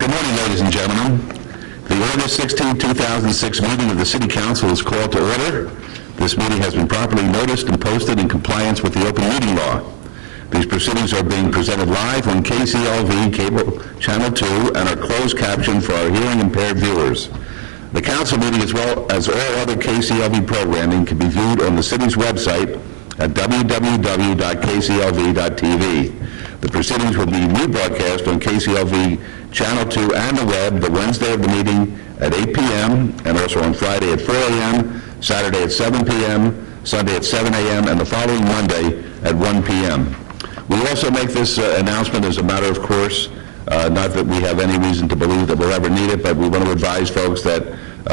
Good morning, ladies and gentlemen. The August 16, 2006 meeting of the City Council is called to order. This meeting has been properly noticed and posted in compliance with the open meeting law. These proceedings are being presented live on KCLV Cable Channel 2 and are closed captioned for our hearing impaired viewers. The council meeting, as well as all other KCLV programming, can be viewed on the city's website at www.kclv.tv. The proceedings will be rebroadcast on KCLV Channel 2 and the web the Wednesday of the meeting at 8 p.m. and also on Friday at 4 a.m., Saturday at 7 p.m., Sunday at 7 a.m., and the following Monday at 1 p.m. We also make this announcement as a matter of course, not that we have any reason to believe that we'll ever need it, but we want to advise folks that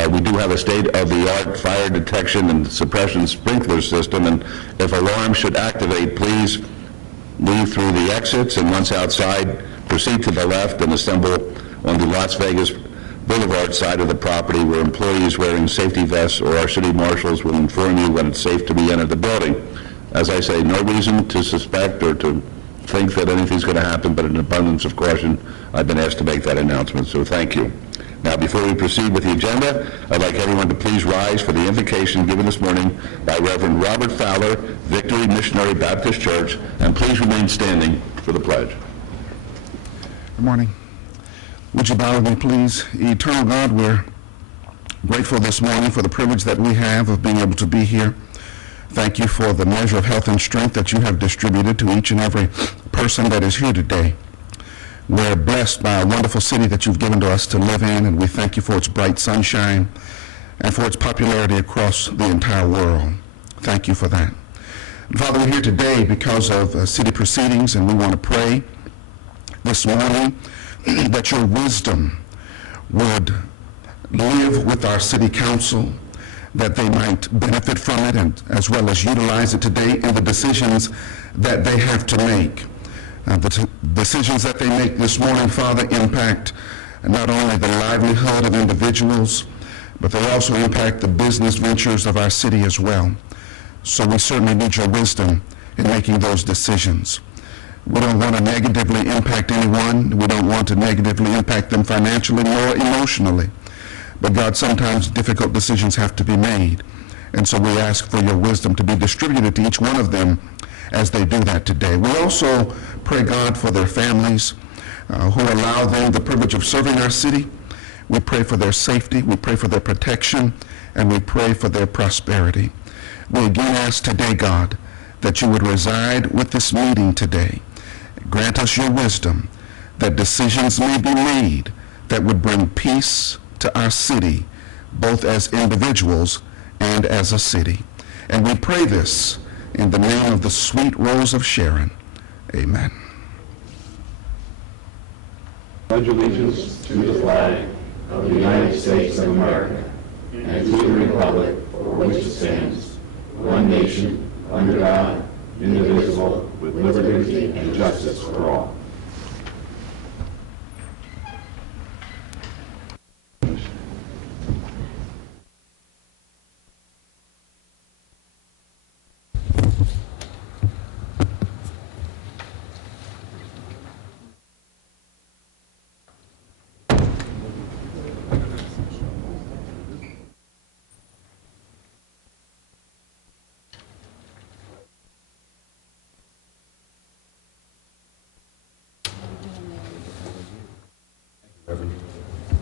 we do have a state-of-the-art fire detection and suppression sprinkler system, and if alarms should activate, please leave through the exits, and once outside, proceed to the left and assemble on the Las Vegas Boulevard side of the property, where employees wearing safety vests or our city marshals will inform you when it's safe to re-enter the building. As I say, no reason to suspect or to think that anything's going to happen, but in abundance of caution, I've been asked to make that announcement, so thank you. Now, before we proceed with the agenda, I'd like everyone to please rise for the invocation given this morning by Reverend Robert Fowler, Victory Missionary Baptist Church, and please remain standing for the pledge. Good morning. Would you bow with me, please? Eternal God, we're grateful this morning for the privilege that we have of being able to be here. Thank you for the measure of health and strength that you have distributed to each and every person that is here today. We're blessed by a wonderful city that you've given to us to live in, and we thank you for its bright sunshine and for its popularity across the entire world. Thank you for that. And Father, we're here today because of city proceedings, and we want to pray this morning that your wisdom would live with our city council, that they might benefit from it and as well as utilize it today in the decisions that they have to make. The decisions that they make this morning, Father, impact not only the livelihood of individuals, but they also impact the business ventures of our city as well. So we certainly need your wisdom in making those decisions. We don't want to negatively impact anyone. We don't want to negatively impact them financially nor emotionally. But God, sometimes difficult decisions have to be made. And so we ask for your wisdom to be distributed to each one of them as they do that today. We also pray, God, for their families who allow them the privilege of serving our city. We pray for their safety, we pray for their protection, and we pray for their prosperity. We again ask today, God, that you would reside with this meeting today. Grant us your wisdom, that decisions may be made that would bring peace to our city, both as individuals and as a city. And we pray this in the name of the sweet Rose of Sharon. Amen. Pledge allegiance to the flag of the United States of America and to the republic for which it stands, one nation, under God, indivisible, with liberty and justice for all.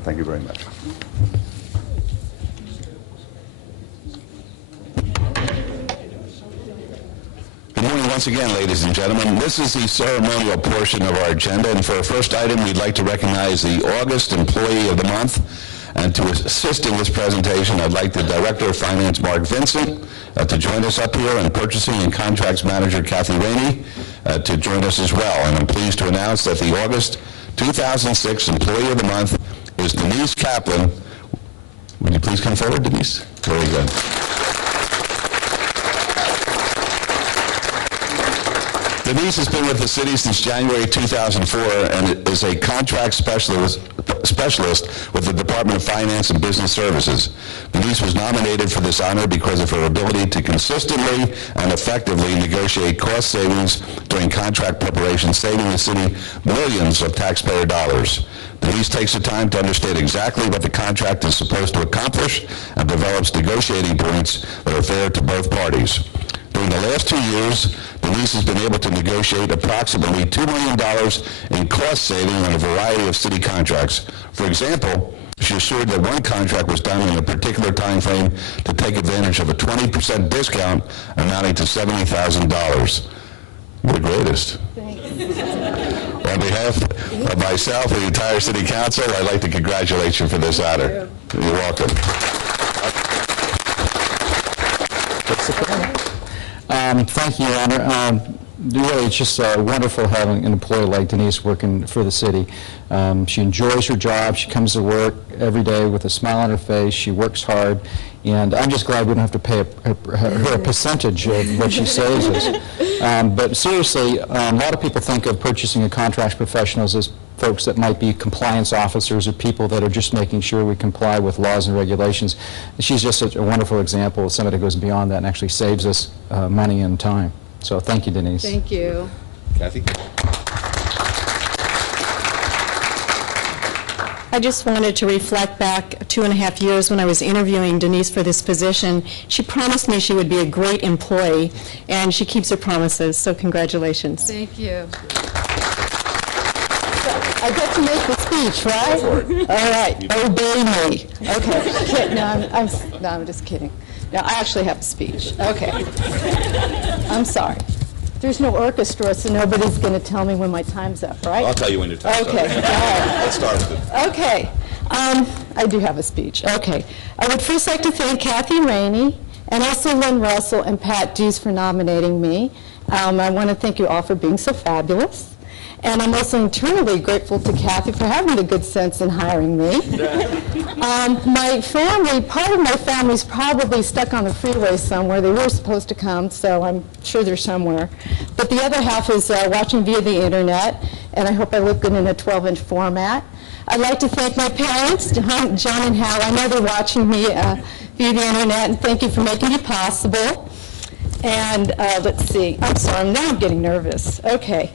Thank you very much. Good morning once again, ladies and gentlemen. This is the ceremonial portion of our agenda, and for our first item, we'd like to recognize the August Employee of the Month. And to assist in this presentation, I'd like the Director of Finance, Mark Vincent, to join us up here, and Purchasing and Contracts Manager, Kathy Rainey, to join us as well. And I'm pleased to announce that the August 2006 Employee of the Month is Denise Kaplan. Would you please come forward, Denise? Very good. Denise has been with the city since January 2004 and is a contract specialist with the Department of Finance and Business Services. Denise was nominated for this honor because of her ability to consistently and effectively negotiate cost savings during contract preparation, saving the city millions of taxpayer dollars. Denise takes the time to understand exactly what the contract is supposed to accomplish and develops negotiating points that are fair to both parties. During the last 2 years, Denise has been able to negotiate approximately $2 million in cost saving on a variety of city contracts. For example, she assured that one contract was done in a particular time frame to take advantage of a 20% discount amounting to $70,000. You're the greatest. On behalf of myself and the entire City Council, I'd like to congratulate you for this honor. You're welcome. Thank you, Your Honor. Really, it's just wonderful having an employee like Denise working for the city. She enjoys her job. She comes to work every day with a smile on her face. She works hard. And I'm just glad we don't have to pay her a percentage of what she saves us. But seriously, a lot of people think of purchasing and contracts professionals as folks that might be compliance officers or people that are just making sure we comply with laws and regulations. She's just such a wonderful example of somebody that goes beyond that and actually saves us money and time. So thank you, Denise. Thank you. Kathy? I just wanted to reflect back 2.5 years when I was interviewing Denise for this position. She promised me she would be a great employee, and she keeps her promises, so congratulations. Thank you. I get to make the speech, right? All right, obey me. Okay, no, I'm just kidding. No, I actually have a speech. Okay. I'm sorry. There's no orchestra, so nobody's going to tell me when my time's up, right? I'll tell you when your time's up. Okay, all right. Let's start with it. Okay, I do have a speech. Okay. I would first like to thank Kathy Rainey and also Lynn Russell and Pat Dees for nominating me. I want to thank you all for being so fabulous. And I'm also internally grateful to Kathy for having the good sense in hiring me. My family, part of my family's probably stuck on the freeway somewhere. They were supposed to come, so I'm sure they're somewhere. But the other half is watching via the internet, and I hope I look good in a 12-inch format. I'd like to thank my parents, John and Hal. I know they're watching me via the internet, and thank you for making it possible. And let's see. I'm sorry. Now I'm getting nervous. Okay.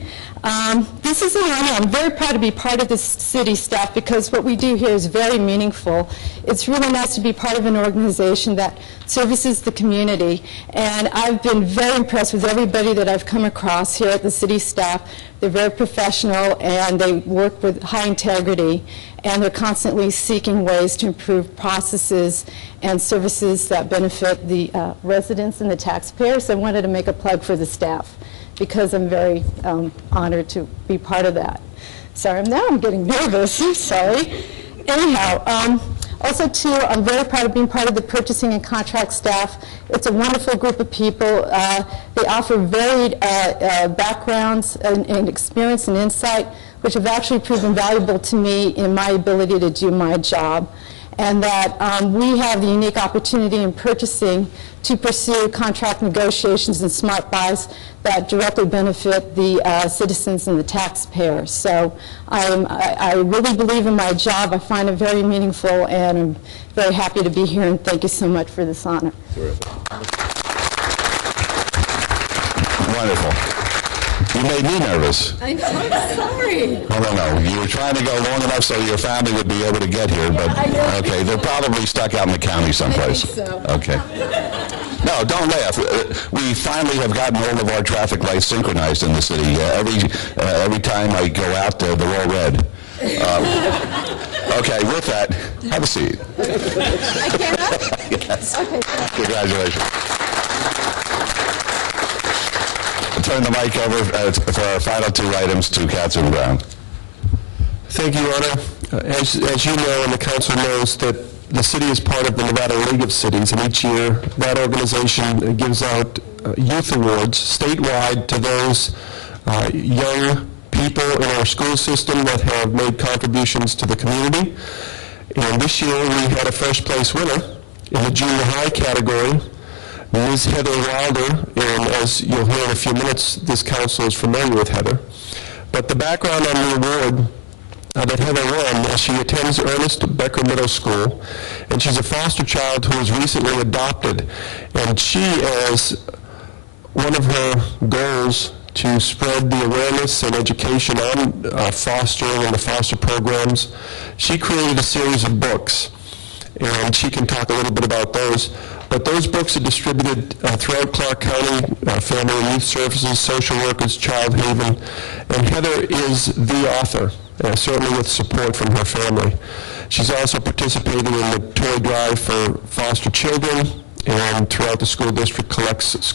This is an honor. I'm very proud to be part of this city staff because what we do here is very meaningful. It's really nice to be part of an organization that services the community. And I've been very impressed with everybody that I've come across here at the city staff. They're very professional and they work with high integrity. And they're constantly seeking ways to improve processes and services that benefit the residents and the taxpayers. I wanted to make a plug for the staff because I'm very honored to be part of that. Sorry, now I'm getting nervous. I'm sorry. Anyhow, also, too, I'm very proud of being part of the purchasing and contract staff. It's a wonderful group of people. They offer varied backgrounds and experience and insight, which have actually proven valuable to me in my ability to do my job. And that we have the unique opportunity in purchasing to pursue contract negotiations and smart buys that directly benefit the citizens and the taxpayers. So I really believe in my job. I find it very meaningful, and I'm very happy to be here, and thank you so much for this honor. Wonderful. You made me nervous. I'm sorry. No. You were trying to go long enough so your family would be able to get here, but, okay, they're probably stuck out in the county someplace. I think so. Okay. No, don't laugh. We finally have gotten all of our traffic lights synchronized in the city. Every time I go out, they're all red. Okay, with that, have a seat. I cannot? Yes. Okay. Congratulations. I'll turn the mic over for our final two items to Councilman Brown. Thank you, Your Honor. As you know, and the council knows, that the city is part of the Nevada League of Cities, and each year that organization gives out youth awards statewide to those young people in our school system that have made contributions to the community. And this year we had a first place winner in the junior high category, Ms. Heather Wilder, and as you'll hear in a few minutes, this council is familiar with Heather. But the background on the award that Heather won is she attends Ernest Becker Middle School, and she's a foster child who was recently adopted. And she, as one of her goals to spread the awareness and education on fostering and the foster programs, she created a series of books, and she can talk a little bit about those. But those books are distributed throughout Clark County, Family and Youth Services, Social Workers, Child Haven, and Heather is the author, certainly with support from her family. She's also participating in the toy drive for foster children, and throughout the school district collects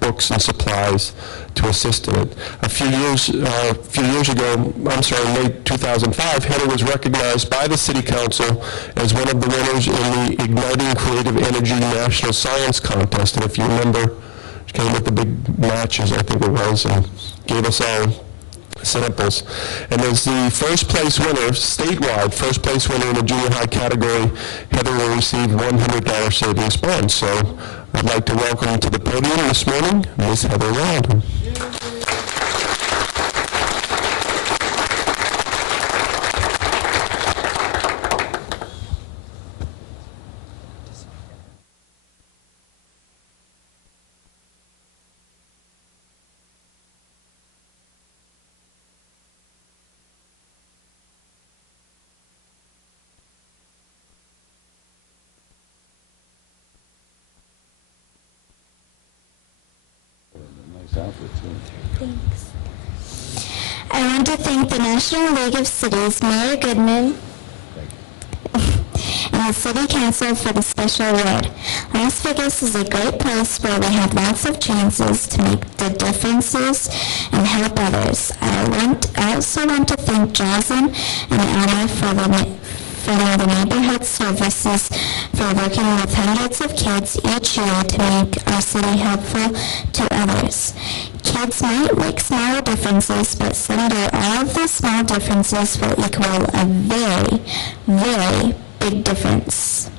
books and supplies to assist in it. A few years ago, May 2005, Heather was recognized by the City Council as one of the winners in the Igniting Creative Energy National Science Contest. And if you remember, she came with the big matches, I think it was, and gave us all samples. And as the first place winner, statewide first place winner in the junior high category, Heather will receive $100 savings bond. So I'd like to welcome to the podium this morning, Ms. Heather Wilder. Thanks. I want to thank the National League of Cities, Mayor Goodman, and the City Council for the special award. Las Vegas is a great place where we have lots of chances to make the differences and help others. I also want to thank Jocelyn and Anna for the neighborhood services for working with hundreds of kids each year to make our city helpful to others. Kids might make small differences, but someday all of the small differences will equal a very, very big difference.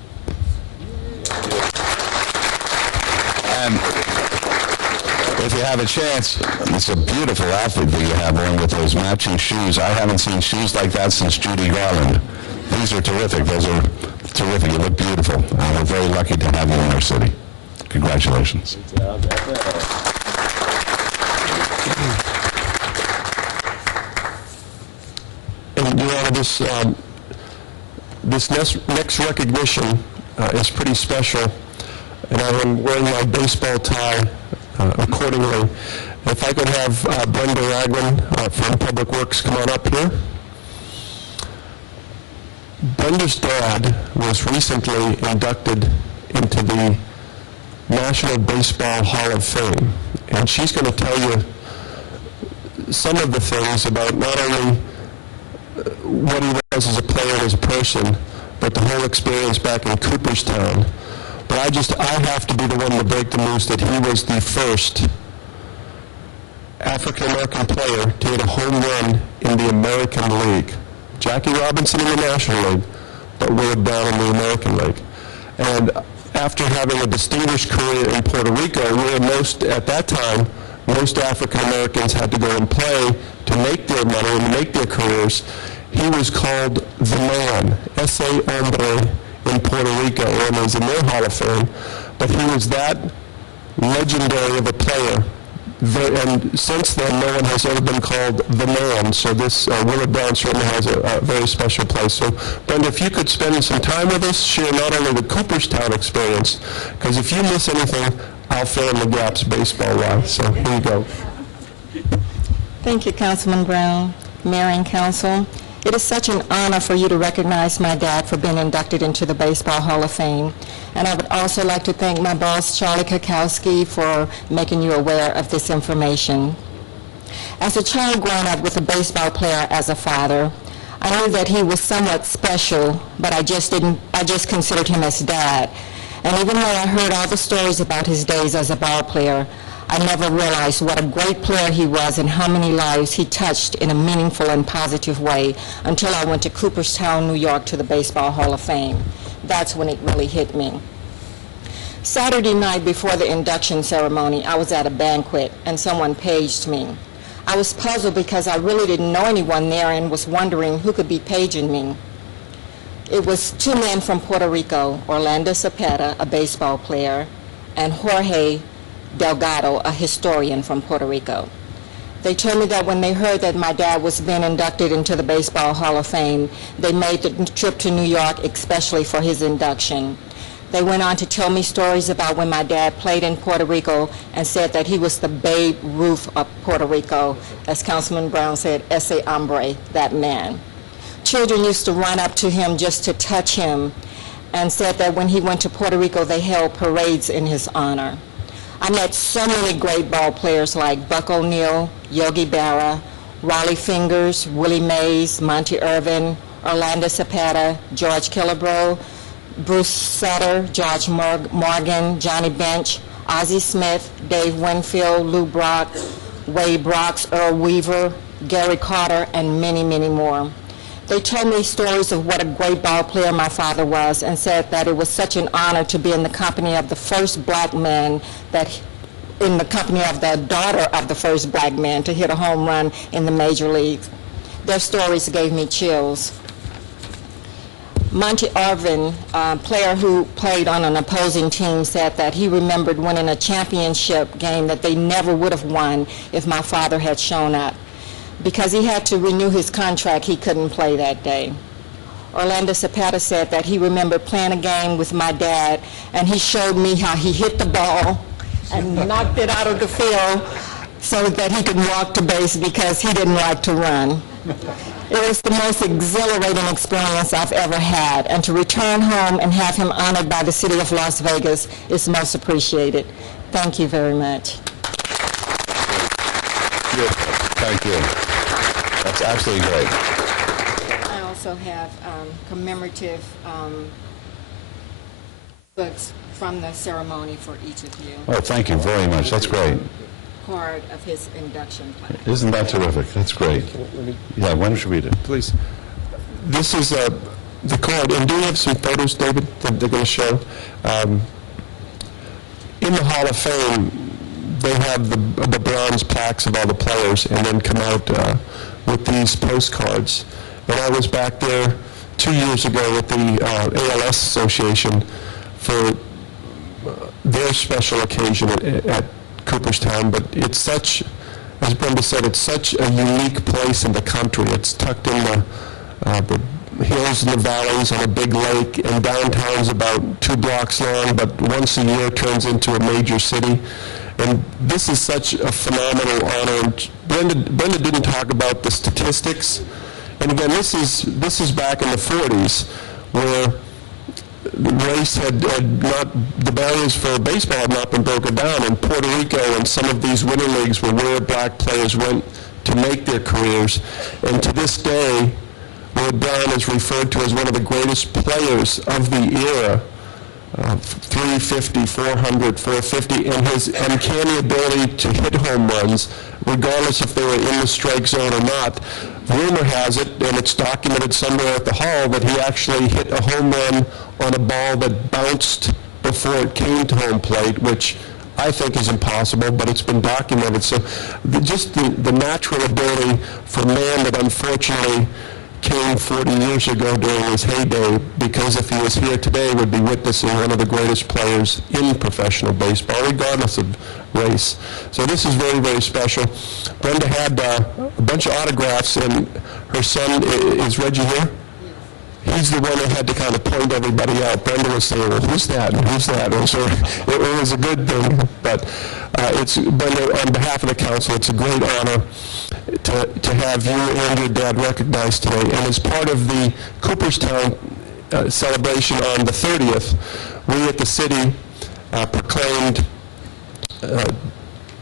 And if you have a chance, it's a beautiful outfit that you have on with those matching shoes. I haven't seen shoes like that since Judy Garland. These are terrific. Those are terrific. You look beautiful. We're very lucky to have you in our city. Congratulations. And Your Honor, this next recognition is pretty special, and I am wearing my baseball tie accordingly. If I could have Brenda Ragland from Public Works come on up here. Brenda's dad was recently inducted into the National Baseball Hall of Fame, and she's going to tell you some of the things about not only what he was as a player and as a person, but the whole experience back in Cooperstown. But I have to be the one to break the news that he was the first African-American player to hit a home run in the American League. Jackie Robinson in the National League, but Willard Brown in the American League. And after having a distinguished career in Puerto Rico, where at that time, most African Americans had to go and play to make their money and make their careers, he was called the man, ese hombre, in Puerto Rico, and is in their Hall of Fame. But he was that legendary of a player. And since then, no one has ever been called the man. So this Willard Brown certainly has a very special place. So, Brenda, if you could spend some time with us, share not only the Cooperstown experience, because if you miss anything, I'll fill in the gaps baseball-wise. So here you go. Thank you, Councilman Brown, Mayor and Council. It is such an honor for you to recognize my dad for being inducted into the Baseball Hall of Fame. And I would also like to thank my boss, Charlie Kukowski, for making you aware of this information. As a child growing up with a baseball player as a father, I knew that he was somewhat special, but I just considered him as dad. And even though I heard all the stories about his days as a ball player, I never realized what a great player he was and how many lives he touched in a meaningful and positive way until I went to Cooperstown, New York, to the Baseball Hall of Fame. That's when it really hit me. Saturday night before the induction ceremony, I was at a banquet and someone paged me. I was puzzled because I really didn't know anyone there and was wondering who could be paging me. It was two men from Puerto Rico, Orlando Cepeda, a baseball player, and Jorge Delgado, a historian from Puerto Rico. They told me that when they heard that my dad was being inducted into the Baseball Hall of Fame, they made the trip to New York especially for his induction. They went on to tell me stories about when my dad played in Puerto Rico and said that he was the Babe Ruth of Puerto Rico. As Councilman Brown said, ese hombre, that man. Children used to run up to him just to touch him and said that when he went to Puerto Rico, they held parades in his honor. I met so many great ball players like Buck O'Neil, Yogi Berra, Raleigh Fingers, Willie Mays, Monty Irvin, Orlando Cepeda, George Killebrew, Bruce Sutter, George Morgan, Johnny Bench, Ozzie Smith, Dave Winfield, Lou Brock, Wade Brooks, Earl Weaver, Gary Carter, and many, many more. They told me stories of what a great ball player my father was and said that it was such an honor to be in the company of the first black man in the company of the daughter of the first black man to hit a home run in the major leagues. Their stories gave me chills. Monty Irvin, a player who played on an opposing team, said that he remembered winning a championship game that they never would have won if my father had shown up. Because he had to renew his contract, he couldn't play that day. Orlando Cepeda said that he remembered playing a game with my dad, and he showed me how he hit the ball and knocked it out of the field so that he could walk to base because he didn't like to run. It was the most exhilarating experience I've ever had, and to return home and have him honored by the city of Las Vegas is most appreciated. Thank you very much. Thank you. That's absolutely great. I also have commemorative books from the ceremony for each of you. Oh, thank you very much. That's great. Card of his induction plaque. Isn't that terrific? That's great. Yeah, why don't you read it? Please. This is the card, and do you have some photos, David, that they're going to show? In the Hall of Fame, they have the bronze plaques of all the players, and then come out with these postcards. And I was back there 2 years ago with the ALS Association for their special occasion at Cooperstown, but it's such, as Brenda said, it's such a unique place in the country. It's tucked in the hills and the valleys on a big lake, and downtown's about 2 blocks long, but once a year turns into a major city. And this is such a phenomenal honor. And Brenda didn't talk about the statistics. And again, this is back in the 40s, where the race had not, the barriers for baseball had not been broken down, and Puerto Rico and some of these winter leagues were where black players went to make their careers. And to this day, Lloyd Brown is referred to as one of the greatest players of the era. 350, 400, 450, and his uncanny ability to hit home runs, regardless if they were in the strike zone or not. Rumor has it, and it's documented somewhere at the Hall, that he actually hit a home run on a ball that bounced before it came to home plate, which I think is impossible, but it's been documented. So just the natural ability for a man that unfortunately came 40 years ago during his heyday, because if he was here today, would be witnessing one of the greatest players in professional baseball, regardless of race. So this is very, very special. Brenda had a bunch of autographs, and her son, is Reggie here? He's the one that had to kind of point everybody out. Brenda was saying, well, who's that, and who's that? And so it was a good thing. But it's, Brenda, on behalf of the council, it's a great honor to have you and your dad recognized today. And as part of the Cooperstown celebration on the 30th, we at the city proclaimed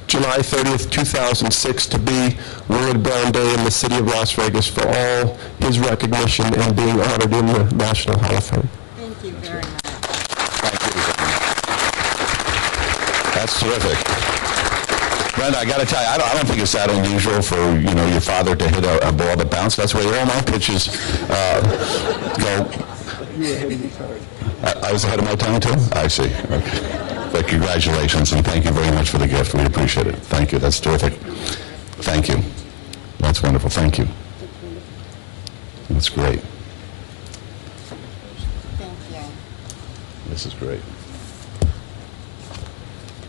July 30th, 2006 to be Willard Brown Day in the city of Las Vegas for all his recognition and being honored in the National Hall of Fame. Thank you very much. Thank you. That's terrific. Brenda, I got to tell you, I don't think it's that unusual for, your father to hit a ball that bounced. That's where all my pitches go. You were ahead of your time. I was ahead of my time, too? I see. Okay. But congratulations, and thank you very much for the gift. We appreciate it. Thank you. That's terrific. Thank you. That's wonderful. Thank you. That's great. Thank you. This is great.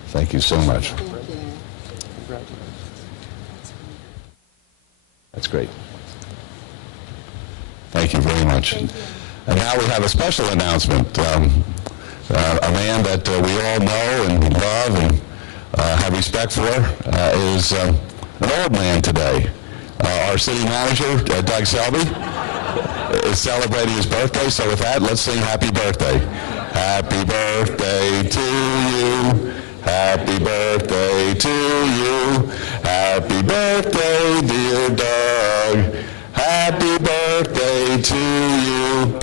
Thank you so much. Thank you. That's great. Thank you very much. And now we have a special announcement. A man that we all know and love and have respect for is an old man today. Our city manager, Doug Selby, is celebrating his birthday. So with that, let's sing happy birthday. Happy birthday to you. Happy birthday to you. Happy birthday, dear Doug. Happy birthday to you.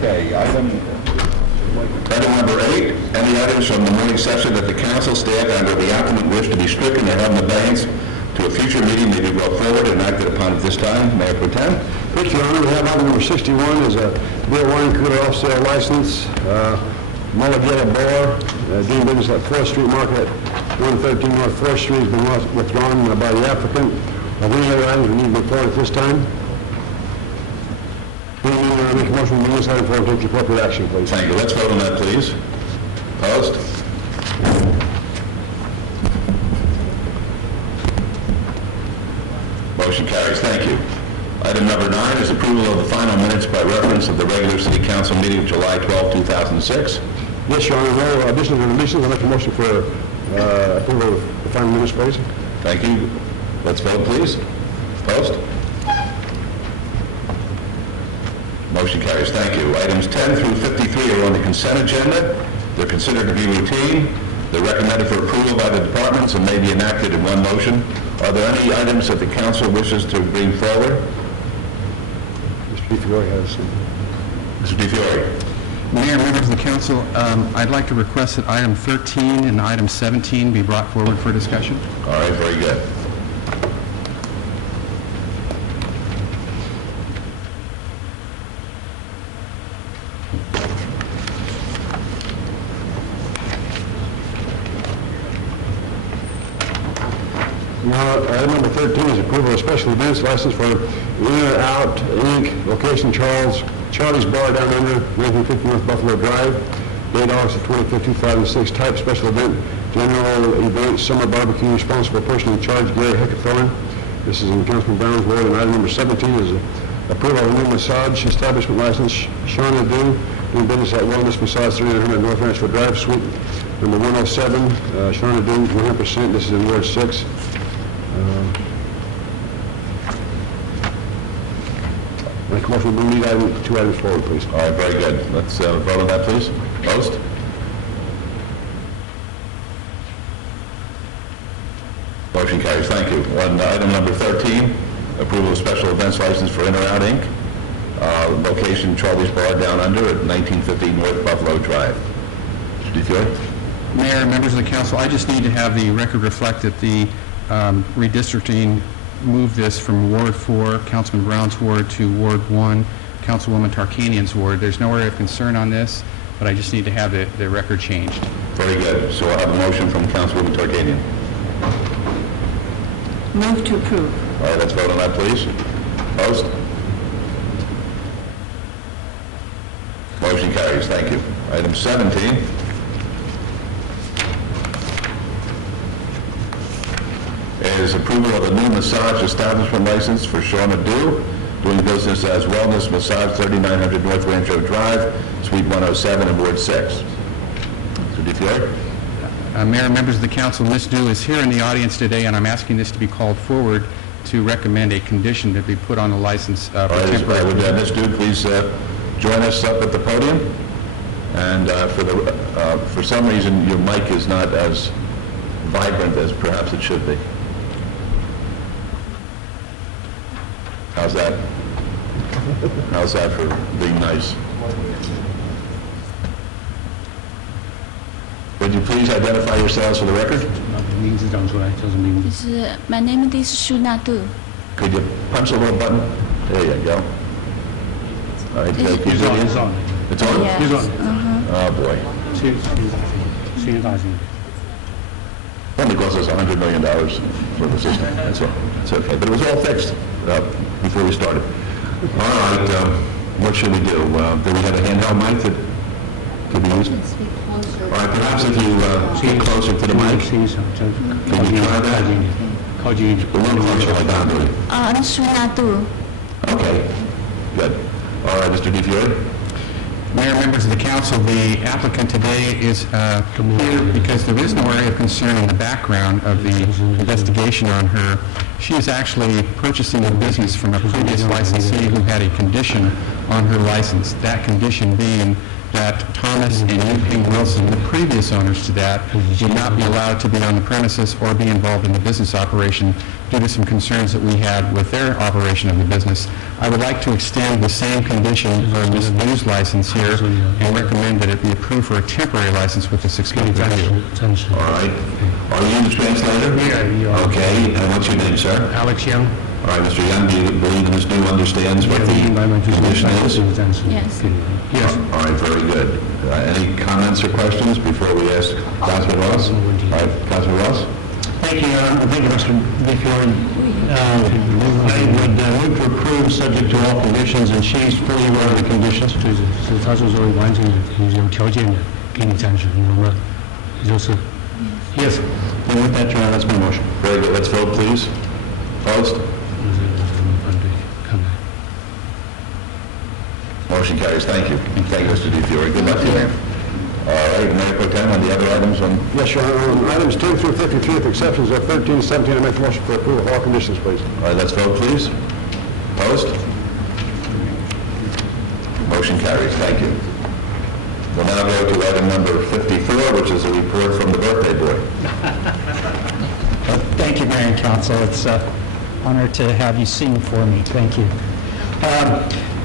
Okay, item number 8, any items from the morning session that the council staff and or the applicant wish to be stricken or held in abeyance to a future meeting may be brought forward and acted upon at this time. Mayor Pro Tem. Thank you, Your Honor. We have item number 61 is a beer wine cooler off-sale license. Mulligata Bar, doing business at 4th Street Market, 113 North 4th Street, has been withdrawn by the applicant. Are there any other items we need to report at this time? Make a motion to move this item forward and take the appropriate action, please. Thank you. Let's vote on that, please. Opposed? Motion carries. Thank you. Item number 9 is approval of the final minutes by reference of the regular city council meeting of July 12, 2006. Yes, Your Honor. No additions or deletions. I'll make a motion for approval of the final minutes, please. Thank you. Let's vote, please. Opposed? Motion carries. Thank you. Items 10 through 53 are on the consent agenda. They're considered to be routine. They're recommended for approval by the departments and may be enacted in one motion. Are there any items that the council wishes to bring forward? Mr. DeFiore has some. Mr. DeFiore. Mayor, members of the council, I'd like to request that item 13 and item 17 be brought forward for discussion. All right, very good. Item number 13 is approval of special events license for In or Out Inc., location Charlie's Bar down under 1950 North Buffalo Drive, date August 25th, 2006, type special event, general event, summer barbecue, responsible person in charge, Gary Heckathorn. This is in Councilman Brown's ward. And item number 17 is approval of a new massage establishment license, Sean Adu, doing business at Wellness Massage, 300 North Ranchville Drive, suite number 107, Sean Adu, 100%. This is in Ward 6. Make a motion to move two items forward, please. All right, very good. Let's vote on that, please. Opposed? Motion carries. Thank you. On item number 13, approval of special events license for In or Out Inc., location Charlie's Bar down under at 1950 North Buffalo Drive. Mr. DeFiore? Mayor, members of the council, I just need to have the record reflect that the redistricting moved this from Ward 4, Councilman Brown's ward, to Ward 1, Councilwoman Tarkanian's ward. There's no area of concern on this, but I just need to have the record changed. Very good. So I'll have a motion from Councilwoman Tarkanian. Move to approve. All right, let's vote on that, please. Opposed? Motion carries. Thank you. Item 17. is approval of a new massage establishment license for Shauna Dew, doing business as Wellness Massage, 3900 North Rancho Drive, Suite 107 in Ward 6. Mr. DeFiore? Mayor and members of the council, Ms. Dew is here in the audience today, and I'm asking this to be called forward to recommend a condition to be put on the license for All right, temporary. would Ms. Dew please join us up at the podium? And for some reason, your mic is not as vibrant as perhaps it should be. How's that? How's that for being nice? Would you please identify yourselves for the record? 名字讲出来叫什么名字？ My name is Shuna Du. Could you punch the little button? There you go. All right, keep it in. It's on. It's on? Yes. It's on. Oh, boy. 声音大声。 Only cost us $100 million for the system. That's all. It's okay. But it was all fixed before we started. All right, what should we do? Do we have a handheld mic that could be used? All right, perhaps if you get closer to the mic. 声音小，这样 Can you try that? 靠近一点。 A little closer like that, please. Shuna Du. Okay, good. All right, Mr. DeFiore? Mayor, members of the council, the applicant today is here because there is no area of concern in the background of the investigation on her. She is actually purchasing a business from a previous licensee who had a condition on her license. That condition being that Thomas and Yuping Wilson, the previous owners to that, would not be allowed to be on the premises or be involved in the business operation due to some concerns that we had with their operation of the business. I would like to extend the same condition for Ms. Dew's license here and recommend that it be approved for a temporary license with a 6-month review. 暂时。 All right. Are you the translator? Yeah. Okay, and what's your name, sir? Alex Young. All right, Mr. Young, do you believe Ms. Dew understands what the condition is? Yes. Yes. All right, very good. Any comments or questions before we ask Councilman Ross? All right, Councilman Ross? Thank you, thank you, Mr. DeFiore. I would move to approve subject to all conditions, and she's fully aware of the conditions. 是他是说完成有条件的给你暂时，你懂吗？就是 Yes. And with that, Your Honor, that's my motion. Very good. Let's vote, please. Opposed? 反对，看来。 Motion carries. Thank you. Thank you, Mr. DeFiore. Good luck to you. All right, Mayor Pro Tem, on the other items on... Yes, Your Honor. Items 10 through 53, with exceptions of 13 and 17, I make a motion for approval of all conditions, please. All right, let's vote, please. Opposed? Motion carries. Thank you. We'll now go to item number 54, which is a report from the birthday boy. Thank you, Mayor and Council. It's an honor to have you sing for me. Thank you.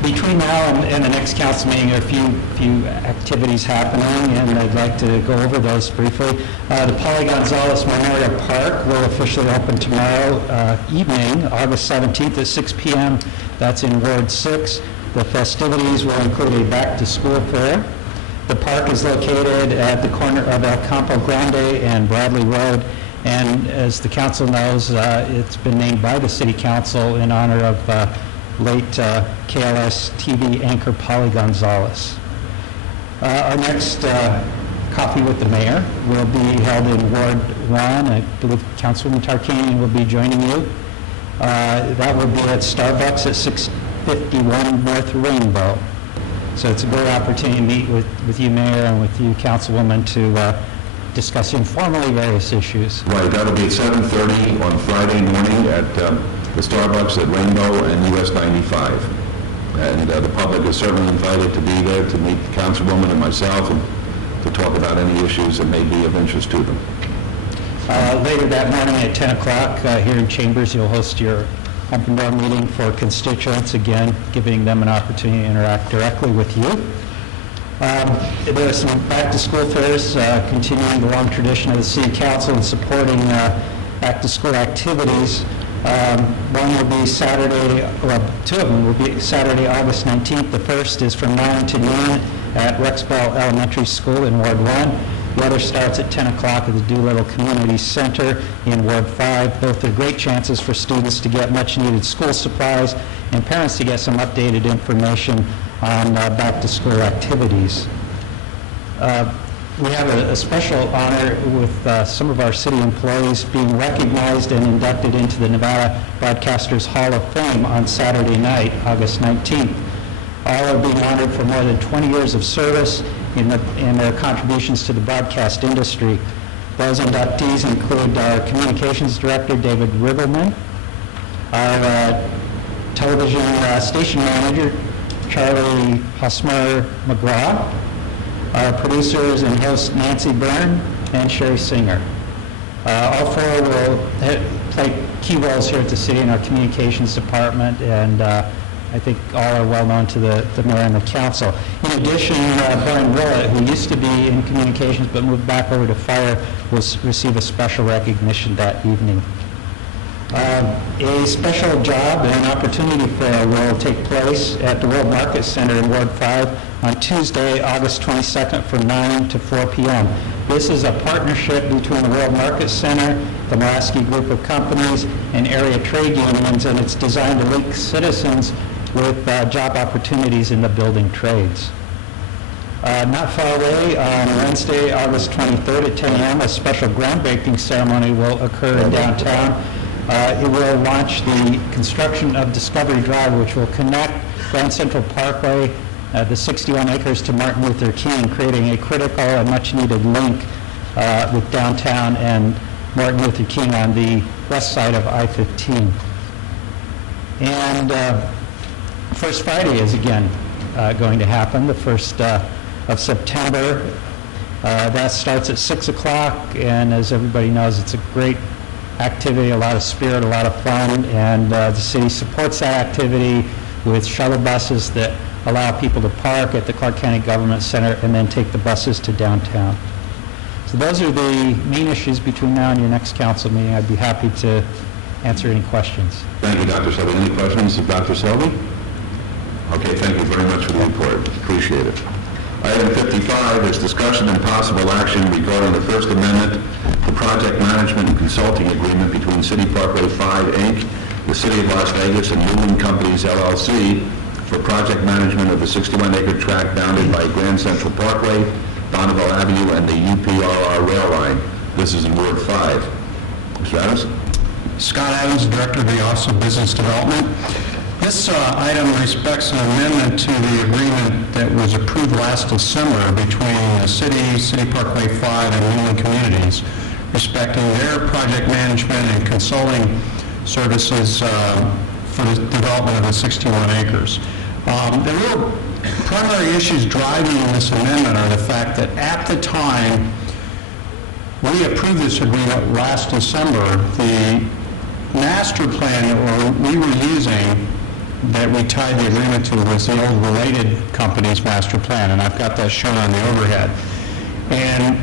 Between now and the next council meeting, there are a few activities happening, and I'd like to go over those briefly. The Pauly Gonzalez Memorial Park will officially open tomorrow evening, August 17th at 6 p.m. That's in Ward 6. The festivities will include a back-to-school fair. The park is located at the corner of El Campo Grande and Bradley Road, and as the council knows, it's been named by the city council in honor of late KLS TV anchor Pauly Gonzalez. Our next coffee with the mayor will be held in Ward 1. I believe Councilwoman Tarkanian will be joining you. That will be at Starbucks at 651 North Rainbow. So it's a great opportunity to meet with you, Mayor, and with you, Councilwoman, to discuss informally various issues. Right, that'll be at 7:30 on Friday morning at the Starbucks at Rainbow and US 95. And the public is certainly invited to be there to meet the Councilwoman and myself and to talk about any issues that may be of interest to them. Later that morning at 10 o'clock here in Chambers, you'll host your open door meeting for constituents, again, giving them an opportunity to interact directly with you. There are some back-to-school fairs continuing the long tradition of the City Council in supporting back-to-school activities. One will be Saturday, well, two of them will be Saturday, August 19th. The first is from 9 to noon at Rexbell Elementary School in Ward 1. The other starts at 10 o'clock at the Doolittle Community Center in Ward 5. Both are great chances for students to get much-needed school supplies and parents to get some updated information on back-to-school activities. we have a special honor with some of our city employees being recognized and inducted into the Nevada Broadcasters Hall of Fame on Saturday night, August 19th. All are being honored for more than 20 years of service in their contributions to the broadcast industry. Those inductees include our communications director, David Ribbleman, our television station manager, Charlie Hosmer McGraw, our producers and hosts, Nancy Byrne and Sherry Singer. All four will play key roles here at the city in our communications department, and I think all are well known to the mayor and the council. In addition, Brian Willett, who used to be in communications but moved back over to fire, will receive a special recognition that evening. A special job and an opportunity fair will take place at the World Market Center in Ward 5 on Tuesday, August 22nd from 9 to 4 p.m. This is a partnership between the World Market Center, the Mulaski Group of Companies, and area trade unions, and it's designed to link citizens with job opportunities in the building trades. Not far away, on Wednesday, August 23rd at 10 a.m., a special groundbreaking ceremony will occur in downtown. It will launch the construction of Discovery Drive, which will connect Grand Central Parkway, the 61 acres, to Martin Luther King, creating a critical and much-needed link with downtown and Martin Luther King on the west side of I-15. And First Friday is again going to happen, the 1st of September. That starts at 6 o'clock, and as everybody knows, it's a great activity, a lot of spirit, a lot of fun, and the city supports that activity with shuttle buses that allow people to park at the Clark County Government Center and then take the buses to downtown. So those are the main issues between now and your next council meeting. I'd be happy to answer any questions. Thank you, Dr. Selby. Any questions of Dr. Selby? Okay, thank you very much for the report. Appreciate it. Item 55 is discussion and possible action regarding the First Amendment to Project Management and Consulting Agreement between City Parkway 5, Inc., the City of Las Vegas, and Newland Companies, LLC, for project management of the 61-acre tract bounded by Grand Central Parkway, Bonneville Avenue, and the UPRR rail line. This is in Ward 5. Mr. Adams? Scott Adams, Director of the Office of Business Development. This item respects an amendment to the agreement that was approved last December between the City Parkway 5, and Newland Communities, respecting their project management and consulting services for the development of the 61 acres. The real primary issues driving this amendment are the fact that at the time we approved this agreement last December, the master plan that we were using that we tied the agreement to was the old related company's master plan, and I've got that shown on the overhead. And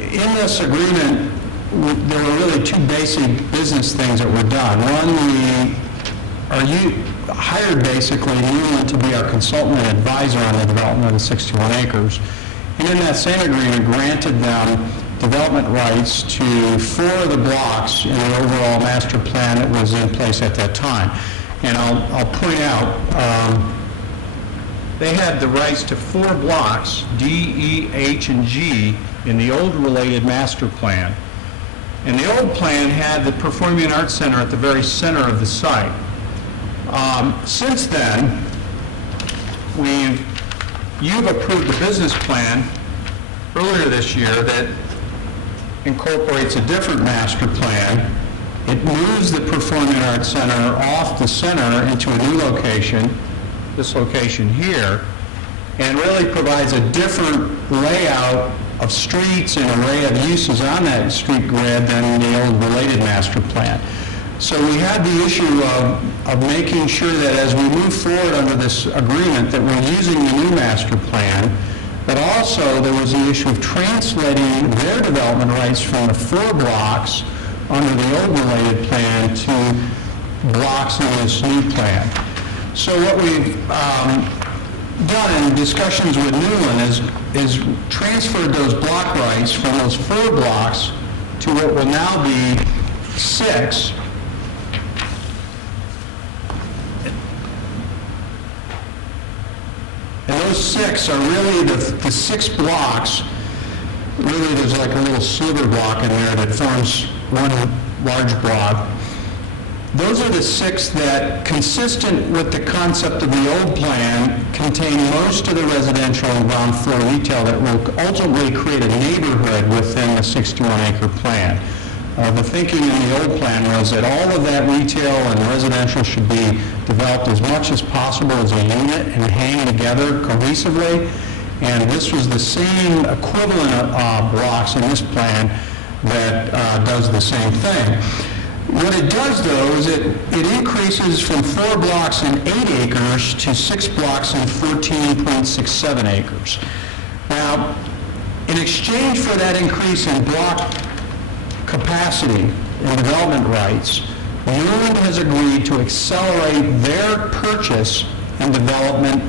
in this agreement, there were really two basic business things that were done. One, hired basically Newland to be our consultant and advisor on the development of the 61 acres. And in that same agreement, granted them development rights to 4 of the blocks in the overall master plan that was in place at that time. And I'll point out, they had the rights to 4 blocks, D, E, H, and G, in the old related master plan. And the old plan had the Performing Arts Center at the very center of the site. Since then, you've approved the business plan earlier this year that incorporates a different master plan. It moves the Performing Arts Center off the center into a new location, this location here, and really provides a different layout of streets and array of uses on that street grid than in the old related master plan. So we had the issue of making sure that as we move forward under this agreement that we're using the new master plan, but also there was the issue of translating their development rights from the 4 blocks under the old related plan to blocks in this new plan. So what we've done in discussions with Newland is transferred those block rights from those 4 blocks to what will now be 6. And those 6 are really the 6 blocks really there's like a little sliver block in there that forms one large block. Those are the 6 that, consistent with the concept of the old plan, contain most of the residential and ground floor retail that will ultimately create a neighborhood within the 61-acre plan. The thinking in the old plan was that all of that retail and residential should be developed as much as possible as a unit and hang together cohesively. And this was the same equivalent blocks in this plan that does the same thing. What it does, though, is it increases from 4 blocks and 8 acres to 6 blocks and 14.67 acres. Now, in exchange for that increase in block capacity and development rights, Newland has agreed to accelerate their purchase and development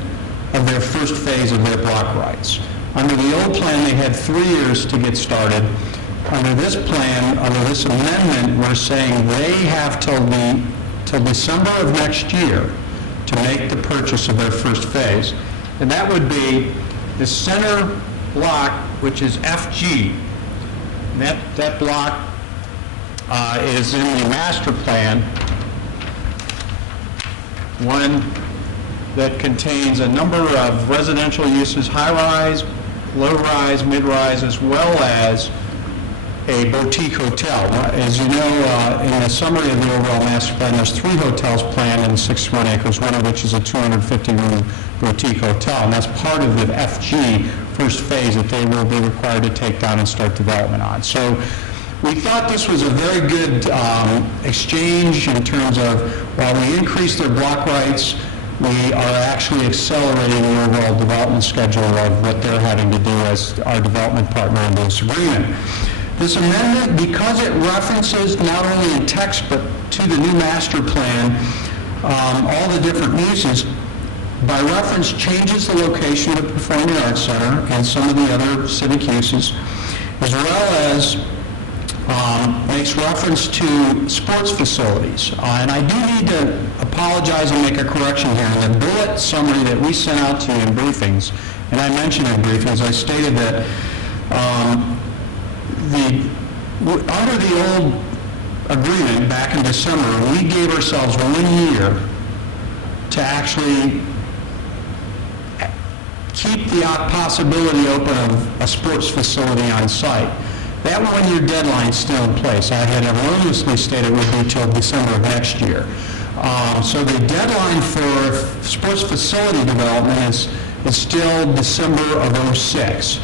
of their first phase of their block rights. Under the old plan, they had 3 years to get started. Under this plan, under this amendment, we're saying they have till December of next year to make the purchase of their first phase. And that would be the center block, which is FG. And that block is in the master plan, one that contains a number of residential uses, high-rise, low-rise, mid-rise, as well as a boutique hotel. As you know, in the summary of the overall master plan, there's 3 hotels planned in 61 acres, one of which is a 250-room boutique hotel, and that's part of the FG first phase that they will be required to take down and start development on. So we thought this was a very good exchange in terms of, while we increased their block rights, we are actually accelerating the overall development schedule of what they're having to do as our development partner in this agreement. This amendment, because it references not only in text but to the new master plan all the different uses, by reference changes the location of the Performing Arts Center and some of the other civic uses, as well as makes reference to sports facilities. And I do need to apologize and make a correction here. In the bullet summary that we sent out to you in briefings, and I mentioned in briefings, I stated that under the old agreement back in December, we gave ourselves 1 year to actually keep the possibility open of a sports facility on site. That 1-year deadline is still in place. I had erroneously stated it would be until December of next year. So the deadline for sports facility development is still December of '06.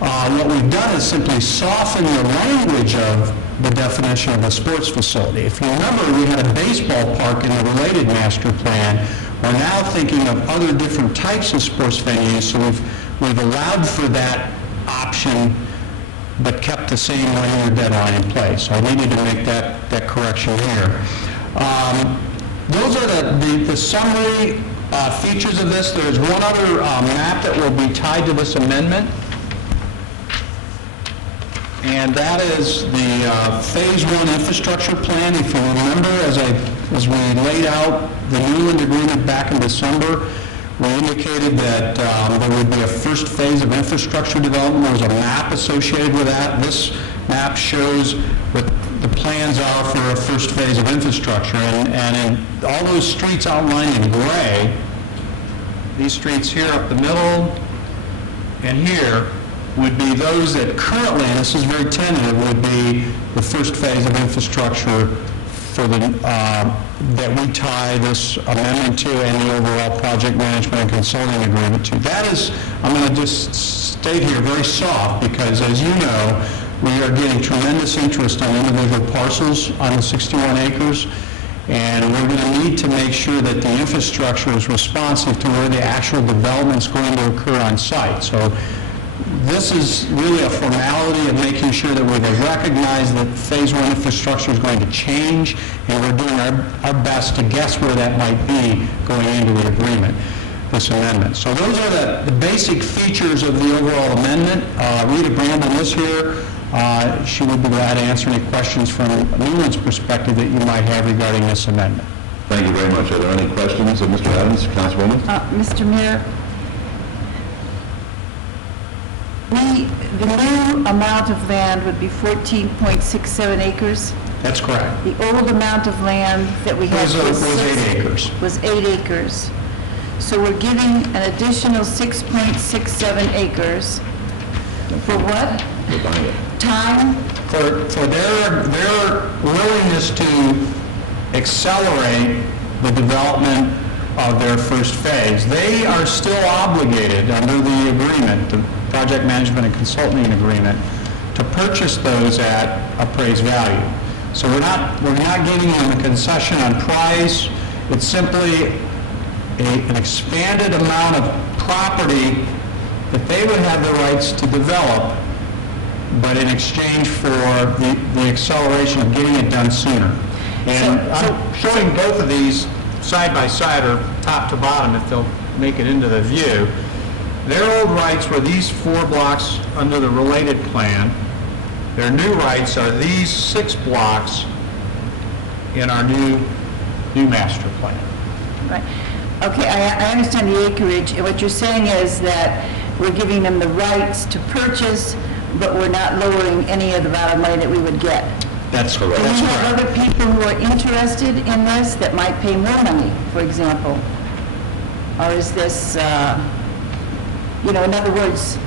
What we've done is simply soften the language of the definition of a sports facility. If you remember, we had a baseball park in the related master plan. We're now thinking of other different types of sports venues, so we've allowed for that option but kept the same 1-year deadline in place. So I needed to make that correction here. Those are the summary features of this. There's one other map that will be tied to this amendment, and that is the Phase 1 infrastructure plan. If you remember, as we laid out the Newland agreement back in December, we indicated that there would be a first phase of infrastructure development. There was a map associated with that. This map shows what the plans are for a first phase of infrastructure. And in all those streets outlined in gray, these streets here up the middle and here would be those that currently, and this is very tentative, would be the first phase of infrastructure for the, that we tie this amendment to and the overall project management and consulting agreement to. That is, I'm going to just state here very soft, because as you know, we are getting tremendous interest on individual parcels on the 61 acres, and we're going to need to make sure that the infrastructure is responsive to where the actual development is going to occur on site. So this is really a formality of making sure that we've recognized that Phase 1 infrastructure is going to change, and we're doing our best to guess where that might be going into the agreement, this amendment. So those are the basic features of the overall amendment. Rita Brandon is here. She would be glad to answer any questions from Newland's perspective that you might have regarding this amendment. Thank you very much. Are there any questions of Mr. Adams, Councilwoman? Mr. Mayor, The new amount of land would be 14.67 acres. That's correct. The old amount of land that we had Was 8 acres. Was 8 acres. So we're giving an additional 6.67 acres. For what? Time? For their willingness to accelerate the development of their first phase. They are still obligated under the agreement, the project management and consulting agreement, to purchase those at appraised value. So we're not giving them a concession on price. It's simply an expanded amount of property that they would have the rights to develop, but in exchange for the acceleration of getting it done sooner. And I'm showing both of these side by side or top to bottom if they'll make it into the view. Their old rights were these 4 blocks under the related plan. Their new rights are these 6 blocks in our new master plan. Right. Okay, I understand the acreage. What you're saying is that we're giving them the rights to purchase, but we're not lowering any of the amount of money that we would get. That's correct. Do we have other people who are interested in this that might pay more money, for example? Or is this, in other words,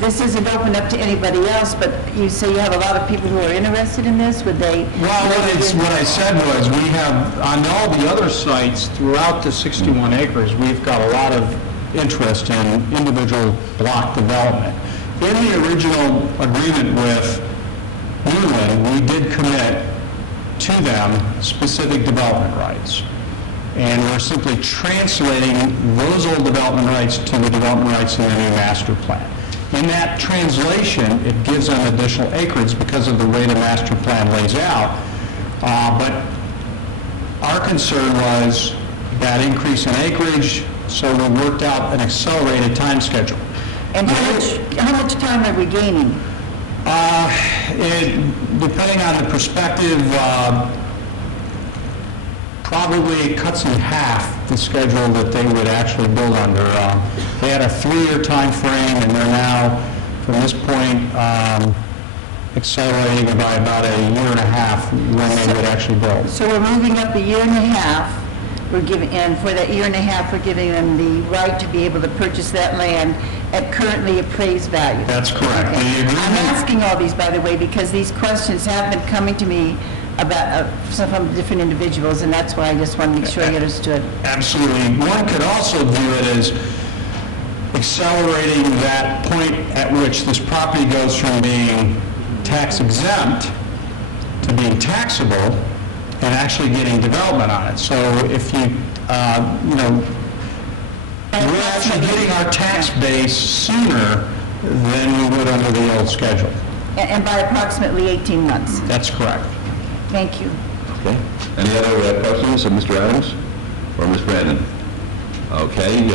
this isn't open up to anybody else, but you say you have a lot of people who are interested in this? Would they? Well, what I said was we have, on all the other sites throughout the 61 acres, we've got a lot of interest in individual block development. In the original agreement with Newland, we did commit to them specific development rights. And we're simply translating those old development rights to the development rights in the new master plan. In that translation, it gives them additional acreage because of the way the master plan lays out. But our concern was that increase in acreage, so we worked out an accelerated time schedule. And how much time are we gaining? Depending on the perspective, probably cuts in half the schedule that they would actually build under. They had a 3-year time frame, and they're now, from this point, accelerating by about a 1.5 years when they would actually build. So we're moving up 1.5 years. And for that 1.5 years, we're giving them the right to be able to purchase that land at currently appraised value. That's correct. Okay. I'm asking all these, by the way, because these questions have been coming to me about from different individuals, and that's why I just want to make sure I understood. Absolutely. One could also view it as accelerating that point at which this property goes from being tax exempt to being taxable and actually getting development on it. So if we're actually getting our tax base sooner than we would under the old schedule. And by approximately 18 months. That's correct. Thank you. Okay. Any other questions of Mr. Adams or Ms. Brandon? Okay.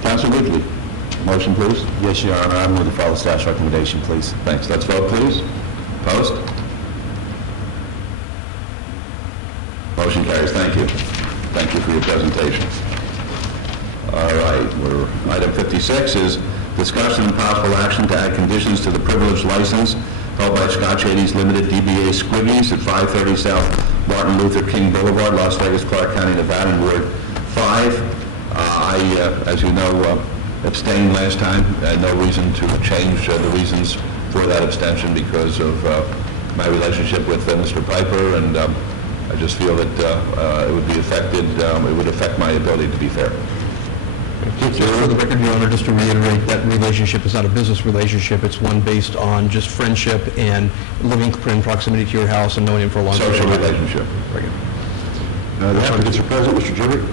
Councilor Ridley, motion, please. Yes, Your Honor. I move to follow staff's recommendation, please. Thanks. Let's vote, please. Opposed? Motion carries. Thank you. Thank you for your presentation. All right. Item 56 is discussion and possible action to add conditions to the privilege license held by Scotch 80s Limited DBA Squiggies at 530 South Martin Luther King Boulevard, Las Vegas, Clark County, Nevada, in Ward 5. I, as you know, abstained last time. I had no reason to change the reasons for that abstention because of my relationship with Mr. Piper, and I just feel that it would be affected, it would affect my ability to be fair. For the record, Your Honor, just to reiterate, that relationship is not a business relationship. It's one based on just friendship and living in proximity to your house and knowing him for a long time. Social relationship. Very good. The applicant's present, Mr. Jibber.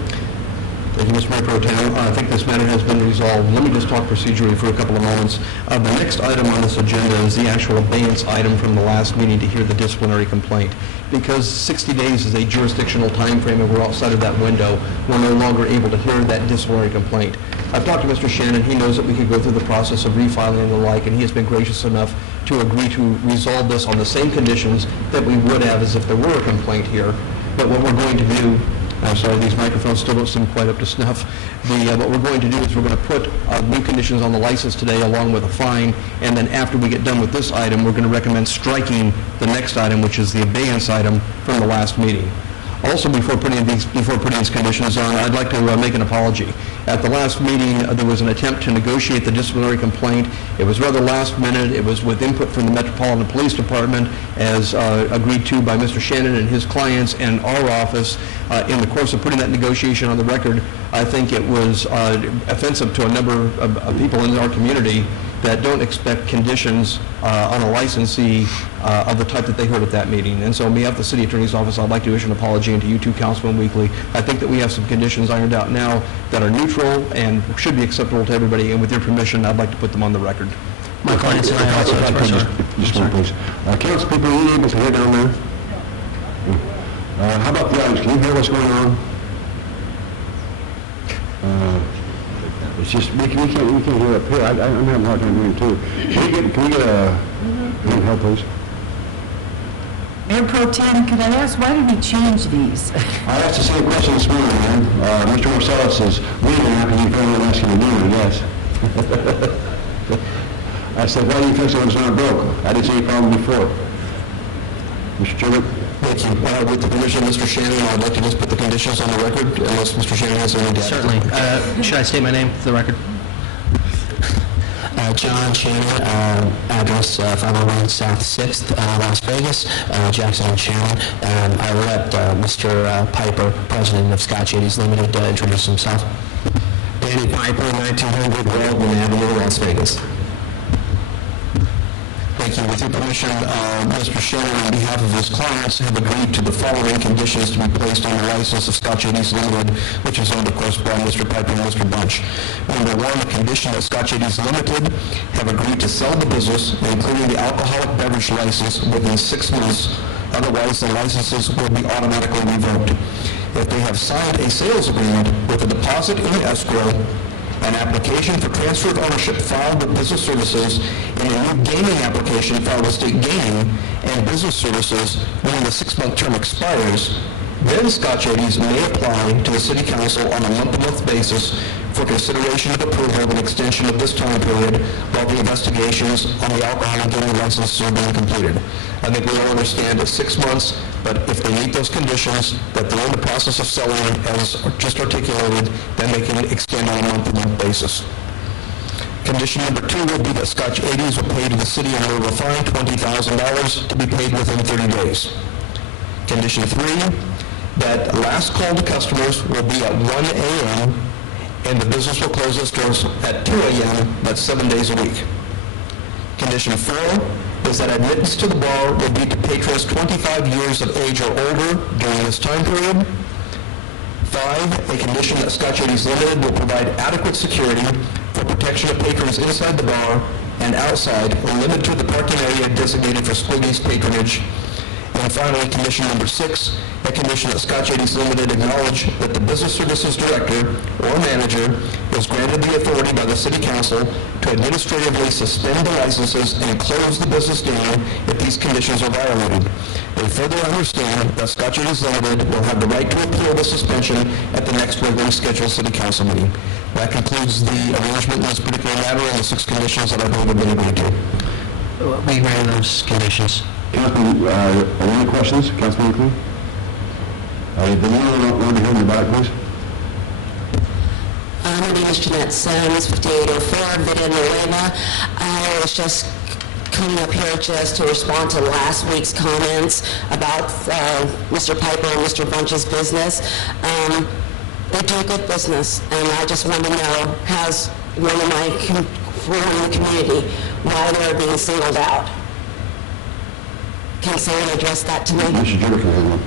Thank you, Mr. Mayor Pro Tem. I think this matter has been resolved. Let me just talk procedurally for a couple of moments. The next item on this agenda is the actual abeyance item from the last meeting to hear the disciplinary complaint. Because 60 days is a jurisdictional time frame and we're outside of that window, we're no longer able to hear that disciplinary complaint. I've talked to Mr. Shannon. He knows that we could go through the process of refiling and the like, and he has been gracious enough to agree to resolve this on the same conditions that we would have as if there were a complaint here. But what we're going to do I'm sorry, these microphones still don't seem quite up to snuff. What we're going to do is we're going to put new conditions on the license today along with a fine, and then after we get done with this item, we're going to recommend striking the next item, which is the abeyance item from the last meeting. Also, before putting these conditions on, I'd like to make an apology. At the last meeting, there was an attempt to negotiate the disciplinary complaint. It was rather last minute. It was with input from the Metropolitan Police Department, as agreed to by Mr. Shannon and his clients and our office. In the course of putting that negotiation on the record, I think it was offensive to a number of people in our community that don't expect conditions on a licensee of the type that they heard at that meeting. And so on behalf of the City Attorney's Office, I'd like to issue an apology, and to you too, Councilman Weekly. I think that we have some conditions ironed out now that are neutral and should be acceptable to everybody, and with your permission, I'd like to put them on the record. My clients and I also just one, please. Council people, are you able to hear down there? How about the audience? Can you hear what's going on? It's just, we can't hear up here. I'm having a hard time hearing too. Can we get a help, please? Mayor Pro Tem, could I ask, why did we change these? I asked the same question this morning, man. Mr. Marcellus says, we didn't have to be very asking again, yes. I said, why do you fix it when it's not broke? I didn't see any problem before. Mr. Chairman? Thank you. With the permission of Mr. Shannon, I'd like to just put the conditions on the record, unless Mr. Shannon has any data. Certainly. Should I state my name for the record? John Shannon, address 501 South 6th, Las Vegas, Jackson and Shannon. I will let Mr. Piper, president of Scotch 80s Limited, introduce himself. Danny Piper, 1900 Waldman Avenue, Las Vegas. Thank you. With your permission, Mr. Shannon, on behalf of his clients, have agreed to the following conditions to be placed on the license of Scotch 80s Limited, which is owned, of course, by Mr. Piper and Mr. Bunch. Number one, the condition that Scotch 80s Limited have agreed to sell the business, including the alcoholic beverage license, within 6 months. Otherwise, the licenses will be automatically revoked. If they have signed a sales agreement with a deposit in escrow, an application for transfer of ownership filed with Business Services, and a new gaming application filed with State Gaming and Business Services when the 6-month term expires, then Scotch 80s may apply to the City Council on a month-to-month basis for consideration of approval of an extension of this time period while the investigations on the alcohol and gaming licenses are being completed. I think we all understand it's 6 months, but if they meet those conditions, that they're in the process of selling as just articulated, then they can extend on a month-to-month basis. Condition number 2 will be that Scotch 80s will pay to the city in lieu of a fine $20,000 to be paid within 30 days. Condition 3, that last call to customers will be at 1 a.m. and the business will close its doors at 2 a.m., that's 7 days a week. Condition 4 is that admittance to the bar will be to patrons 25 years of age or older during this time period. 5, a condition that Scotch 80s Limited will provide adequate security for protection of patrons inside the bar and outside, limited to the parking area designated for Squiggy's patronage. And finally, condition number 6, a condition that Scotch 80s Limited acknowledge that the Business Services Director or Manager is granted the authority by the City Council to administratively suspend the licenses and close the business down if these conditions are violated. They further understand that Scotch 80s Limited will have the right to appeal the suspension at the next regularly scheduled City Council meeting. That concludes the arrangement in this particular matter and the 6 conditions that I believe have been agreed to. We agree on those conditions. Councilman, any questions? Councilman Weekly? The one want to hear about it, please. My name is Jeanette Sims, 5804 Vida Nueva. I was just coming up here just to respond to last week's comments about Mr. Piper and Mr. Bunch's business. They do good business, and I just want to know, has one of my from the community, why they're being singled out. Can someone address that to me? Mr. Jericho, everyone.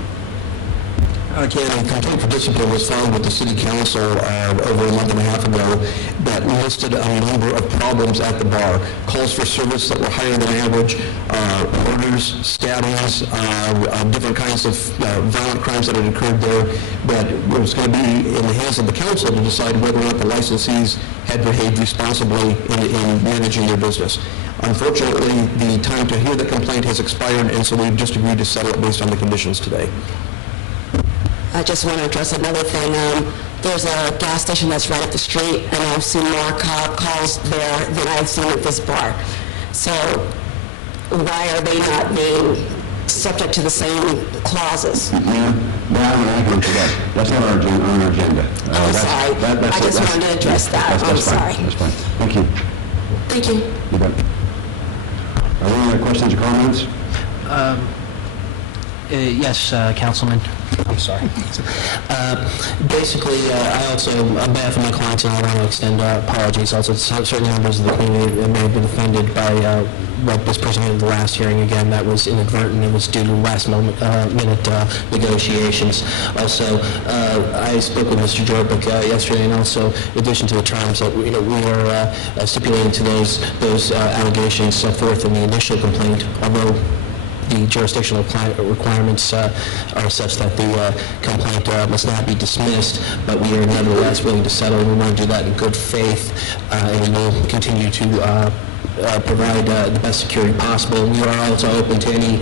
Again, a complaint for discipline was filed with the City Council over a month and a half ago that listed a number of problems at the bar. Calls for service that were higher than average, murders, stabbings, different kinds of violent crimes that had occurred there, that it was going to be in the hands of the council to decide whether or not the licensees had behaved responsibly in managing their business. Unfortunately, the time to hear the complaint has expired, and so we've just agreed to settle it based on the conditions today. I just want to address another thing. There's a gas station that's right up the street, and I've seen more calls there than I've seen at this bar. So why are they not being subject to the same clauses? Ma'am, that's not our agenda. I'm sorry. I just wanted to address that. I'm sorry. That's fine. Thank you. Thank you. You bet. Are there any other questions or comments? Yes, Councilman. I'm sorry. Basically, I also, on behalf of my clients, and I want to extend apologies also to certain members of the community that may have been offended by what was presented in the last hearing. Again, that was inadvertent. It was due to last-minute negotiations. Also, I spoke with Mr. Jorbic yesterday, and also, in addition to the terms that we are stipulating to those allegations set forth in the initial complaint, although the jurisdictional requirements are such that the complaint must not be dismissed, but we are nevertheless willing to settle, and we want to do that in good faith, and we will continue to provide the best security possible. We are also open to any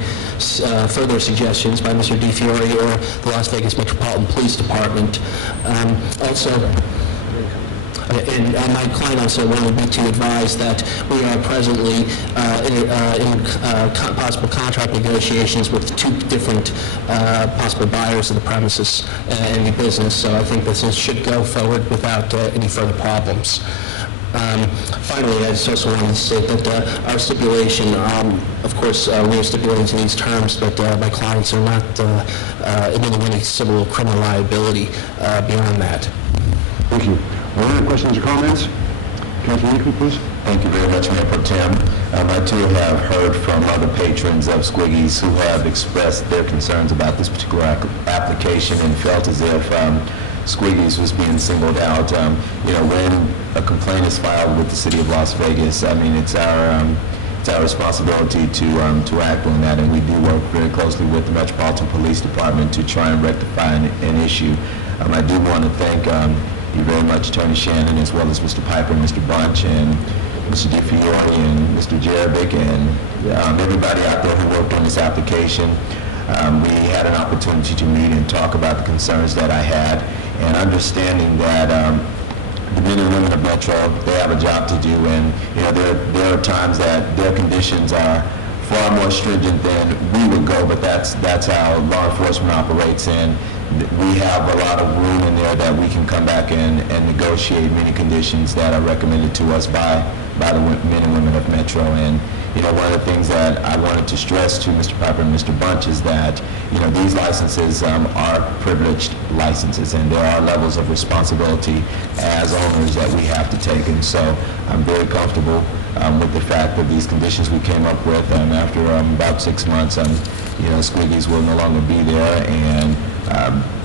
further suggestions by Mr. DiFiore or the Las Vegas Metropolitan Police Department. And my client also wanted me to advise that we are presently in possible contract negotiations with two different possible buyers of the premises and any business, so I think this should go forward without any further problems. Finally, I just also wanted to state that our stipulation, of course, we are stipulating to these terms, but my clients are not admitting any civil or criminal liability beyond that. Thank you. Are there any questions or comments? Councilman Hinckley, please. Thank you very much, Mayor Pro Tem. I too have heard from other patrons of Squiggy's who have expressed their concerns about this particular application and felt as if Squiggy's was being singled out. When a complaint is filed with the City of Las Vegas, I mean, it's our responsibility to act on that, and we do work very closely with the Metropolitan Police Department to try and rectify an issue. I do want to thank you very much, Attorney Shannon, as well as Mr. Piper and Mr. Bunch and Mr. DiFiore and Mr. Jerebic and everybody out there who worked on this application. We had an opportunity to meet and talk about the concerns that I had, and understanding that the men and women of Metro, they have a job to do, and there are times that their conditions are far more stringent than we would go, but that's how law enforcement operates, and we have a lot of room in there that we can come back and negotiate many conditions that are recommended to us by the men and women of Metro. And one of the things that I wanted to stress to Mr. Piper and Mr. Bunch is that these licenses are privileged licenses, and there are levels of responsibility as owners that we have to take. And so I'm very comfortable with the fact that these conditions we came up with after about 6 months, Squiggy's will no longer be there. And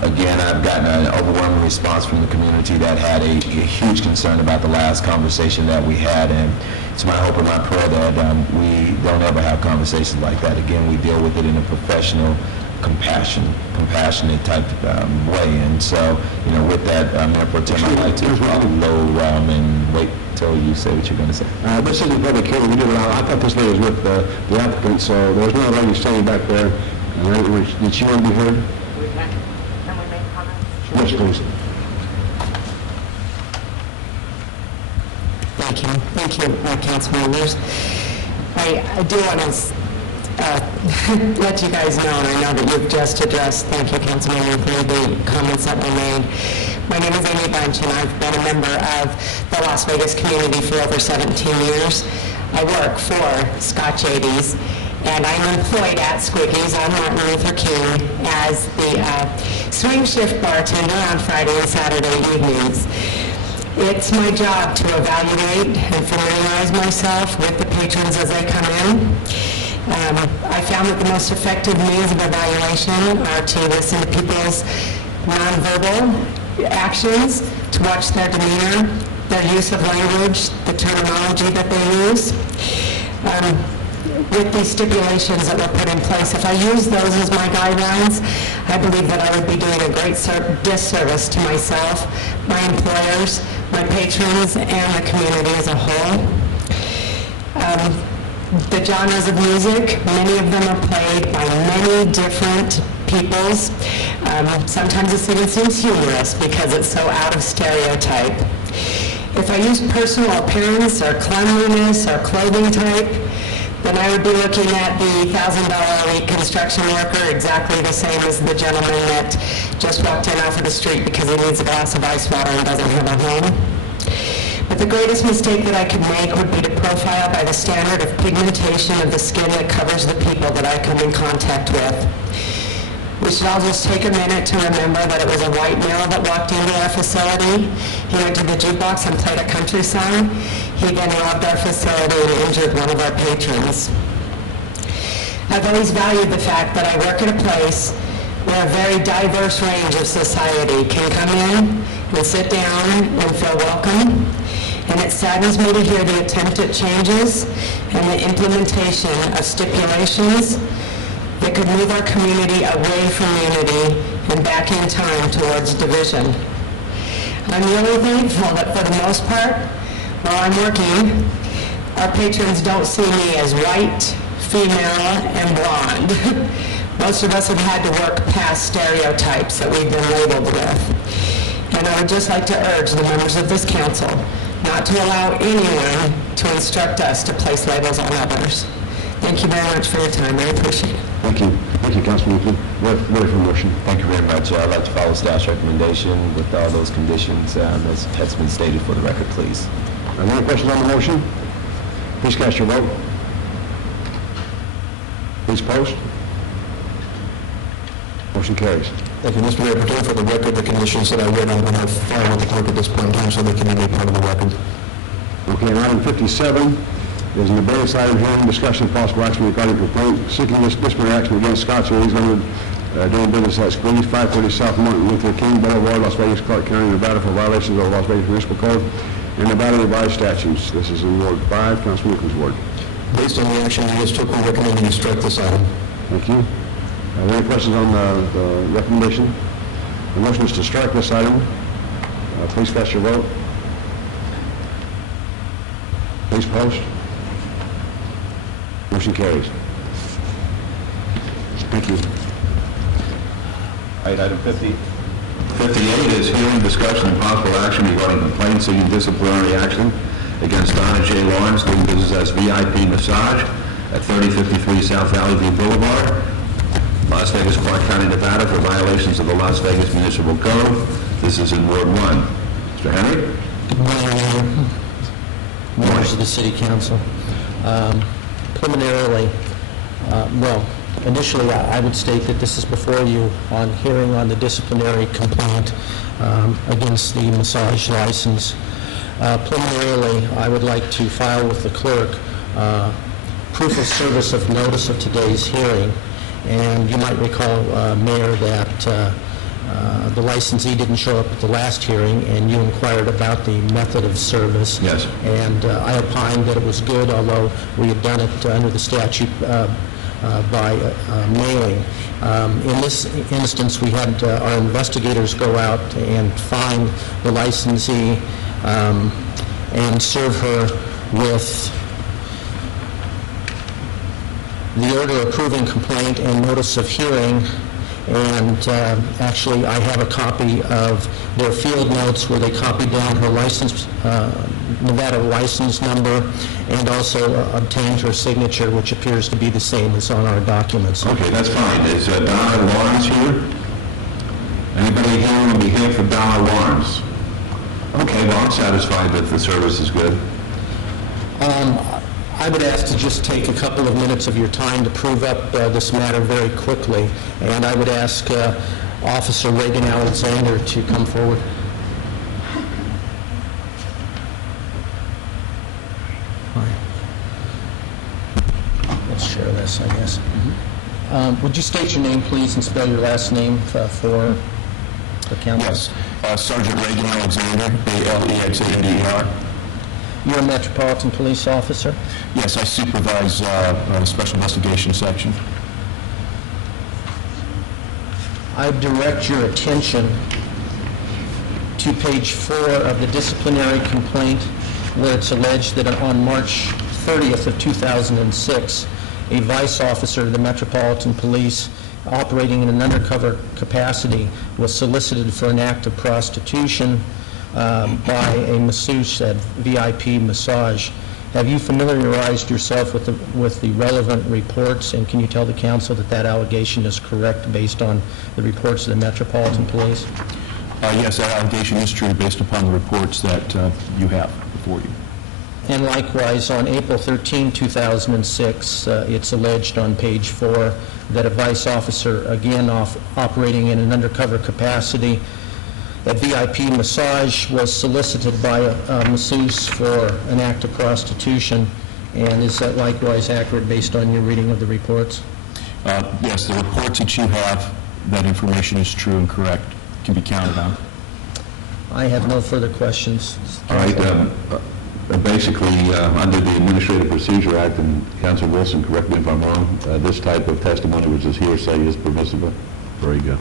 again, I've gotten an overwhelming response from the community that had a huge concern about the last conversation that we had, and it's my hope and my prayer that we don't ever have conversations like that again. We deal with it in a professional, compassionate type way. And so, with that, Mayor Pro Tem, I'd like to low and wait till you say what you're going to say. This is the public hearing. I thought this lady was with the applicant, so there was no lady standing back there. Did she want to be heard? Can we make comments? Yes, please. Thank you, council members. I do want to let you guys know, and I know that you've just addressed, thank you, Councilman Hinckley, the comments that were made. My name is Amy Bunch, and I've been a member of the Las Vegas community for over 17 years. I work for Scotch 80s, and I'm employed at Squiggy's on Martin Luther King as the swing shift bartender on Friday and Saturday evenings. It's my job to evaluate and familiarize myself with the patrons as they come in. I found that the most effective means of evaluation are to listen to people's nonverbal actions, to watch their demeanor, their use of language, the terminology that they use. With these stipulations that were put in place, if I use those as my guidelines, I believe that I would be doing a great disservice to myself, my employers, my patrons, and the community as a whole. The genres of music, many of them are played by many different peoples. Sometimes this even seems humorous because it's so out of stereotype. If I use personal appearance or cleanliness or clothing type, then I would be looking at the $1,000 a week construction worker, exactly the same as the gentleman that just walked in off of the street because he needs a glass of ice water and doesn't have a home. But the greatest mistake that I could make would be to profile by the standard of pigmentation of the skin that covers the people that I come in contact with. We should all just take a minute to remember that it was a white male that walked into our facility. He went to the jukebox and played a country song. He then robbed our facility and injured one of our patrons. I've always valued the fact that I work at a place where a very diverse range of society can come in and sit down and feel welcome. And it saddens me to hear the attempt at changes and the implementation of stipulations that could move our community away from unity and back in time towards division. I'm really thankful that for the most part, while I'm working, our patrons don't see me as white, female, and blonde. Most of us have had to work past stereotypes that we've been labeled with. And I would just like to urge the members of this council not to allow anyone to instruct us to place labels on others. Thank you very much for your time. I appreciate it. Thank you. Thank you, Councilman Lee. Ready for a motion? Thank you very much. I'd like to follow staff's recommendation with all those conditions as has been stated for the record, please. Are there any questions on the motion? Please cast your vote. Please post. Motion carries. Thank you, Mr. Mayor. Pro Tem, for the record, the conditions that I read, I'm going to file with the clerk at this point in time so they can be made part of the record. Okay, and item 57 is an abeyance item hearing, discussion of possible action regarding complaint seeking disciplinary action against Scotts Airways Limited doing business at Squeeze, 530 South Martin Luther King Boulevard, Las Vegas, Clark County, Nevada, for violations of the Las Vegas Municipal Code and Nevada revised statutes. This is in Ward 5, Councilman Wilkins' ward. Based on the action you just took, we're recommending you strike this item. Thank you. Are there any questions on the recommendation? The motion is to strike this item. Please cast your vote. Please post. Motion carries. Thank you. Item 50. 58 is hearing, discussion, and possible action regarding complaint seeking disciplinary action against Donna J. Lawrence doing business as VIP Massage at 3053 South Valley View Boulevard, Las Vegas, Clark County, Nevada, for violations of the Las Vegas Municipal Code. This is in Ward 1. Mr. Henry? Good morning, Mayor. Members of the City Council. Preliminarily, initially, I would state that this is before you on hearing on the disciplinary complaint against the massage license. Preliminarily, I would like to file with the clerk proof of service of notice of today's hearing. And you might recall, Mayor, that the licensee didn't show up at the last hearing, and you inquired about the method of service. Yes. And I opined that it was good, although we had done it under the statute by mailing. In this instance, we had our investigators go out and find the licensee and serve her with the order approving complaint and notice of hearing. And actually, I have a copy of their field notes where they copied down her license, Nevada license number, and also obtained her signature, which appears to be the same as on our documents. Okay, that's fine. Is Donna Lawrence here? Anybody here on behalf of Donna Lawrence? Okay, well, I'm satisfied that the service is good. I would ask to just take a couple of minutes of your time to prove up this matter very quickly, and I would ask Officer Reagan Alexander to come forward. Let's share this, I guess. Would you state your name, please, and spell your last name for the council? Yes. Sergeant Reagan Alexander, A-L-E-X-A-N-D-E-R. You're a Metropolitan Police officer? Yes, I supervise a special investigation section. I direct your attention to page 4 of the disciplinary complaint, where it's alleged that on March 30th of 2006, a vice officer of the Metropolitan Police operating in an undercover capacity, was solicited for an act of prostitution by a masseuse at VIP Massage. Have you familiarized yourself with the relevant reports, and can you tell the council that that allegation is correct based on the reports of the Metropolitan Police? Yes, that allegation is true based upon the reports that you have before you. And likewise, on April 13, 2006, it's alleged on page 4 that a vice officer, again operating in an undercover capacity at VIP Massage, was solicited by a masseuse for an act of prostitution. And is that likewise accurate based on your reading of the reports? Yes, the reports that you have, that information is true and correct, can be counted on. I have no further questions. All right. Basically, under the Administrative Procedure Act, and Councilor Wilson, correct me if I'm wrong, this type of testimony, which is hearsay, is permissible? Very good.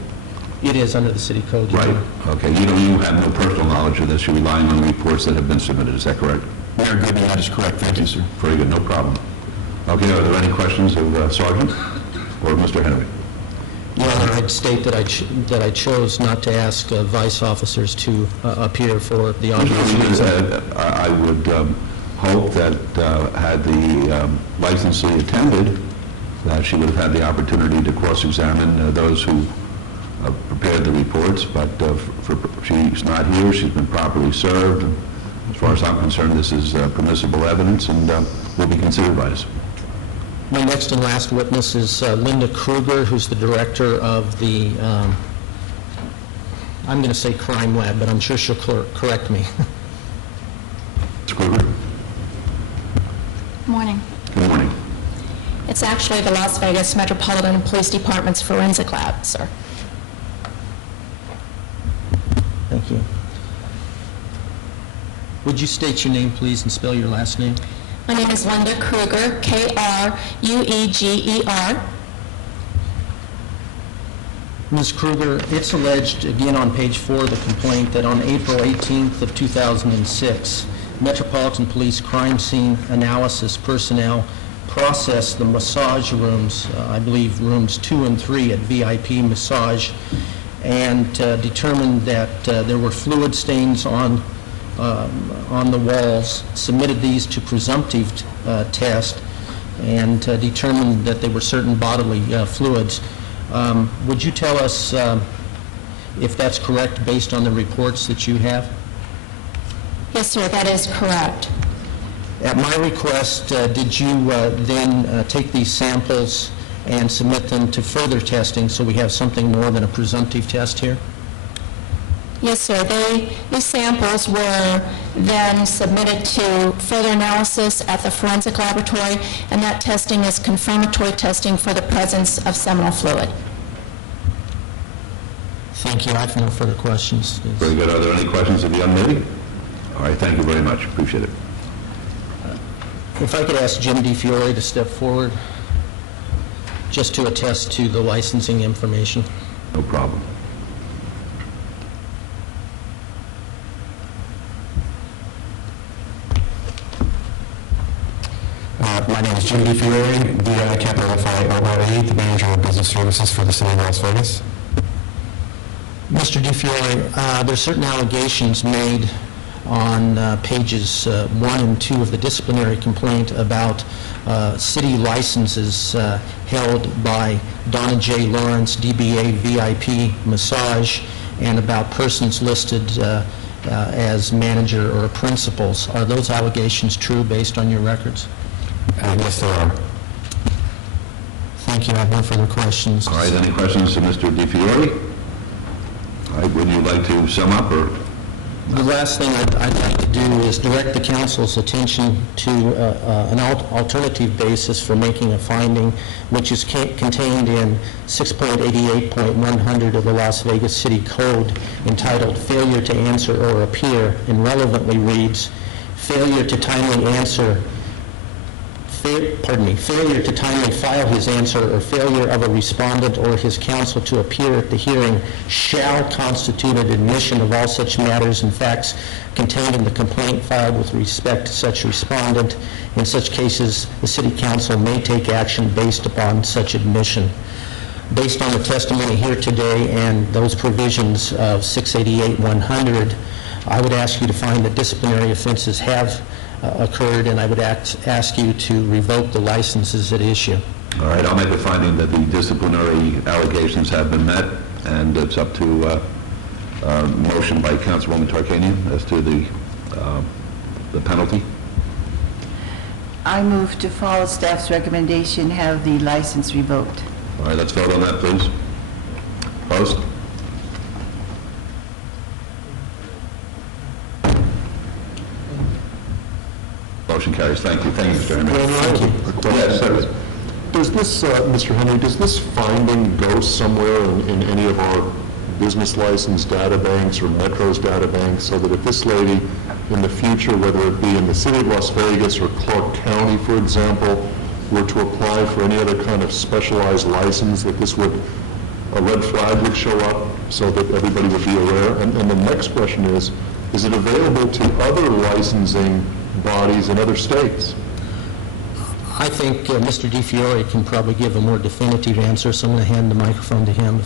It is under the city code. Right. Okay. You have no personal knowledge of this. You're relying on the reports that have been submitted. Is that correct? Mayor Goodman, that is correct. Thank you, sir. Very good. No problem. Okay. Are there any questions of Sergeant or Mr. Henry? Your Honor, I'd state that I chose not to ask vice officers to appear for the obvious reason. I would hope that had the licensee attended, that she would have had the opportunity to cross-examine those who prepared the reports, but she's not here. She's been properly served. As far as I'm concerned, this is permissible evidence and will be considered by us. My next and last witness is Linda Kruger, who's the director of the, I'm going to say Crime Lab, but I'm sure she'll correct me. Ms. Kruger. Morning. Good morning. It's actually the Las Vegas Metropolitan Police Department's Forensic Lab, sir. Thank you. Would you state your name, please, and spell your last name? My name is Linda Kruger, K-R-U-E-G-E-R. Ms. Kruger, it's alleged, again on page 4 of the complaint, that on April 18th of 2006, Metropolitan Police crime scene analysis personnel processed the massage rooms, I believe rooms 2 and 3 at VIP Massage, and determined that there were fluid stains on the walls, submitted these to presumptive test, and determined that they were certain bodily fluids. Would you tell us if that's correct based on the reports that you have? Yes, sir, that is correct. At my request, did you then take these samples and submit them to further testing so we have something more than a presumptive test here? Yes, sir. These samples were then submitted to further analysis at the forensic laboratory, and that testing is confirmatory testing for the presence of seminal fluid. Thank you. I have no further questions. Very good. Are there any questions of the young lady? All right. Thank you very much. Appreciate it. If I could ask Jim DiFiore to step forward just to attest to the licensing information. No problem. My name is Jim DiFiore, D-I-F-I-O-R-E, the Manager of Business Services for the City of Las Vegas. Mr. DiFiore, there are certain allegations made on pages 1 and 2 of the disciplinary complaint about city licenses held by Donna J. Lawrence, DBA VIP Massage, and about persons listed as manager or principals. Are those allegations true based on your records? Yes, there are. Thank you. I have no further questions. All right. Any questions to Mr. DiFiore? All right. Would you like to sum up, or? The last thing I'd like to do is direct the council's attention to an alternative basis for making a finding, which is contained in 6.88.100 of the Las Vegas City Code, entitled Failure to Answer or Appear, and relevantly reads, failure to timely file his answer or failure of a respondent or his counsel to appear at the hearing shall constitute an admission of all such matters and facts contained in the complaint filed with respect to such respondent. In such cases, the City Council may take action based upon such admission. Based on the testimony here today and those provisions of 688-100, I would ask you to find that disciplinary offenses have occurred, and I would ask you to revoke the licenses at issue. All right, I'll make a finding that the disciplinary allegations have been met, and it's up to motion by Councilwoman Tarkanian as to the penalty. I move to follow staff's recommendation, have the license revoked. All right, let's vote on that, please. Opposed? Motion carries. Thank you. Thank you, Mr. Henry. Yes, sir. Does this, Mr. Henry, does this finding go somewhere in any of our business license databanks or Metro's databanks, so that if this lady in the future, whether it be in the city of Las Vegas or Clark County, for example, were to apply for any other kind of specialized license, that this would, a red flag would show up so that everybody would be aware? And the next question is it available to other licensing bodies in other states? I think Mr. DiFiore can probably give a more definitive answer, so I'm going to hand the microphone to him.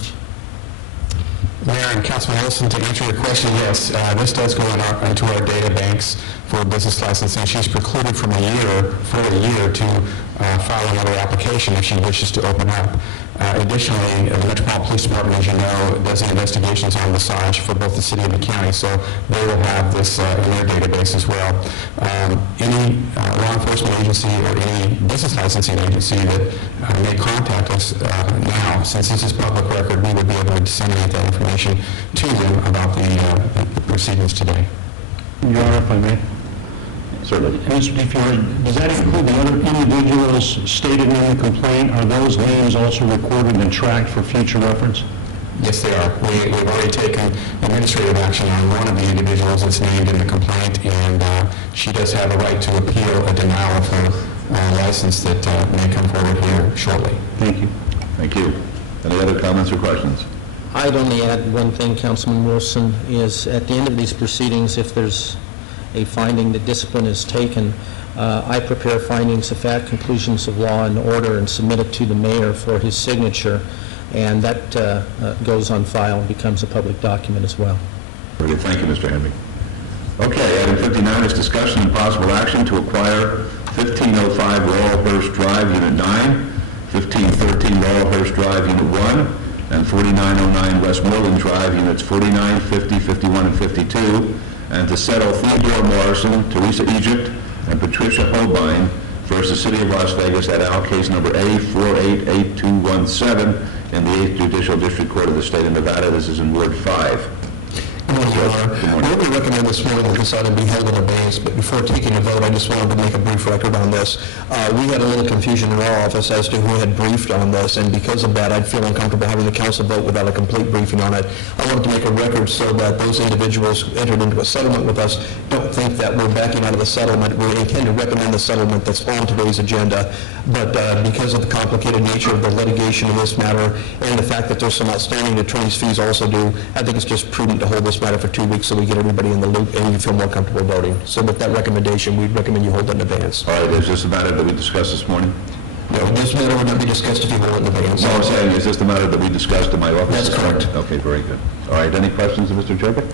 Mayor and Councilman Wilson, to answer your question, yes, this does go into our data banks for business licensing. She's precluded for a year to file another application if she wishes to open up. Additionally, the Metropolitan Police Department, as you know, does the investigations on Lesage for both the city and the county, so they will have this in their database as well. Any law enforcement agency or any business licensing agency that may contact us now, since this is public record, we would be able to disseminate that information to them about the proceedings today. Your Honor, if I may. Certainly. Mr. DiFiore, does that include the other individuals stated in the complaint? Are those names also recorded and tracked for future reference? Yes, they are. We've already taken administrative action on one of the individuals that's named in the complaint, and she does have a right to appeal a denial of her license that may come forward here shortly. Thank you. Thank you. Any other comments or questions? I'd only add one thing, Councilman Wilson, is at the end of these proceedings, if there's a finding that discipline is taken, I prepare findings of fact, conclusions of law and order, and submit it to the mayor for his signature, and that goes on file and becomes a public document as well. Very good. Thank you, Mr. Henry. Okay, item 59 is discussion and possible action to acquire 1505 Laurelhurst Drive, Unit 9, 1513 Laurelhurst Drive, Unit 1, and 4909 Westmoreland Drive, Units 49, 50, 51, and 52, and to settle Theodore Morrison, Teresa Egypt, and Patricia Holbein versus City of Las Vegas et al., case number A488217 in the 8th Judicial District Court of the State of Nevada. This is in Ward 5. Good morning, Your Honor. What we recommend this morning that this item be held in abeyance, but before taking a vote, I just wanted to make a brief record on this. We had a little confusion in our office as to who had briefed on this, and because of that, I'd feel uncomfortable having the council vote without a complete briefing on it. I wanted to make a record so that those individuals who entered into a settlement with us don't think that we're backing out of the settlement. We intend to recommend the settlement that's on today's agenda, but because of the complicated nature of the litigation in this matter and the fact that there's some outstanding attorney's fees also due, I think it's just prudent to hold this matter for 2 weeks so we get everybody in the loop and you feel more comfortable voting. So with that recommendation, we'd recommend you hold it in advance. All right, is this the matter that we discussed this morning? No, this matter would not be discussed if you hold it in advance. No, I'm saying, is this the matter that we discussed in my office? That's correct. Okay, very good. All right, any questions of Mr. Jerka?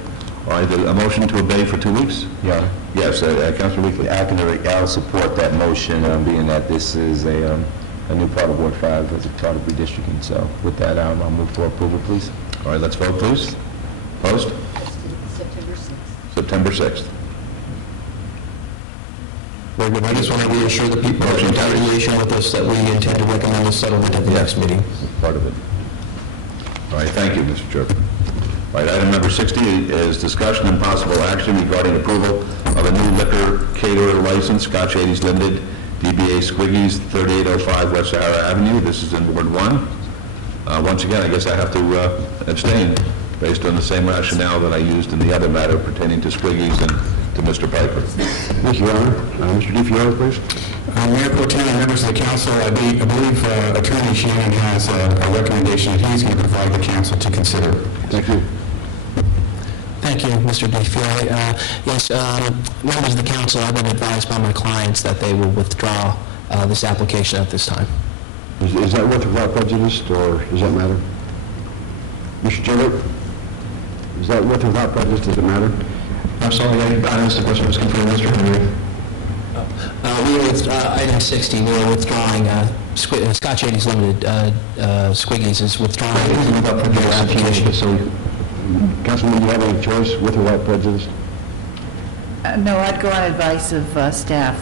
All right, a motion to obey for 2 weeks? Yeah. Yes, Councilor Weekly. I'll support that motion, being that this is a new part of Ward 5 as a part of redistricting. So with that, I'll move for approval, please. All right, let's vote, please. Opposed? September 6th. Very good. I just want to reassure the people in retaliation with us that we intend to recommend the settlement at the next meeting. Part of it. All right, thank you, Mr. Jerka. All right, item number 60 is discussion and possible action regarding approval of a new liquor caterer license, Scotch 80s Limited, DBA Squiggies, 3805 West Sahara Avenue. This is in Ward 1. Once again, I guess I have to abstain based on the same rationale that I used in the other matter pertaining to Squiggies and to Mr. Piper. Thank you, Your Honor. Mr. DiFiore, please. Mayor Pro Tem and members of the council, I believe Attorney Shannon has a recommendation that he's going to provide the council to consider. Thank you. Thank you, Mr. DiFiore. Yes, members of the council, I've been advised by my clients that they will withdraw this application at this time. Is that with or without prejudice, or does that matter? Mr. Gilbert? Is that with or without prejudice, does it matter? I'm sorry, I asked the question, I was confirming Mr. Henry. We are with item 60, we are withdrawing, Scott Shady's Limited, Squiggies is withdrawing. Without prejudice application. So, Councilman, do you have any choice, with or without prejudice? No, I'd go on advice of staff.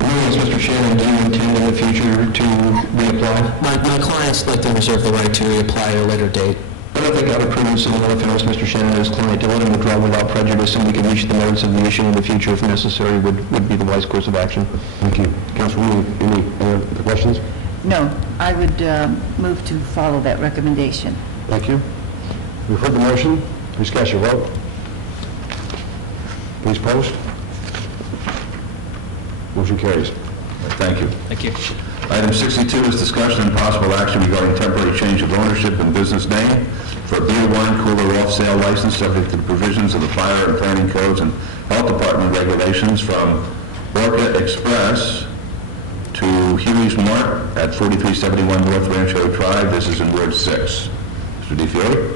Yes, Mr. Shannon, do you intend in the future to reapply? My clients like to reserve the right to reapply at a later date. I don't think out of prudence in the if I ask Mr. Shannon and his client to let him withdraw without prejudice and we can reach the merits of the issue in the future if necessary would be the wise course of action. Thank you. Councilwoman, any other questions? No, I would move to follow that recommendation. Thank you. We've heard the motion. Please cast your vote. Please post. Motion carries. Thank you. Thank you. Item 62 is discussion and possible action regarding temporary change of ownership and business name for a beer, wine cooler off-sale license subject to the provisions of the fire and planning codes and health department regulations from Orca Express to Huey's Mart at 4371 North Rancho Drive. This is in Ward 6. Mr. DiFiore?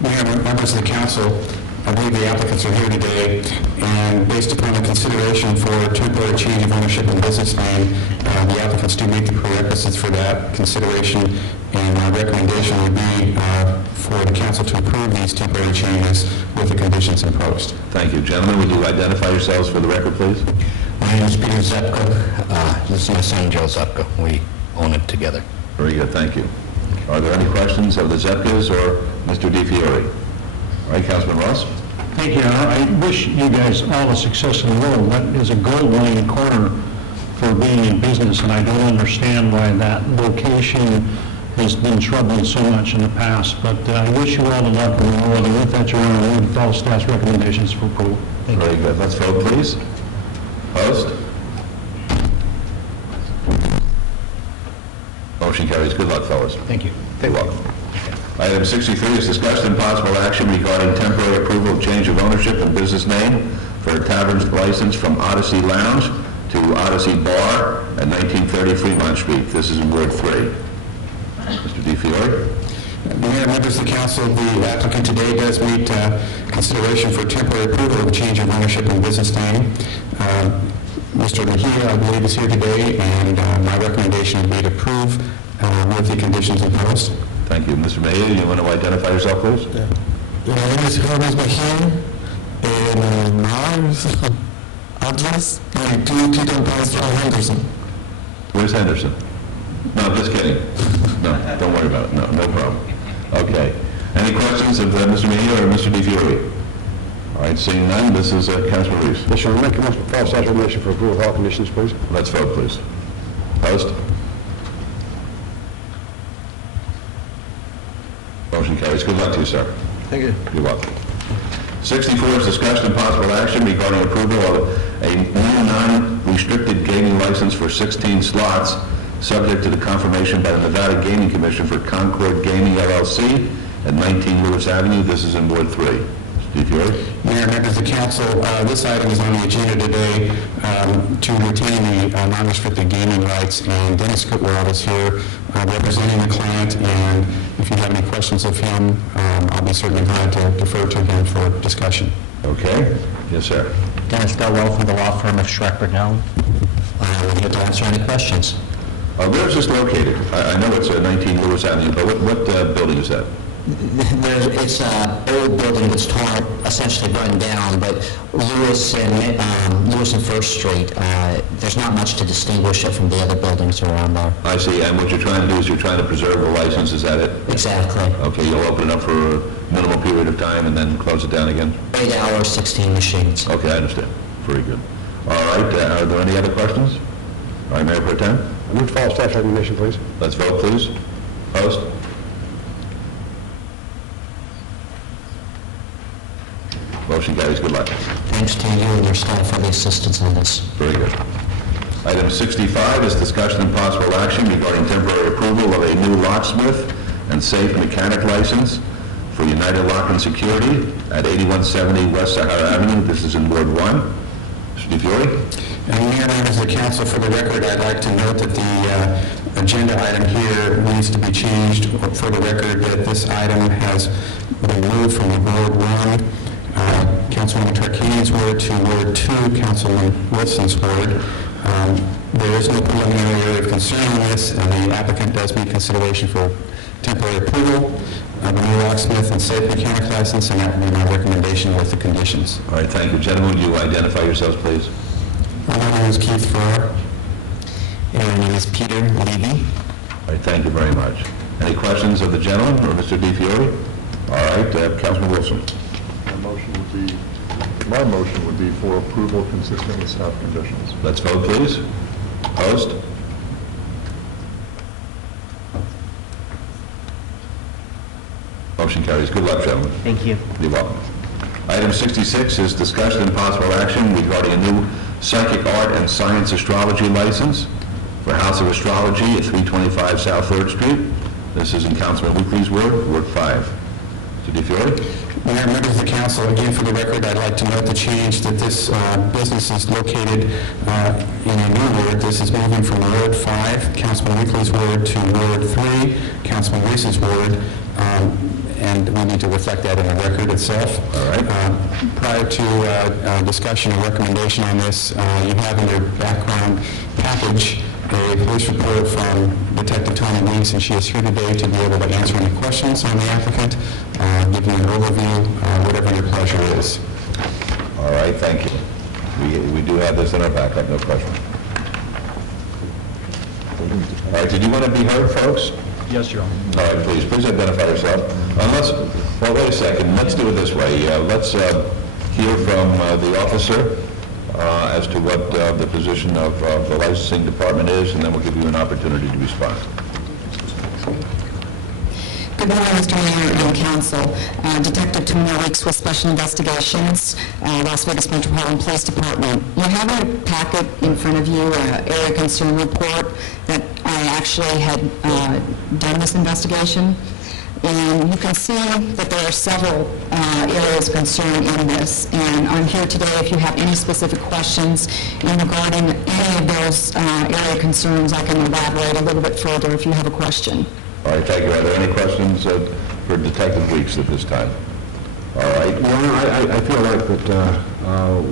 Mayor, members of the council, I believe the applicants are here today, and based upon the consideration for a temporary change of ownership and business name, the applicants do meet the prerequisites for that consideration, and my recommendation would be for the council to approve these temporary changes with the conditions imposed. Thank you. Gentlemen, would you identify yourselves for the record, please? My name is Peter Zepka. This is my son, Joe Zepka. We own it together. Very good, thank you. Are there any questions of the Zepkas or Mr. DiFiore? All right, Councilman Ross? Thank you, Your Honor. I wish you guys all the success in the world. That is a gold-line corner for being in business, and I don't understand why that location has been troubled so much in the past. But I wish you all the luck in the world. And with that, Your Honor, I would follow staff's recommendations for approval. Thank you. Very good. Let's vote, please. Opposed? Motion carries. Good luck, fellas. Thank you. You're welcome. Item 63 is discussion and possible action regarding temporary approval of change of ownership and business name for a tavern license from Odyssey Lounge to Odyssey Bar at 1930 Fremont Street. This is in Ward 3. Mr. DiFiore? Mayor, members of the council, the applicant today does meet consideration for temporary approval of change of ownership and business name. Mr. Mejia, I believe, is here today, and my recommendation would be to approve with the conditions imposed. Thank you. Mr. Mejia, you want to identify yourself, please? Yeah. My name is Hermes Mejia, and my address is 2 Tito Place from Henderson. Where's Henderson? No, just kidding. No, don't worry about it. No, no problem. Okay. Any questions of Mr. Mejia or Mr. DiFiore? All right, seeing none, this is Councilman Reeves. Mr. Chairman, make a motion to follow staff's recommendation for approval of all conditions, please. Let's vote, please. Opposed? Motion carries. Good luck to you, sir. Thank you. You're welcome. 64 is discussion and possible action regarding approval of a new non-restricted gaming license for 16 slots, subject to the confirmation by the Nevada Gaming Commission for Concord Gaming LLC at 19 Lewis Avenue. This is in Ward 3. Mr. DiFiore? Mayor, members of the council, this item is on the agenda today to retain the non-restricted gaming rights, and Dennis Kutwald is here representing the client, and if you have any questions of him, I'll be certainly glad to defer to him for discussion. Okay. Yes, sir. Dennis Delwell from the law firm of Schreck Burnell. I'm here to answer any questions. Where is this located? I know it's 19 Lewis Avenue, but what building is that? It's an old building that's torn, essentially burned down, but Lewis and First Street, there's not much to distinguish it from the other buildings around there. I see, and what you're trying to do is you're trying to preserve the license, is that it? Exactly. Okay, you'll open it up for a minimal period of time and then close it down again? 8 hours, 16 machines. Okay, I understand. Very good. All right, are there any other questions? All right, Mayor Pro Tem? I move to follow staff's recommendation, please. Let's vote, please. Opposed? Motion carries. Good luck. Thanks to you and your staff for the assistance on this. Very good. Item 65 is discussion and possible action regarding temporary approval of a new locksmith and safe mechanic license for United Lock and Security at 8170 West Sahara Avenue. This is in Ward 1. Mr. DiFiore? And Mayor, members of the council, for the record, I'd like to note that the agenda item here needs to be changed. For the record, that this item has been moved from Ward 1, Councilwoman Tarkanian's ward, to Ward 2, Councilman Wilson's ward. There is no preliminary area of concern on this, and the applicant does meet consideration for temporary approval of a new locksmith and safe mechanic license, and that would be my recommendation with the conditions. All right, thank you. Gentlemen, would you identify yourselves, please? My name is Keith Farrar. And my name is Peter Levy. All right, thank you very much. Any questions of the gentleman or Mr. DiFiore? All right, Councilman Wilson. My motion would be for approval consistent with staff conditions. Let's vote, please. Opposed? Motion carries. Good luck, gentlemen. Thank you. You're welcome. Item 66 is discussion and possible action regarding a new psychic art and science astrology license for House of Astrology at 325 South 3rd Street. This is in Councilman Weekly's ward, Ward 5. Mr. DiFiore? Mayor, members of the council, again, for the record, I'd like to note the change that this business is located in a new ward. This is moving from Ward 5, Councilman Weekly's ward, to Ward 3, Councilman Reese's ward, and we need to reflect that in the record itself. All right. Prior to discussion and recommendation on this, you have in your background package a police report from Detective Tony Weeks, and she is here today to be able to answer any questions on the applicant, give you an overview, whatever your pleasure is. All right, thank you. We do have this in our backup, no question. All right, did you want to be heard, folks? Yes, Your Honor. All right, please identify yourself. Well, wait a second, let's do it this way. Let's hear from the officer as to what the position of the licensing department is, and then we'll give you an opportunity to respond. Good morning, Mr. Mayor and Council. Detective Tony Weeks with Special Investigations, Las Vegas Metropolitan Police Department. You have a packet in front of you, an area concern report that I actually had done this investigation. And you can see that there are several areas of concern in this. And I'm here today if you have any specific questions regarding any of those area concerns. I can elaborate a little bit further if you have a question. All right, thank you. Are there any questions for Detective Weeks at this time? All right. Your Honor, I feel like that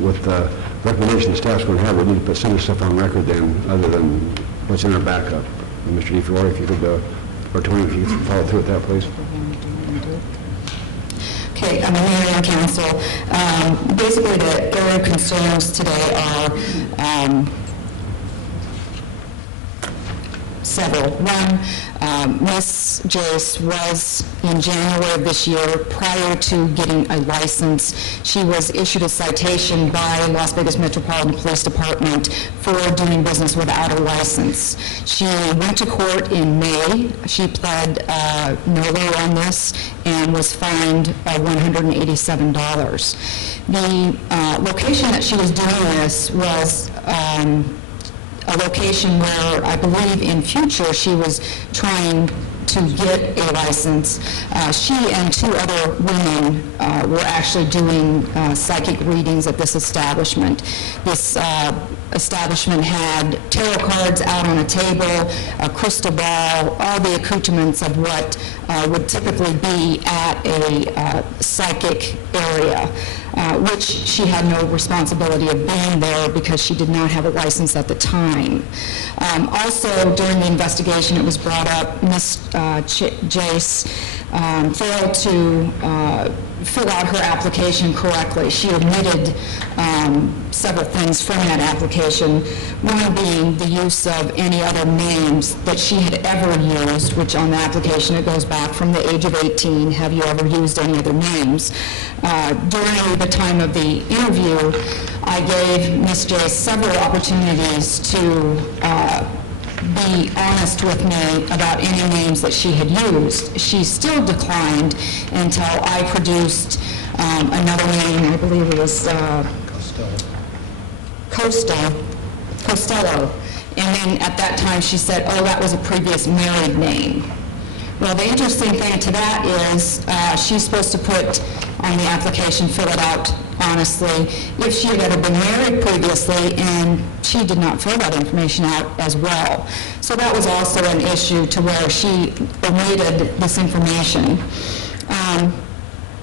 with the recommendation the staff's going to have, we need to put some of the stuff on record then, other than what's in our backup. And Mr. DiFiore, if you could, or Tony, if you could follow through with that, please. Okay, Mayor and Council. Basically, the area of concerns today are several. One, Ms. Jace was in January of this year, prior to getting a license, she was issued a citation by Las Vegas Metropolitan Police Department for doing business without a license. She went to court in May. She pled no on this and was fined by $187. The location that she was doing this was a location where I believe in future she was trying to get a license. She and two other women were actually doing psychic readings at this establishment. This establishment had tarot cards out on a table, a crystal ball, all the accoutrements of what would typically be at a psychic area. Which she had no responsibility of being there because she did not have a license at the time. Also, during the investigation, it was brought up Ms. Jace failed to fill out her application correctly. She omitted several things from that application, one being the use of any other names that she had ever used, which on the application it goes back from the age of 18, have you ever used any other names? During the time of the interview, I gave Ms. Jace several opportunities to be honest with me about any names that she had used. She still declined until I produced another name. I believe it was Costello. And then at that time she said, oh, that was a previous married name. Well, the interesting thing to that is she's supposed to put on the application, fill it out honestly, if she had ever been married previously, and she did not fill that information out as well. So that was also an issue to where she omitted this information.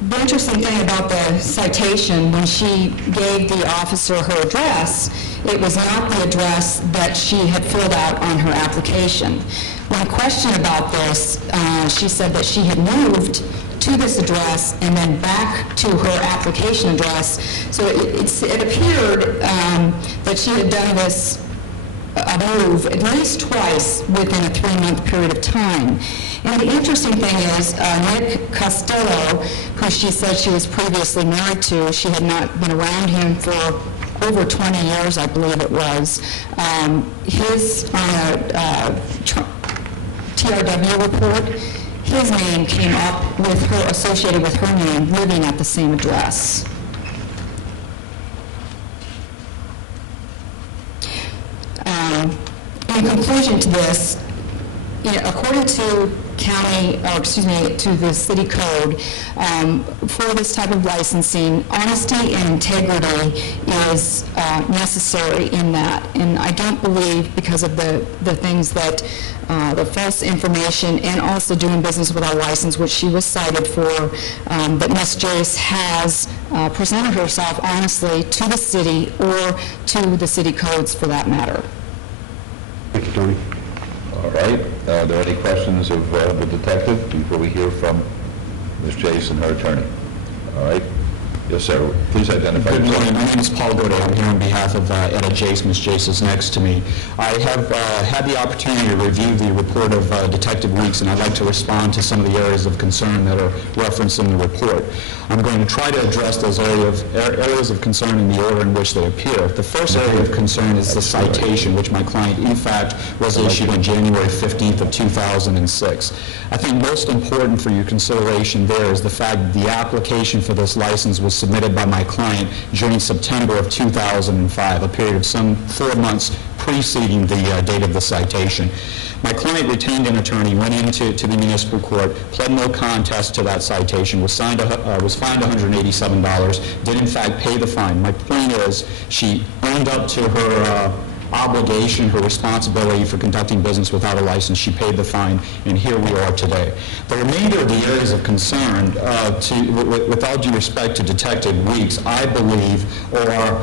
The interesting thing about the citation, when she gave the officer her address, it was not the address that she had filled out on her application. When questioned about this, she said that she had moved to this address and then back to her application address. So it appeared that she had done this a move at least twice within a 3-month period of time. And the interesting thing is, Nick Costello, who she said she was previously married to, she had not been around him for over 20 years, I believe it was. His TRW report, his name came up with her, associated with her name, living at the same address. In conclusion to this, according to to the city code, for this type of licensing, honesty and integrity is necessary in that. And I don't believe, because of the things that, the false information and also doing business without a license, which she was cited for, that Ms. Joyce has presented herself honestly to the city or to the city codes for that matter. Thank you, Tony. All right. Are there any questions of the detective before we hear from Ms. Jace and her attorney? All right. Yes, sir. Please identify Good yourself. morning. My name is Paul Godet. I'm here on behalf of Etta Jace. Ms. Jace is next to me. I have had the opportunity to review the report of Detective Weeks, and I'd like to respond to some of the areas of concern that are referenced in the report. I'm going to try to address those areas of concern in the order in which they appear. The first area of concern is the citation, which my client, in fact, was issued on January 15th of 2006. I think most important for your consideration there is the fact that the application for this license was submitted by my client during September of 2005, a period of some 4 months preceding the date of the citation. My client retained an attorney, went into the municipal court, pled no contest to that citation, was fined $187, did in fact pay the fine. My point is, she owned up to her obligation, her responsibility for conducting business without a license. She paid the fine, and here we are today. The remainder of the areas of concern, with all due respect to Detective Weeks, I believe are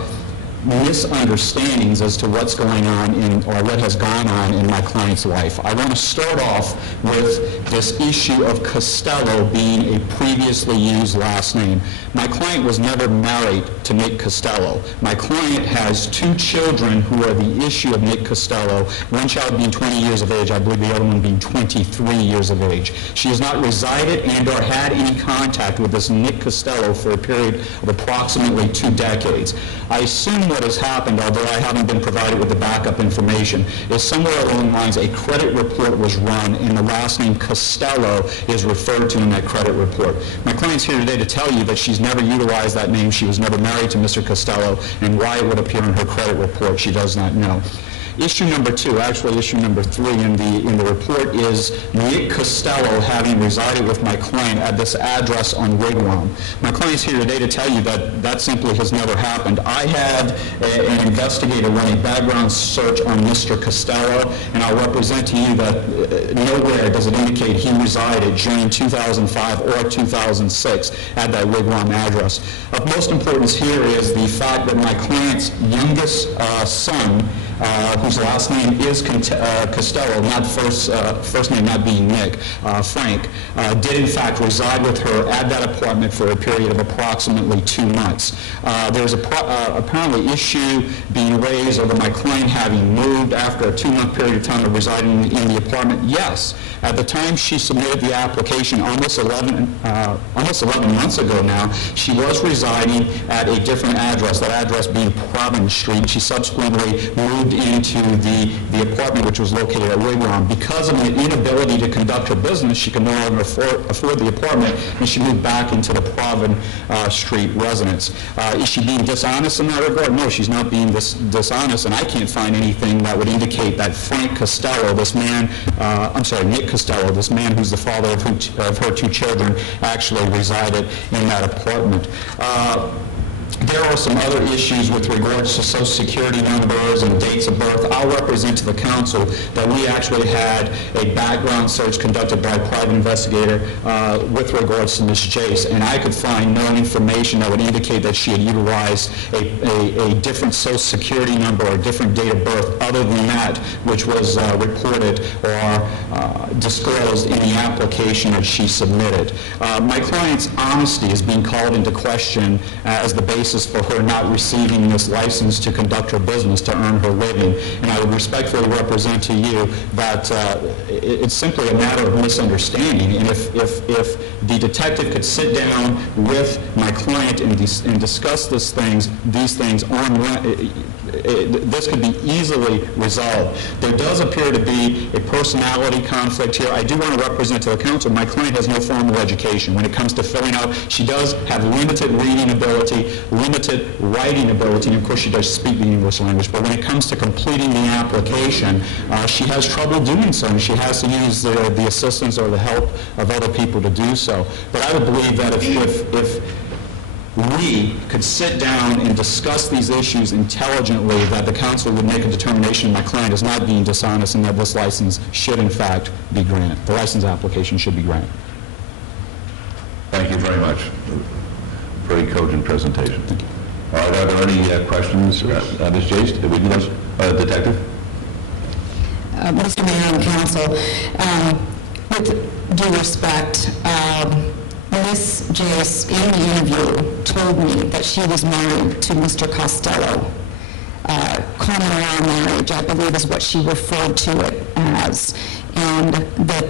misunderstandings as to what's going on or what has gone on in my client's life. I want to start off with this issue of Costello being a previously used last name. My client was never married to Nick Costello. My client has 2 children who are the issue of Nick Costello, one child being 20 years of age, I believe the other one being 23 years of age. She has not resided and or had any contact with this Nick Costello for a period of approximately 2 decades. I assume what has happened, although I haven't been provided with the backup information, is somewhere along the lines a credit report was run and the last name Costello is referred to in that credit report. My client's here today to tell you that she's never utilized that name, she was never married to Mr. Costello, and why it would appear in her credit report she does not know. Issue number 2, actually issue number 3 in the report is Nick Costello having resided with my client at this address on Wigwam. My client's here today to tell you that that simply has never happened. I had an investigator run a background search on Mr. Costello, and I'll represent to you that nowhere does it indicate he resided during 2005 or 2006 at that Wigwam address. Of most importance here is the fact that my client's youngest son, whose last name is Costello, not first name not being Nick, Frank, did in fact reside with her at that apartment for a period of approximately 2 months. There's apparently issue being raised over my client having moved after a 2-month period of time of residing in the apartment. Yes, at the time she submitted the application almost 11 months ago now, she was residing at a different address, that address being Providence Street. She subsequently moved into the apartment which was located at Wigwam. Because of an inability ability to conduct her business, she could no longer afford the apartment, and she moved back into the Providence Street residence. Is she being dishonest in that regard? No, she's not being dishonest, and I can't find anything that would indicate that Frank Costello, this man, Nick Costello, this man who's the father of her two children, actually resided in that apartment. There are some other issues with regards to Social Security numbers and dates of birth. I'll represent to the council that we actually had a background search conducted by a private investigator with regards to Ms. Jace, and I could find no information that would indicate that she had utilized a different Social Security number or a different date of birth other than that which was reported or disclosed in the application that she submitted. My client's honesty is being called into question as the basis for her not receiving this license to conduct her business to earn her living. And I would respectfully represent to you that it's simply a matter of misunderstanding. And if the detective could sit down with my client and discuss these things on this could be easily resolved. There does appear to be a personality conflict here. I do want to represent to the council, my client has no formal education. When it comes to filling out, she does have limited reading ability, limited writing ability, and of course she does speak the English language, but when it comes to completing the application, she has trouble doing so, and she has to use the assistance or the help of other people to do so. But I would believe that if we could sit down and discuss these issues intelligently, that the council would make a determination my client is not being dishonest and that this license should in fact be granted. The license application should be granted. Thank you very much. Very cogent presentation. All right, are there any questions? Ms. Jace, did we do this? Detective? Mr. Mayor and Council, with due respect, Ms. Jace, in the interview, told me that she was married to Mr. Costello. Common law marriage, I believe, is what she referred to it as. And the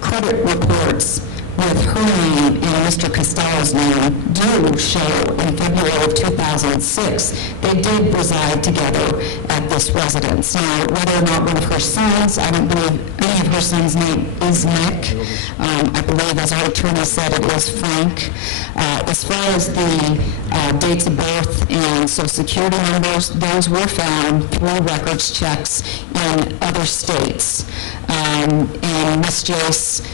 credit reports with her name and Mr. Costello's name do show in February of 2006 they did reside together at this residence. Now, whether or not one of her sons, I don't believe any of her sons' name is Nick. I believe, as our attorney said, it is Frank. As far as the dates of birth and Social Security numbers, those were found through records checks in other states. And Ms. Jace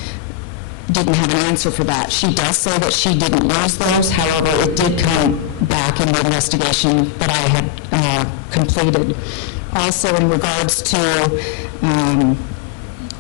didn't have an answer for that. She does say that she didn't use those. However, it did come back in the investigation that I had completed. Also, in regards to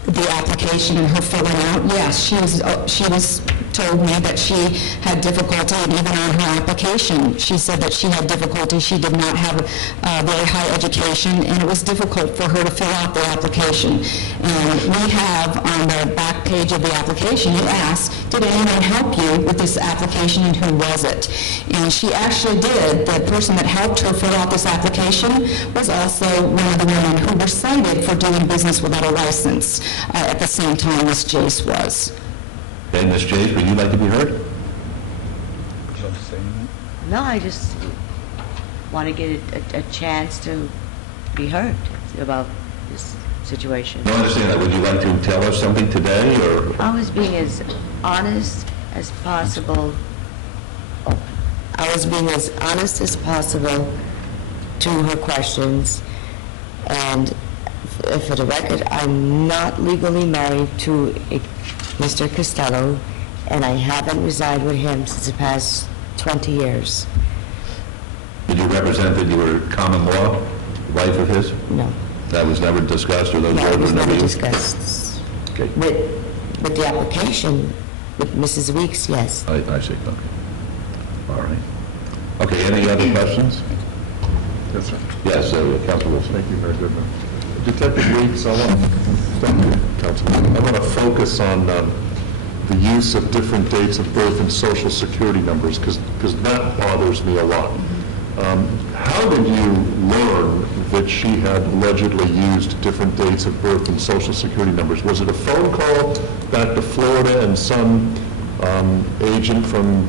the application and her filling out, yes, she was told me that she had difficulty, and even on her application, she said that she had difficulty. She did not have a very high education, and it was difficult for her to fill out the application. And we have on the back page of the application, you ask, did anyone help you with this application, and who was it? And she actually did. The person that helped her fill out this application was also one of the women who were cited for doing business without a license at the same time Ms. Jace was. Okay, Ms. Jace, would you like to be heard? No, I just want to get a chance to be heard about this situation. No, I understand that. Would you like to tell us something today, or? I was being as honest as possible. I was being as honest as possible to her questions, and for the record, I'm not legally married to Mr. Costello, and I haven't resided with him since the past 20 years. Did you represent that you were common law wife of his? No. That was never discussed, or those No, it words was were never never used? discussed. Okay. With the application, with Mrs. Weeks, yes. I see, okay. All right. Okay, any other questions? Yes, sir. Yes, Councilor Wilson. Thank you, very good. Detective Weeks, I want to, thank you, Councilman. I want to focus on the use of different dates of birth and social security numbers, because that bothers me a lot. How did you learn that she had allegedly used different dates of birth and social security numbers? Was it a phone call back to Florida and some agent from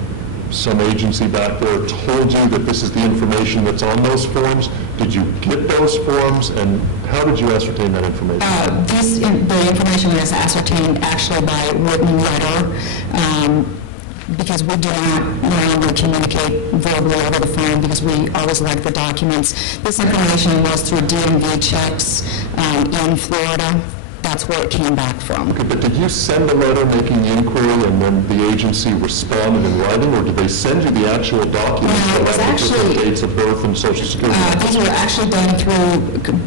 some agency back there told you that this is the information that's on those forms? Did you get those forms, and how did you ascertain that information? The information was ascertained actually by written letter, because we do not no longer communicate verbally over the phone because we always like the documents. This information was through DMV checks in Florida. That's where it came back from. Okay, but did you send a letter making the inquiry and then the agency responded in writing, or did they send you the actual documents No, it was that have the different actually- dates of birth and social security? These were actually done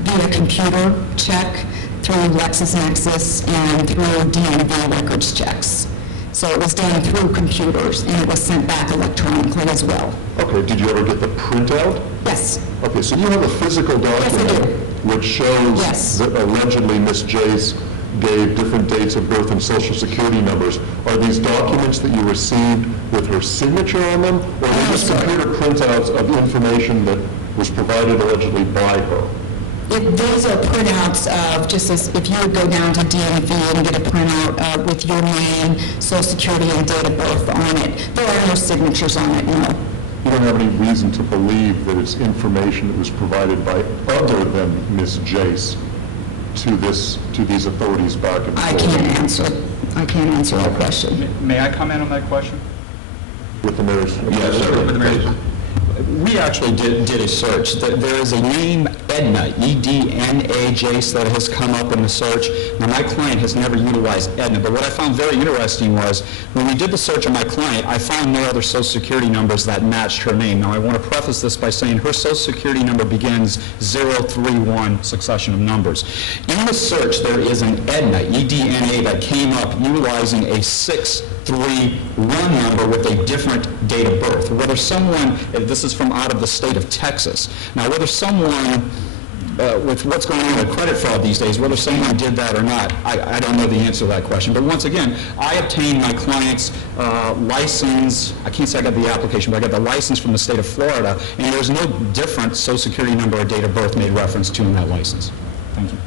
via computer check, through LexisNexis, and through DMV records checks. So it was done through computers, and it was sent back electronically as well. Okay, did you ever get the printout? Yes. Okay, so you have a physical document which shows that allegedly Ms. Jace gave different dates of birth and social security numbers. Are these documents that you received with her signature on them, or are they just computer printouts of information that was provided allegedly by her? Those are printouts of, just as if you would go down to DMV and get a printout with your name, social security, and date of birth on it. There are no signatures on it, no. You don't have any reason to believe that it's information that was provided by other than Ms. Jace to these authorities back in I can't answer that question. May I comment on that question? With the mayor's... Yes, sir. With the mayor's. We actually did a search. There is a name, Edna, E-D-N-A, Jace, that has come up in the search. Now, my client has never utilized Edna, but what I found very interesting was when we did the search on my client, I found no other social security numbers that matched her name. Now, I want to preface this by saying her social security number begins 031 succession of numbers. In the search, there is an Edna, E-D-N-A, that came up utilizing a 631 number with a different date of birth. Whether someone, this is from out of the state of Texas. Now, whether someone, with what's going on with credit fraud these days, whether someone did that or not, I don't know the answer to that question. But once again, I obtained my client's license. I can't say I got the application, but I got the license from the state of Florida, and there's no different social security number or date of birth made reference to in that license. Thank you.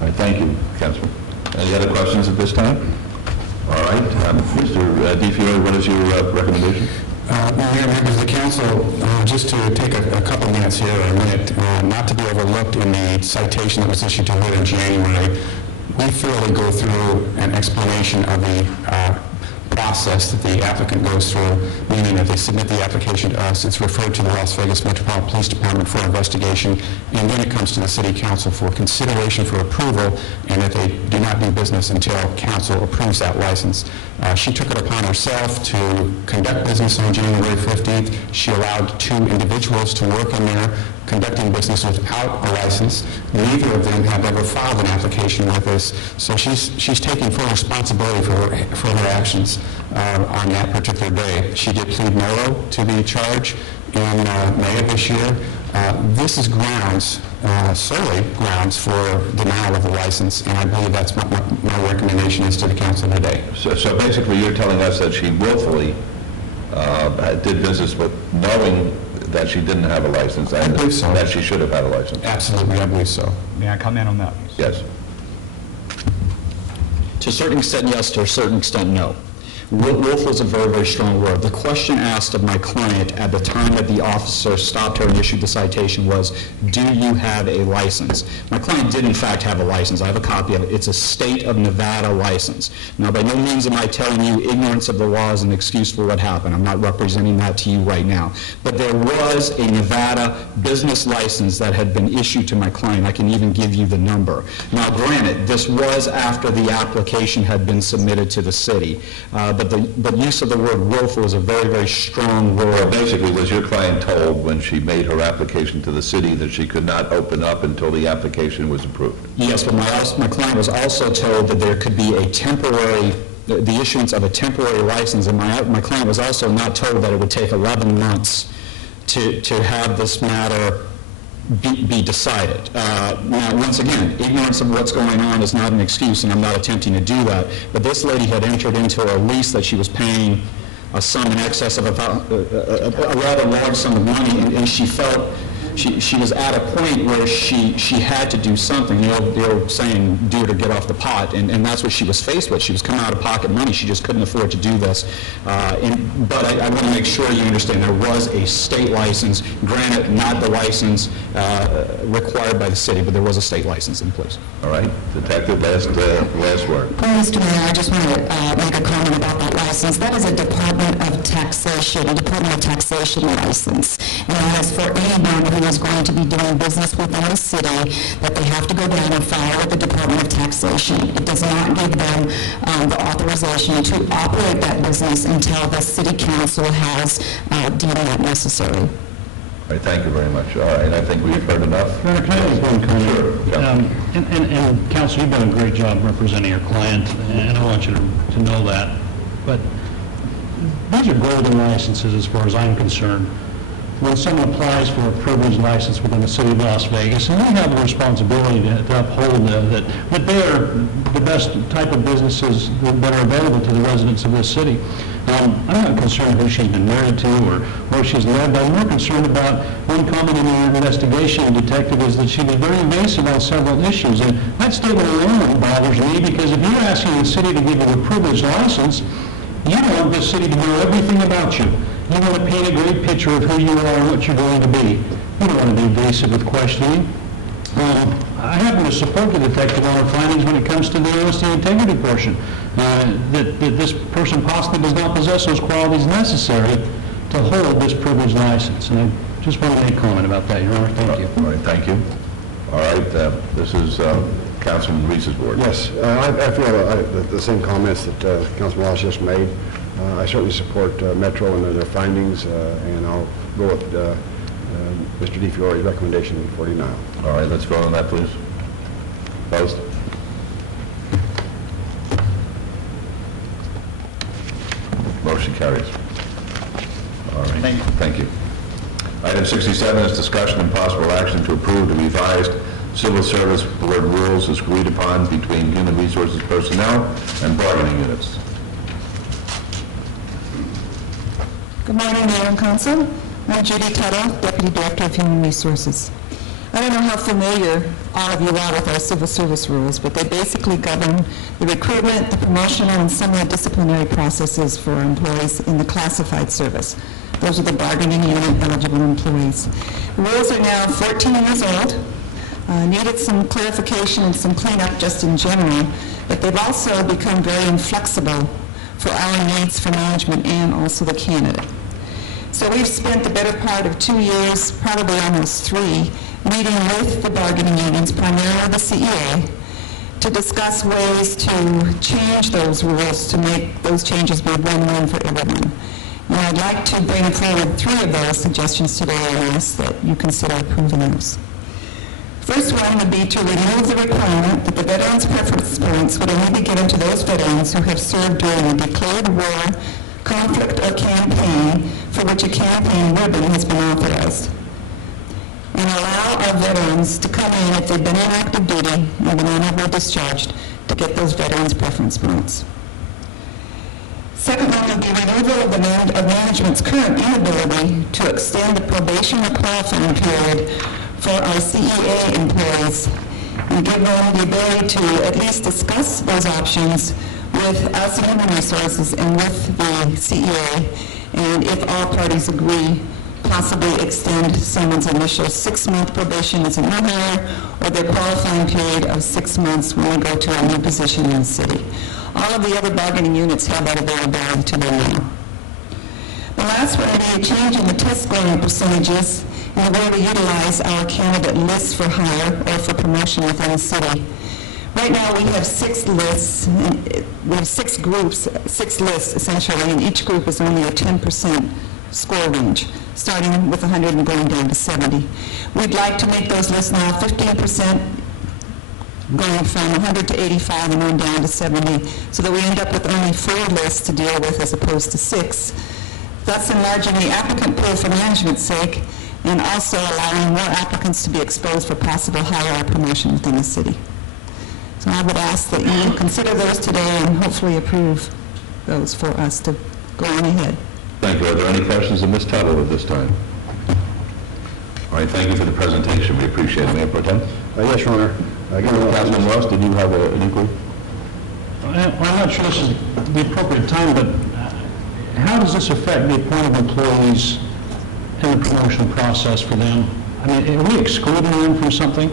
All right, thank you, Councilman. Any other questions at this time? All right, Mr. DiFiore, what is your recommendation? Mayor, members of the council, just to take a couple minutes here, or a minute, not to be overlooked in the citation that was issued to her in January, we thoroughly go through an explanation of the process that the applicant goes through, meaning that they submit the application to us, it's referred to the Las Vegas Metropolitan Police Department for investigation, and then it comes to the City Council for consideration for approval, and that they do not do business until council approves that license. She took it upon herself to conduct business on January 15th. She allowed 2 individuals to work in there conducting business without a license. Neither of them have ever filed an application with us, so she's taking full responsibility for her actions on that particular day. She did plead no to the charge in May of this year. This is grounds, solely grounds for denial of the license, and I believe that's what my recommendation is to the council today. So basically, you're telling us that she willfully did business with knowing that she didn't have a license, and that she should have had a license. Absolutely, I believe so. May I comment on that? Yes. To a certain extent, yes. To a certain extent, no. Willful is a very, very strong word. The question asked of my client at the time that the officer stopped her and issued the citation was, do you have a license? My client did, in fact, have a license. I have a copy of it. It's a state of Nevada license. Now, by no means am I telling you ignorance of the law is an excuse for what happened. I'm not representing that to you right now. But there was a Nevada business license that had been issued to my client. I can even give you the number. Now, granted, this was after the application had been submitted to the city. But the use of the word willful is a very, very strong word. Well, basically, was your client told when she made her application to the city that she could not open up until the application was approved? Yes, but my client was also told that there could be a temporary, the issuance of a temporary license, and my client was also not told that it would take 11 months to have this matter be decided. Now, once again, ignorance of what's going on is not an excuse, and I'm not attempting to do that, but this lady had entered into a lease that she was paying a sum in excess of a rather large sum of money, and she felt she was at a point where she had to do something. The old saying, do it or get off the pot, and that's what she was faced with. She was coming out of pocket money. She just couldn't afford to do this. But I want to make sure you understand there was a state license, granted not the license required by the city, but there was a state license in place. All right, Detective, last word. Mr. Mayor, I just want to make a comment about that license. That is a Department of Taxation license. And that is for anyone who is going to be doing business within the city, that they have to go down and file with the Department of Taxation. It does not give them the authorization to operate that business until the city council has deemed that necessary. All right, thank you very much. All right, I think we've heard enough. Can I make one comment? Sure. And Counsel, you've done a great job representing your client, and I want you to know that. But these are golden licenses as far as I'm concerned. When someone applies for a privileged license within the city of Las Vegas, and they have a responsibility to uphold that they are the best type of businesses that are available to the residents of this city. I'm not concerned who she's been married to or where she's lived. I'm more concerned about one comment in the investigation, detective, is that she was very evasive on several issues. And that statement alone bothers me, because if you're asking the city to give you a privileged license, you want the city to know everything about you. You want to paint a great picture of who you are and what you're going to be. You don't want to be evasive with questioning. I happen to support the detective on her findings when it comes to the honesty and integrity portion, that this person possibly does not possess those qualities necessary to hold this privileged license. And I just want to make a comment about that, Your Honor. Thank you. All right, thank you. All right, this is Councilman Reese's board. Yes, I feel the same comments that Councilman Walsh just made. I certainly support Metro and their findings, and I'll go with Mr. DiFiore's recommendation for denial. All right, let's vote on that, please. Opposed? Motion carries. All right, thank you. Item 67 is discussion and possible action to approve the revised Civil Service Board rules as agreed upon between Human Resources personnel and bargaining units. Good morning, Mayor and Council. I'm Judy Tuttle, Deputy Director of Human Resources. I don't know how familiar all of you are with our civil service rules, but they basically govern the recruitment, the promotional, and some of the disciplinary processes for employees in the classified service. Those are the bargaining unit eligible employees. The rules are now 14 years old, needed some clarification and some cleanup just in general, but they've also become very inflexible for our needs for management and also the candidate. So we've spent the better part of 2 years, probably almost 3, meeting with the bargaining unions, primarily the CEA, to discuss ways to change those rules to make those changes be win-win for everyone. And I'd like to bring forward 3 of those suggestions today and ask that you consider approving those. First one would be to remove the requirement that the Veterans Preference Points would only be given to those veterans who have served during a declared war, conflict, or campaign for which a campaign ribbon has been authorized, and allow our veterans to come in if they've been in active duty and been honorably discharged to get those Veterans Preference Points. Second one would be removal of management's current inability to extend the probation or qualifying period for our CEA employees, and give them the ability to at least discuss those options with us in Human Resources and with the CEA, and if all parties agree, possibly extend someone's initial 6-month probation as a new hire, or their qualifying period of 6 months when they go to a new position in the city. All of the other bargaining units have that availability to them now. The last one would be a change in the test scoring percentages and the way we utilize our candidate lists for hire or for promotion within the city. Right now, we have 6 lists, we have 6 groups, 6 lists essentially, and each group is only a 10% score range, starting with 100 and going down to 70. We'd like to make those lists now 15%, going from 100 to 85 and then down to 70, so that we end up with only 4 lists to deal with as opposed to 6, thus enlarging the applicant pool for management's sake, and also allowing more applicants to be exposed for possible hire or promotion within the city. So I would ask that you consider those today and hopefully approve those for us to go on ahead. Thank you. Are there any questions of Ms. Tuttle at this time? All right, thank you for the presentation. We appreciate it. Mayor Pro Tem? Yes, Your Honor. Councilman Ross, did you have an inquiry? I'm not sure this is the appropriate time, but how does this affect the appointed employees in the promotion process for them? I mean, are we excluding them from something?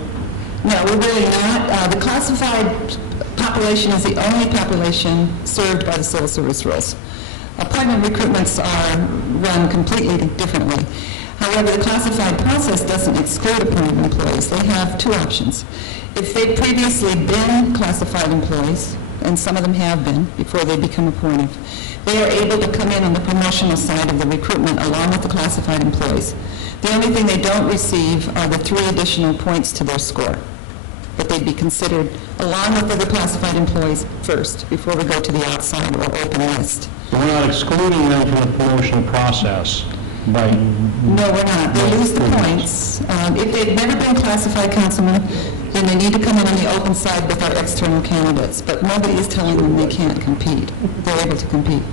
No, we're really not. The classified population is the only population served by the civil service rules. Appointment recruitments are run completely differently. However, the classified process doesn't exclude appointed employees. They have two options. If they've previously been classified employees, and some of them have been before they become appointed, they are able to come in on the promotional side of the recruitment along with the classified employees. The only thing they don't receive are the 3 additional points to their score. But they'd be considered along with the classified employees first before we go to the outside or open list. We're not excluding them from the promotional process by... No, we're not. They lose the points. If they've never been classified, Councilman, then they need to come in on the open side with our external candidates. But nobody is telling them they can't compete. They're able to compete.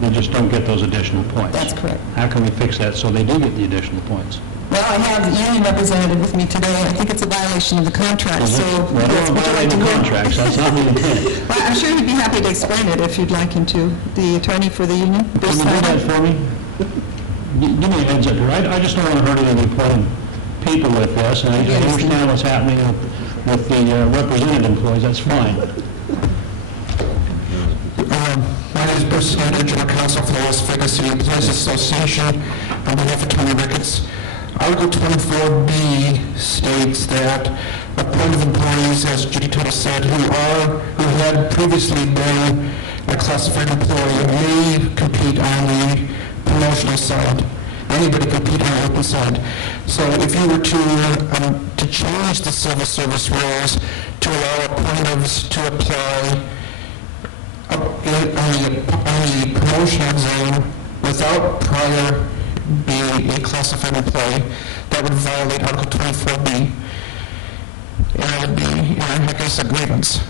They just don't get those additional points. That's correct. How can we fix that so they do get the additional points? Well, I have the union representative with me today. I think it's a violation of the contract, so... Well, don't violate the contracts. That's not the intent. Well, I'm sure he'd be happy to explain it if you'd like him to. The attorney for the union. Can you do that for me? Give me a heads up here. I just don't want to hurt any of the appointed people with this, and I understand what's happening with the represented employees. That's fine. My name is Bruce Snyder, General Counsel for the Las Vegas City Employees Association. On behalf of County Records, Article 24B states that appointed employees, as Judy Tuttle said, who had previously been a classified employee may compete on the promotional side. Anybody compete on the open side. So if you were to change the civil service rules to allow appointees to apply on the promotional exam without prior being a classified employee, that would violate Article 24B. And it would be, I guess, a grievance.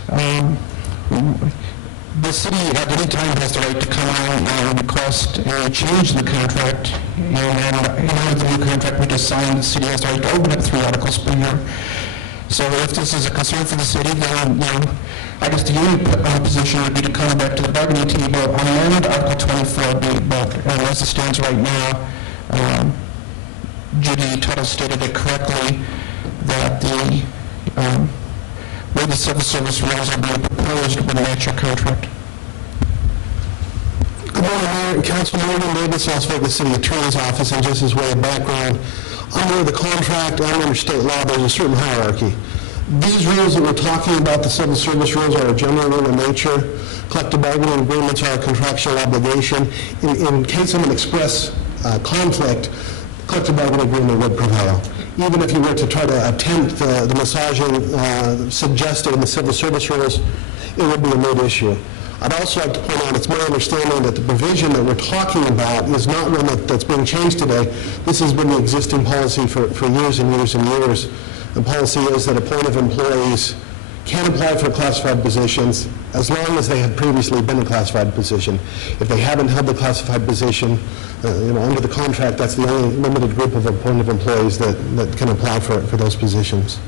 The city at any time has the right to come on and request a change in the contract, and with the new contract we just signed, the city has the right to open up 3 articles per year. So if this is a concern for the city, then, I guess the union position would be to come back to the bargaining table, amend Article 24B, but as it stands right now, Judy Tuttle stated it correctly, that the way the civil service rules are being proposed would match your contract. Good morning, Mayor and Council. Morgan Davis, Las Vegas City Attorney's Office, and just as way of background, under the contract and under state law, there's a certain hierarchy. These rules that we're talking about, the civil service rules, are a general rule in nature. Collective bargaining agreements are a contractual obligation. In case of an express conflict, collective bargaining agreement would prevail. Even if you were to try to attempt the massaging suggested in the civil service rules, it would be a moot issue. I'd also like to point out, it's my understanding that the provision that we're talking about is not one that's being changed today. This has been the existing policy for years and years and years. The policy is that appointed employees can apply for classified positions as long as they have previously been in a classified position. If they haven't held the classified position, under the contract, that's the only limited group of appointed employees that can apply for those positions.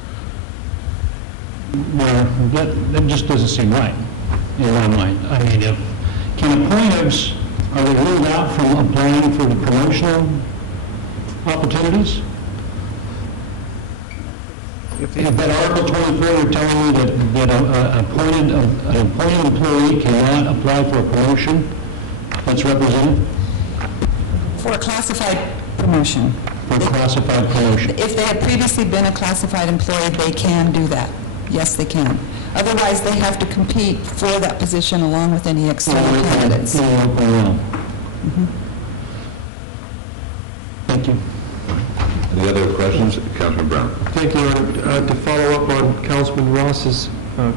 Well, that just doesn't seem right in my mind. I mean, can appointees, are they ruled out from applying for the promotional opportunities? If that Article 24, you're telling me that an appointed employee cannot apply for a promotion that's represented? For a classified promotion. For a classified promotion. If they have previously been a classified employee, they can do that. Yes, they can. Otherwise, they have to compete for that position along with any external candidates. Thank you. Any other questions? Councilman Brown. Thank you, Your Honor. To follow up on Councilman Ross's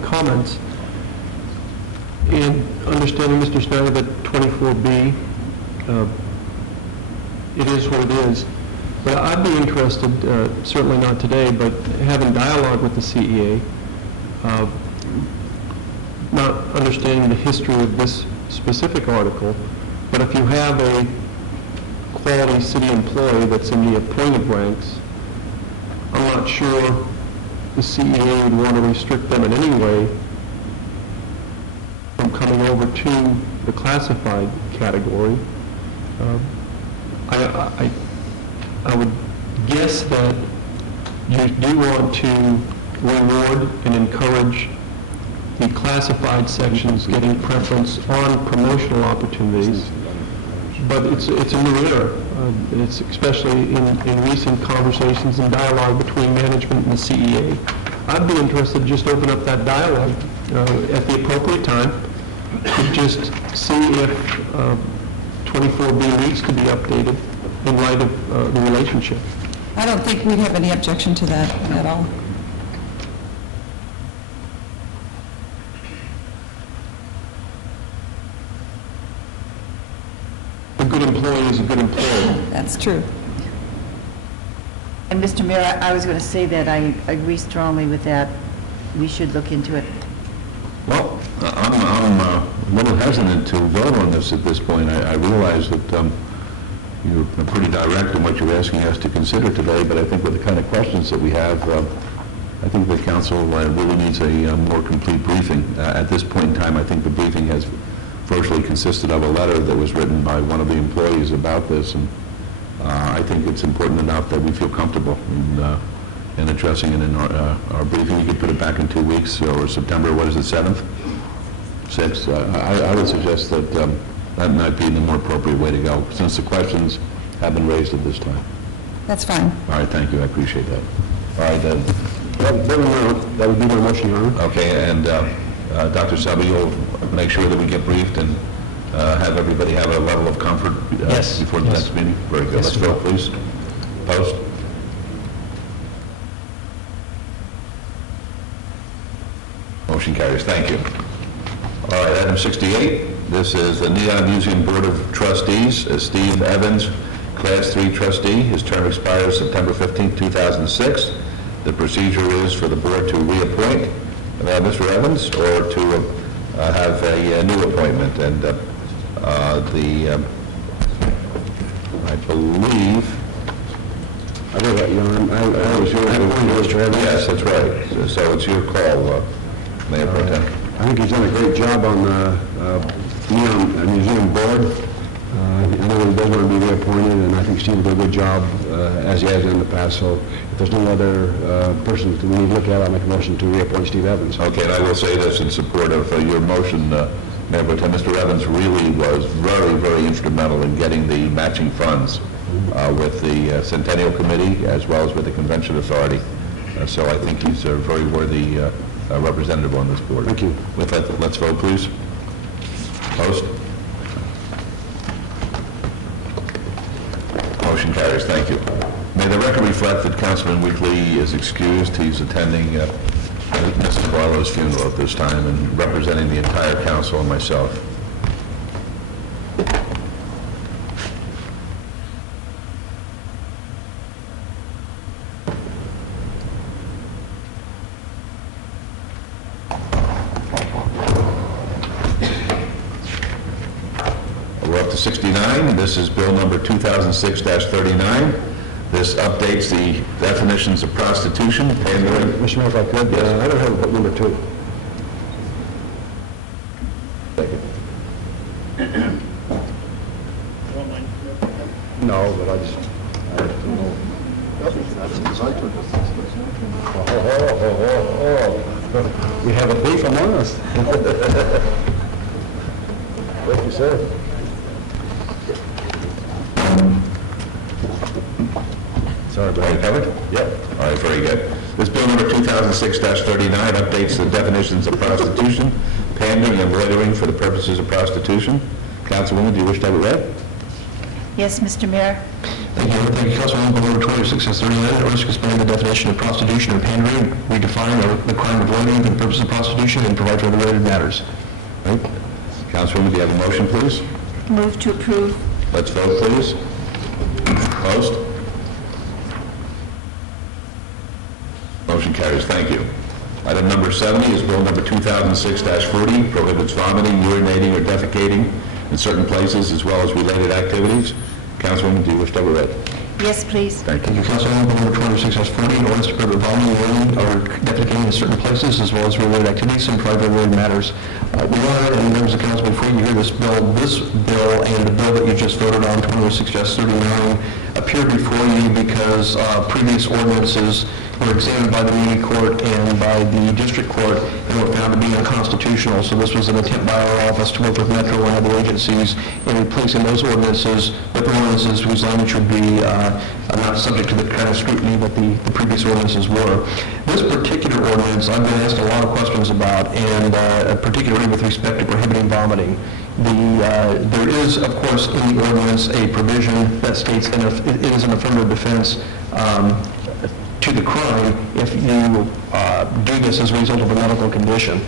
comments, in understanding, Mr. Snyder, that 24B, it is what it is. But I'd be interested, certainly not today, but having dialogue with the CEA, not understanding the history of this specific article, but if you have a quality city employee that's in the appointed ranks I'm not sure the CEA would want to restrict them in any way from coming over to the classified category. I would guess that you do want to reward and encourage the classified sections getting preference on promotional opportunities, but it's a new era. It's especially in recent conversations and dialogue between management and the CEA. I'd be interested to just open up that dialogue at the appropriate time to just see if 24B needs to be updated in light of the relationship. I don't think we'd have any objection to that at all. A good employee is a good employee. That's true. And Mr. Mayor, I was going to say that I agree strongly with that. We should look into it. Well, I'm a little hesitant to vote on this at this point. I realize that you're pretty direct in what you're asking us to consider today, but I think with the kind of questions that we have, I think the council really needs a more complete briefing. At this point in time, I think the briefing has virtually consisted of a letter that was written by one of the employees about this, and I think it's important enough that we feel comfortable in addressing it in our briefing. You could put it back in 2 weeks, or September, what is it, 7th? 6th? I would suggest that that might be the more appropriate way to go, since the questions have been raised at this time. That's fine. All right, thank you, I appreciate that. All right, That would be my motion, Your Honor. okay, and Dr. Selby, you'll make sure that we get briefed and have everybody have a level of comfort Yes. before the next meeting? Very good. Yes, Let's vote, please. Post. Motion carries. Thank you. All right, item 68. This is the Neon Museum Board of Trustees. Steve Evans, Class 3 trustee. His term expires September 15, 2006. The procedure is for the board to reappoint Mr. Evans or to have a new appointment. And I believe... I know that, Your Honor. I was your Mr. Evans. Yes, that's right. So it's your call, Mayor Pro Tem. I think he's done a great job on the Neon Museum Board. I know he does want to be reappointed, and I think Steve will do a good job, as he has done in the past. So if there's no other person that we need to look at, I'll make a motion to reappoint Steve Evans. Okay, and I will say this in support of your motion, Mayor Pro Tem. Mr. Evans really was very, very instrumental in getting the matching funds with the Centennial Committee as well as with the Convention Authority. So I think he's a very worthy representative on this board. Thank you. With that, let's vote, please. Post. Motion carries. Thank you. May the record reflect that Councilman Weekly is excused. He's attending Mrs. Barlow's funeral at this time and representing the entire council and myself. We're up to 69. This is bill number 2006-39. This updates the definitions of prostitution, pandering. Mr. Mayor, if I could, I don't have number 2. No, but I don't know. We have a beef among us. What you said. Sorry, are you covered? Yep. All right, very good. This bill number 2006-39 updates the definitions of prostitution, pandering, and loitering for the purposes of prostitution. Councilwoman, do you wish to have it read? Yes, Mr. Mayor? Thank you. Thank you, Councilman. Bill number 2639, in order to expand the definition of prostitution or pandering, redefine the crime of loitering for the purpose of prostitution, and provide for other related matters. Right. Councilwoman, do you have a motion, please? Move to approve. Let's vote, please. Post. Motion carries. Thank you. Item number 70 is bill number 2006-40, prohibits vomiting, urinating, or defecating in certain places as well as related activities. Councilwoman, do you wish to have it read? Yes, please. Thank you. Thank you, Councilwoman. Bill number 26-40, an ordinance to prohibit vomiting, urine, or defecating in certain places, as well as related activities and private related matters. We are, and members of council, before you hear this bill and the bill that you just voted on, 2006-39, appeared before you because previous ordinances were examined by the Muni Court and by the District Court and were found to be unconstitutional. So this was an attempt by our office to work with Metro and other agencies in replacing those ordinances with ordinances whose language would be not subject to the kind of scrutiny that the previous ordinances were. This particular ordinance, I've been asked a lot of questions about, and particularly with respect to prohibiting vomiting. There is, of course, in the ordinance a provision that states that it is an affirmative defense to the crime if you do this as a result of a medical condition.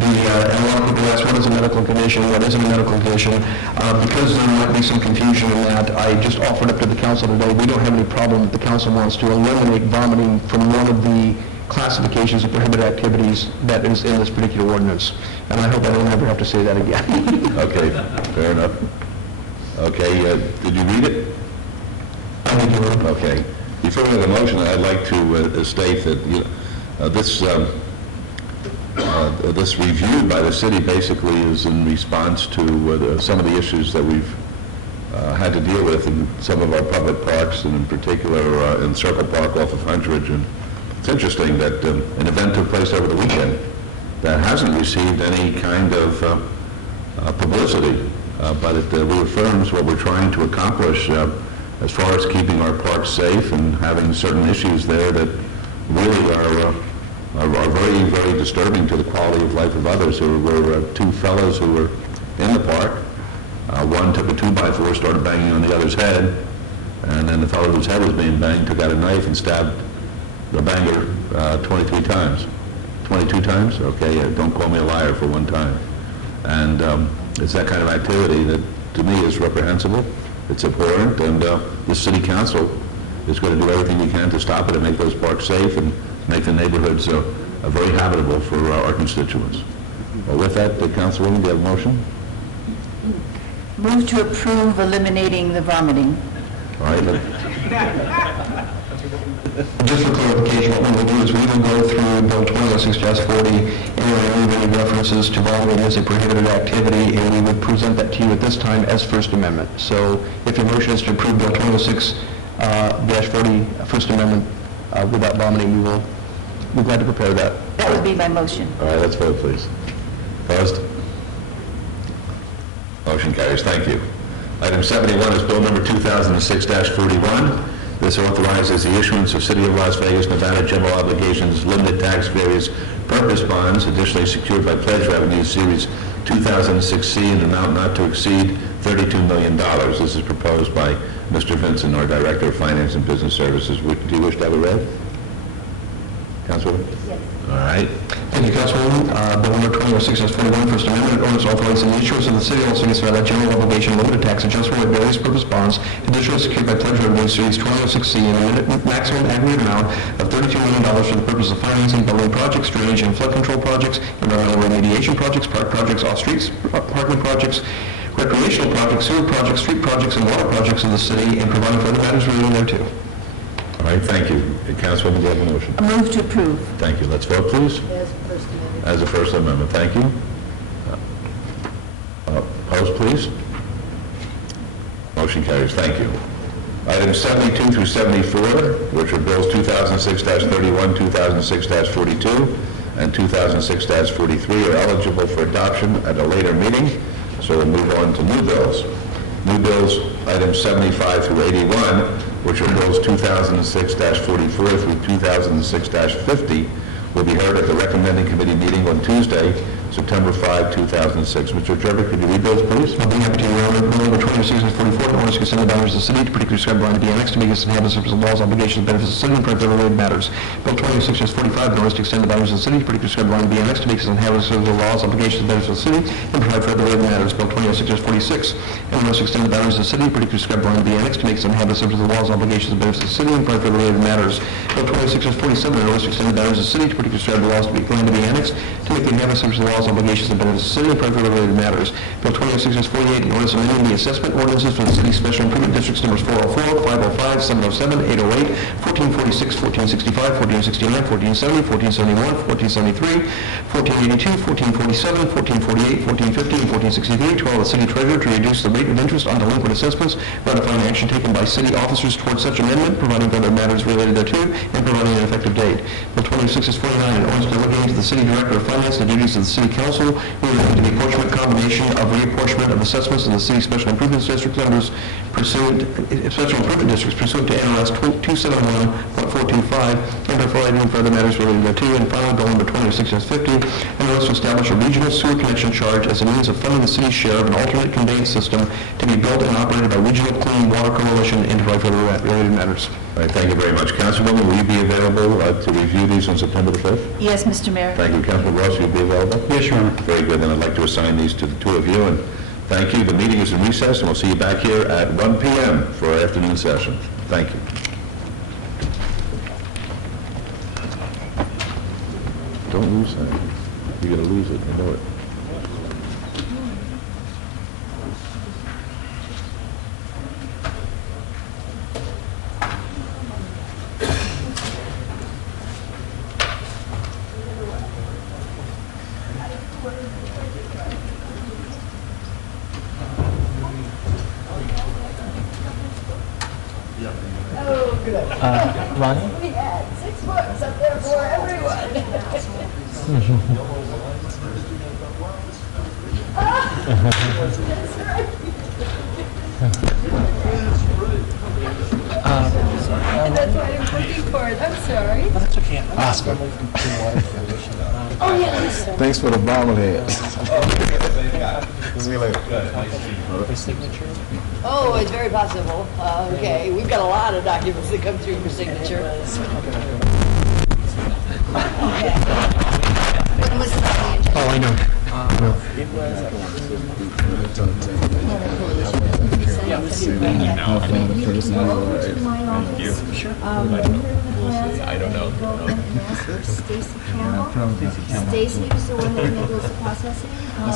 And a lot of people ask, what is a medical condition? What isn't a medical condition? Because there might be some confusion in that, I just offered up to the council today, we don't have any problem if the council wants to eliminate vomiting from one of the classifications of prohibited activities that is in this particular ordinance. And I hope I don't ever have to say that again. Okay, fair enough. Okay, did you read it? I think you will. Okay. Before we have a motion, I'd like to state that this review by the city basically is in response to some of the issues that we've had to deal with in some of our public parks, and in particular in Circle Park off of Huntridge. And it's interesting that an event took place over the weekend that hasn't received any kind of publicity, but it reaffirms what we're trying to accomplish as far as keeping our parks safe and having certain issues there that really are very, very disturbing to the quality of life of others. There were two fellows who were in the park. One took a 2x4, started banging on the other's head, and then the fellow whose head was being banged took out a knife and stabbed the banger 23 times. 22 times? Okay, don't call me a liar for one time. And it's that kind of activity that, to me, is reprehensible. It's abhorrent, and the city council is going to do everything we can to stop it and make those parks safe and make the neighborhoods very habitable for our constituents. Well, with that, Councilwoman, do you have a motion? Move to approve eliminating the vomiting. All right. Just for clarification, what we will do is we will go through Bill 2006-40 and remove any references to vomiting as a prohibited activity, and we would present that to you at this time as First Amendment. So if your motion is to approve Bill 2006-40 First Amendment without vomiting, we're glad to prepare that. That would be my motion. All right, let's vote, please. Opposed? Motion carries. Thank you. Item 71 is Bill number 2006-41. This authorizes the issuance of City of Las Vegas, Nevada General Obligations Limited Tax Various Purpose Bonds, additionally secured by Pledge Revenue Series 2006C, in an amount not to exceed $32 million. This is proposed by Mr. Vincent, our Director of Finance and Business Services. Do you wish to have it read? Councilwoman? Yes. All right. Thank you, Councilwoman. Bill number 2006-41, First Amendment, ordinance authorizing the issuance of the City of Las Vegas, Nevada General Obligation Limited Tax Adjustment with various purpose bonds, additionally secured by Pledge Revenue Series 2006C, in a maximum aggregate amount of $32 million for the purpose of financing building projects, drainage and flood control projects, environmental remediation projects, park projects, off-streets parking projects, recreational projects, sewer projects, street projects, and water projects of the city, and providing for other matters relating thereto. All right, thank you. Councilwoman, do you have a motion? A move to approve. Thank you. Let's vote, please. As a First Amendment. Thank you. Opposed, please. Motion carries. Thank you. Items 72 through 74, which are bills 2006-31, 2006-42, and 2006-43, are eligible for adoption at a later meeting, so we'll move on to new bills. New bills, items 75 through 81, which are bills 2006-44 through 2006-50, will be heard at the recommending committee meeting on Tuesday, September 5, 2006. Mr. Trevor, could you read those, please? I'll be happy to. Bill number 2006-44, in order to extend the boundaries of the city to particularly described line to be annexed to make its inhabitants of the laws, obligations, benefits of the city, and private related matters. Bill 2006-45, in order to extend the boundaries of the city to particularly described line to be annexed to make its inhabitants of the laws, obligations, benefits of the city, and provide for other related matters. Bill 2006-46, in order to extend the boundaries of the city to particularly described line to be annexed to make its inhabitants of the laws, obligations, and benefits of the city, and provide for other related matters. Bill 2006-47, in order to extend the boundaries of the city to particularly described laws to be annexed to make the inhabitants of the laws, laws, obligations, and benefits of the city and providing for related matters. Bill 2006-48, an ordinance amending the assessment ordinances for the city's special improvement districts numbers 404, 505, 707, 808, 1446, 1465, 1469, 1470, 1471, 1473, 1482, 1447, 1448, 1450, and 1463 to allow the city treasurer to reduce the rate of interest on delinquent assessments, ratifying action taken by city officers towards such amendment, providing for other matters related thereto, and providing an effective date. Bill 26-49, an ordinance delegating to the city director of finance the duties of the city council relating to the apportionment combination of reapportionment of assessments in the city special improvement district numbers pursuant to NRS 271.425 and providing for other matters related thereto. And finally, Bill number 26-50, an ordinance to establish a regional sewer connection charge as a means of funding the city's share of an alternate conveyance system to be built and operated by Regional Clean Water Coalition and to provide for other related matters. All right, thank you very much. Councilwoman, will you be available to review these on September the 5th? Yes, Mr. Mayor. Thank you. Councilman Ross, you'll be available? Yes, Your Honor. Very good. Then I'd like to assign these to the two of you, and thank you. The meeting is in recess, and we'll see you back here at 1 p.m. for our afternoon session. Thank you. Don't lose that. You're going to lose it. You know it. Ronnie? We had 6 books up there for everyone. And that's why I'm looking for it. I'm sorry. That's okay. Oscar. Oh, yes. Thanks for the bobblehead. See you later. For signature? Oh, it's very possible. Okay, we've got a lot of documents that come through for signature. When was it on the agenda? Oh, I know. It was... Sure. I don't know. Stacy Campbell. Stacy is the one that handles the processing. And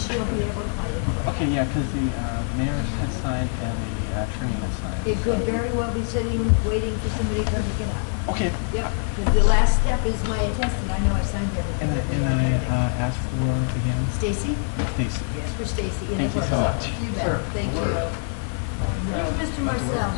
she'll be able to find it. Okay, yeah, because the mayor has signed and the attorney has signed. It could very well be sitting, waiting for somebody to pick it up. Okay. Yep, because the last step is my attesting. I know I signed everything. And I asked for again? Stacy? Stacy. Yes, for Stacy. Thank you so much. You bet. Thank you. Here's Mr. Marcel.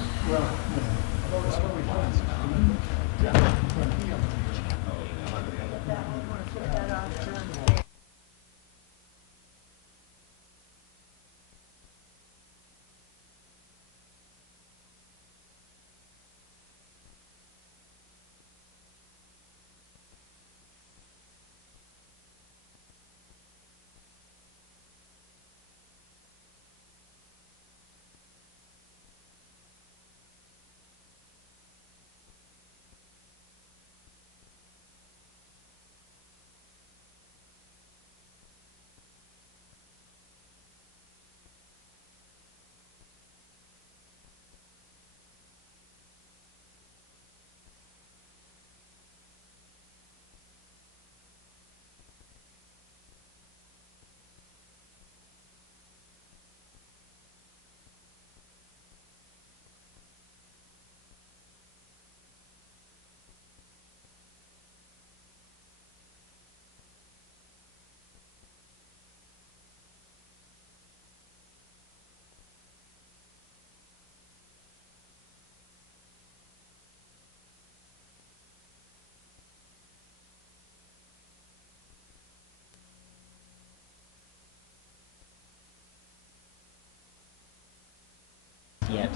Yet,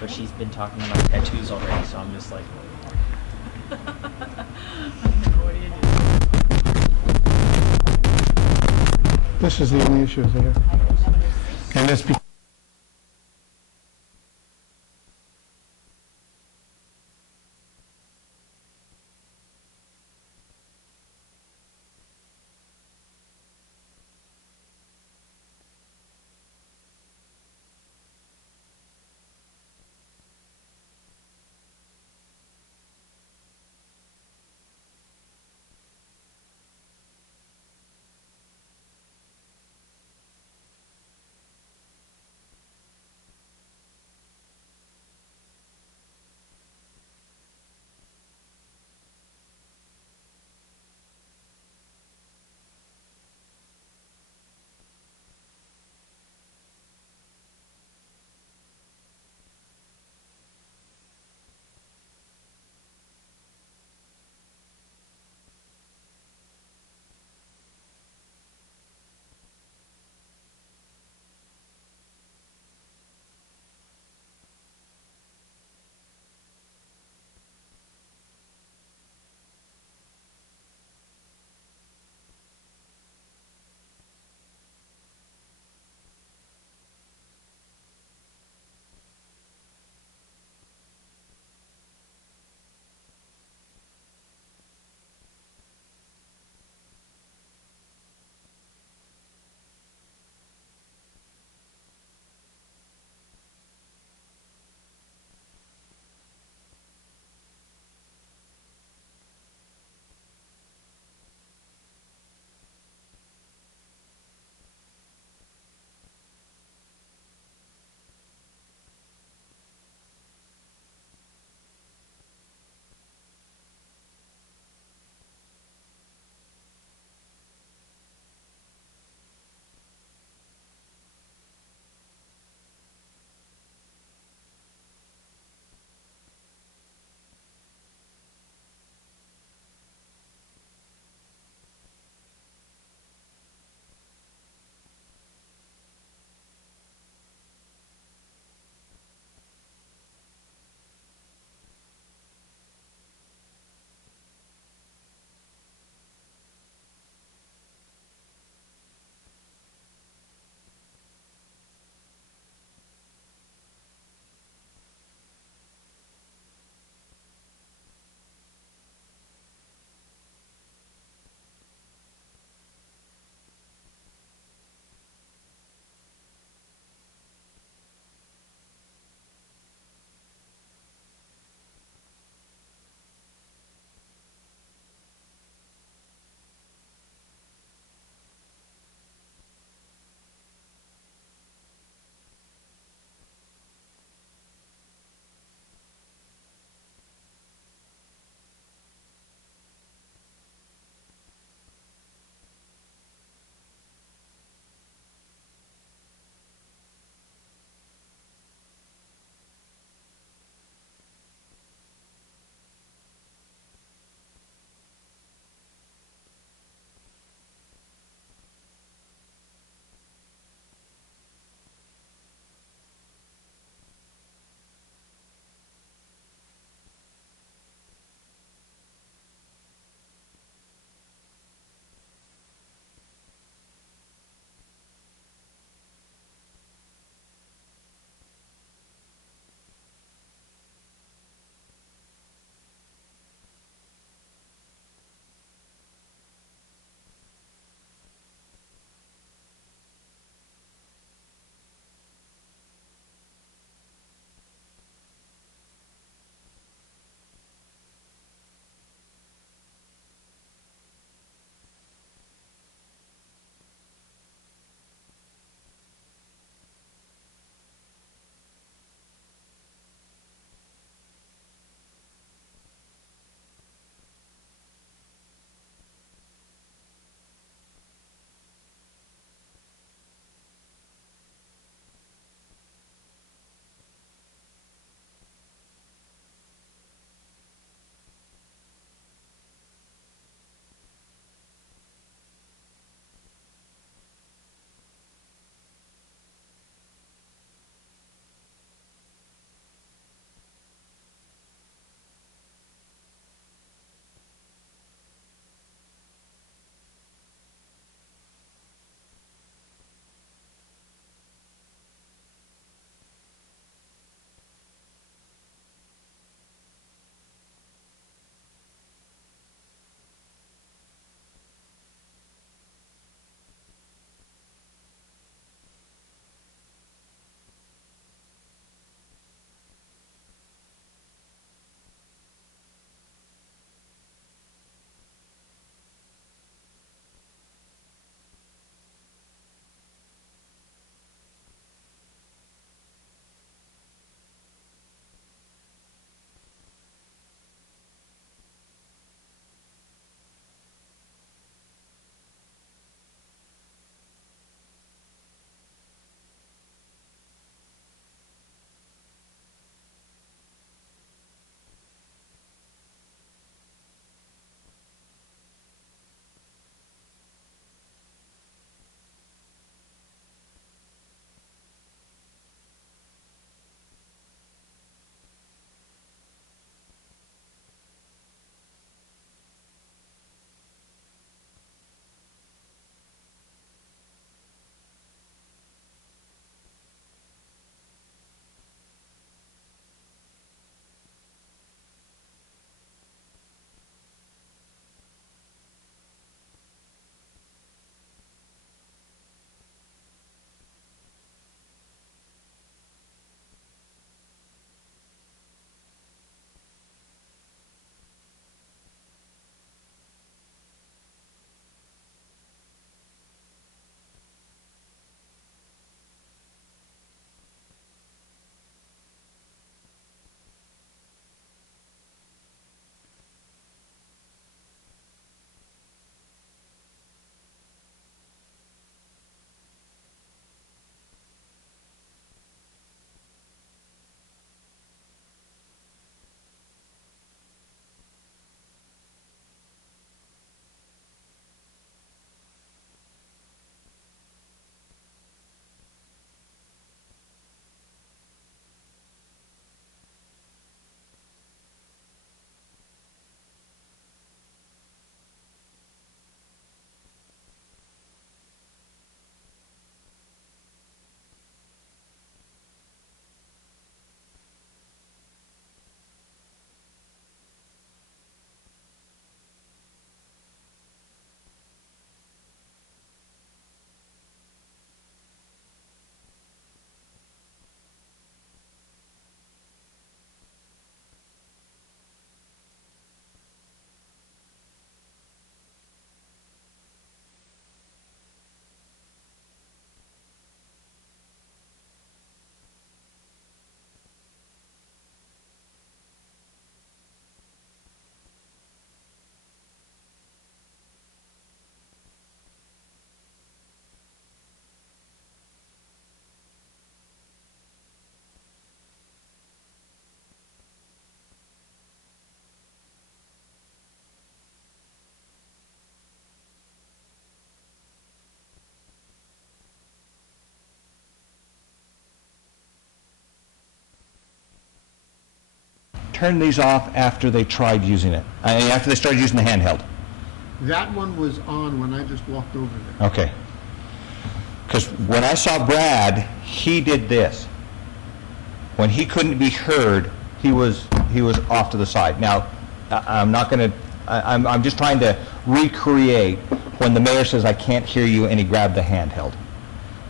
but she's been talking about tattoos already, so I'm just like... This is the only issue there. And that's because turned these off after they tried using it, after they started using the handheld. That one was on when I just walked over there. Okay. Because when I saw Brad, he did this. When he couldn't be heard, he was off to the side. Now, I'm not going to, I'm just trying to recreate when the mayor says, I can't hear you, and he grabbed the handheld.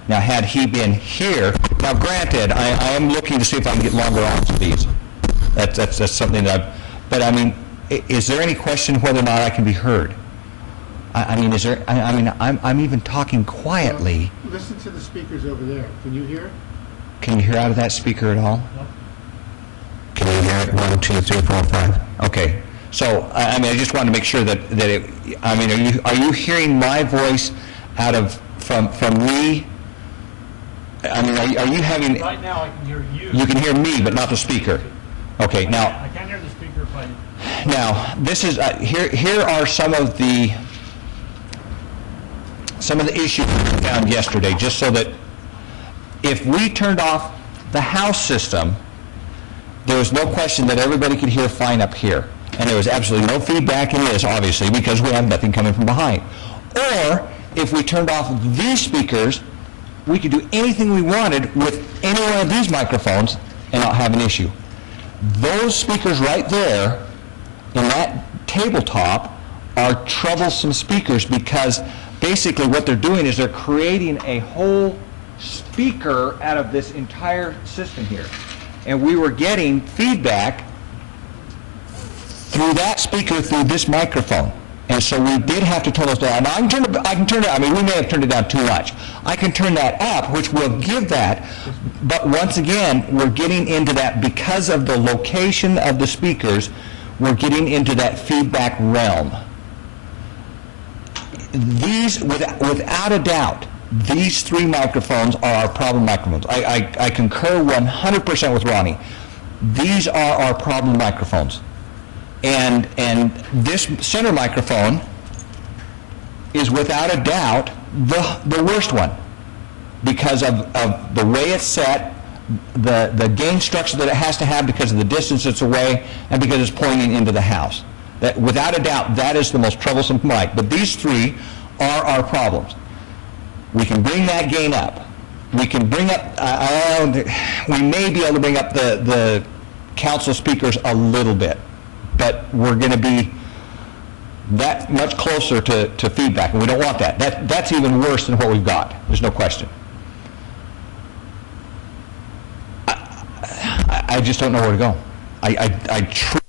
Now, had he been here, now granted, I am looking to see if I can get longer arms of these. That's something that but I mean, is there any question whether or not I can be heard? I mean, is there, I mean, I'm even talking quietly. Listen to the speakers over there. Can you hear? Can you hear out of that speaker at all? Can you hear it? 1, 2, 3, 4, 5. Okay. So, I mean, I just wanted to make sure that it, I mean, are you hearing my voice out of, from me? I mean, are you having... Right now, I can hear you. You can hear me, but not the speaker. Okay, now... I can't hear the speaker if I... Now, this is, here are some of the issues we found yesterday, just so that if we turned off the house system, there was no question that everybody could hear fine up here. And there was absolutely no feedback in this, obviously, because we have nothing coming from behind. Or, if we turned off these speakers, we could do anything we wanted with any one of these microphones and not have an issue. Those speakers right there in that tabletop are troublesome speakers because basically what they're doing is they're creating a whole speaker out of this entire system here. And we were getting feedback through that speaker through this microphone. And so we did have to turn those down. Now, I can turn it, I mean, we may have turned it down too much. I can turn that up, which will give that, but once again, we're getting into that because of the location of the speakers, we're getting into that feedback realm. These, without a doubt, these 3 microphones are our problem microphones. I concur 100% with Ronnie. These are our problem microphones. And this center microphone is without a doubt the worst one because of the way it's set, the gain structure that it has to have because of the distance it's away and because it's pointing into the house. That, without a doubt, that is the most troublesome mic. But these 3 are our problems. We can bring that gain up. We can bring up, we may be able to bring up the council speakers a little bit. But we're going to be that much closer to feedback, and we don't want that. That's even worse than what we've got. There's no question. I just don't know where to go. I truly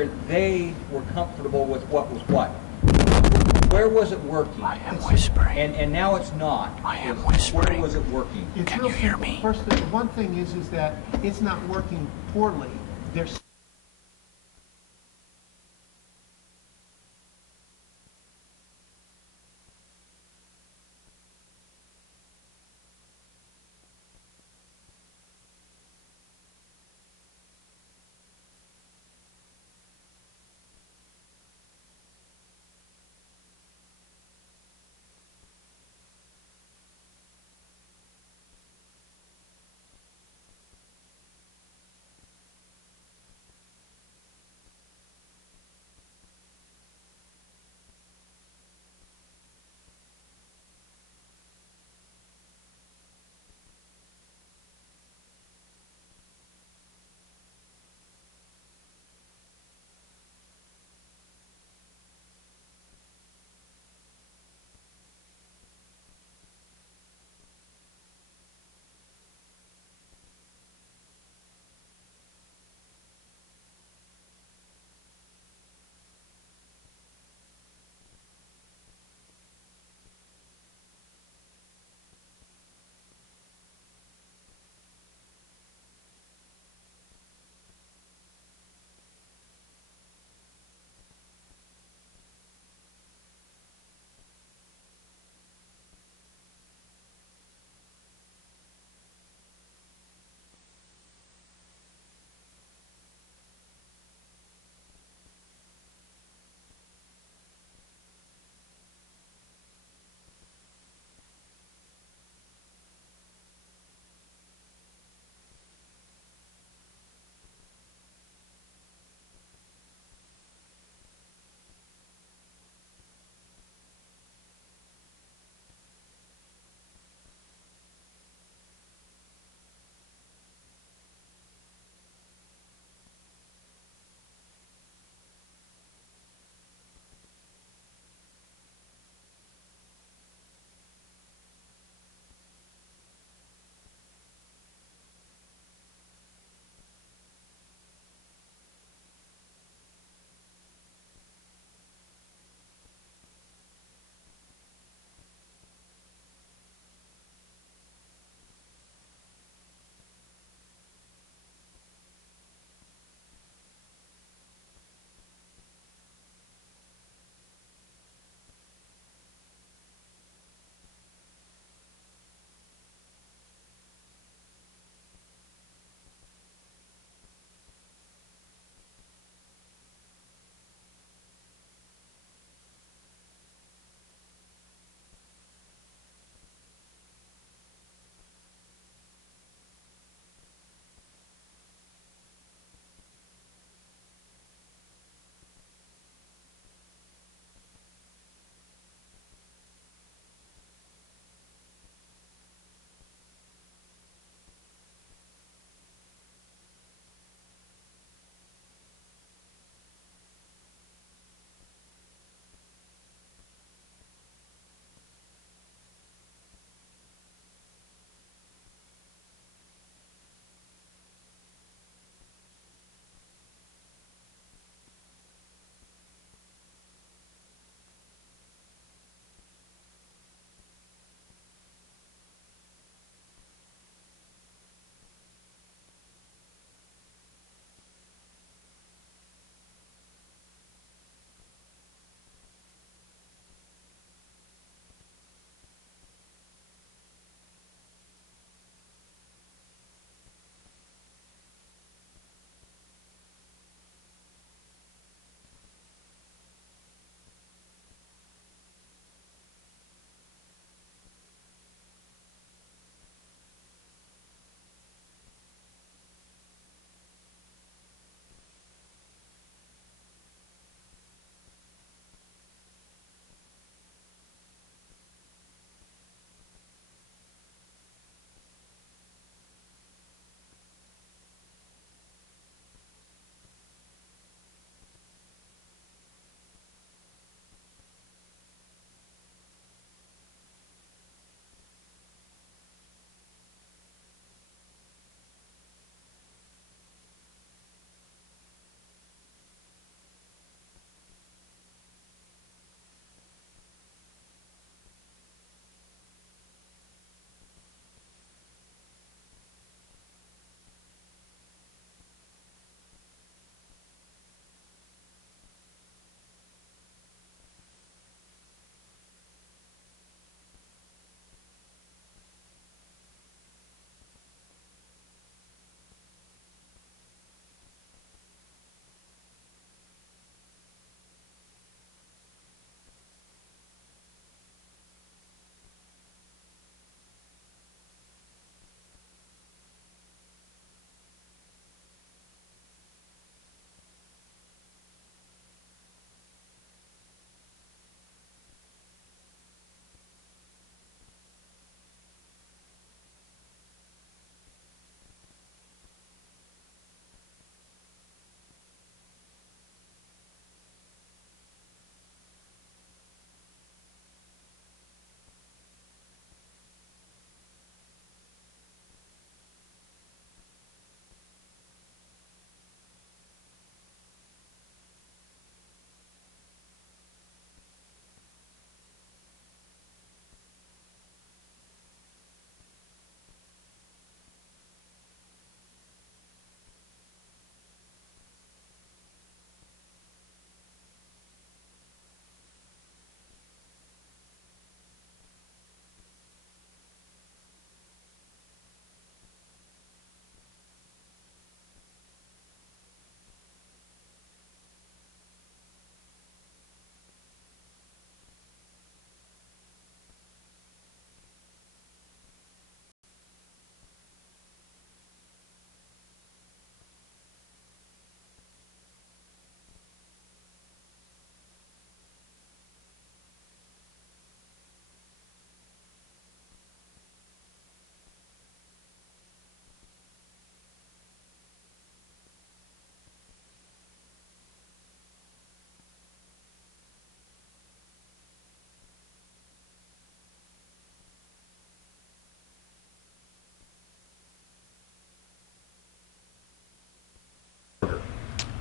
record, they were comfortable with what was what. Where was it working? I am whispering. And now it's not. I am whispering. Where was it working? Can you hear me? First, the one thing is that it's not working poorly. There's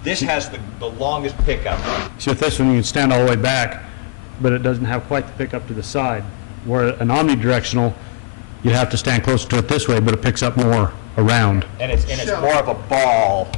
This has the longest pickup. So with this one, you can stand all the way back, but it doesn't have quite the pickup to the side. Where an omnidirectional, you have to stand closer to it this way, but it picks up more around. And it's more of a ball.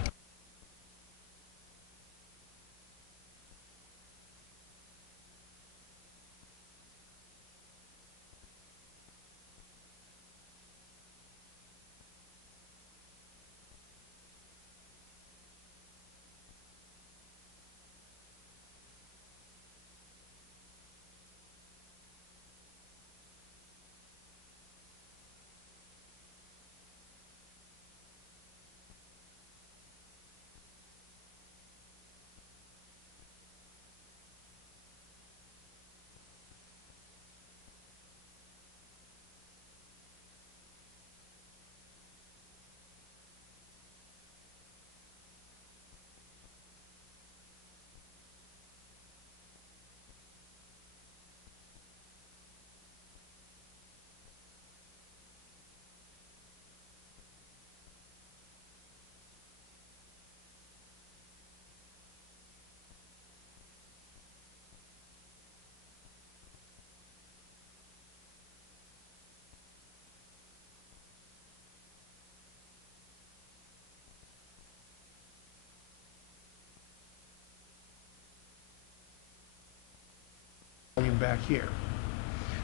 volume back here.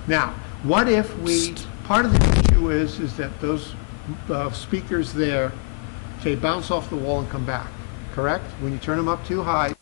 Now, what if part of the issue is that those speakers there, say, bounce off the wall and come back, correct? When you turn them up too high,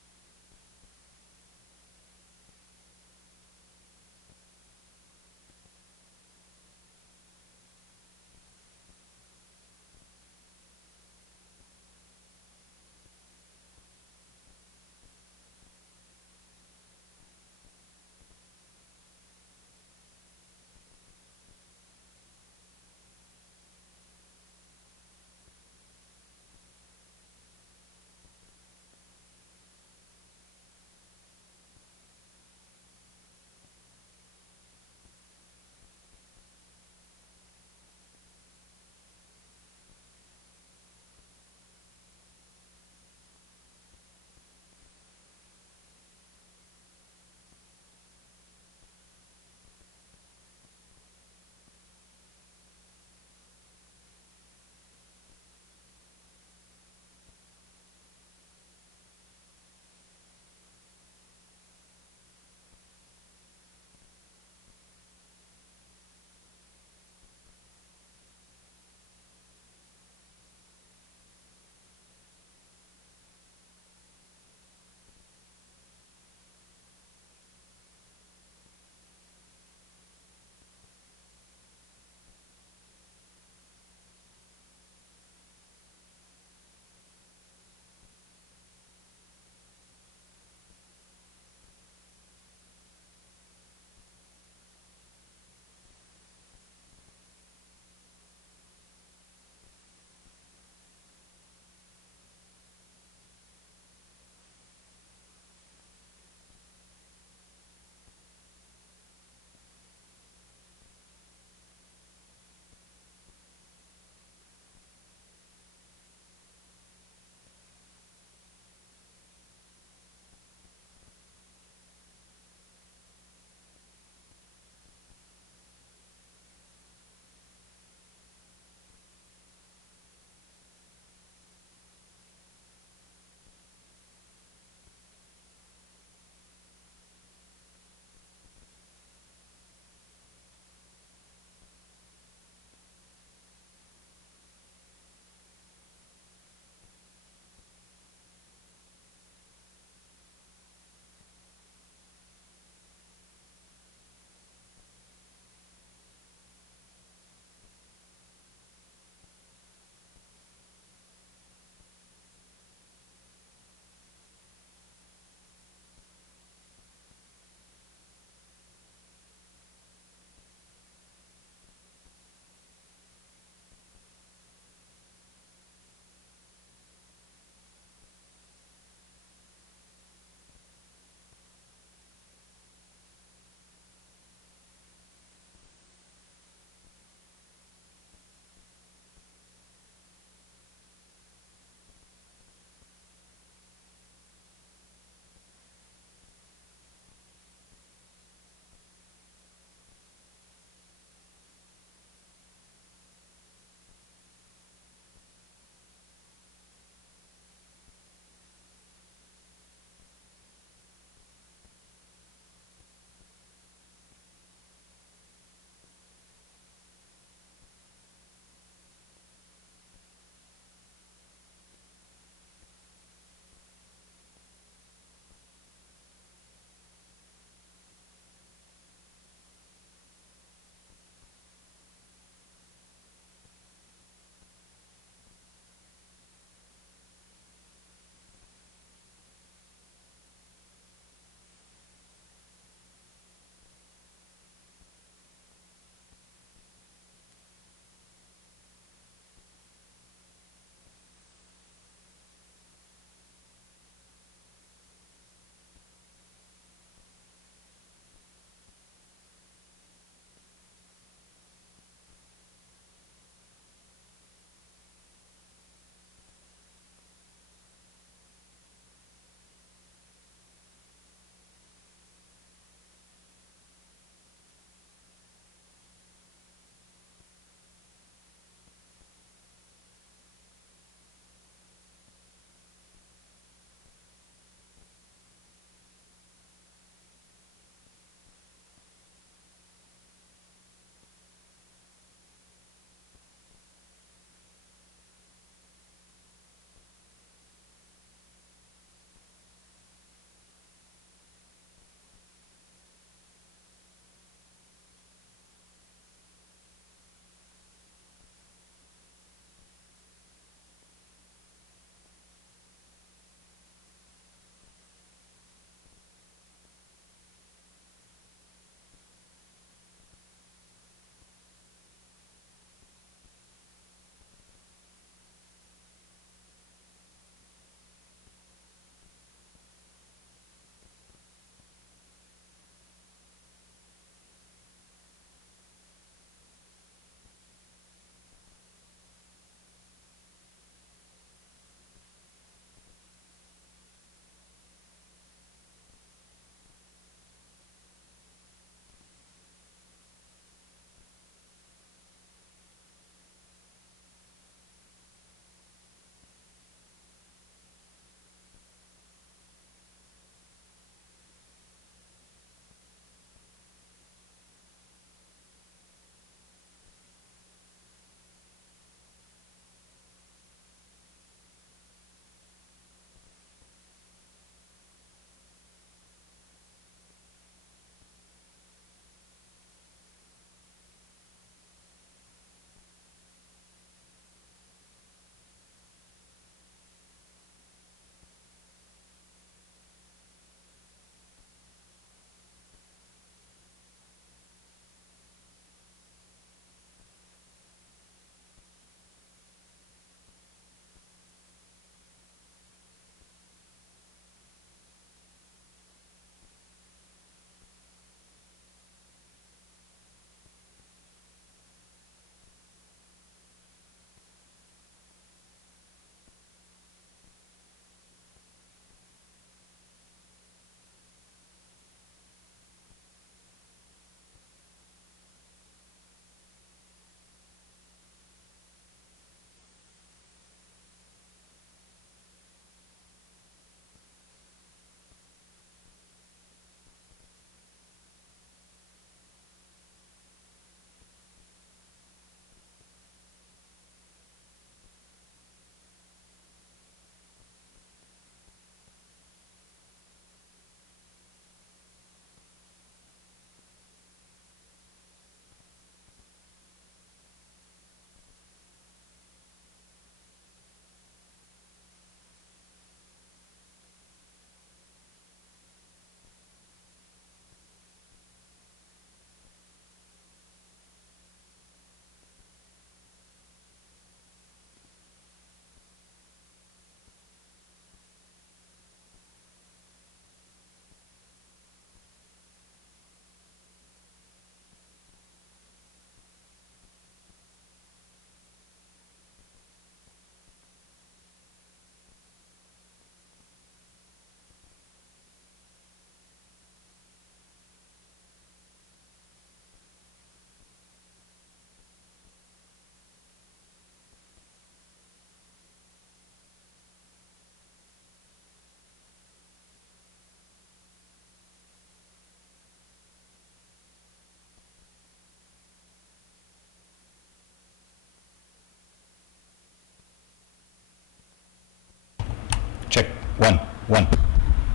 1, 1,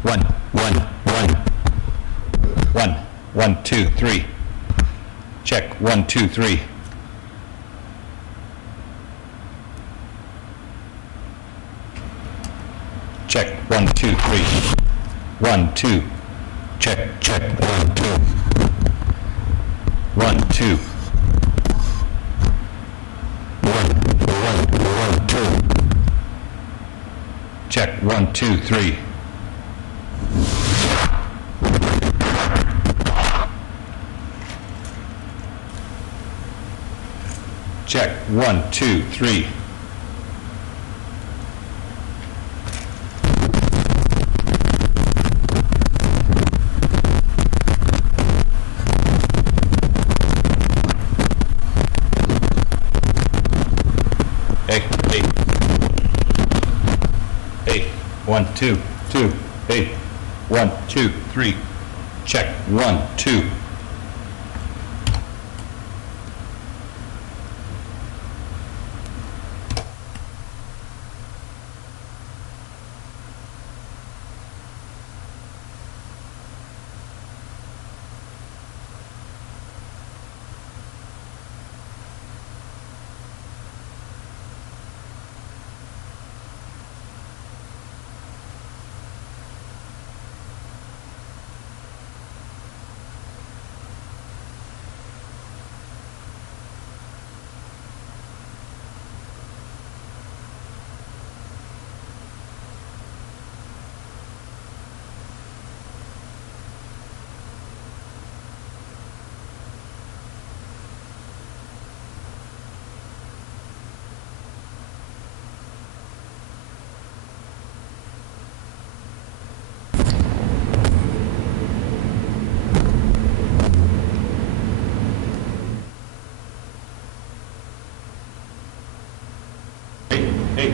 1, 1, 1. 1, 1, 2, 3. Check, 1, 2, 3. Check, 1, 2, 3. 1, 2. Check, check, 1, 2. 1, 2. 1, 2. Check, 1, 2, 3. Check, 1, 2, 3. Hey, hey. Hey, 1, 2, 2. Hey, 1, 2, 3. Check, 1, 2. Hey.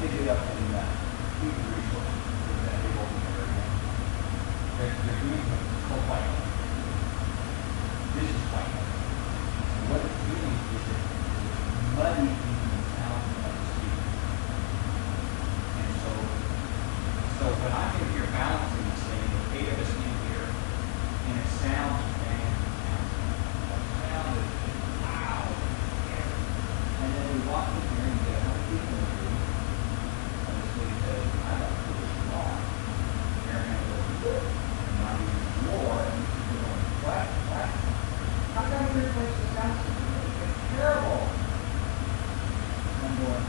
dig it up in human resources for that big open area. They're doing what's called white. This is white. What it's doing is it's muddying the sound of the speaker. And so when I'm in here balancing this thing, there's 8 of us in here, and it sounds fantastic. The sound is loud. And then we walk in here and get 100 people in the room. And this lady says, I don't do this wrong. Aaron goes, and not even more, and you're going, what? How come your place is sound system? It's terrible. And I'm going,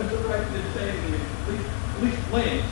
That's the right to say, at least flames.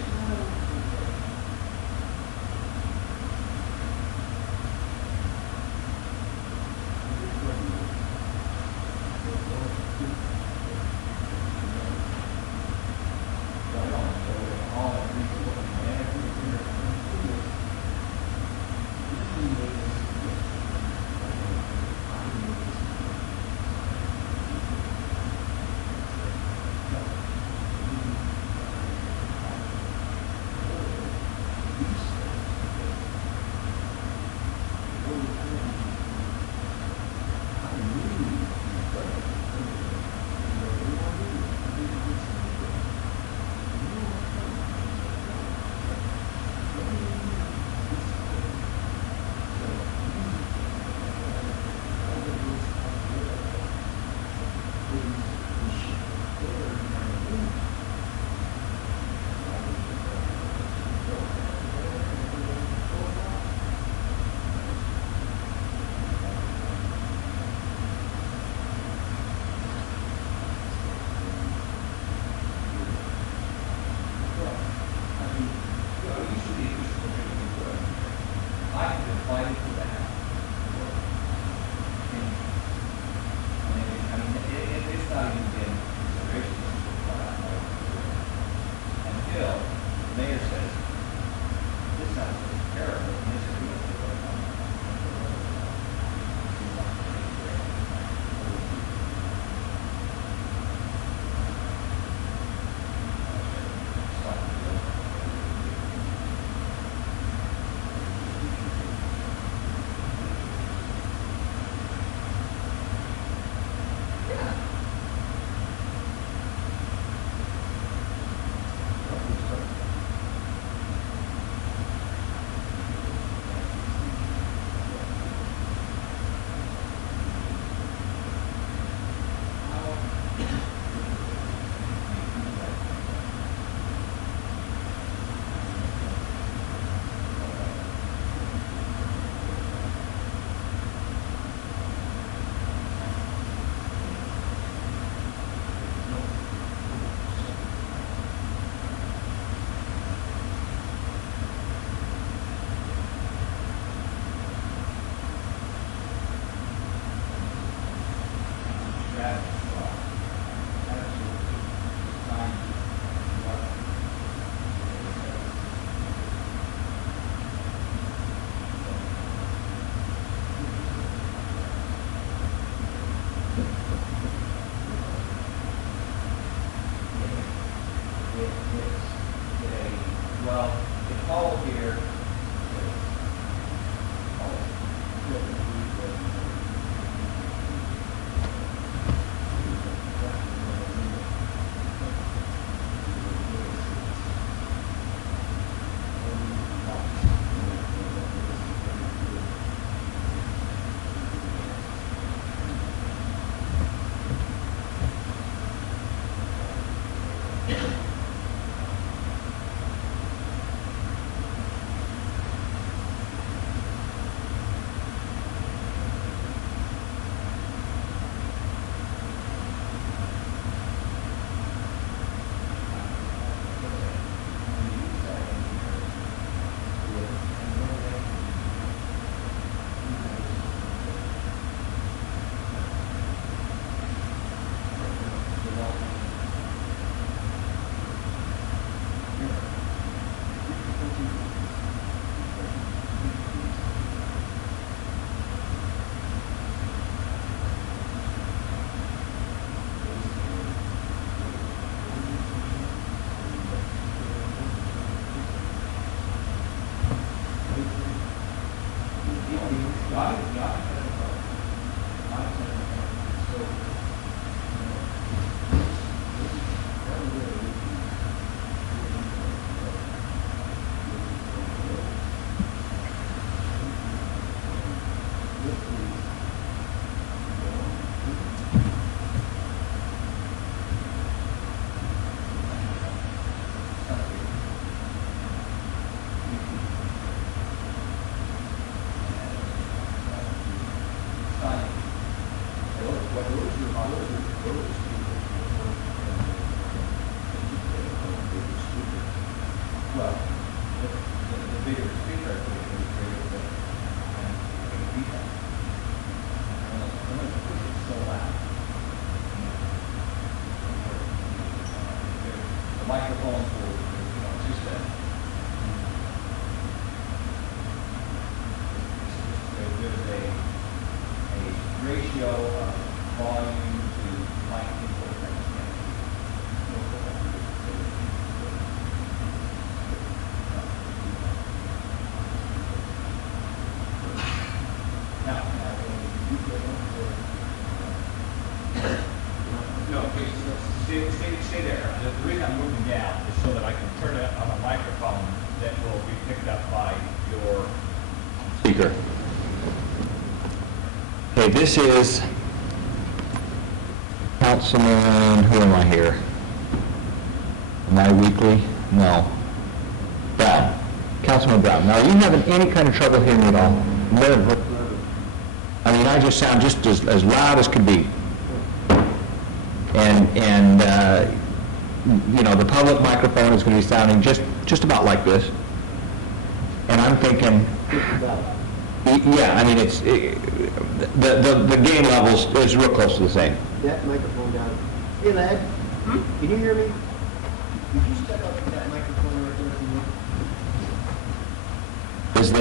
volume to light input transmission. Now, no, please, stay there. The reason I'm moving down is so that I can turn it on a microphone that will be picked up by your Speaker. Okay, this is Councilman, who am I here? Am I weekly? No. Brown. Councilman Brown. Now, are you having any kind of trouble hearing me at all? No. I mean, I just sound just as loud as could be. And you know, the public microphone is going to be sounding just about like this. And I'm thinking, yeah, I mean, the gain levels is real close to the same. That microphone down. Hey, lad, can you hear me? Could you step up to that microphone right there for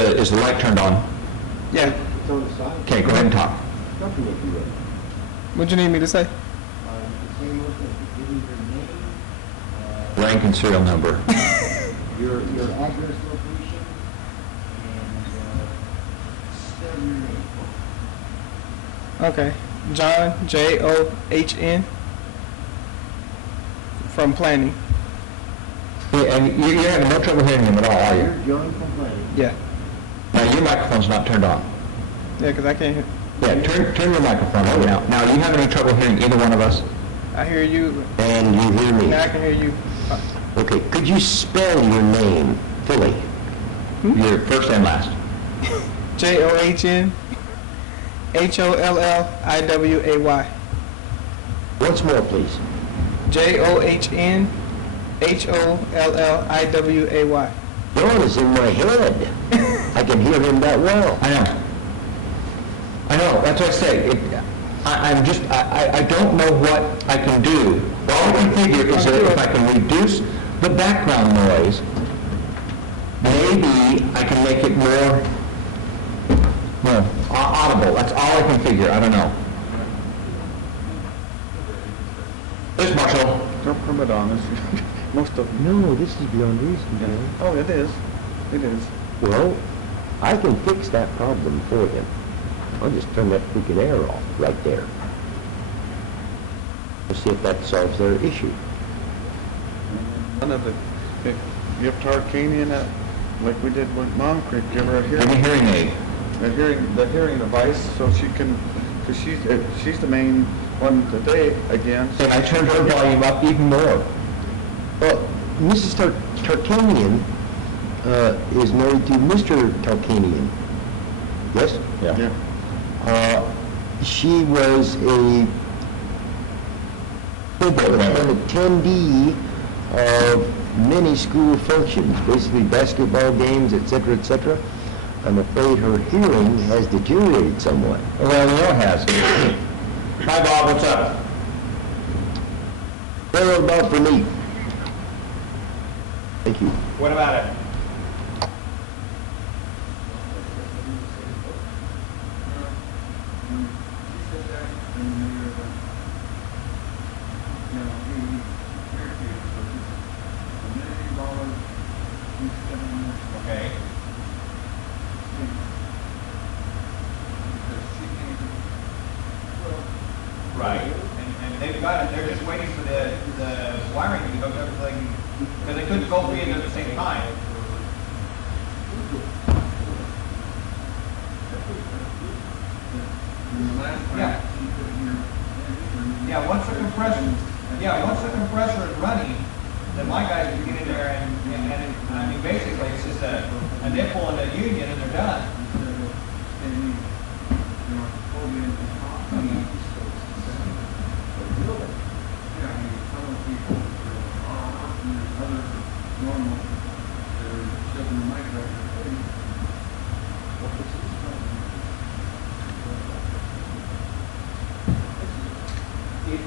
me? Is the light turned on? Yeah. It's on the side. Okay, go ahead and talk. Nothing if you ready. What'd you need me to say? The same one, give me your name, Rank and serial number. your address, location, and spell your name. Okay. John, John, from planning. Yeah, and you're having no trouble hearing him at all, are you? You're John from planning. Yeah. Now, your microphone's not turned on. Yeah, because I can't hear. Yeah, turn your microphone on now. Now, are you having any trouble hearing either one of us? I hear you. And you hear me? Now I can hear you. Okay, could you spell your name fully? Your first and last. John, Holliway. Once more, please. John, Holliway. John is in my head. I can hear him that well. I know, that's what I say. I don't know what I can do. All I can figure is that if I can reduce the background noise, maybe I can make it more audible. That's all I can figure. I don't know. This Marshall. Don't come it on us. Most of them. No, this is beyond reason, John. Oh, it is. It is. Well, I can fix that problem for him. I'll just turn that freaking air off right there. We'll see if that solves their issue. None of the, you have Tarkanian, like we did with Mom Creek, give her a Give me a hearing aid. the hearing device, so she can, because she's the main one today again. And I turned her volume up even more. Well, Mrs. Tarkanian is married to Mr. Tarkanian. Yes? Yeah. She was an attendee of many school functions, basically basketball games, etc., etc. I'm afraid her hearing has deteriorated somewhat. Well, it has. Hi, Bob, what's up? Well, about for me. Thank you. What about it? Okay. Right, and they've got it, they're just waiting for the wiring to be hooked up, because they couldn't both be in there at the same time. Yeah. Yeah, once the compressor is running, then my guys can get in there and I mean, basically, it's just a nipple and a union and they're done.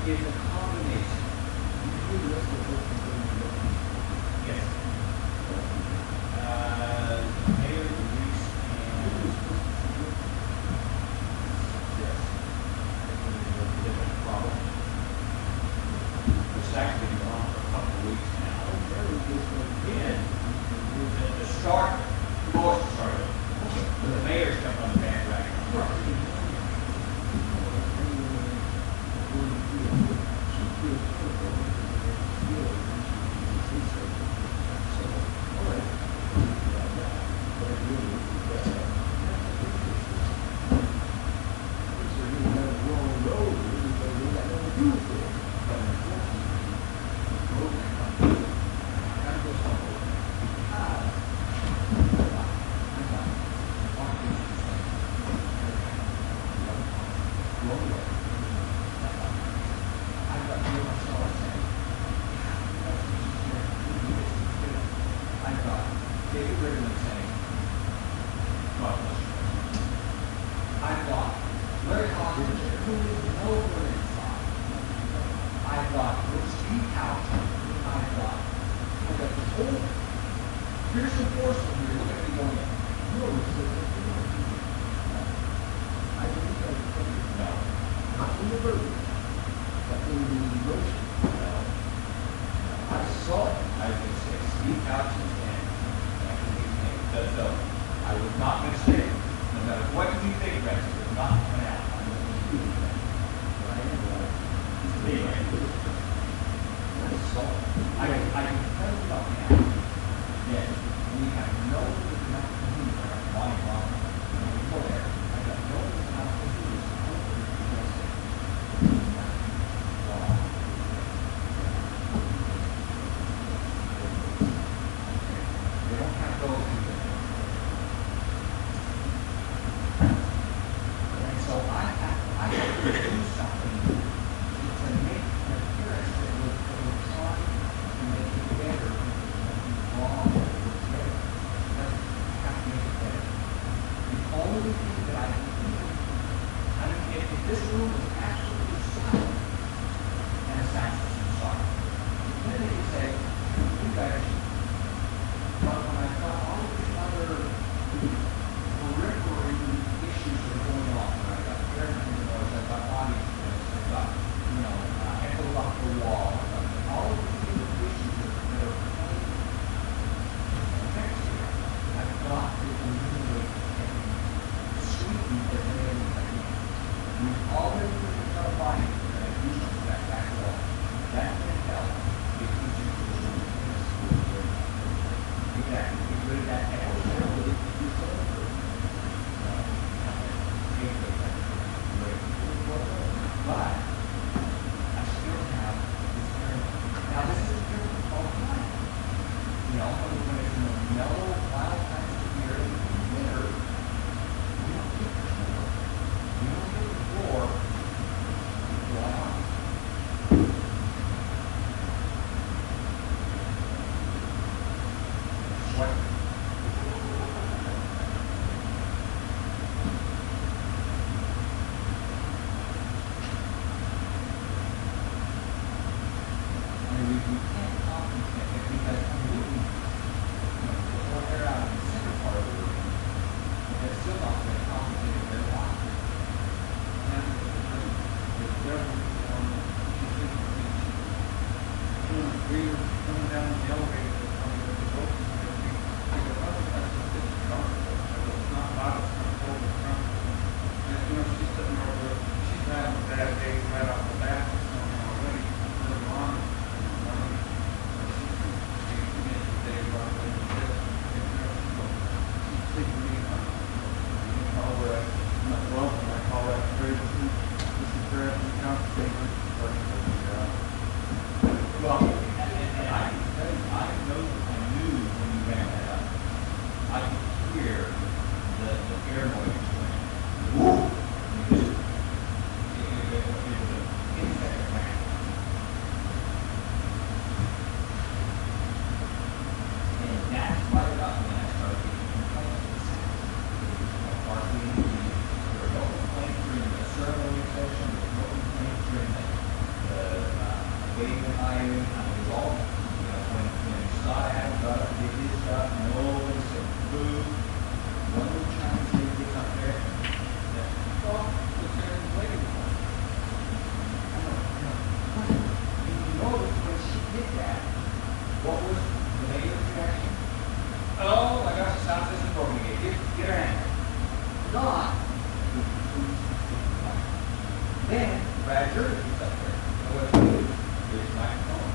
It's a combination. Yes. Air, grease, and... Yes. So, I can tell you about now, that we have no amount of money for our body law. When we go there, I got no amount of money they don't have those either. And so I have to do something to make an appearance that we're trying to make it better and wrong or better. That's have to make it better. The only thing that I can do, I mean, if this room is absolutely silent, and it's not silent, then they can say, you guys, but when I've got all of these other periphery issues that are going on, I've got air noise, I've got audience noise, I've got, echoes off the wall, I've got all of these issues that are playing effects here. I've got to eliminate and sweeten as many as I can. We've already put the cut body that I used to that back wall. That can help if you do the exactly. Get rid of that echo sound that it is so but I still have this area. Now this is different all the time. When it's in the mellow, wild times of the year, in the winter, we don't get the floor. We don't get the floor. Why not? What? I mean, we can't compensate it because when they're out in the center part of the room, they're still not going to compensate if they're locked. And if they're we were coming down the elevator, coming with the boat, like a bus, that's just this dark. It's not loud, it's not cold, it's not. And she's sitting over, she's having a bad day right off the bat, so already, later on. Well, and I can tell you, I know, I knew when you ran that up, I could hear the air noise going, whoo! It was an insect attack. And that's right about when I started getting complaints with sound. Partly, there were no complaints during the ceremony session, there were no complaints during the waving and ironing. I mean, it was all, when Scott Adams got up and did his stuff, nobody said boo. One little Chinese lady gets up there, that, oh, what's there in the waiting room? I know. You notice when she did that, what was the mayor's reaction? Oh my gosh, the sound system's broken again. Get her hand. Not. Then Brad Jerry gets up there. And what does he do? Here's the microphone.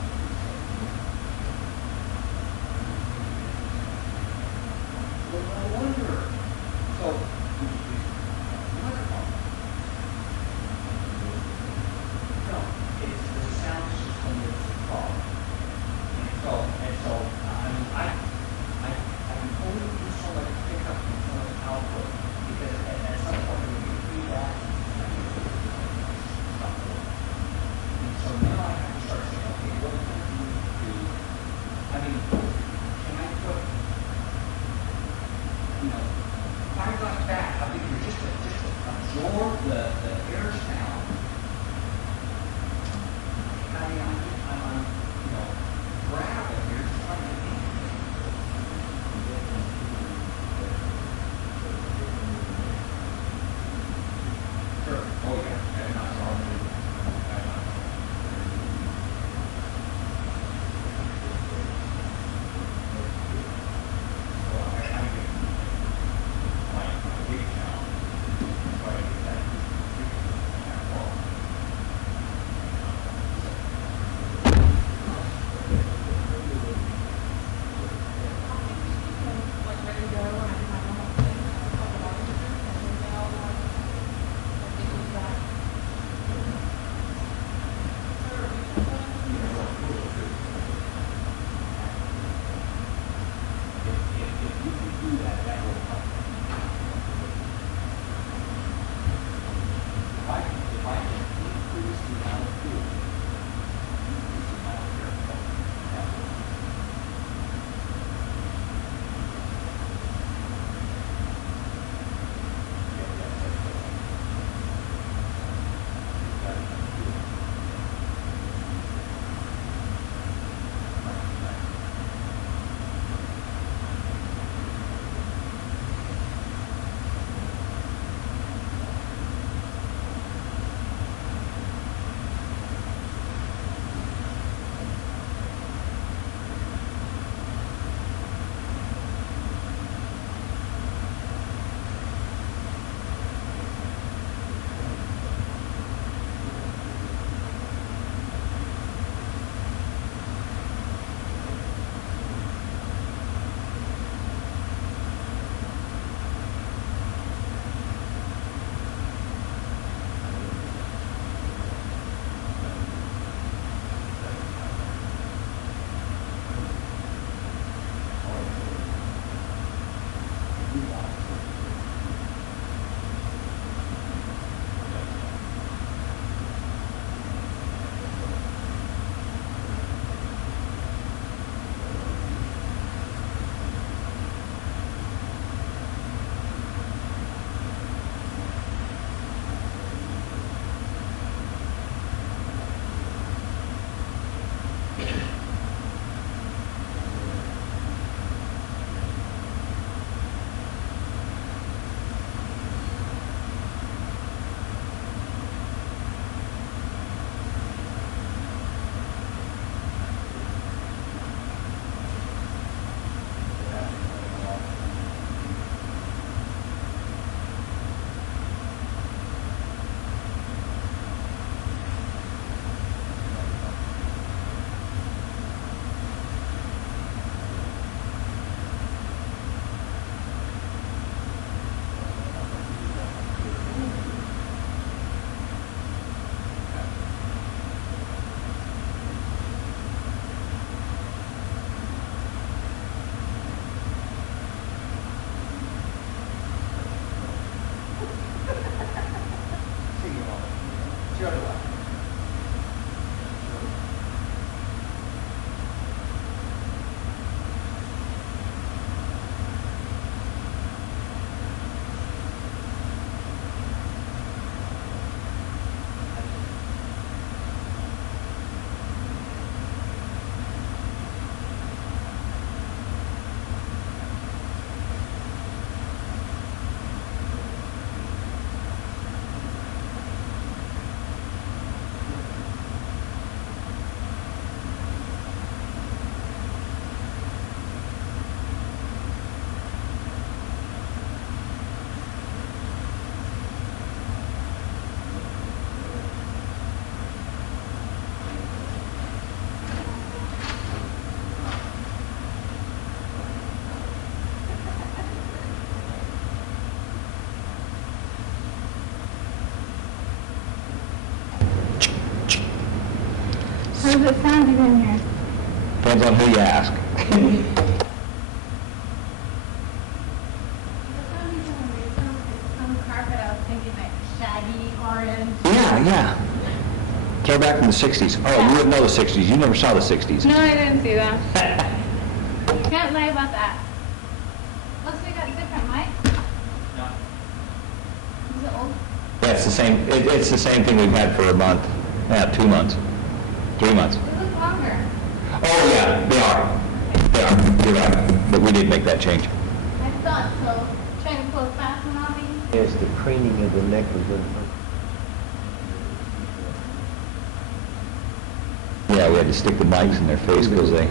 How's it sounding in here? Depends on who you ask. Some carpet, I was thinking like shaggy orange. Yeah. Throwback from the 60s. Oh, you wouldn't know the 60s. You never saw the 60s. No, I didn't see that. Can't lie about that. Plus we got different mics. No. Is it old? Yeah, it's the same. It's the same thing we've had for a month. Yeah, 2 months. 3 months. It looks longer. Oh, yeah, they are. They are. You're right. But we did make that change. I thought so. Trying to pull a fast one on me. Yes, the craning of the neck was Yeah, we had to stick the mics in their face because they...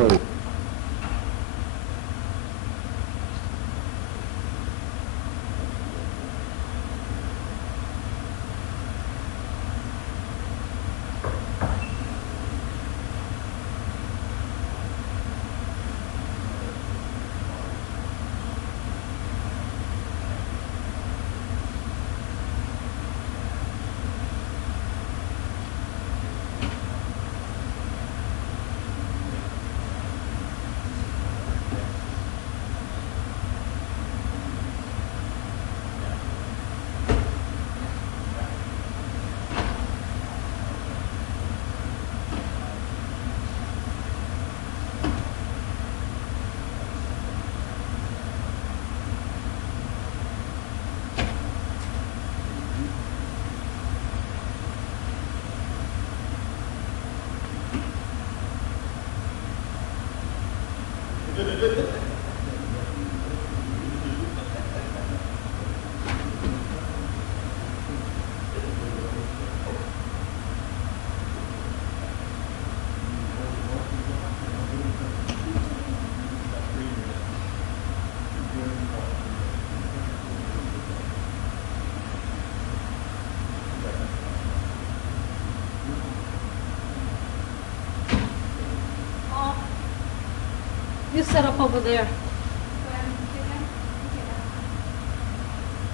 you set up over there?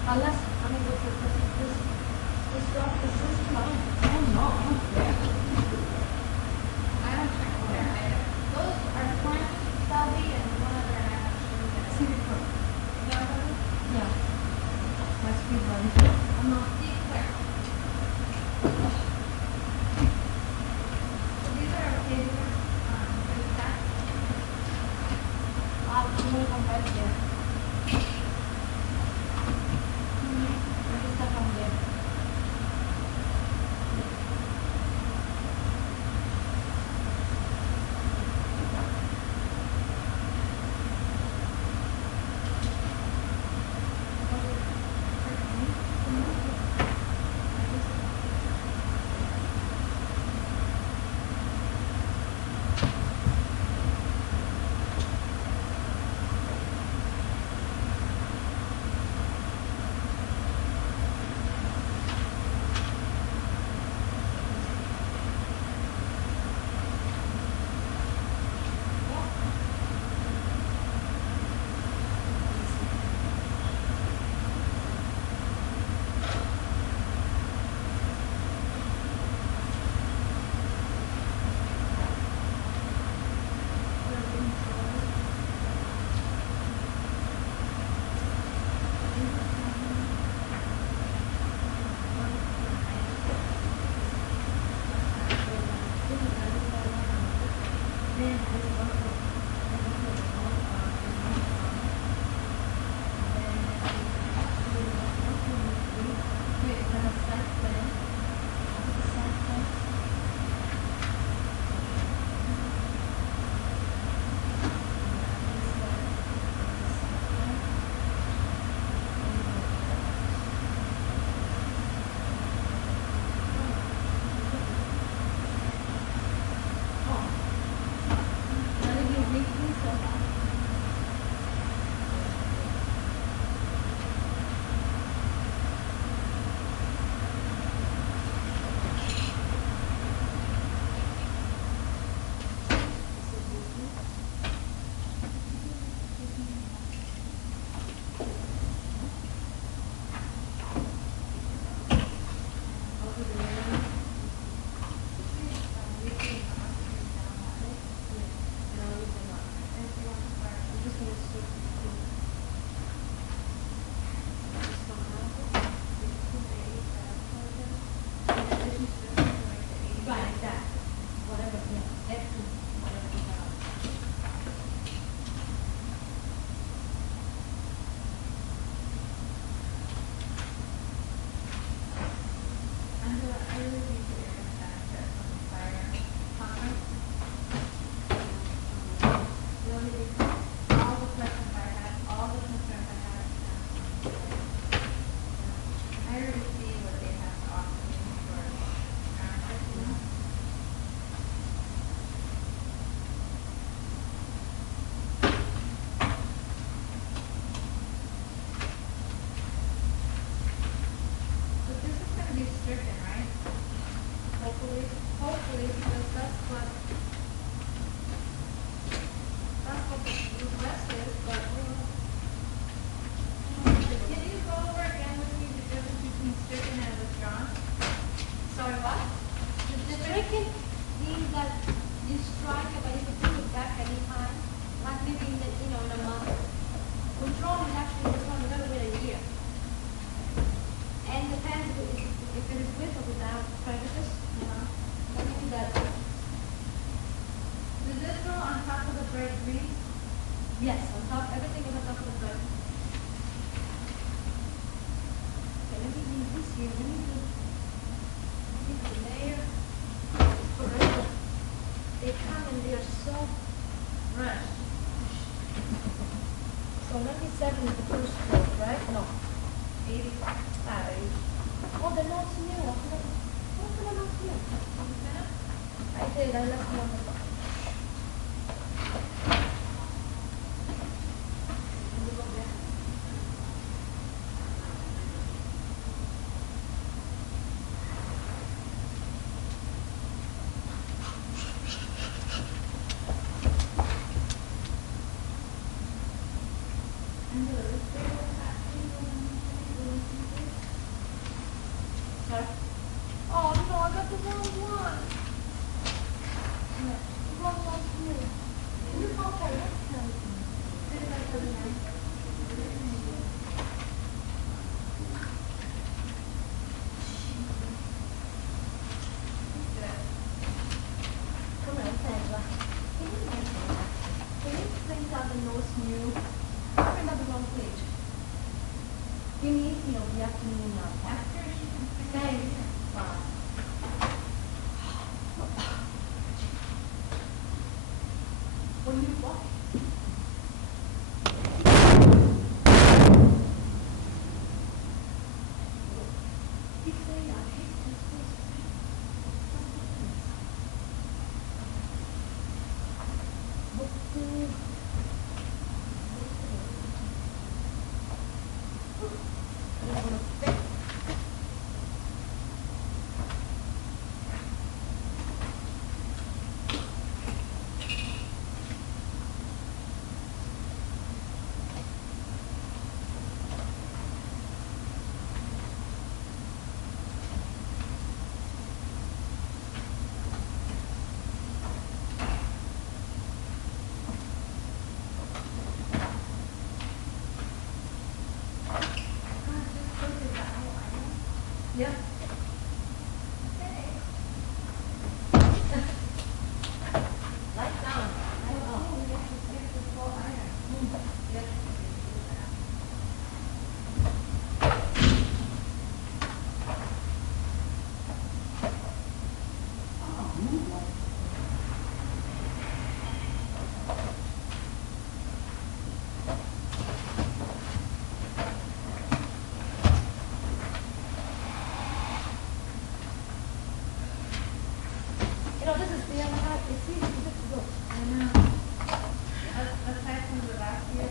Unless, I mean, this drop is this long. Oh, no. I don't check there. Those are Frank, Salvi, and one other, and I'm not sure. CD Pro. Yeah. My speed run. I'm not clear. So these are okay, these are, with that. I'm gonna come back there.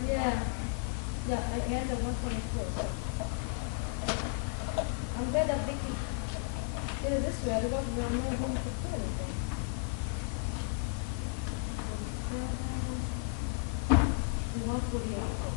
Yeah. Yeah, I get the 124. So I'm glad that Vicky did it this way. I don't know who to put anything. 148.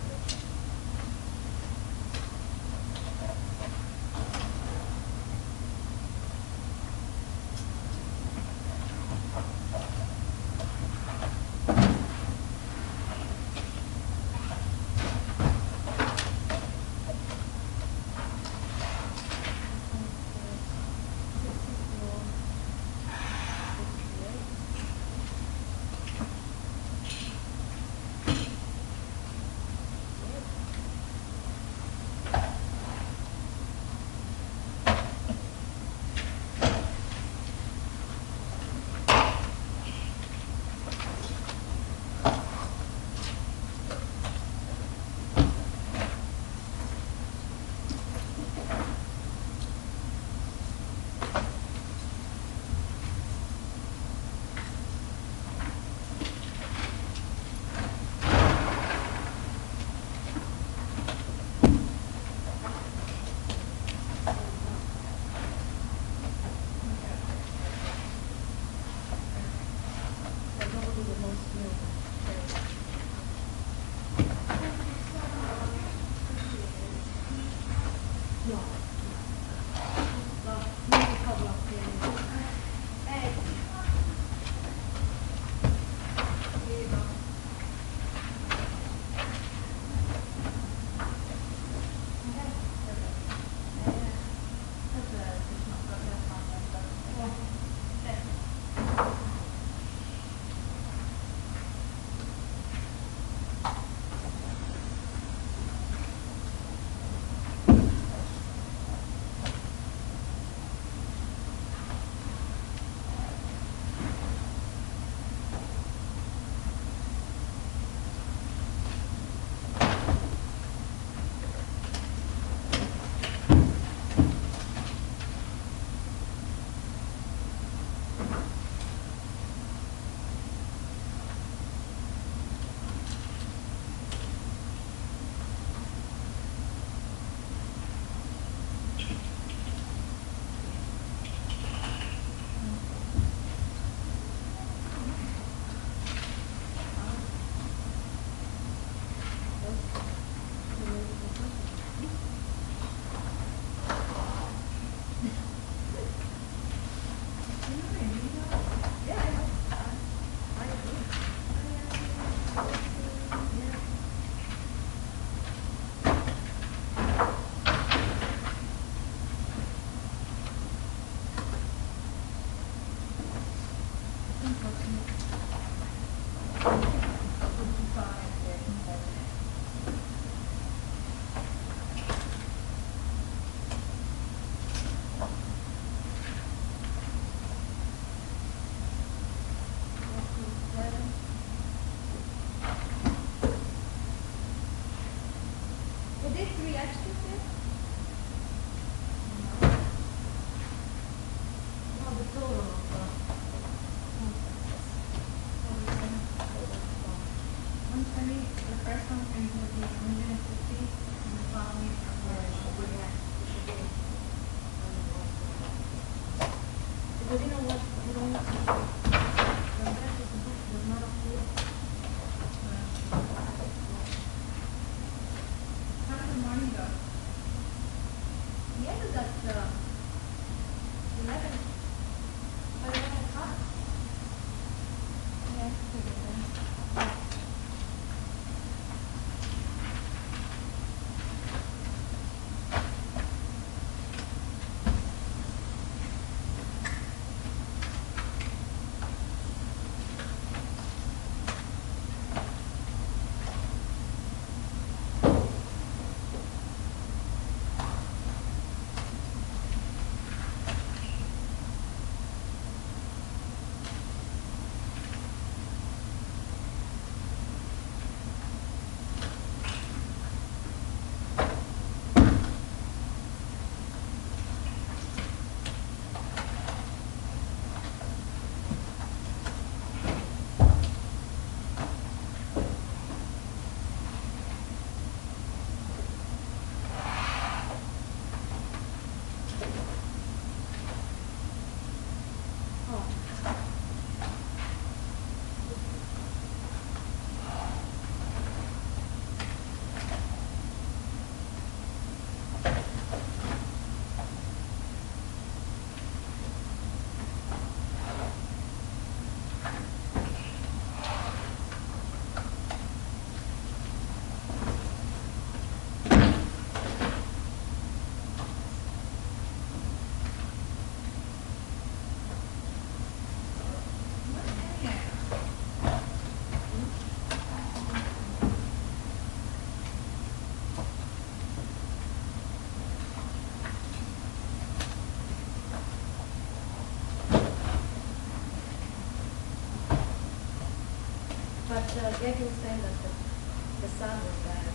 But Gary was saying that the sound was bad.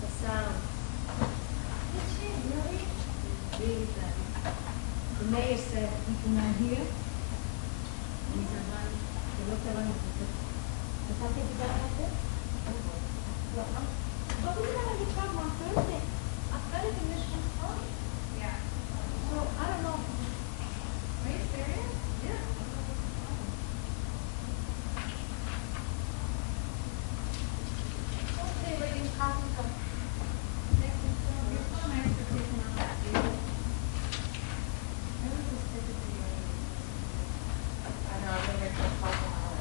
The sound. Did she really? Really bad. The mayor said he cannot hear. And he said, "Man, he looked around and said, "Is that the guy out there?" But we had a problem on Thursday. I thought the mission was fine. Yeah. So I don't know. Are you serious? Yeah. Okay, ladies, coffee cup. Next is, you're so nice for taking on that, dude. Maybe just take it to you. I know, I'm gonna get some coffee hour.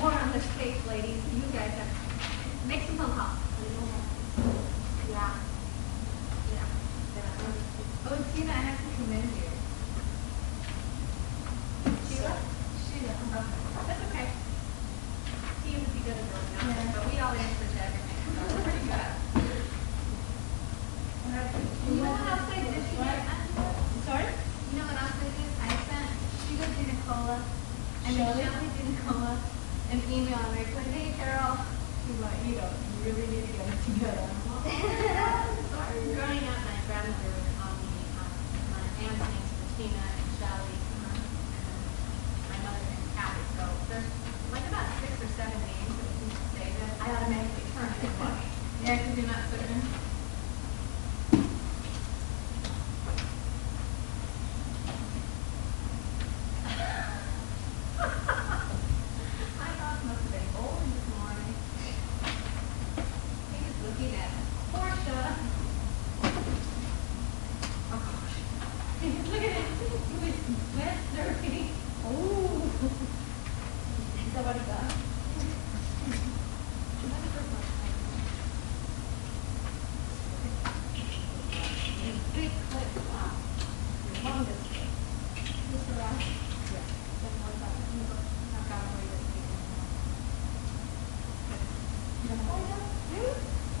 More on this case, ladies. You guys have make some phone calls. Yeah. Yeah. Oh, Tina, I have to commend you. Sheila? Sheila. That's okay. Tina would be good at those numbers, but we all answer to everything, so we're pretty good. You know what I'll say this year? Sorry? You know what I'll say this? I sent Sheila Dinicola and Shelly Dinicola an email and I said, "Hey Carol," she's like, "You really need to get it together." Growing up, my grandmother would call me my aunt's names were Tina and Shelly, and my mother and Kathy. So there's like about 6 or 7 names that we can say that I automatically turn it in. Yeah, because you're not certain.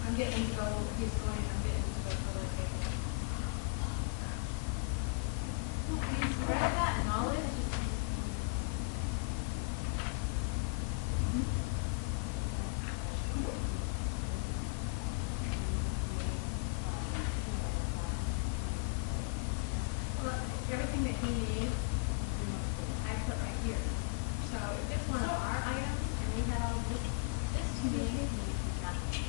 I'm getting to go, he's going, I'm getting to go for the table. You spread that knowledge. Well, everything that he needs, I put right here. So if it's one of our items, and we had all this to me, nothing.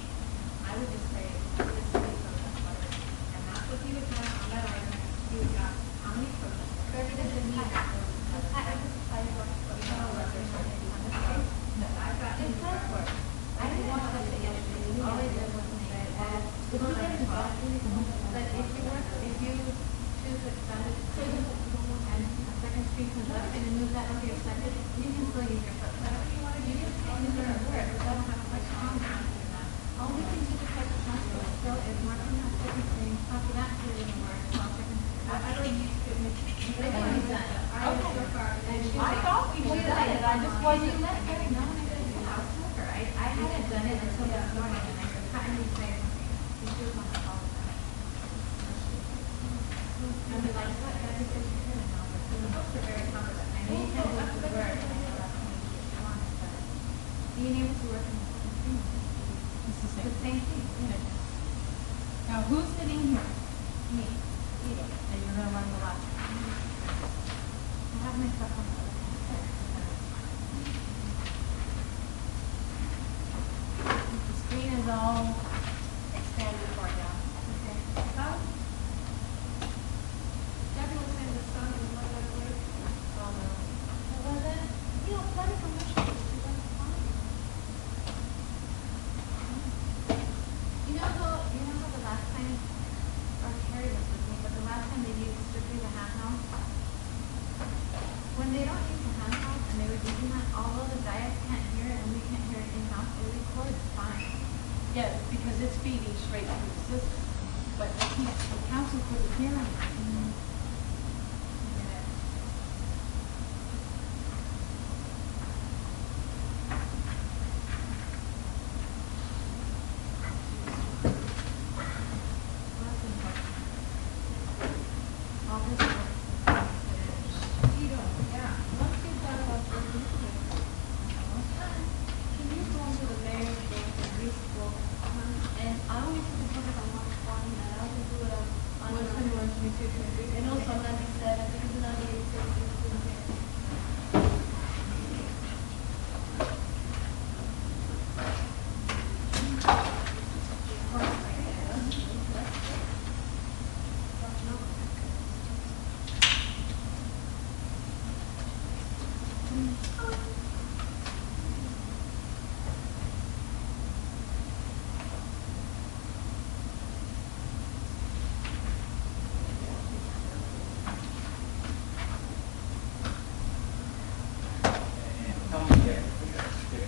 I would just say, this is butter, and that's what he would have on that item. He would have how many proteins. Very good. I've got his report. I didn't want to say yesterday. All they did was say, well, it's not like 12. But if you choose to extend it to and a second street comes up and you move that over your second, you can still use your foot. Whatever you want to do, you can use your word. It doesn't have to be on that. Only thing you can take the hospital still is marking that second thing, after that period of work, I don't use it. They can use that. I was so far. who's sitting here? Me. Edith. And you're gonna run the last. I have my stuff on the other side. The screen is all expanded for you. Okay. So? Debbie was saying the sun was not that great. Oh, no. Was it? You know, plenty commercials. You know how the last time, or Carrie was with me, but the last time they used strictly the handheld? When they don't use the handheld and they were using that, although the diodes can't hear it and we can't hear it in-house, it records fine. Yes, because it's feeding straight through the system, but the council couldn't hear it.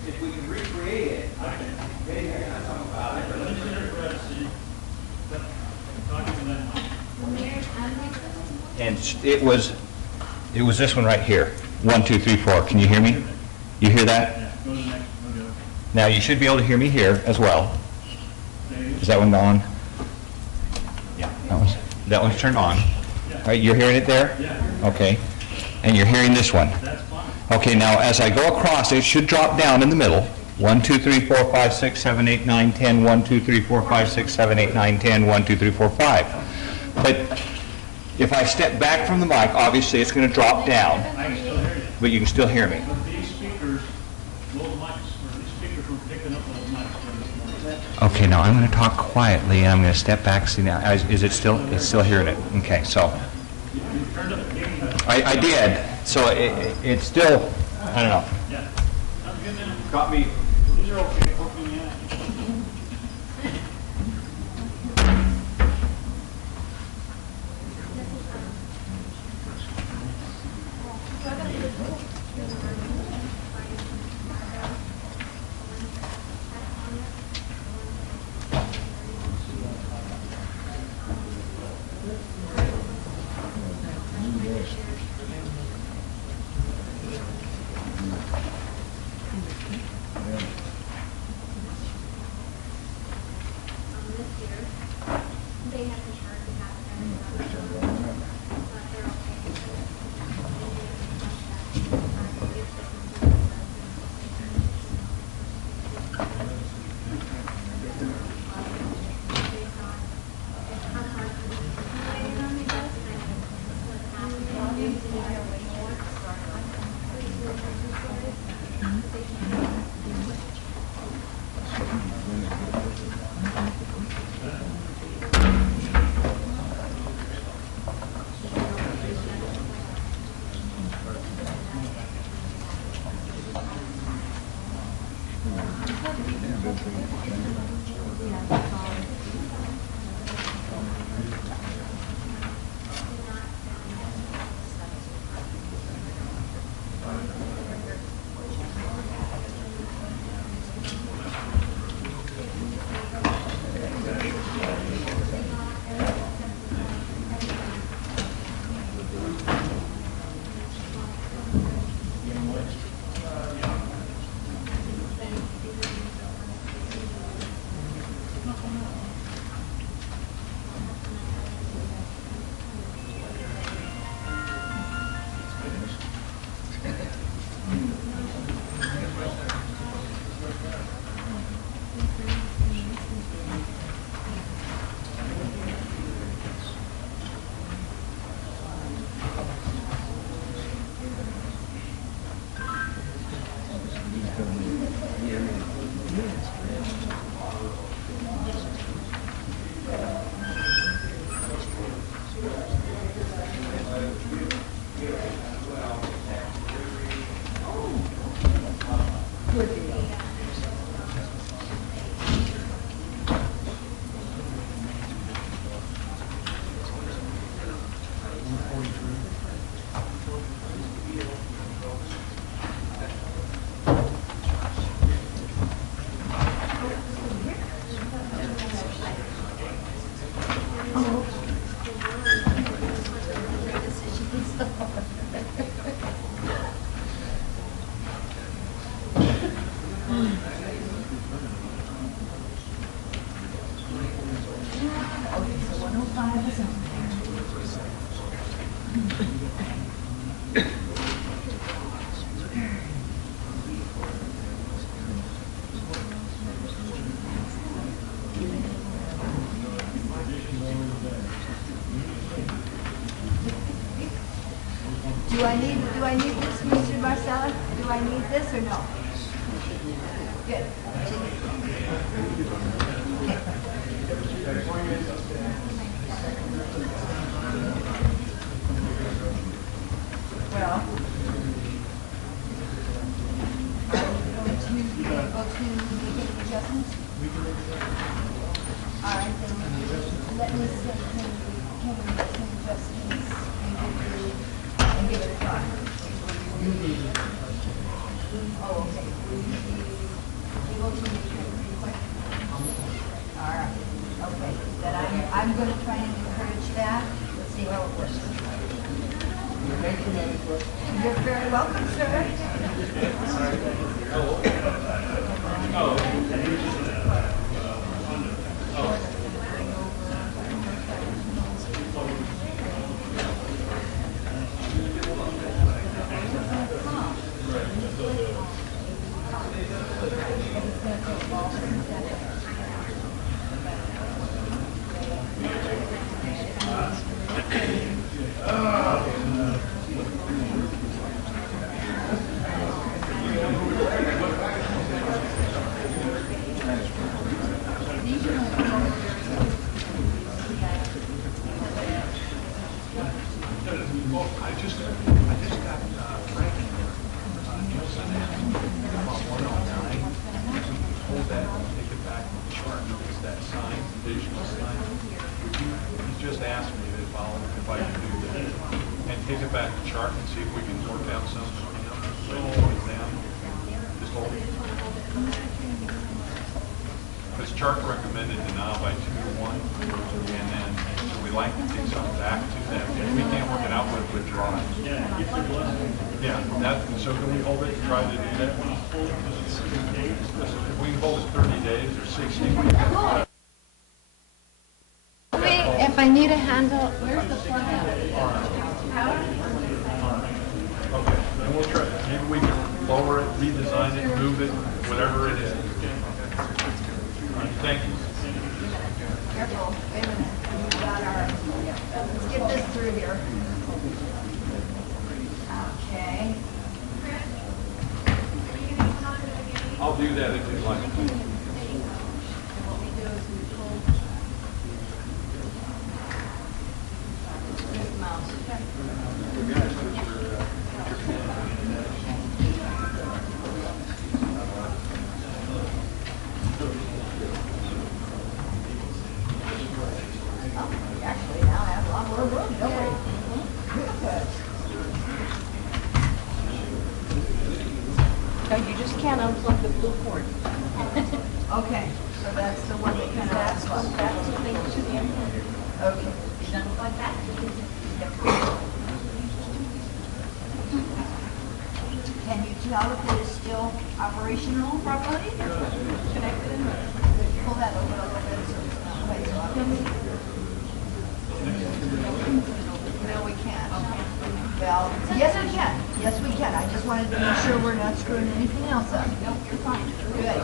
If we can recreate it, maybe I can talk about it. And it was this one right here. 1, 2, 3, 4. Can you hear me? You hear that? Now, you should be able to hear me here as well. Is that one on? Yeah. That one's turned on. All right, you're hearing it there? Okay. And you're hearing this one? Okay, now as I go across, it should drop down in the middle. 1, 2, 3, 4, 5, 6, 7, 8, 9, 10. 1, 2, 3, 4, 5, 6, 7, 8, 9, 10. 1, 2, 3, 4, 5. But if I step back from the mic, obviously it's going to drop down. But you can still hear me. These speakers, those mics, or these speakers were picking up those mics. Okay, now I'm going to talk quietly, and I'm going to step back. See now, is it still? It's still hearing it. Okay, so I did. So it's still. I don't know. Got me. These are okay. Do I need this, Mr. Marcella? Do I need this or no? Good. Well, are we going to be able to make any adjustments? All right, then let me see, can we make some adjustments and give it a try? Oh, okay. Will you be able to make it pretty quick? All right, okay. Then I'm going to try and encourage that. Let's see how it works. You're very welcome, sir. Charter recommended denial by 2 to 1, and then so we like to take something back to them. If we can't work it out, we'll withdraw it. Yeah, so can we hold it and try to do that? If we can hold it 30 days or 60, we can. If I need a handle, where's the plug out? Okay, then we'll try. Maybe we can lower it, redesign it, move it, whatever it is. Thank you. Careful, wait a minute. We got our, let's get this through here. Okay. I'll do that if you'd like. You just can't unplug the blue cord. Okay, so that's the one that kind of, That's the thing to the end. okay. You done like that? Can you tell if it is still operational properly? Connected in? Pull that over a little bit so it's not quite so obvious. No, we can't. Well, yes, we can. Yes, we can. I just wanted to make sure we're not screwing anything else up. Nope, you're fine. Good.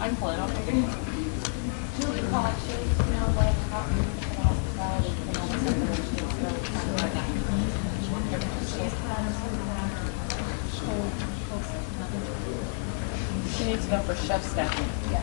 I can pull it off. Julie called, she, like, she needs to go for chef staffing. Yeah.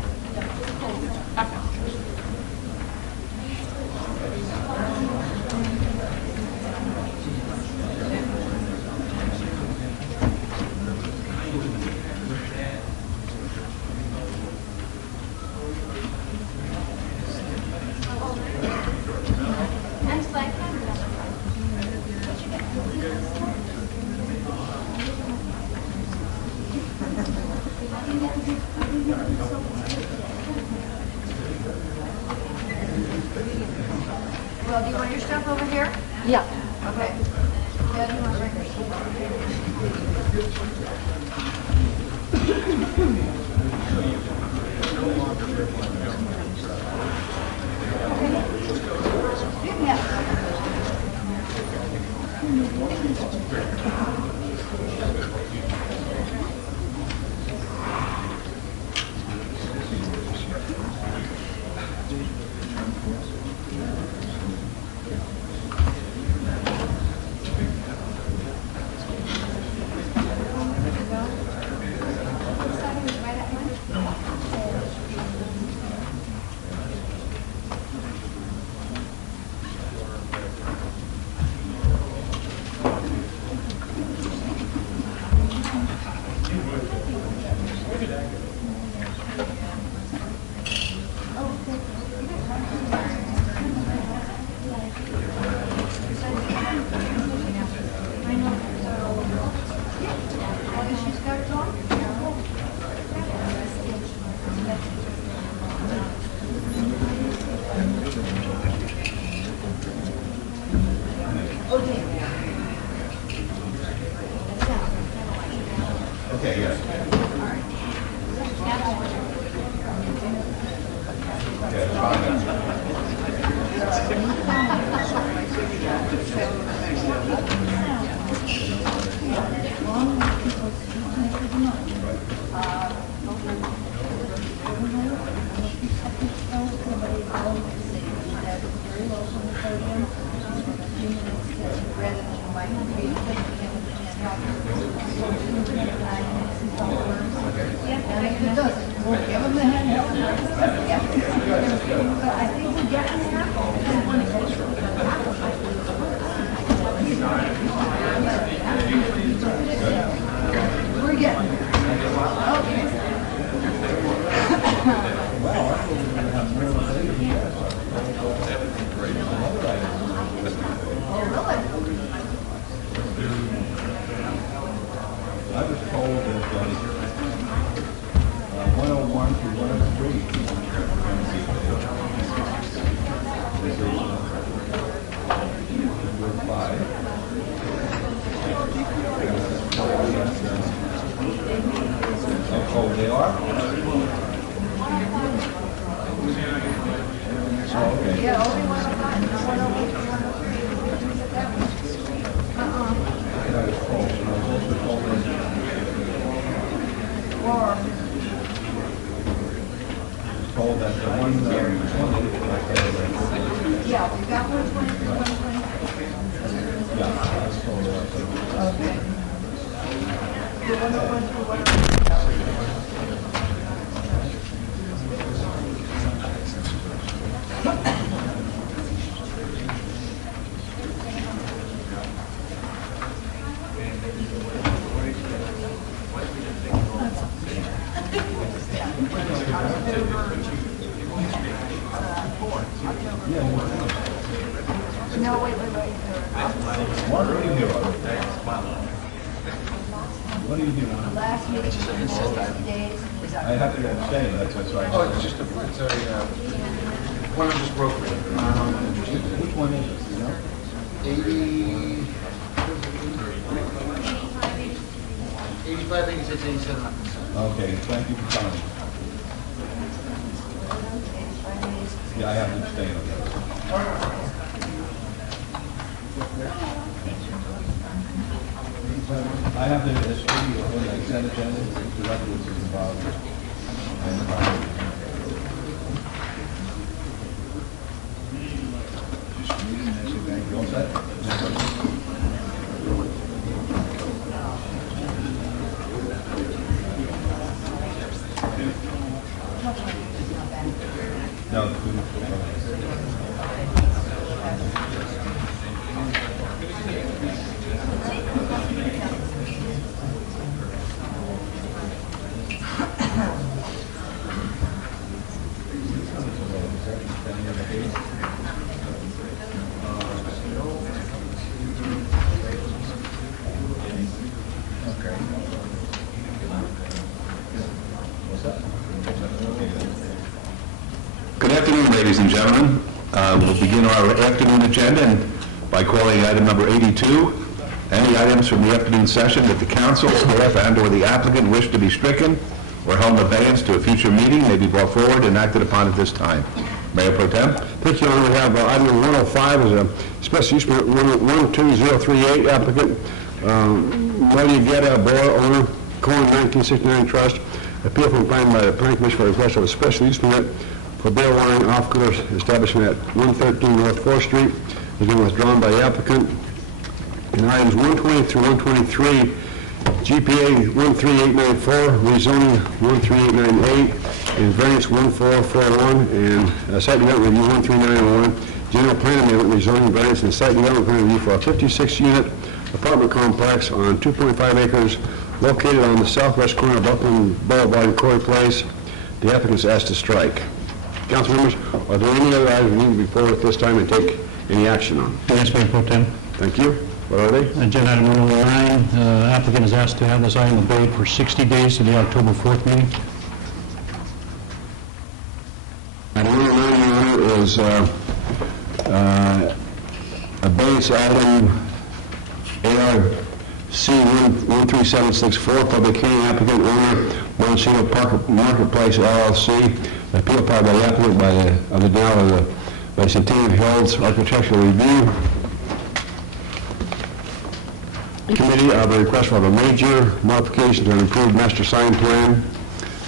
Yeah. Okay. Yeah, you want to bring her Okay, thank you for coming. Yeah, I have to abstain on that. I have the history of the consent agenda, directly which is involved. Thank you. All set? No, the food. Good afternoon, ladies and gentlemen. We'll begin our afternoon agenda, and by calling item number 82. Any items from the afternoon session that the council, staff, and/or the applicant wish to be stricken or held in abeyance to a future meeting may be brought forward and acted upon at this time. Mayor Pro Tem? Thank you, Your Honor. We have item number 105 is a special use permit 12038 applicant, Marty Guerra, Bora, owner, Cohen 1969 Trust. Appeal from plan by the Planning Commission for request of a special use permit for beer wine off cooler establishment at 113 North 4th Street. Has been withdrawn by the applicant. In items 120 through 123, GPA 13894, rezoning 13898, and variance 1441, and site development review 13901, general plan amendment, rezoning variance and site development plan review for a 56-unit apartment complex on 2.5 acres located on the southwest corner of Upland Boulevard and Corey Place. The applicant is asked to strike. Council members, are there any other items we need to be forward at this time and take any action on? Yes, Mayor Pro Tem. Thank you. What are they? Agenda item 109, applicant is asked to have this item obeyed for 60 days to the October 4th meeting. Item 109 is a base item ARC 13764, public hearing, applicant owner, Montecito Marketplace LLC, appeal filed by the applicant by the denial of the Centennial Hills Architectural Review Committee of a request for a major modification to an improved master sign plan,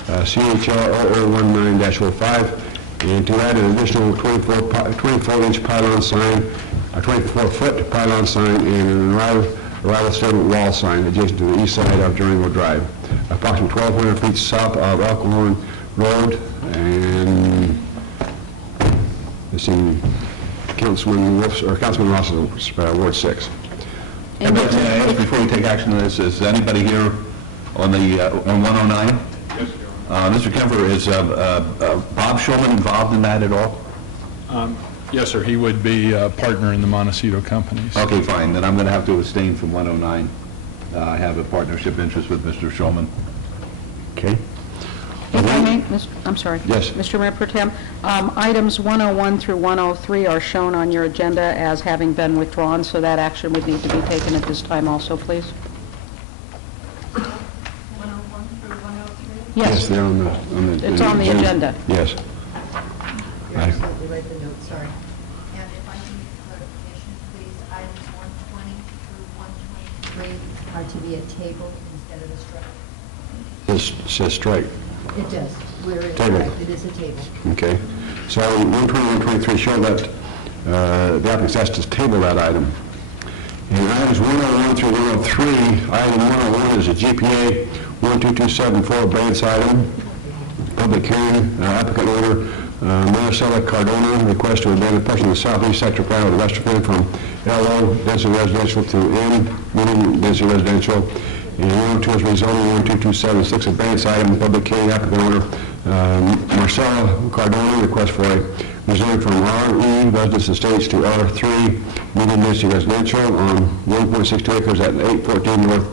CHR 0019-05, and to add an additional 24-inch pylon sign, a 24-foot pylon sign, and an arrival statement wall sign adjacent to the east side of Durango Drive, approximately 1,200 feet south of Elkhorn Road, and it's in Councilman Ross's Ward 6. I'd like to ask, before we take action on this, is anybody here on the, on 109? Yes, Mr. Kemper, is Bob Shulman involved in that at all? Yes, sir. He would be a partner in the Montecito companies. Okay, fine, then I'm going to have to abstain from 109. I have a partnership interest with Mr. Shulman. Okay. If I may, I'm sorry. Yes. Mr. Mayor Pro Tem, items 101 through 103 are shown on your agenda as having been withdrawn, so that action would need to be taken at this time also, please. 101 through 103? Yes. They're on the It's on the agenda. Yes. You're absolutely right, the note, sorry. And if I can get clarification, please, items 120 through 123 are to be a table instead of a strike. It says strike. It does. Where it's Table. correct, it is a table. Okay. So 120, 123 show that the applicant asked to table that item. In items 101 through 103, item 101 is a GPA 12274 abeyance item. Public hearing, applicant owner Maricela Cardona, request to abandon a portion of the southeast sector plan of the Western Plan from LO density residential to M medium density residential. And 102 is rezoning 12276 abeyance item. Public hearing, applicant owner Marcela Cardona, request for a rezoning from RE residence estates to R3 medium density residential on 1.62 acres at 814 North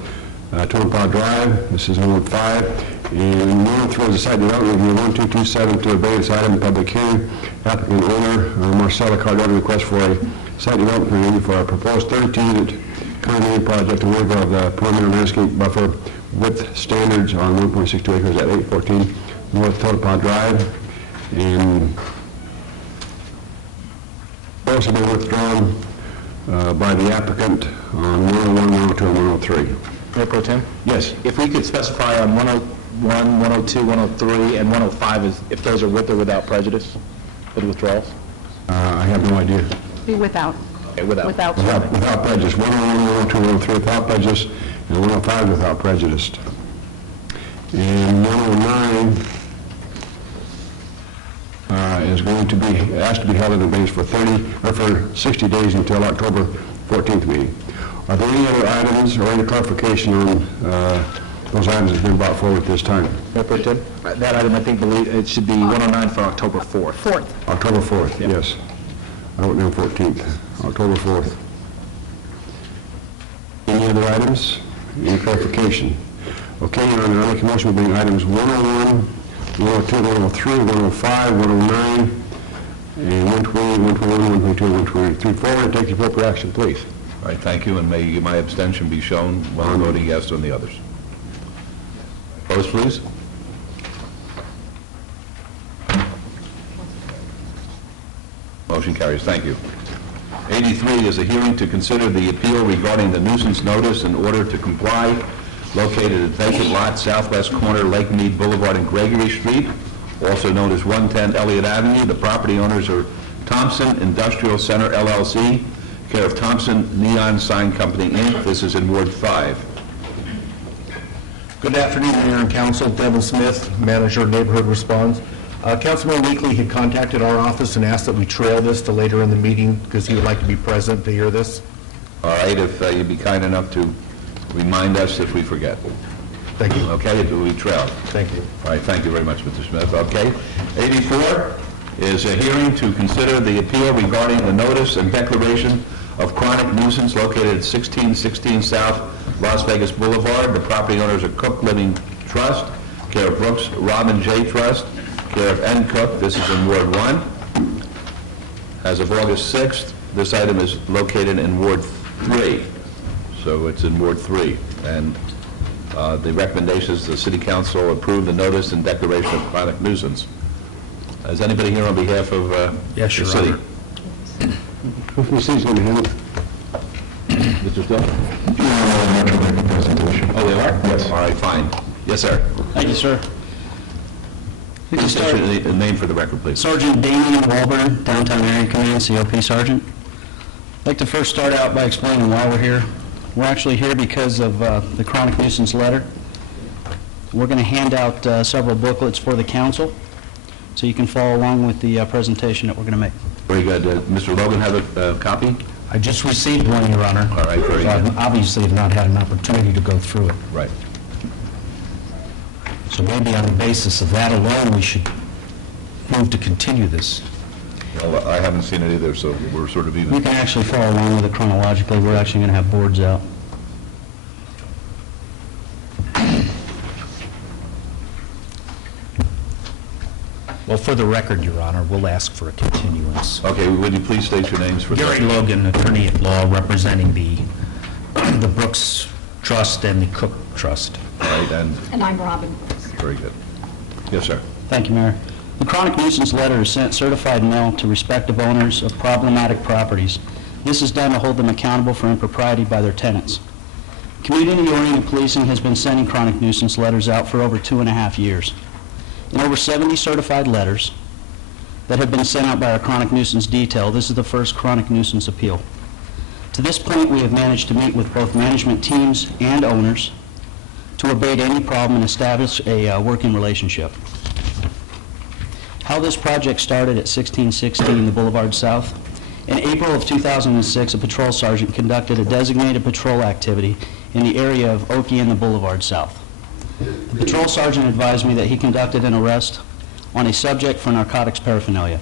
Tonopah Drive. This is 105. And 103 is a site development review 1227 to abeyance item. Public hearing, applicant owner Marcela Cardona, request for a site development review for a proposed 32-unit condominium project to waiver of the preliminary landscape buffer width standards on 1.62 acres at 814 North Tonopah Drive. And also been withdrawn by the applicant on 101, 102, and 103. Mayor Pro Tem? Yes. If we could specify on 101, 102, 103, and 105, if those are with or without prejudice for the withdrawals? I have no idea. Be without. Okay, without. Without. Without prejudice. 101, 102, 103 without prejudice, and 105 without prejudice. And 109 is going to be, asked to be held in abeyance for 60 days until October 14th meeting. Are there any other items or any clarification on those items that have been brought forward this time? Mayor Pro Tem? That item, I think, it should be 109 for October 4th. 4th. October 4th, yes. I wrote down 14th, October 4th. Any other items? Any clarification? Okay, Your Honor, I make a motion to bring items 101, 102, 103, 105, 109, and 120, 121, 122, 123 forward and take the appropriate action, please. All right, thank you, and may my abstention be shown while voting yes on the others. Opposed, please? Motion carries. Thank you. 83 is a hearing to consider the appeal regarding the nuisance notice in order to comply located at vacant lot southwest corner Lake Mead Boulevard and Gregory Street, also known as 110 Elliott Avenue. The property owners are Thompson Industrial Center LLC, care of Thompson Neon Sign Company, Inc. This is in Ward 5. Good afternoon, Mayor and Council. Devin Smith, Manager, Neighborhood Response. Councilman Weekly had contacted our office and asked that we trail this to later in the meeting because he would like to be present to hear this. All right, if you'd be kind enough to remind us if we forget. Thank you. Okay, it will be trailed. Thank you. All right, thank you very much, Mr. Smith. Okay. 84 is a hearing to consider the appeal regarding the notice and declaration of chronic nuisance located at 1616 South Las Vegas Boulevard. The property owners are Cook Living Trust, care of Brooks Robin J. Trust, care of N. Cook. This is in Ward 1. As of August 6th, this item is located in Ward 3. So it's in Ward 3. And the recommendation is the City Council approve the notice and declaration of chronic nuisance. Is anybody here on behalf of the city? Who from the city's going to handle it? Mr. Still? Oh, they are? Yes. All right, fine. Yes, sir. Thank you, sir. Please state your name for the record, please. Sergeant Damian Walburn, Downtown Area Command, COP Sergeant. I'd like to first start out by explaining why we're here. We're actually here because of the chronic nuisance letter. We're going to hand out several booklets for the council, so you can follow along with the presentation that we're going to make. Very good. Mr. Logan have a copy? I just received one, Your Honor. All right, very good. Obviously have not had an opportunity to go through it. Right. So maybe on the basis of that alone, we should move to continue this. Well, I haven't seen it either, so we're sort of even. You can actually follow along with it chronologically. We're actually going to have boards out. Well, for the record, Your Honor, we'll ask for a continuance. Okay, would you please state your names for the Gary Logan, attorney at law, representing the Brooks Trust and the Cook Trust. All right, And I'm Robin. very good. Yes, sir. Thank you, Mayor. The chronic nuisance letter is sent certified mail to respective owners of problematic properties. This is done to hold them accountable for impropriety by their tenants. Community-oriented policing has been sending chronic nuisance letters out for over 2.5 years. In over 70 certified letters that have been sent out by our chronic nuisance detail, this is the first chronic nuisance appeal. To this point, we have managed to meet with both management teams and owners to abate any problem and establish a working relationship. How this project started at 1616 the Boulevard South. In April of 2006, a patrol sergeant conducted a designated patrol activity in the area of Oakey and the Boulevard South. The patrol sergeant advised me that he conducted an arrest on a subject for narcotics paraphernalia.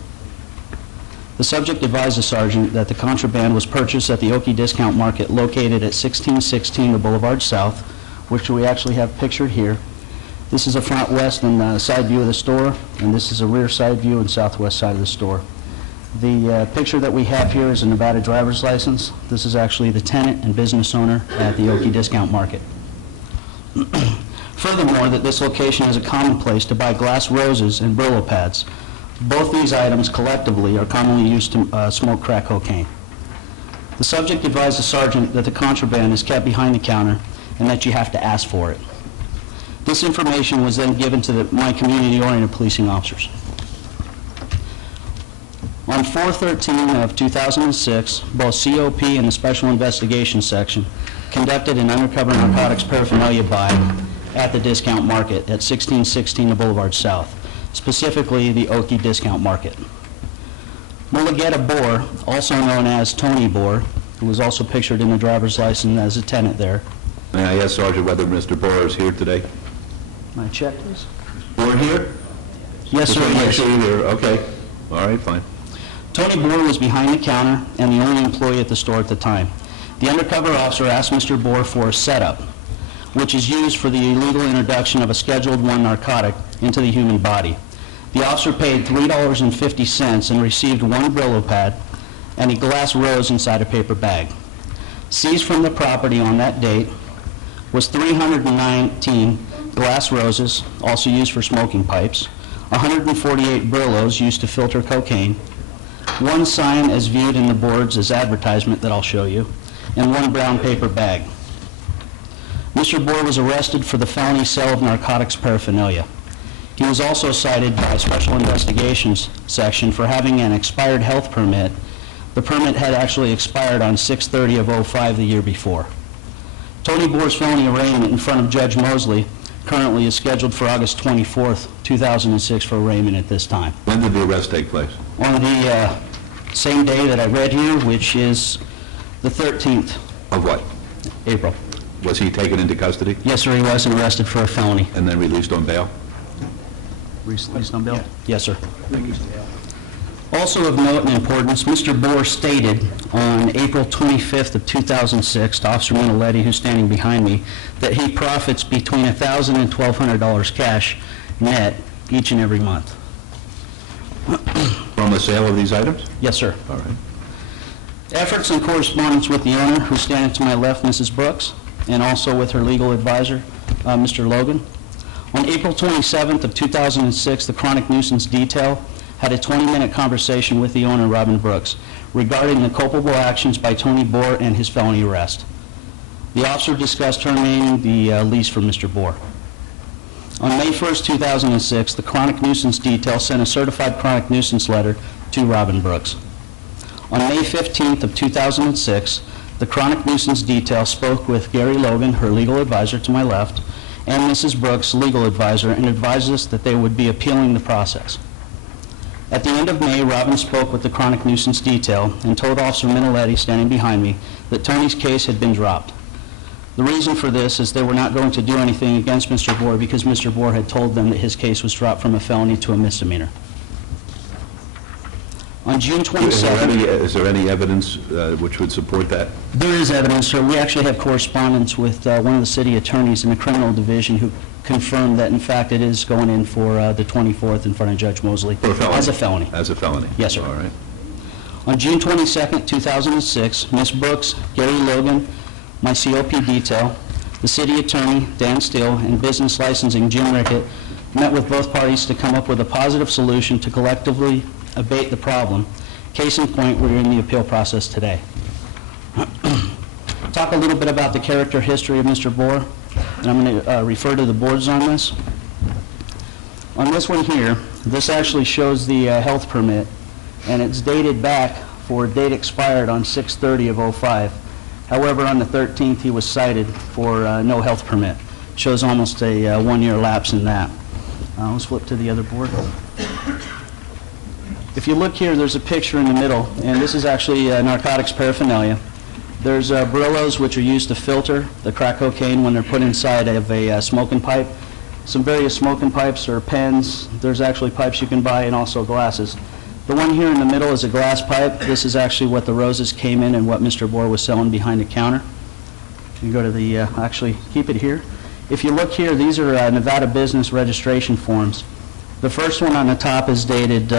The subject advised the sergeant that the contraband was purchased at the Oakey Discount Market located at 1616 the Boulevard South, which we actually have pictured here. This is a front west and side view of the store, and this is a rear side view and southwest side of the store. The picture that we have here is a Nevada driver's license. This is actually the tenant and business owner at the Oakey Discount Market. Furthermore, that this location is a common place to buy glass roses and Brillo pads. Both these items collectively are commonly used to smoke crack cocaine. The subject advised the sergeant that the contraband is kept behind the counter and that you have to ask for it. This information was then given to my community-oriented policing officers. On 4/13 of 2006, both COP and the Special Investigations Section conducted an undercover narcotics paraphernalia buy at the discount market at 1616 the Boulevard South, specifically the Oakey Discount Market. Mulugeta Boer, also known as Tony Boer, who was also pictured in the driver's license as a tenant there. May I ask, Sergeant, whether Mr. Boer is here today? May I check, please? Boer here? Yes, sir, Just he make is. sure you're here. Okay. All right, fine. Tony Boer was behind the counter and the only employee at the store at the time. The undercover officer asked Mr. Boer for a setup, which is used for the illegal introduction of a Scheduled I narcotic into the human body. The officer paid $3.50 and received one Brillo pad and a glass rose inside a paper bag. Seized from the property on that date was 319 glass roses, also used for smoking pipes, 148 Brillos used to filter cocaine, one sign as viewed in the boards as advertisement that I'll show you, and one brown paper bag. Mr. Bohr was arrested for the felony sale of narcotics paraphernalia. He was also cited by Special Investigations Section for having an expired health permit. The permit had actually expired on 6/30/05 the year before. Tony Bohr's felony arraignment in front of Judge Mosley currently is scheduled for August 24th, 2006 for arraignment at this time. When did the arrest take place? On the same day that I read here, which is the 13th. Of what? April. Was he taken into custody? Yes, sir, he was arrested for a felony. And then released on bail? Released on bail? Yes, sir. Also of note and importance, Mr. Bohr stated on April 25th of 2006 to Officer Minnelletti, who's standing behind me, that he profits between $1,000 and $1,200 cash net each and every month. From the sale of these items? Yes, sir. All right. Efforts and correspondence with the owner, who's standing to my left, Mrs. Brooks, and also with her legal advisor, Mr. Logan. On April 27th of 2006, the chronic nuisance detail had a 20-minute conversation with the owner, Robin Brooks, regarding the culpable actions by Tony Bohr and his felony arrest. The officer discussed terminating the lease for Mr. Bohr. On May 1st, 2006, the chronic nuisance detail sent a certified chronic nuisance letter to Robin Brooks. On May 15th of 2006, the chronic nuisance detail spoke with Gary Logan, her legal advisor to my left, and Mrs. Brooks, legal advisor, and advised us that they would be appealing the process. At the end of May, Robin spoke with the chronic nuisance detail and told Officer Minnelletti, standing behind me, that Tony's case had been dropped. The reason for this is they were not going to do anything against Mr. Bohr because Mr. Bohr had told them that his case was dropped from a felony to a misdemeanor. On June 27th... Is there any evidence which would support that? There is evidence, sir. We actually have correspondence with one of the city attorneys in the criminal division who confirmed that, in fact, it is going in for the 24th in front of Judge Mosley. For a felony? As a felony. As a felony? Yes, sir. All right. On June 22nd, 2006, Ms. Brooks, Gary Logan, my COP detail, the city attorney, Dan Steele, and business licensing, Jim Rickett, met with both parties to come up with a positive solution to collectively abate the problem. Case in point, we're in the appeal process today. Talk a little bit about the character history of Mr. Bohr, and I'm going to refer to the boards on this. On this one here, this actually shows the health permit, and it's dated back for a date expired on 6/30/05. However, on the 13th, he was cited for no health permit. Shows almost a one-year lapse in that. Let's flip to the other board. If you look here, there's a picture in the middle, and this is actually narcotics paraphernalia. There's Brillos, which are used to filter the crack cocaine when they're put inside of a smoking pipe. Some various smoking pipes or pens. There's actually pipes you can buy and also glasses. The one here in the middle is a glass pipe. This is actually what the roses came in and what Mr. Bohr was selling behind the counter. You go to the, actually, keep it here. If you look here, these are Nevada business registration forms. The first one on the top is dated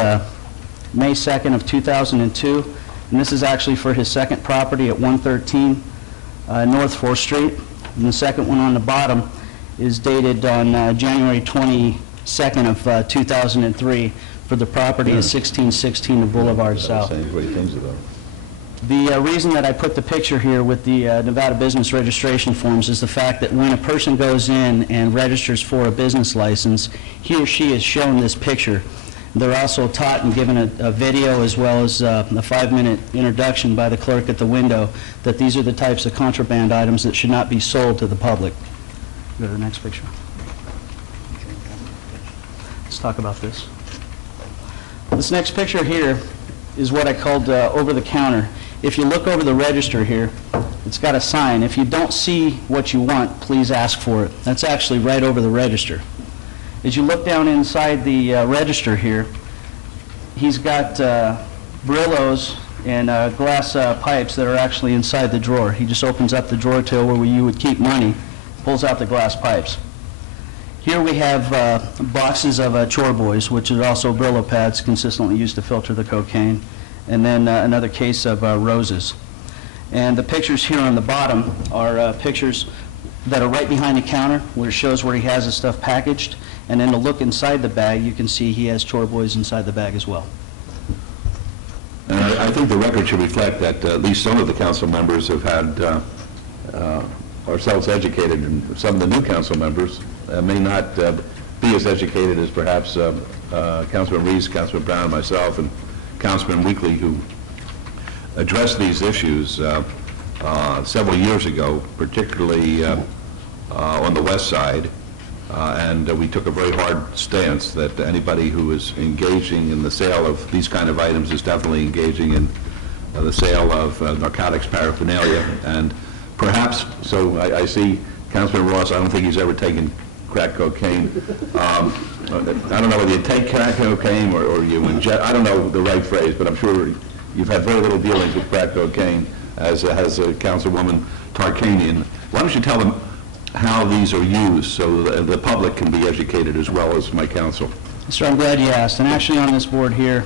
May 2nd of 2002, and this is actually for his second property at 113 North 4th Street. And the second one on the bottom is dated on January 22nd of 2003 for the property at 1616 the Boulevard South. Saying great things about it. The reason that I put the picture here with the Nevada business registration forms is the fact that when a person goes in and registers for a business license, he or she is shown this picture. They're also taught and given a video as well as a 5-minute introduction by the clerk at the window that these are the types of contraband items that should not be sold to the public. Go to the next picture. Let's talk about this. This next picture here is what I called over the counter. If you look over the register here, it's got a sign. If you don't see what you want, please ask for it. That's actually right over the register. As you look down inside the register here, he's got Brillos and glass pipes that are actually inside the drawer. He just opens up the drawer till where you would keep money, pulls out the glass pipes. Here we have boxes of Chore Boys, which are also Brillo pads consistently used to filter the cocaine, and then another case of roses. And the pictures here on the bottom are pictures that are right behind the counter, where it shows where he has his stuff packaged. And then to look inside the bag, you can see he has Chore Boys inside the bag as well. And I think the record should reflect that at least some of the council members have had ourselves educated, and some of the new council members may not be as educated as perhaps Councilman Reese, Councilman Brown, and myself, and Councilman Weekly, who addressed these issues several years ago, particularly on the west side. And we took a very hard stance that anybody who is engaging in the sale of these kind of items is definitely engaging in the sale of narcotics paraphernalia. And perhaps, so I see Councilman Ross, I don't think he's ever taken crack cocaine. I don't know whether you take crack cocaine or you ingest, I don't know the right phrase, but I'm sure you've had very little dealings with crack cocaine, as has Councilwoman Tarkanian. Why don't you tell them how these are used so the public can be educated as well as my council? Sir, I'm glad you asked. And actually on this board here,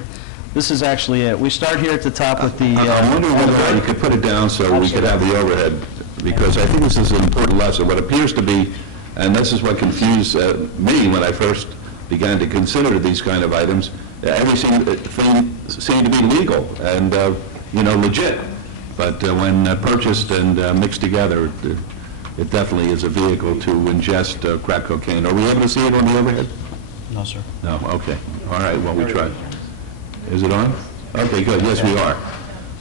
this is actually it. We start here at the top with the... I wonder whether you could put it down so we could have the overhead, because I think this is an important lesson. What appears to be, and this is what confused me when I first began to consider these kind of items, everything seemed to be legal and, legit. But when purchased and mixed together, it definitely is a vehicle to ingest crack cocaine. Are we able to see it on the overhead? No, sir. No, okay. All right, well, we tried. Is it on? Okay, good. Yes, we are.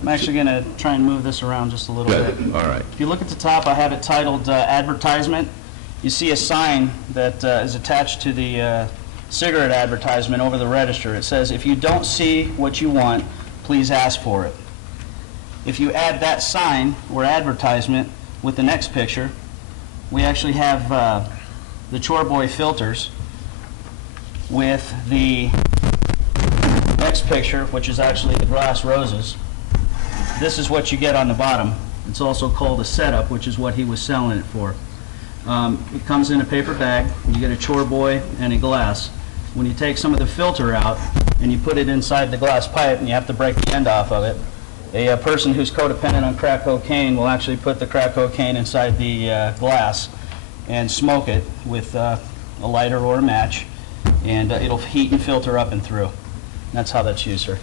I'm actually going to try and move this around just a little bit. Good, all right. If you look at the top, I have it titled Advertisement. You see a sign that is attached to the cigarette advertisement over the register. It says, if you don't see what you want, please ask for it. If you add that sign or advertisement with the next picture, we actually have the Chore Boy filters with the next picture, which is actually the glass roses. This is what you get on the bottom. It's also called a setup, which is what he was selling it for. It comes in a paper bag. You get a Chore Boy and a glass. When you take some of the filter out and you put it inside the glass pipe and you have to break the end off of it, a person who's codependent on crack cocaine will actually put the crack cocaine inside the glass and smoke it with a lighter or a match, and it'll heat and filter up and through. That's how that's used, sir.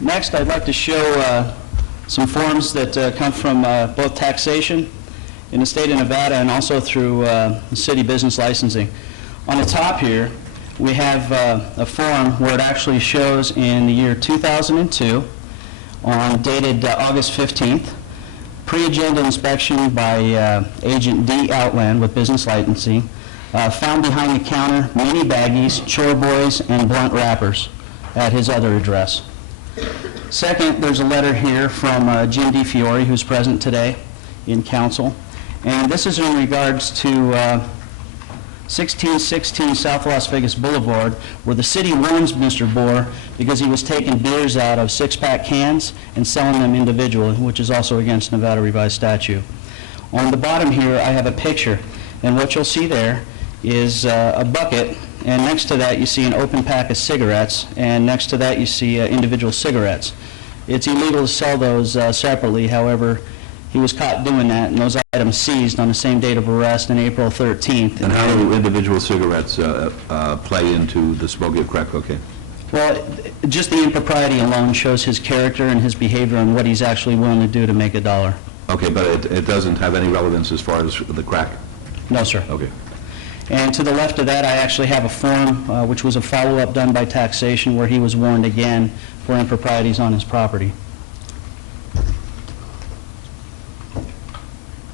Next, I'd like to show some forms that come from both taxation in the state of Nevada and also through city business licensing. On the top here, we have a form where it actually shows in the year 2002, dated August 15th, pre-agenda inspection by Agent D. Outland with business licensing, found behind the counter mini baggies, Chore Boys, and blunt wrappers at his other address. Second, there's a letter here from Jim DeFiore, who's present today in council, and this is in regards to 1616 South Las Vegas Boulevard, where the city warns Mr. Bohr because he was taking beers out of six-pack cans and selling them individually, which is also against Nevada revised statute. On the bottom here, I have a picture, and what you'll see there is a bucket, and next to that you see an open pack of cigarettes, and next to that you see individual cigarettes. It's illegal to sell those separately. However, he was caught doing that, and those items seized on the same date of arrest on April 13th. And how do individual cigarettes play into the smoking of crack cocaine? Well, just the impropriety alone shows his character and his behavior and what he's actually willing to do to make a dollar. Okay, but it doesn't have any relevance as far as the crack? No, sir. Okay. And to the left of that, I actually have a form, which was a follow-up done by taxation, where he was warned again for improprieties on his property.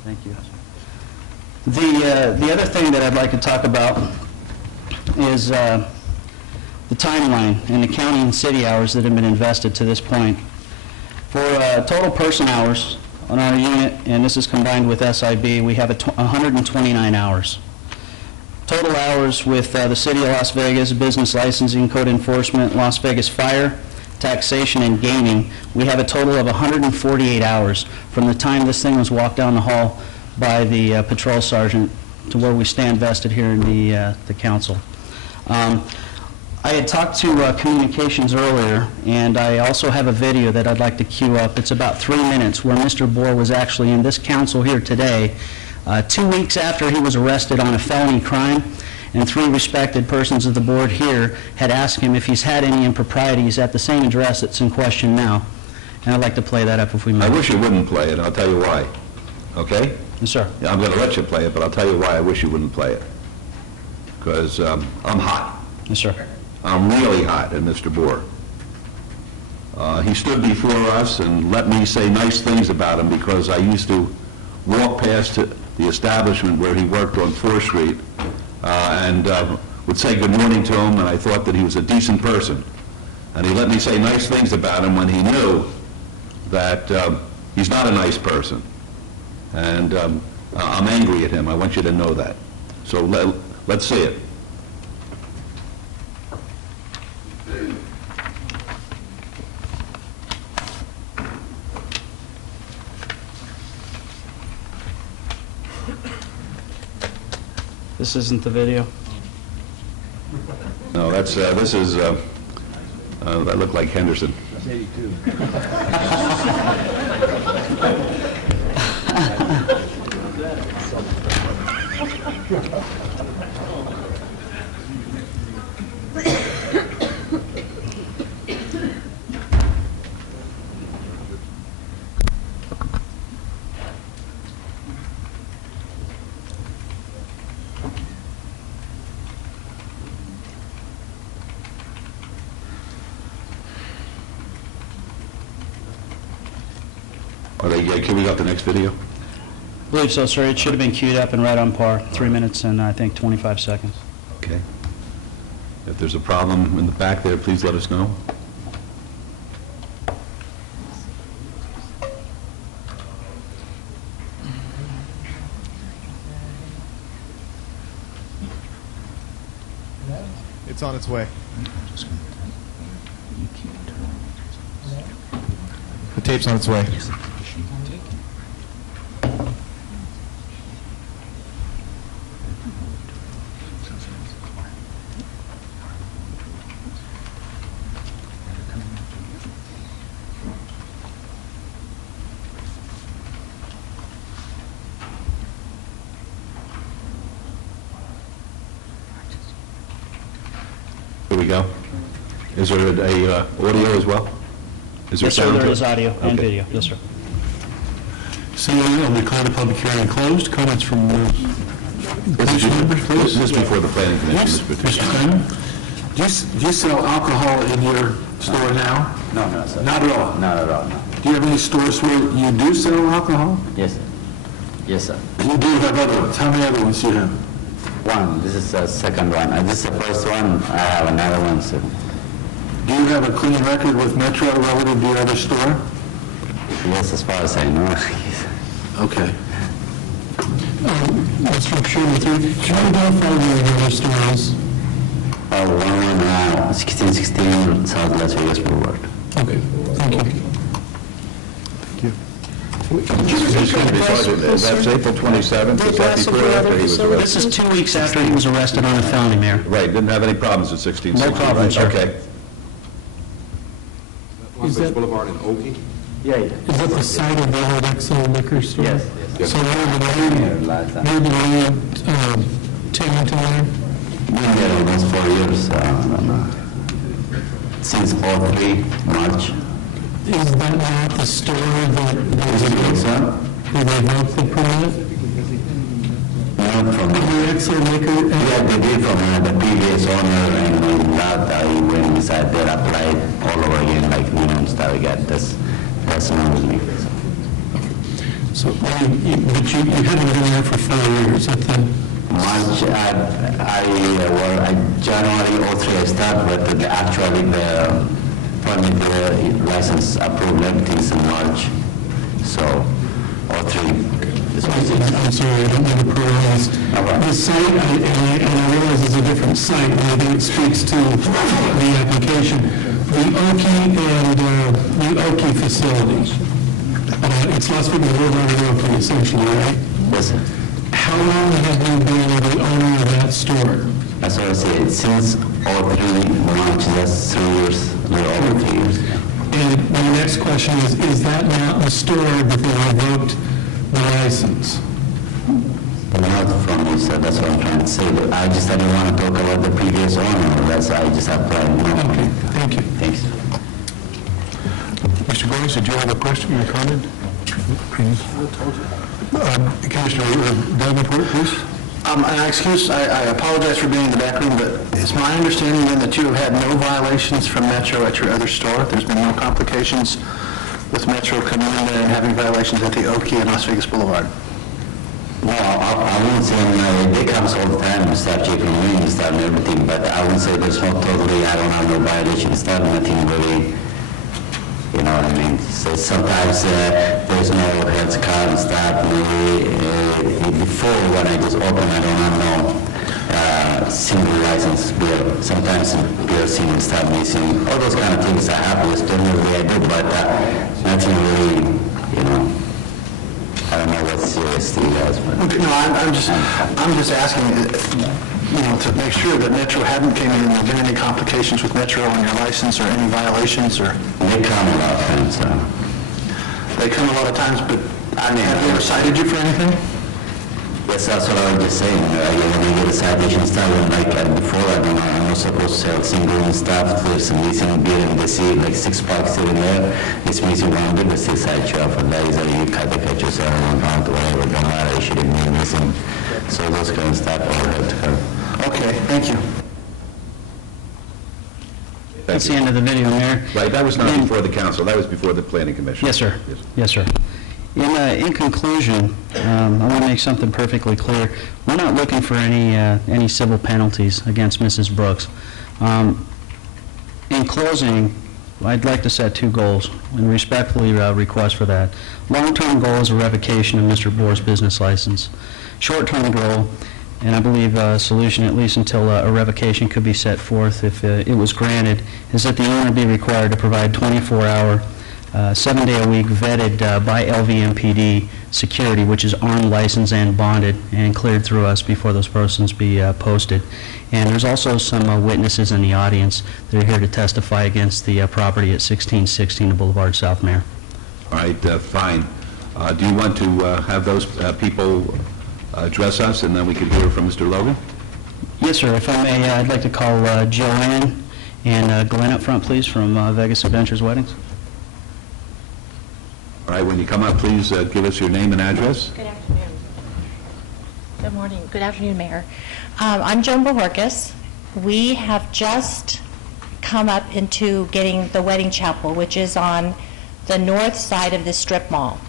Thank you. The other thing that I'd like to talk about is the timeline and the county and city hours that have been invested to this point. For total person hours on our unit, and this is combined with SIB, we have 129 hours. Total hours with the City of Las Vegas, business licensing, code enforcement, Las Vegas Fire, taxation, and gaming, we have a total of 148 hours from the time this thing was walked down the hall by the patrol sergeant to where we stand vested here in the council. I had talked to communications earlier, and I also have a video that I'd like to cue up. It's about 3 minutes where Mr. Bohr was actually in this council here today, 2 weeks after he was arrested on a felony crime, and 3 respected persons of the board here had asked him if he's had any improprieties at the same address that's in question now. And I'd like to play that up if we may. I wish you wouldn't play it, and I'll tell you why. Okay? Yes, sir. Yeah, I'm going to let you play it, but I'll tell you why I wish you wouldn't play it. Because I'm hot. Yes, sir. I'm really hot at Mr. Bohr. He stood before us and let me say nice things about him because I used to walk past the establishment where he worked on 4th Street and would say good morning to him, and I thought that he was a decent person. And he let me say nice things about him when he knew that he's not a nice person. And I'm angry at him. I want you to know that. So let's see it. This isn't the video? No, this is, I look like Henderson. That's 82. Can we go to the next video? I believe so, sir. It should have been queued up and right on par, 3 minutes and I think 25 seconds. Okay. If there's a problem in the back there, please let us know. It's on its way. The tape's on its way. Here we go. Is there a audio as well? Is there Yes, sir, sound there to it? is audio and Okay. video. Yes, sir. Seeing none, I'll declare the public hearing closed. Comments from commission members, please? This is before the planning commission. Yes, Mr. Patricia. Mr. Simon? Do you sell alcohol in your store now? No, no, sir. Not at all? Not at all, no. Do you have any stores where you do sell alcohol? Yes, sir. Yes, sir. You do have other ones. How many other ones do you have? One, this is the second one. This is the first one, I have another one, sir. Do you have a clean record with Metro relative to your other store? Yes, as far as I know. Okay. Mr. Chairman, can you identify where the other store is? 1616 South Las Vegas Boulevard. Okay, thank you. That's April 27th, is that before or after he was arrested? This is 2 weeks after he was arrested on a felony, Mayor. Right, didn't have any problems at 1660, No problem, right? sir. Okay. Is that- Boulevard in Okie? Yeah, yeah. Is that the site of the old XO liquor store? Yes, yes. So where did you take into there? Been there almost 4 years, since 03 March. Is that not the store that Is it good, sir? they revoked the permit? Not from, The XO liquor? yeah, they did from the previous owner, and on that I went inside there, applied all over again, like new and stuff, I got this, that's not with me. So, but you haven't been there for 4 years, I think. March, January 03 I start, but actually the permit, the license approved everything's in March, so 03. I'm sorry, I don't mean to prolong. The site, and I realize it's a different site, and I think it speaks to the application. The Okie facility, it's Las Vegas Boulevard and Okie essentially, right? Yes, sir. How long have you been the owner of that store? That's what I said, since 03 March, that's 3 years, a little over 3 years. And my next question is that now a store that they revoked the license? Not from me, sir, that's what I'm trying to say. But I didn't want to talk about the previous owner, that's why I just applied. Okay, thank you. Thanks. Mr. Goins, did you have a question or comment? Please. Commissioner Davenport, please. I apologize for being in the back room, but it's my understanding then that you have had no violations from Metro at your other store? There's been no complications with Metro coming in there and having violations at the Oki and Las Vegas Boulevard? No, I wouldn't say, they come all the time and start checking me and stuff and everything, but I wouldn't say there's no totally, I don't have no violation stuff, nothing really, you know what I mean? So sometimes there's no health card and stuff, maybe before when I just open, I don't have no single license bill. Sometimes bill single stuff missing, all those kind of things I have, just generally I do, but nothing really, you know. I don't know what seriously does, but... Okay, no, I'm just asking, you know, to make sure that Metro hadn't came in and there been any complications with Metro on your license or any violations or... They come a lot of times, They come a lot of times, but have they ever cited you for anything? Yes, that's what I was just saying. When you get a citation stuff, and like before, I'm not supposed to sell single and stuff. There's some missing beer and they see like 6 packs sitting there. It's missing one beer, they still cite you up for that. Is that you cut the catch yourself and pound or whatever, don't matter, it shouldn't be missing. So those kind of stuff all have to come. Okay, thank you. That's the end of the video, Mayor. Right, that was not before the council, that was before the planning commission. Yes, sir. Yes, sir. In conclusion, I want to make something perfectly clear. We're not looking for any civil penalties against Mrs. Brooks. In closing, I'd like to set 2 goals and respectfully request for that. Long-term goal is a revocation of Mr. Boer's business license. Short-term goal, and I believe a solution at least until a revocation could be set forth if it was granted, is that the owner be required to provide 24-hour 7-day-a-week vetted by LVMPD security, which is armed, licensed, and bonded, and cleared through us before those persons be posted. And there's also some witnesses in the audience that are here to testify against the property at 1616 Boulevard South, Mayor. All right, fine. Do you want to have those people address us, and then we can hear from Mr. Logan? Yes, sir. If I may, I'd like to call Joanne and Glenn up front, please, from Vegas Adventures Weddings. All right, when you come up, please give us your name and address. Good afternoon. Good morning. Good afternoon, Mayor. I'm Joan Bohorkis. We have just come up into getting the wedding chapel, which is on the north side of the strip mall.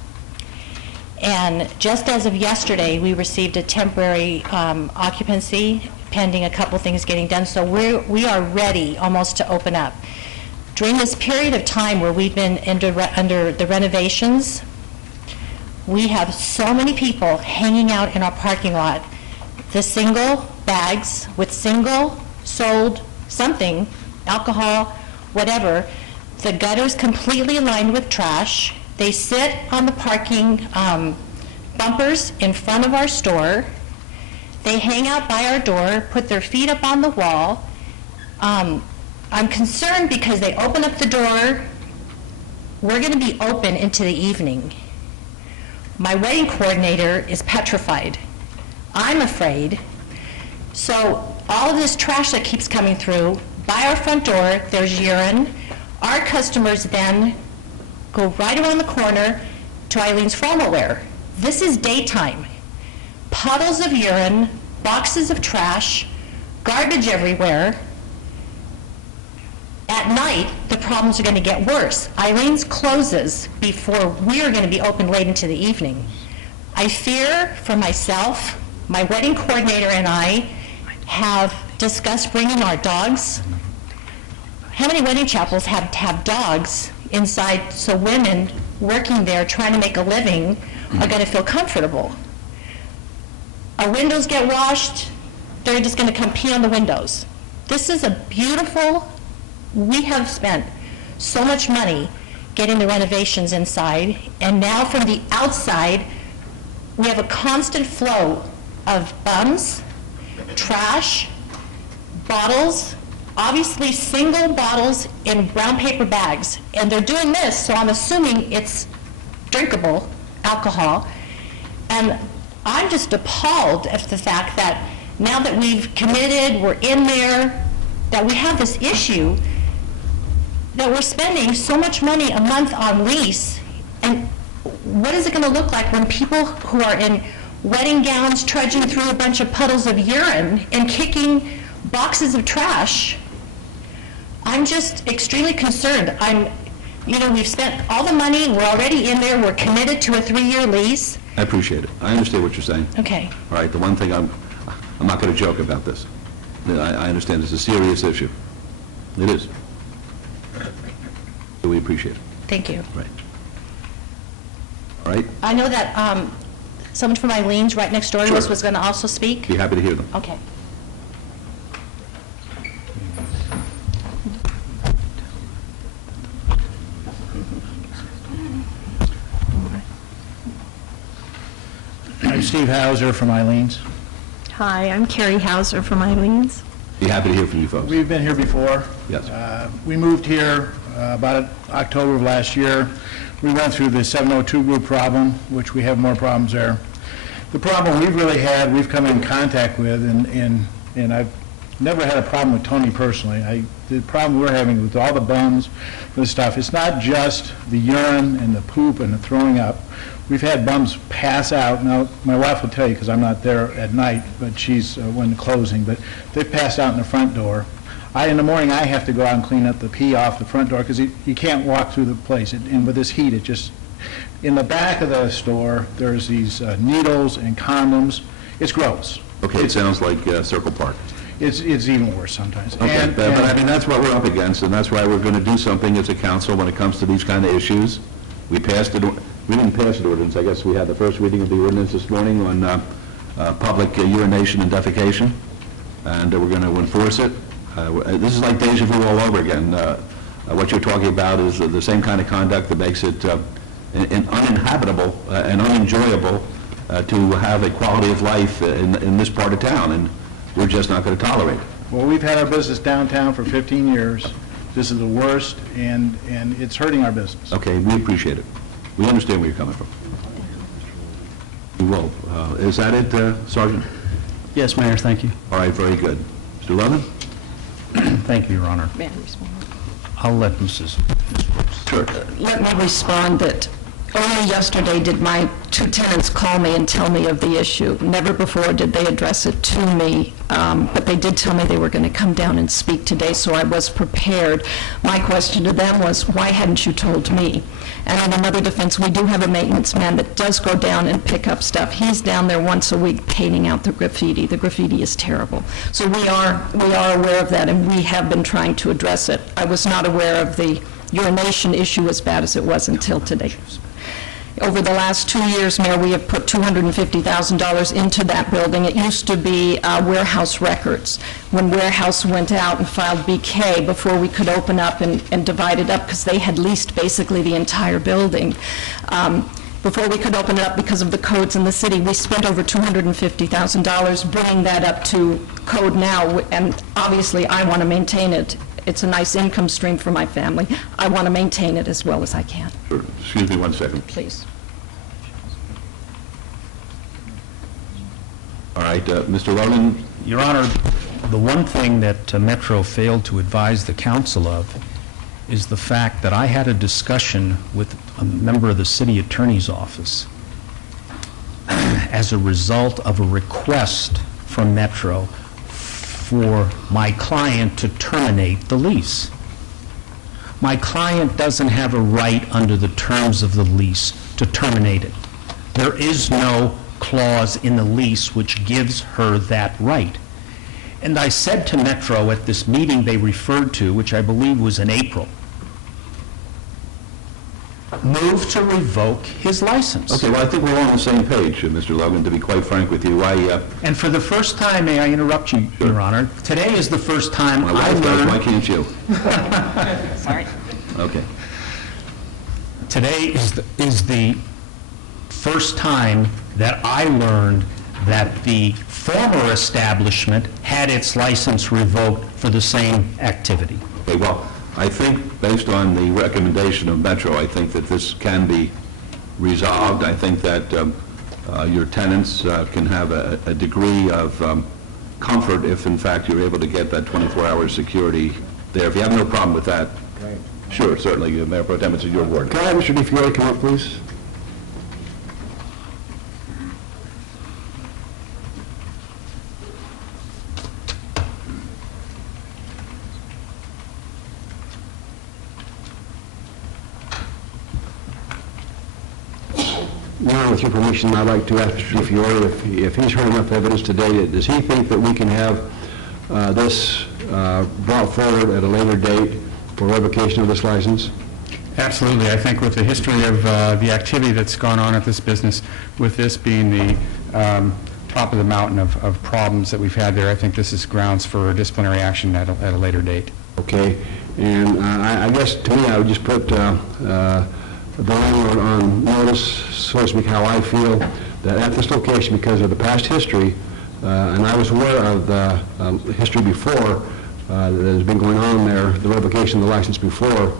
And just as of yesterday, we received a temporary occupancy pending a couple things getting done. So we are ready almost to open up. During this period of time where we've been under the renovations, we have so many people hanging out in our parking lot. The single bags with single sold something, alcohol, whatever. The gutters completely lined with trash. They sit on the parking bumpers in front of our store. They hang out by our door, put their feet up on the wall. I'm concerned because they open up the door. We're going to be open into the evening. My wedding coordinator is petrified. I'm afraid. So all of this trash that keeps coming through, by our front door, there's urine. Our customers then go right around the corner to Eileen's Formal Wear. This is daytime. Puddles of urine, boxes of trash, garbage everywhere. At night, the problems are going to get worse. Eileen's closes before we are going to be open late into the evening. I fear for myself, my wedding coordinator and I have discussed bringing our dogs. How many wedding chapels have dogs inside so women working there trying to make a living are going to feel comfortable? Our windows get washed, they're just going to come pee on the windows. This is a beautiful, we have spent so much money getting the renovations inside, and now from the outside, we have a constant flow of bums, trash, bottles, obviously single bottles in brown paper bags. And they're doing this, so I'm assuming it's drinkable alcohol. And I'm just appalled at the fact that now that we've committed, we're in there, that we have this issue, that we're spending so much money a month on lease. And what is it going to look like when people who are in wedding gowns trudging through a bunch of puddles of urine and kicking boxes of trash? I'm just extremely concerned. We've spent all the money, we're already in there, we're committed to a 3-year lease. I appreciate it. I understand what you're saying. Okay. All right, the one thing I'm not going to joke about this. I understand it's a serious issue. It is. So we appreciate it. Thank you. Right. All right? I know that someone from Eileen's right next door to us was going to also speak. Be happy to hear them. Okay. I'm Steve Hauser from Eileen's. Hi, I'm Carrie Hauser from Eileen's. Be happy to hear from you folks. We've been here before. Yes. We moved here about October of last year. We went through the 702 group problem, which we have more problems there. The problem we've really had, we've come in contact with, and I've never had a problem with Tony personally. The problem we're having with all the bums, the stuff, it's not just the urine and the poop and the throwing up. We've had bums pass out. Now, my wife will tell you, because I'm not there at night, but she's when closing, but they've passed out in the front door. In the morning, I have to go out and clean up the pee off the front door, because you can't walk through the place. And with this heat, it just, in the back of the store, there's these needles and condoms. It's gross. Okay, it sounds like Circle Park. It's even worse sometimes. Okay, but I mean, that's what we're up against, and that's why we're going to do something as a council when it comes to these kind of issues. We didn't pass an ordinance. I guess we had the first reading of the ordinance this morning on public urination and defecation, and we're going to enforce it. This is like deja vu all over again. What you're talking about is the same kind of conduct that makes it uninhabitable and unenjoyable to have a quality of life in this part of town, and we're just not going to tolerate it. Well, we've had our business downtown for 15 years. This is the worst, and it's hurting our business. Okay, we appreciate it. We understand where you're coming from. We will. Is that it, Sergeant? Yes, Mayor, thank you. All right, very good. Mr. Levin? Thank you, Your Honor. May I respond? I'll let Mrs. Sure. Let me respond that only yesterday did my two tenants call me and tell me of the issue. Never before did they address it to me, but they did tell me they were going to come down and speak today, so I was prepared. My question to them was, why hadn't you told me? And in another defense, we do have a maintenance man that does go down and pick up stuff. He's down there once a week painting out the graffiti. The graffiti is terrible. So we are aware of that, and we have been trying to address it. I was not aware of the urination issue as bad as it was until today. Over the last 2 years, Mayor, we have put $250,000 into that building. It used to be Warehouse Records. When Warehouse went out and filed BK before we could open up and divide it up, because they had leased basically the entire building. Before we could open it up because of the codes in the city, we spent over $250,000 bringing that up to code now, and obviously I want to maintain it. It's a nice income stream for my family. I want to maintain it as well as I can. Sure. Excuse me 1 second. Please. All right, Mr. Logan? Your Honor, the one thing that Metro failed to advise the council of is the fact that I had a discussion with a member of the city attorney's office as a result of a request from Metro for my client to terminate the lease. My client doesn't have a right under the terms of the lease to terminate it. There is no clause in the lease which gives her that right. And I said to Metro at this meeting they referred to, which I believe was in April, move to revoke his license. Okay, well, I think we're all on the same page, Mr. Logan, to be quite frank with you. And for the first time, may I interrupt you, Your Honor? Today is the first time I learned... Why can't you? Sorry. Okay. Today is the first time that I learned that the former establishment had its license revoked for the same activity. Okay, well, I think based on the recommendation of Metro, I think that this can be resolved. I think that your tenants can have a degree of comfort if in fact you're able to get that 24-hour security there. If you have no problem with that, sure, certainly, Mayor Pro Tem, it's your ward. Can I have Mr. DiFiore come up, please? Now, with your permission, I'd like to ask Mr. DiFiore if he's heard enough evidence today, does he think that we can have this brought forward at a later date for revocation of this license? Absolutely. I think with the history of the activity that's gone on at this business, with this being the top of the mountain of problems that we've had there, I think this is grounds for disciplinary action at a later date. Okay, and I guess to me, I would just put the landlord on notice, so to speak, how I feel that at this location, because of the past history, and I was aware of the history before that has been going on there, the revocation of the license before,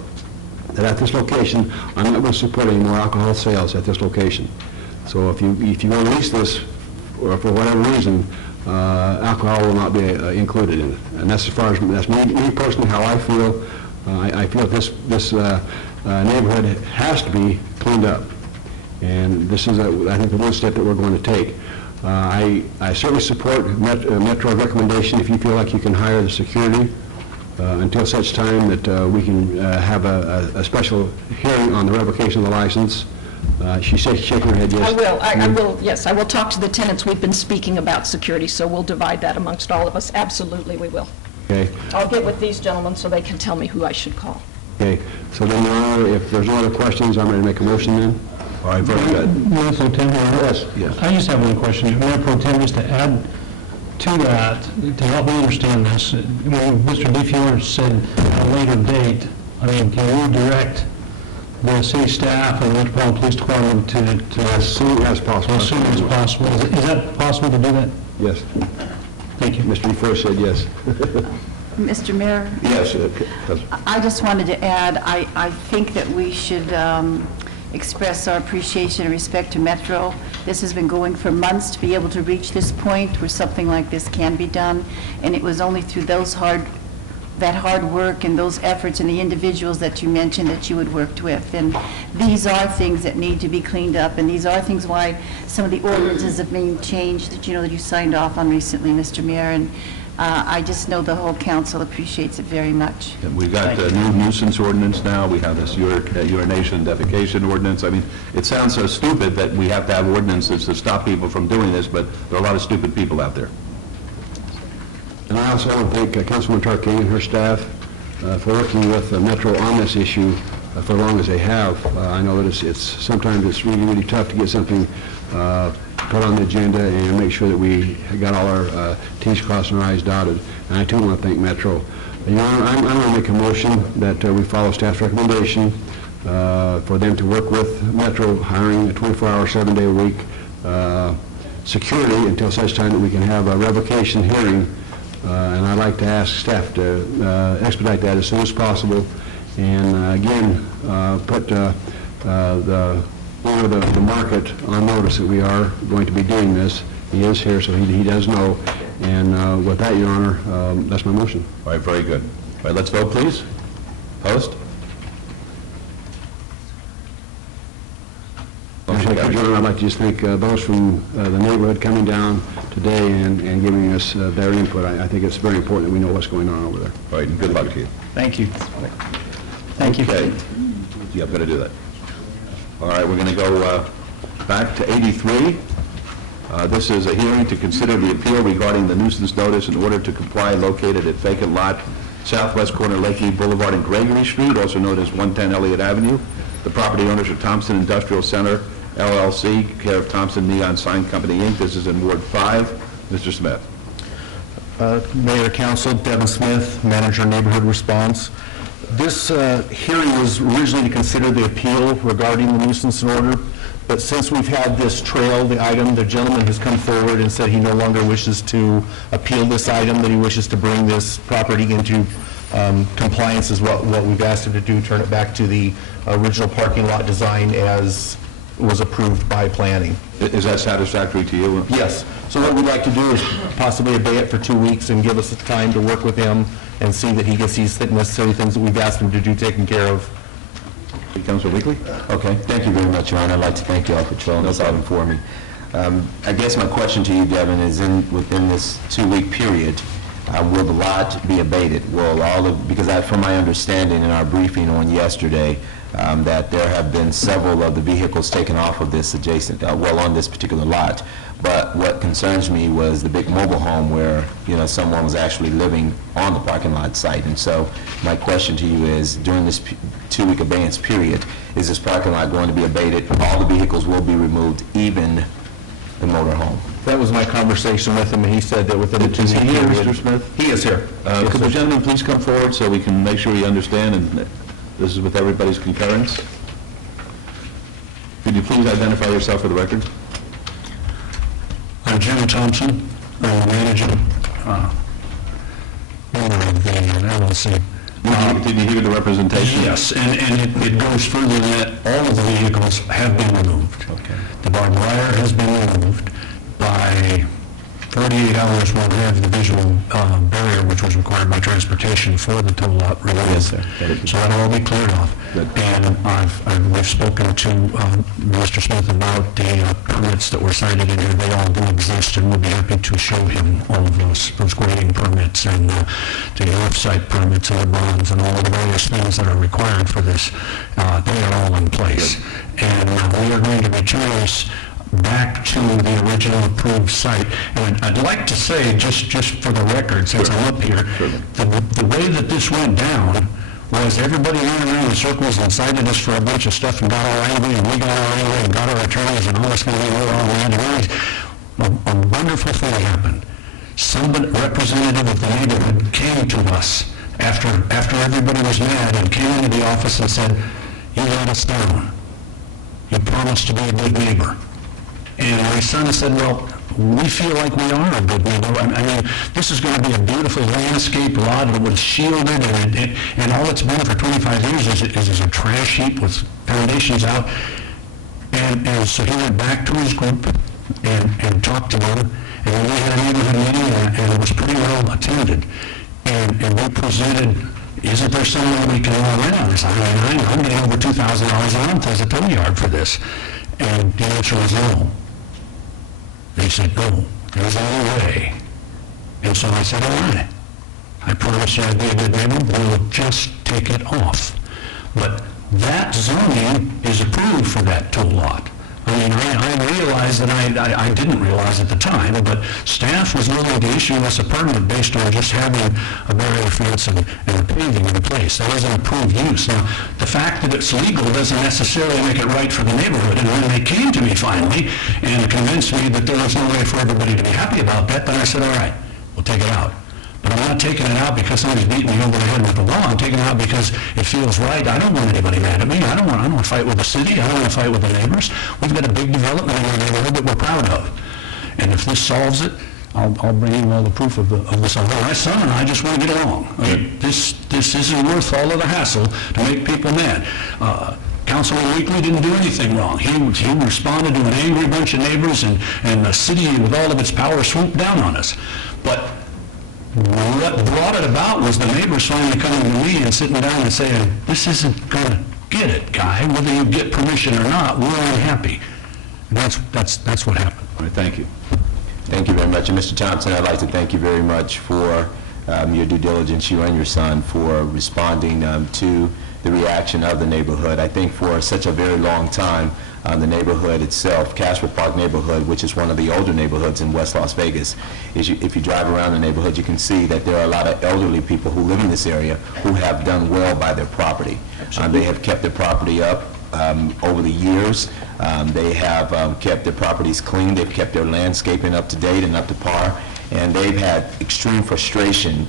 that at this location, I'm not going to support any more alcohol sales at this location. So if you want to lease this, or for whatever reason, alcohol will not be included in it. And that's as far as, that's me personally, how I feel. I feel this neighborhood has to be cleaned up. And this is, I think, the one step that we're going to take. I certainly support Metro's recommendation if you feel like you can hire the security until such time that we can have a special hearing on the revocation of the license. She's shaking her head yes. I will, yes, I will talk to the tenants. We've been speaking about security, so we'll divide that amongst all of us. Absolutely, we will. Okay. I'll get with these gentlemen so they can tell me who I should call. Okay. So then, Your Honor, if there's no other questions, I'm ready to make a motion then. All right, very good. Mayor Pro Tem, Yes. I just have one question. Mayor Pro Tem, just to add to that, to help me understand this, when Mr. DiFiore said a later date, I mean, can you direct the city staff and the Metropolitan Police Department to as soon as possible? As soon as possible. Is that possible to do that? Yes. Thank you. Mr. DeFore said yes. Mr. Mayor? Yes. I just wanted to add, I think that we should express our appreciation and respect to Metro. This has been going for months to be able to reach this point where something like this can be done, and it was only through that hard work and those efforts and the individuals that you mentioned that you had worked with. And these are things that need to be cleaned up, and these are things why some of the ordinances have been changed that you signed off on recently, Mr. Mayor. And I just know the whole council appreciates it very much. And we've got a new nuisance ordinance now. We have this urination and defecation ordinance. I mean, it sounds so stupid that we have to have ordinances to stop people from doing this, but there are a lot of stupid people out there. And I also want to thank Councilwoman Tarkey and her staff for working with Metro on this issue for as long as they have. I know that sometimes it's really, really tough to get something put on the agenda and make sure that we got all our T's crossed and our I's dotted. And I too want to thank Metro. Your Honor, I'm going to make a motion that we follow staff's recommendation for them to work with Metro, hiring a 24-hour, 7-day-a-week security until such time that we can have a revocation hearing. And I'd like to ask staff to expedite that as soon as possible. And again, put the market on notice that we are going to be doing this. He is here, so he does know. And with that, Your Honor, that's my motion. All right, very good. All right, let's vote, please. Host? Your Honor, I'd like to just thank those from the neighborhood coming down today and giving us their input. I think it's very important that we know what's going on over there. All right, and good luck to you. Thank you. Thank you. Okay. Yeah, I'm going to do that. All right, we're going to go back to 83. This is a hearing to consider the appeal regarding the nuisance notice in order to comply located at vacant lot southwest corner Lakeview Boulevard and Gregory Street, also known as 110 Elliott Avenue. The property owners are Thompson Industrial Center, LLC, care of Thompson Neon Sign Company, Inc. This is in Ward 5. Mr. Smith. Mayor, Council, Devin Smith, Manager Neighborhood Response. This hearing was originally to consider the appeal regarding the nuisance order, But since we've had this trail, the item, the gentleman has come forward and said he no longer wishes to appeal this item, that he wishes to bring this property into compliance is what we've asked him to do, turn it back to the original parking lot design as was approved by planning. Is that satisfactory to you? Yes. So what we'd like to do is possibly obey it for 2 weeks and give us time to work with him and see that he gets these necessary things that we've asked him to do taken care of. Councilor Weekly? Okay, thank you very much, Your Honor. I'd like to thank you all for trailing this item for me. I guess my question to you, Devin, is within this 2-week period, will the lot be abated? Will because from my understanding in our briefing on yesterday, that there have been several of the vehicles taken off of this adjacent, on this particular lot. But what concerns me was the big mobile home where, someone was actually living on the parking lot site. And so my question to you is, during this 2-week abeyance period, is this parking lot going to be abated? All the vehicles will be removed, even the motor home? That was my conversation with him, and he said that within a 2-week period... Is he here, Mr. Smith? He is here. Could the gentleman please come forward so we can make sure we understand, and this is with everybody's concurrence? Could you please identify yourself for the record? I'm Jim Thompson. I'm the manager of the LLC. Did you hear the representation? Yes, and it goes further than that. All of the vehicles have been removed. Okay. The barbed wire has been removed. By 38 hours, we'll have the visual barrier, which was required by transportation for the tow lot removed. Yes, sir. So that'll all be cleared off. Good. And we've spoken to Mr. Smith about the permits that were cited in here. They all do exist, and we'll be happy to show him all of those grading permits and the off-site permits and the bonds and all of the various things that are required for this. They are all in place. Good. And we are going to return this back to the original approved site. And I'd like to say, just for the record, since I'm up here, the way that this went down was everybody ran around in circles and cited us for a bunch of stuff and got all angry, and we got all angry and got our attorneys and all this kind of thing. We were all mad. A wonderful thing happened. Somebody, representative of the neighborhood, came to us after everybody was mad and came into the office and said, "You let us down. You promised to be a good neighbor." And my son said, "Well, we feel like we are a good neighbor. I mean, this is going to be a beautiful landscape lot that was shielded, and all it's been for 25 years is a trash heap with foundations out." And so he went back to his group and talked to them, and then we had a neighborhood meeting, and it was pretty well attended. And we presented, isn't there some way we can all in on this? I mean, I'm getting over $2,000 a month as a tow yard for this. And the answer was no. They said, no, there's no way. And so I said, all right, I promise you I'd be a good neighbor, we'll just take it off. But that zoning is approved for that tow lot. I mean, I realized that I didn't realize at the time, but staff was willing to issue us a permit based on just having a barrier fence and the paving in place. That was an approved use. Now, the fact that it's legal doesn't necessarily make it right for the neighborhood. And when they came to me finally and convinced me that there was no way for everybody to be happy about that, then I said, all right, we'll take it out. But I'm not taking it out because somebody's beating me over the head with the law. I'm taking it out because it feels right. I don't want anybody mad at me. I don't want to fight with the city. I don't want to fight with the neighbors. We've got a big development in our neighborhood that we're proud of. And if this solves it, I'll bring in all the proof of this. My son and I just want to get along. I mean, this isn't worth all of the hassle to make people mad. Councilor Weekly didn't do anything wrong. He responded to an angry bunch of neighbors, and the city, with all of its power, swooped down on us. But what brought it about was the neighbors finally coming to me and sitting down and saying, this isn't going to get it, guy. Whether you get permission or not, we're unhappy. And that's what happened. All right, thank you. Thank you very much. And Mr. Thompson, I'd like to thank you very much for your due diligence, you and your son, for responding to the reaction of the neighborhood. I think for such a very long time, the neighborhood itself, Casper Park neighborhood, which is one of the older neighborhoods in West Las Vegas, if you drive around the neighborhood, you can see that there are a lot of elderly people who live in this area who have done well by their property. They have kept their property up over the years. They have kept their properties clean. They've kept their landscaping up to date and up to par. And they've had extreme frustration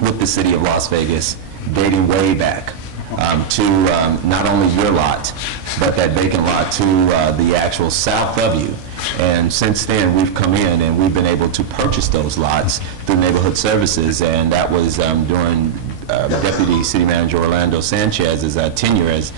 with the city of Las Vegas dating way back. to not only your lot, but that vacant lot to the actual south of you. And since then, we've come in and we've been able to purchase those lots through Neighborhood Services, and that was during Deputy City Manager Orlando Sanchez's tenure as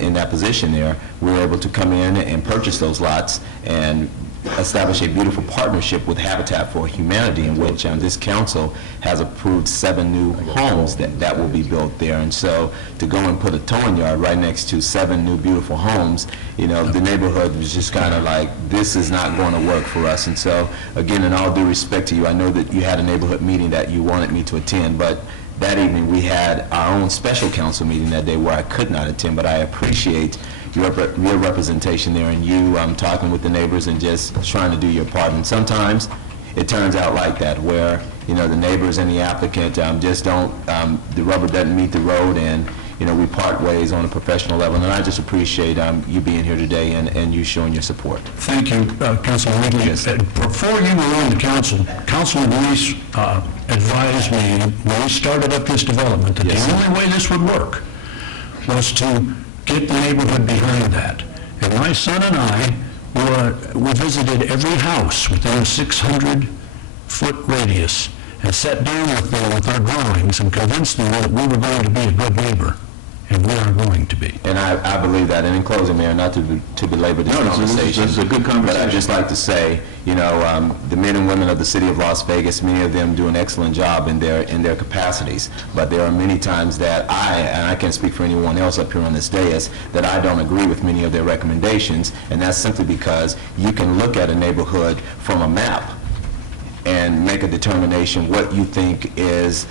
in that position there. We were able to come in and purchase those lots and establish a beautiful partnership with Habitat for Humanity, in which this council has approved 7 new homes that will be built there. And so to go and put a towing yard right next to 7 new beautiful homes, the neighborhood was just kind of like, this is not going to work for us. And so, again, in all due respect to you, I know that you had a neighborhood meeting that you wanted me to attend, but that evening we had our own special council meeting that day where I could not attend, but I appreciate your representation there and you talking with the neighbors and just trying to do your part. And sometimes it turns out like that, where the neighbors and the applicant just don't, the rubber doesn't meet the road, and we part ways on a professional level. And I just appreciate you being here today and you showing your support. Thank you, Councilman Lincoln. Yes. Before you were on the council, Councilman Reese advised me when we started up this development that the only way this would work was to get the neighborhood behind that. And my son and I we visited every house within a 600-foot radius and sat down with them with our drawings and convinced them that we were going to be a good neighbor. And we are going to be. And I believe that. And in closing, Mayor, not to belabor this conversation, this is a good conversation. But I'd just like to say, the men and women of the city of Las Vegas, many of them do an excellent job in their capacities. But there are many times that I can't speak for anyone else up here on this dais, that I don't agree with many of their recommendations. And that's simply because you can look at a neighborhood from a map and make a determination what you think is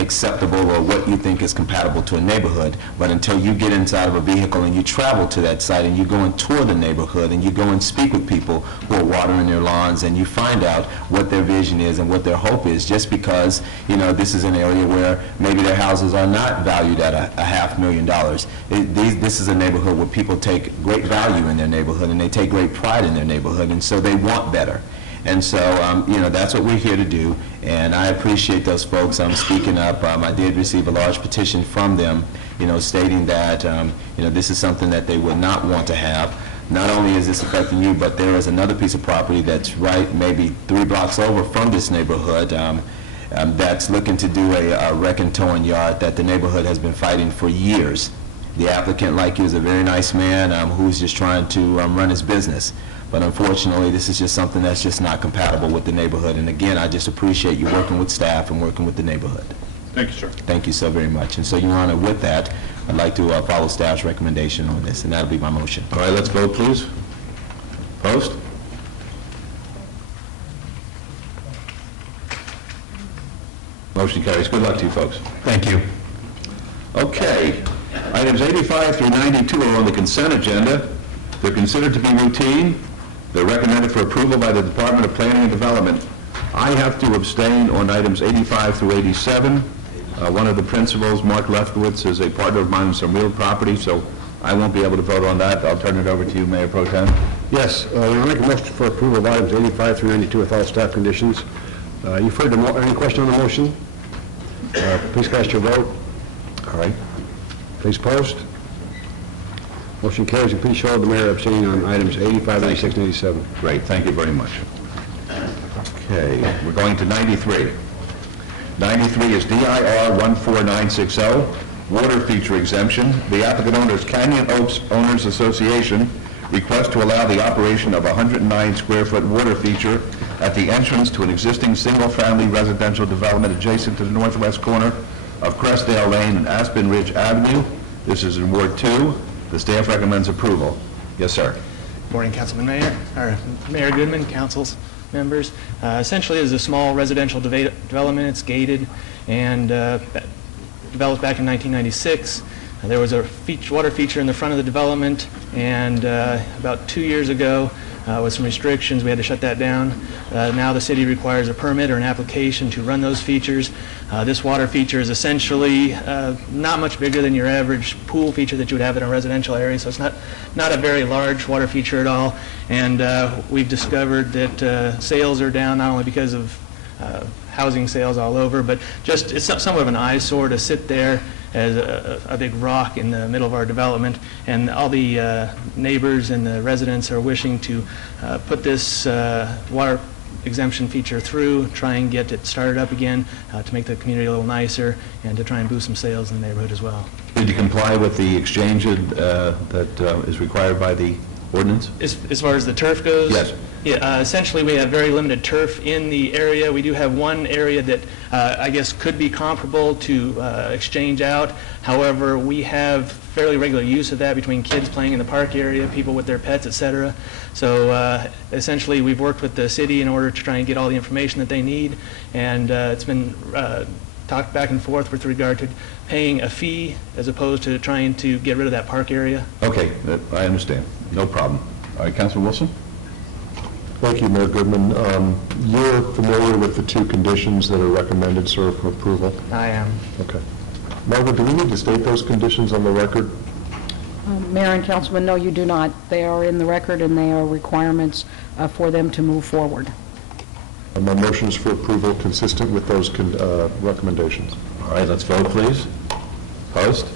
acceptable or what you think is compatible to a neighborhood. But until you get inside of a vehicle and you travel to that site and you go and tour the neighborhood and you go and speak with people who are watering their lawns and you find out what their vision is and what their hope is, just because this is an area where maybe their houses are not valued at a $500,000. This is a neighborhood where people take great value in their neighborhood and they take great pride in their neighborhood, and so they want better. And so, that's what we're here to do, and I appreciate those folks speaking up. I did receive a large petition from them, stating that, this is something that they would not want to have. Not only is this affecting you, but there is another piece of property that's right maybe 3 blocks over from this neighborhood that's looking to do a wreck and towing yard that the neighborhood has been fighting for years. The applicant, like you, is a very nice man who's just trying to run his business. But unfortunately, this is just something that's just not compatible with the neighborhood. And again, I just appreciate you working with staff and working with the neighborhood. Thank you, sir. Thank you so very much. And so, Your Honor, with that, I'd like to follow staff's recommendation on this, and that'll be my motion. All right, let's vote, please. Post. Motion carries. Good luck to you folks. Thank you. Okay. Items 85 through 92 are on the consent agenda. They're considered to be routine. They're recommended for approval by the Department of Planning and Development. I have to abstain on items 85 through 87. One of the principals, Mark Lefkowitz, is a partner of mine in some real property, so I won't be able to vote on that. I'll turn it over to you, Mayor Pro Tem. Yes, I make a motion for approval of items 85 through 92 with all staff conditions. You've heard any question on the motion? Please cast your vote. All right. Please post. Motion carries, and please show the mayor abstaining on items 85, 86, and 87. Great, thank you very much. Okay, we're going to 93. 93 is DIR 14960, water feature exemption. The applicant owner is Canyon Oaks Owners Association, request to allow the operation of a 109-square-foot water feature at the entrance to an existing single-family residential development adjacent to the northwest corner of Crestdale Lane and Aspen Ridge Avenue. This is in Ward 2. The staff recommends approval. Yes, sir. Morning, Councilman Mayor Goodman, council's members. Essentially, it's a small residential development. It's gated and developed back in 1996. There was a water feature in the front of the development, and about 2 years ago, with some restrictions, we had to shut that down. Now the city requires a permit or an application to run those features. This water feature is essentially not much bigger than your average pool feature that you would have in a residential area, so it's not a very large water feature at all. And we've discovered that sales are down not only because of housing sales all over, but just it's somewhat of an eyesore to sit there as a big rock in the middle of our development, and all the neighbors and the residents are wishing to put this water exemption feature through, try and get it started up again to make the community a little nicer and to try and boost some sales in the neighborhood as well. Did you comply with the exchange that is required by the ordinance? As far as the turf goes? Yes. Yeah, essentially, we have very limited turf in the area. We do have one area that I guess could be comparable to exchange out. However, we have fairly regular use of that between kids playing in the park area, people with their pets, etc. So essentially, we've worked with the city in order to try and get all the information that they need, and it's been talked back and forth with regard to paying a fee as opposed to trying to get rid of that park area. Okay, I understand. No problem. All right, Councilman Wilson? Thank you, Mayor Goodman. You're familiar with the two conditions that are recommended, sir, for approval? I am. Okay. Margaret, do we need to state those conditions on the record? Mayor and Councilman, no, you do not. They are in the record, and they are requirements for them to move forward. My motion is for approval consistent with those recommendations. All right, let's vote, please. Opposed?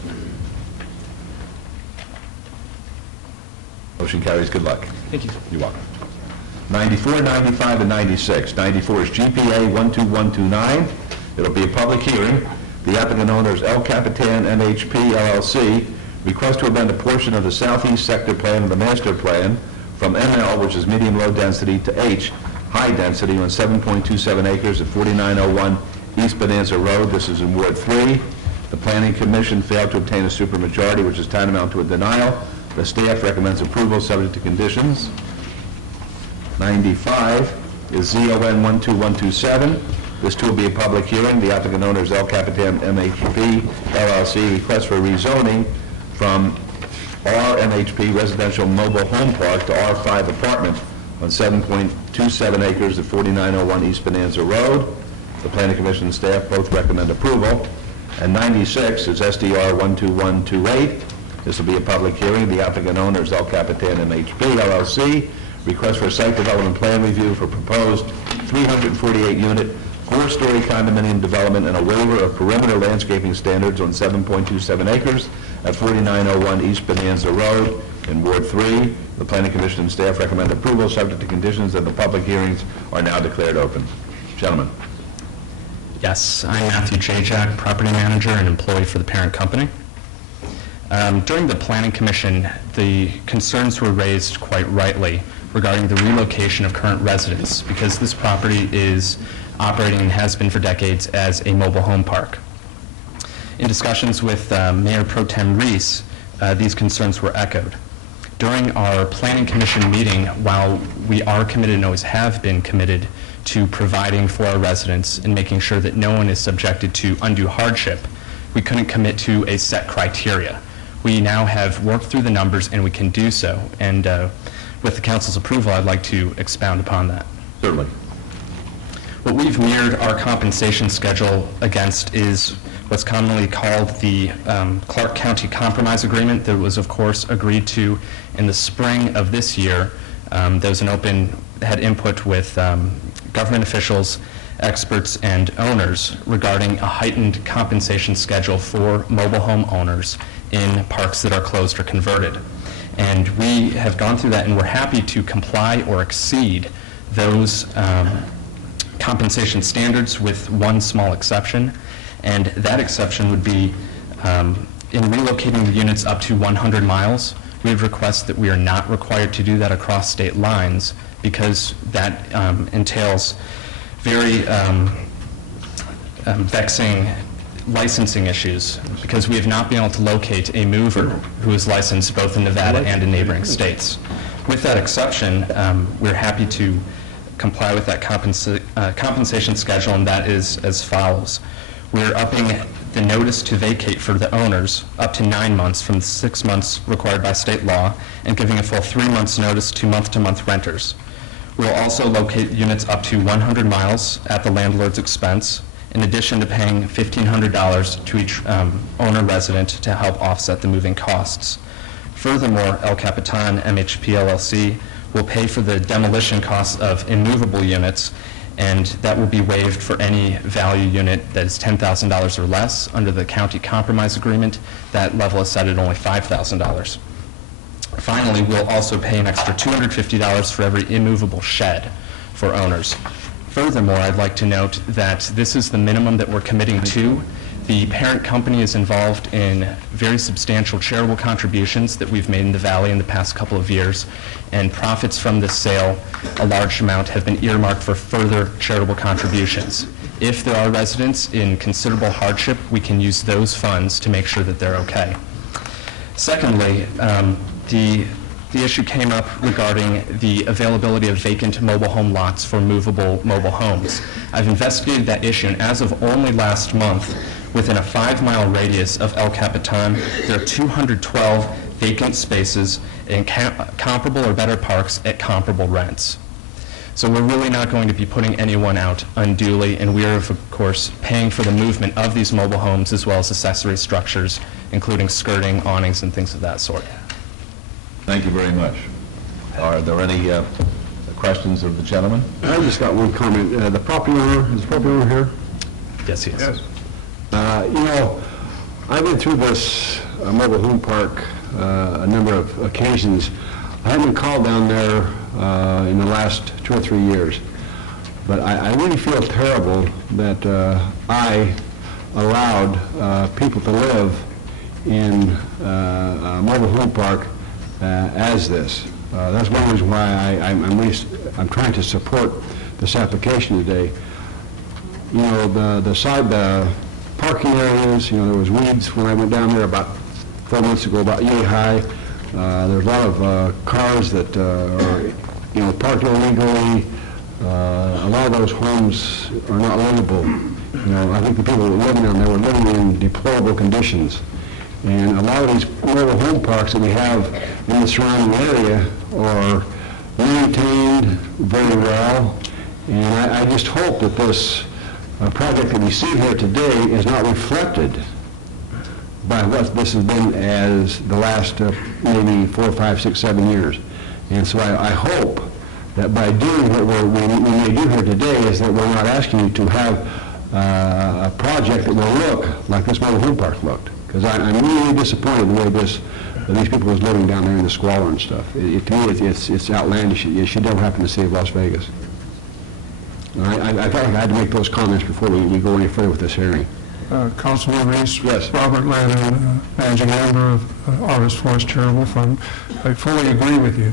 Motion carries. Good luck. Thank you. You're welcome. 94, 95, and 96. 94 is GPA 12129. It'll be a public hearing. The applicant owner is El Capitan MHP LLC. Request to amend a portion of the southeast sector plan of the master plan from ML, which is medium-low density, to H, high density, on 7.27 acres at 4901 East Bonanza Road. This is in Ward 3. The Planning Commission failed to obtain a supermajority, which is tantamount to a denial. The staff recommends approval subject to conditions. 95 is ZON 12127. This too will be a public hearing. The applicant owner is El Capitan MHP LLC. Request for rezoning from RMHP Residential Mobile Home Park to R5 Apartment on 7.27 acres at 4901 East Bonanza Road. The Planning Commission and staff both recommend approval. And 96 is SDR 12128. This will be a public hearing. The applicant owner is El Capitan MHP LLC. Request for a site development plan review for proposed 348-unit, 4-story condominium development and a waiver of perimeter landscaping standards on 7.27 acres at 4901 East Bonanza Road in Ward 3. The Planning Commission and staff recommend approval subject to conditions, and the public hearings are now declared open. Gentlemen. Yes, I'm Matthew Jajak, property manager and employee for the parent company. During the Planning Commission, the concerns were raised quite rightly regarding the relocation of current residents, because this property is operating and has been for decades as a mobile home park. In discussions with Mayor Pro Tem Reese, these concerns were echoed. During our Planning Commission meeting, while we are committed and always have been committed to providing for our residents and making sure that no one is subjected to undue hardship, we couldn't commit to a set criteria. We now have worked through the numbers and we can do so. And with the council's approval, I'd like to expound upon that. Certainly. What we've mirrored our compensation schedule against is what's commonly called the Clark County Compromise Agreement that was, of course, agreed to in the spring of this year. There was had input with government officials, experts, and owners regarding a heightened compensation schedule for mobile home owners in parks that are closed or converted. And we have gone through that, and we're happy to comply or exceed those compensation standards with one small exception. And that exception would be in relocating the units up to 100 miles, we would request that we are not required to do that across state lines, because that entails very vexing licensing issues, because we have not been able to locate a mover who is licensed both in Nevada and in neighboring states. With that exception, we're happy to comply with that compensation schedule, and that is as follows. We're upping the notice to vacate for the owners up to 9 months from the 6 months required by state law, and giving a full 3 months notice to month-to-month renters. We'll also locate units up to 100 miles at the landlord's expense, in addition to paying $1,500 to each owner resident to help offset the moving costs. Furthermore, El Capitan MHP LLC will pay for the demolition costs of immovable units and that will be waived for any value unit that is $10,000 or less. Under the county compromise agreement, that level is set at only $5,000. Finally, we'll also pay an extra $250 for every immovable shed for owners. Furthermore, I'd like to note that this is the minimum that we're committing to. The parent company is involved in very substantial charitable contributions that we've made in the Valley in the past couple of years, and profits from this sale, a large amount, have been earmarked for further charitable contributions. If there are residents in considerable hardship, we can use those funds to make sure that they're okay. Secondly, the issue came up regarding the availability of vacant mobile home lots for movable mobile homes. I've investigated that issue, and as of only last month, within a 5-mile radius of El Capitan, there are 212 vacant spaces in comparable or better parks at comparable rents. So we're really not going to be putting anyone out unduly, and we are, of course, paying for the movement of these mobile homes as well as accessory structures, including skirting, awnings, and things of that sort. Thank you very much. Are there any questions of the gentleman? I just got one comment. The property owner, is the property owner here? Yes, he is. Yes. You know, I've been through this mobile home park a number of occasions. I haven't been called down there in the last 2 or 3 years, but I really feel terrible that I allowed people to live in a mobile home park as this. That's one reason why I'm trying to support this application today. You know, the parking areas, you know, there was weeds when I went down there about 4 months ago, about yay high. There's a lot of cars that are, you know, parked illegally. A lot of those homes are not livable. You know, I think the people that were living down there were living in deplorable conditions. And a lot of these mobile home parks that we have in the surrounding area are maintained very well. And I just hope that this project that we see here today is not reflected by what this has been as the last maybe 4, 5, 6, 7 years. And so I hope that by doing what we may do here today is that we're not asking you to have a project that will look like this mobile home park looked. Because I'm really disappointed in the way these people was living down there in the squalor and stuff. To me, it's outlandish. It should never happen in the city of Las Vegas. And I felt like I had to make those comments before we go any further with this hearing. Councilman Reese. Yes. Robert Lannon, managing member of Arvest Forest Charitable Fund. I fully agree with you.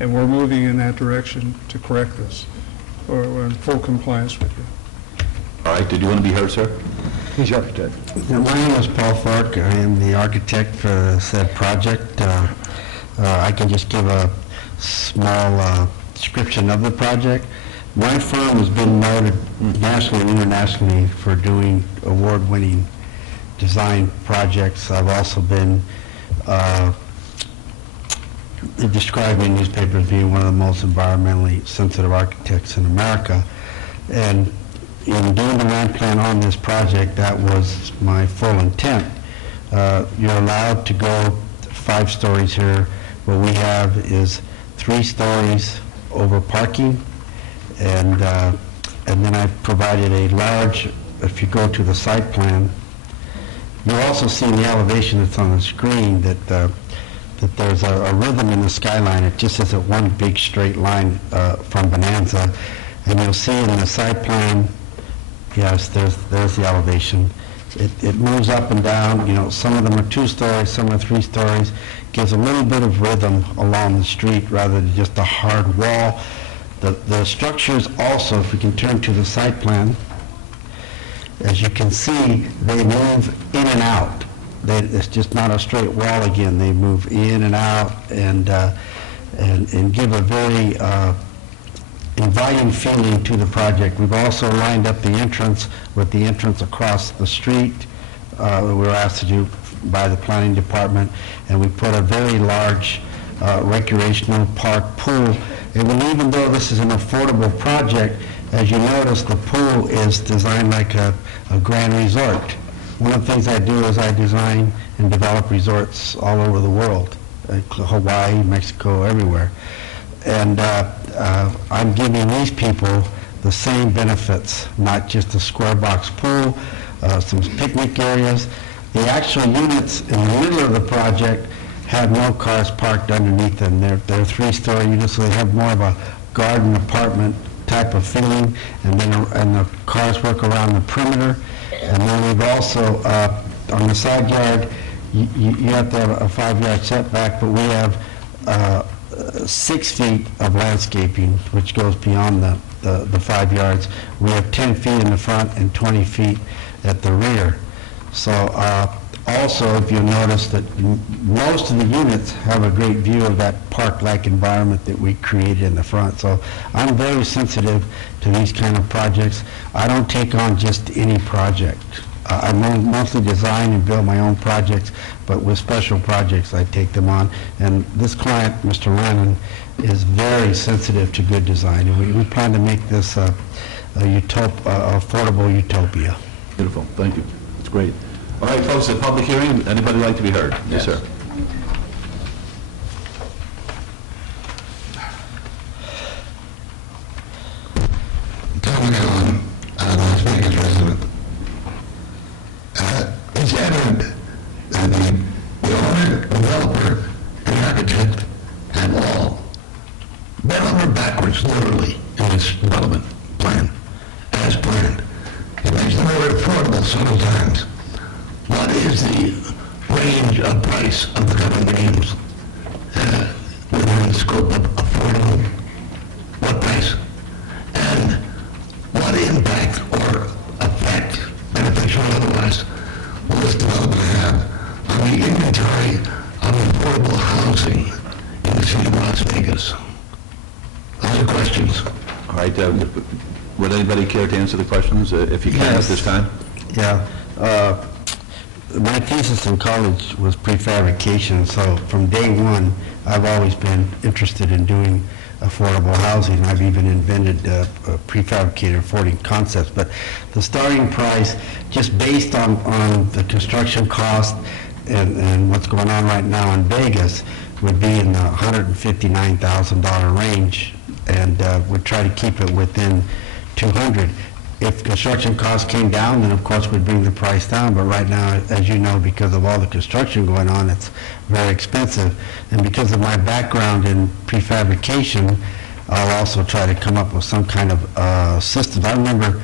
And we're moving in that direction to correct this. We're in full compliance with you. All right, did you want to be heard, sir? He's the architect. My name is Paul Fark. I am the architect for said project. I can just give a small description of the project. My firm has been noted nationally and internationally for doing award-winning design projects. I've also been described in newspapers as being one of the most environmentally sensitive architects in America. And in doing the land plan on this project, that was my full intent. You're allowed to go 5 stories here. What we have is 3 stories over parking, and then I provided a large, if you go to the site plan, you'll also see in the elevation that's on the screen that there's a rhythm in the skyline. It just isn't one big straight line from Bonanza. And you'll see in the site plan, yes, there's the elevation. It moves up and down. You know, some of them are 2 stories, some are 3 stories. Gives a little bit of rhythm along the street rather than just a hard wall. The structures also, if we can turn to the site plan, as you can see, they move in and out. It's just not a straight wall again. They move in and out and give a very inviting feeling to the project. We've also lined up the entrance with the entrance across the street. We were asked to do by the planning department, and we put a very large recreational park pool. And even though this is an affordable project, as you notice, the pool is designed like a grand resort. One of the things I do is I design and develop resorts all over the world, Hawaii, Mexico, everywhere. And I'm giving these people the same benefits, not just a square box pool, some picnic areas. The actual units in the middle of the project have no cars parked underneath them. They're 3-story units, so they have more of a garden apartment type of feeling, and the cars work around the perimeter. And then we've also, on the side yard, you have to have a 5-yard setback, but we have 6 feet of landscaping, which goes beyond the 5 yards. We have 10 feet in the front and 20 feet at the rear. So also, if you'll notice that most of the units have a great view of that park-like environment that we created in the front. So I'm very sensitive to these kind of projects. I don't take on just any project. I mostly design and build my own projects, but with special projects, I take them on. And this client, Mr. Lannon, is very sensitive to good design, and we plan to make this a affordable utopia. Beautiful, thank you. That's great. All right, folks, a public hearing, anybody like to be heard? Yes, sir. Tom Allen, Las Vegas resident. It's evident that the owner, developer, and architect have all bent over backwards, literally, in this development plan, as planned. It makes them very affordable several times. What is the range of price of the condominiums within the scope of affordable? What price? And what impact or effect, beneficial or otherwise, will this development have on the inventory of affordable housing in the city of Las Vegas? Those are questions. All right, would anybody care to answer the questions, if you can at this time? Yeah. My thesis in college was prefabrication, so from day one, I've always been interested in doing affordable housing. I've even invented prefabricated affording concepts. But the starting price, just based on the construction cost and what's going on right now in Vegas, would be in the $159,000 range, and we'd try to keep it within 200. If construction costs came down, then of course we'd bring the price down, but right now, as you know, because of all the construction going on, it's very expensive. And because of my background in prefabrication, I'll also try to come up with some kind of system. I remember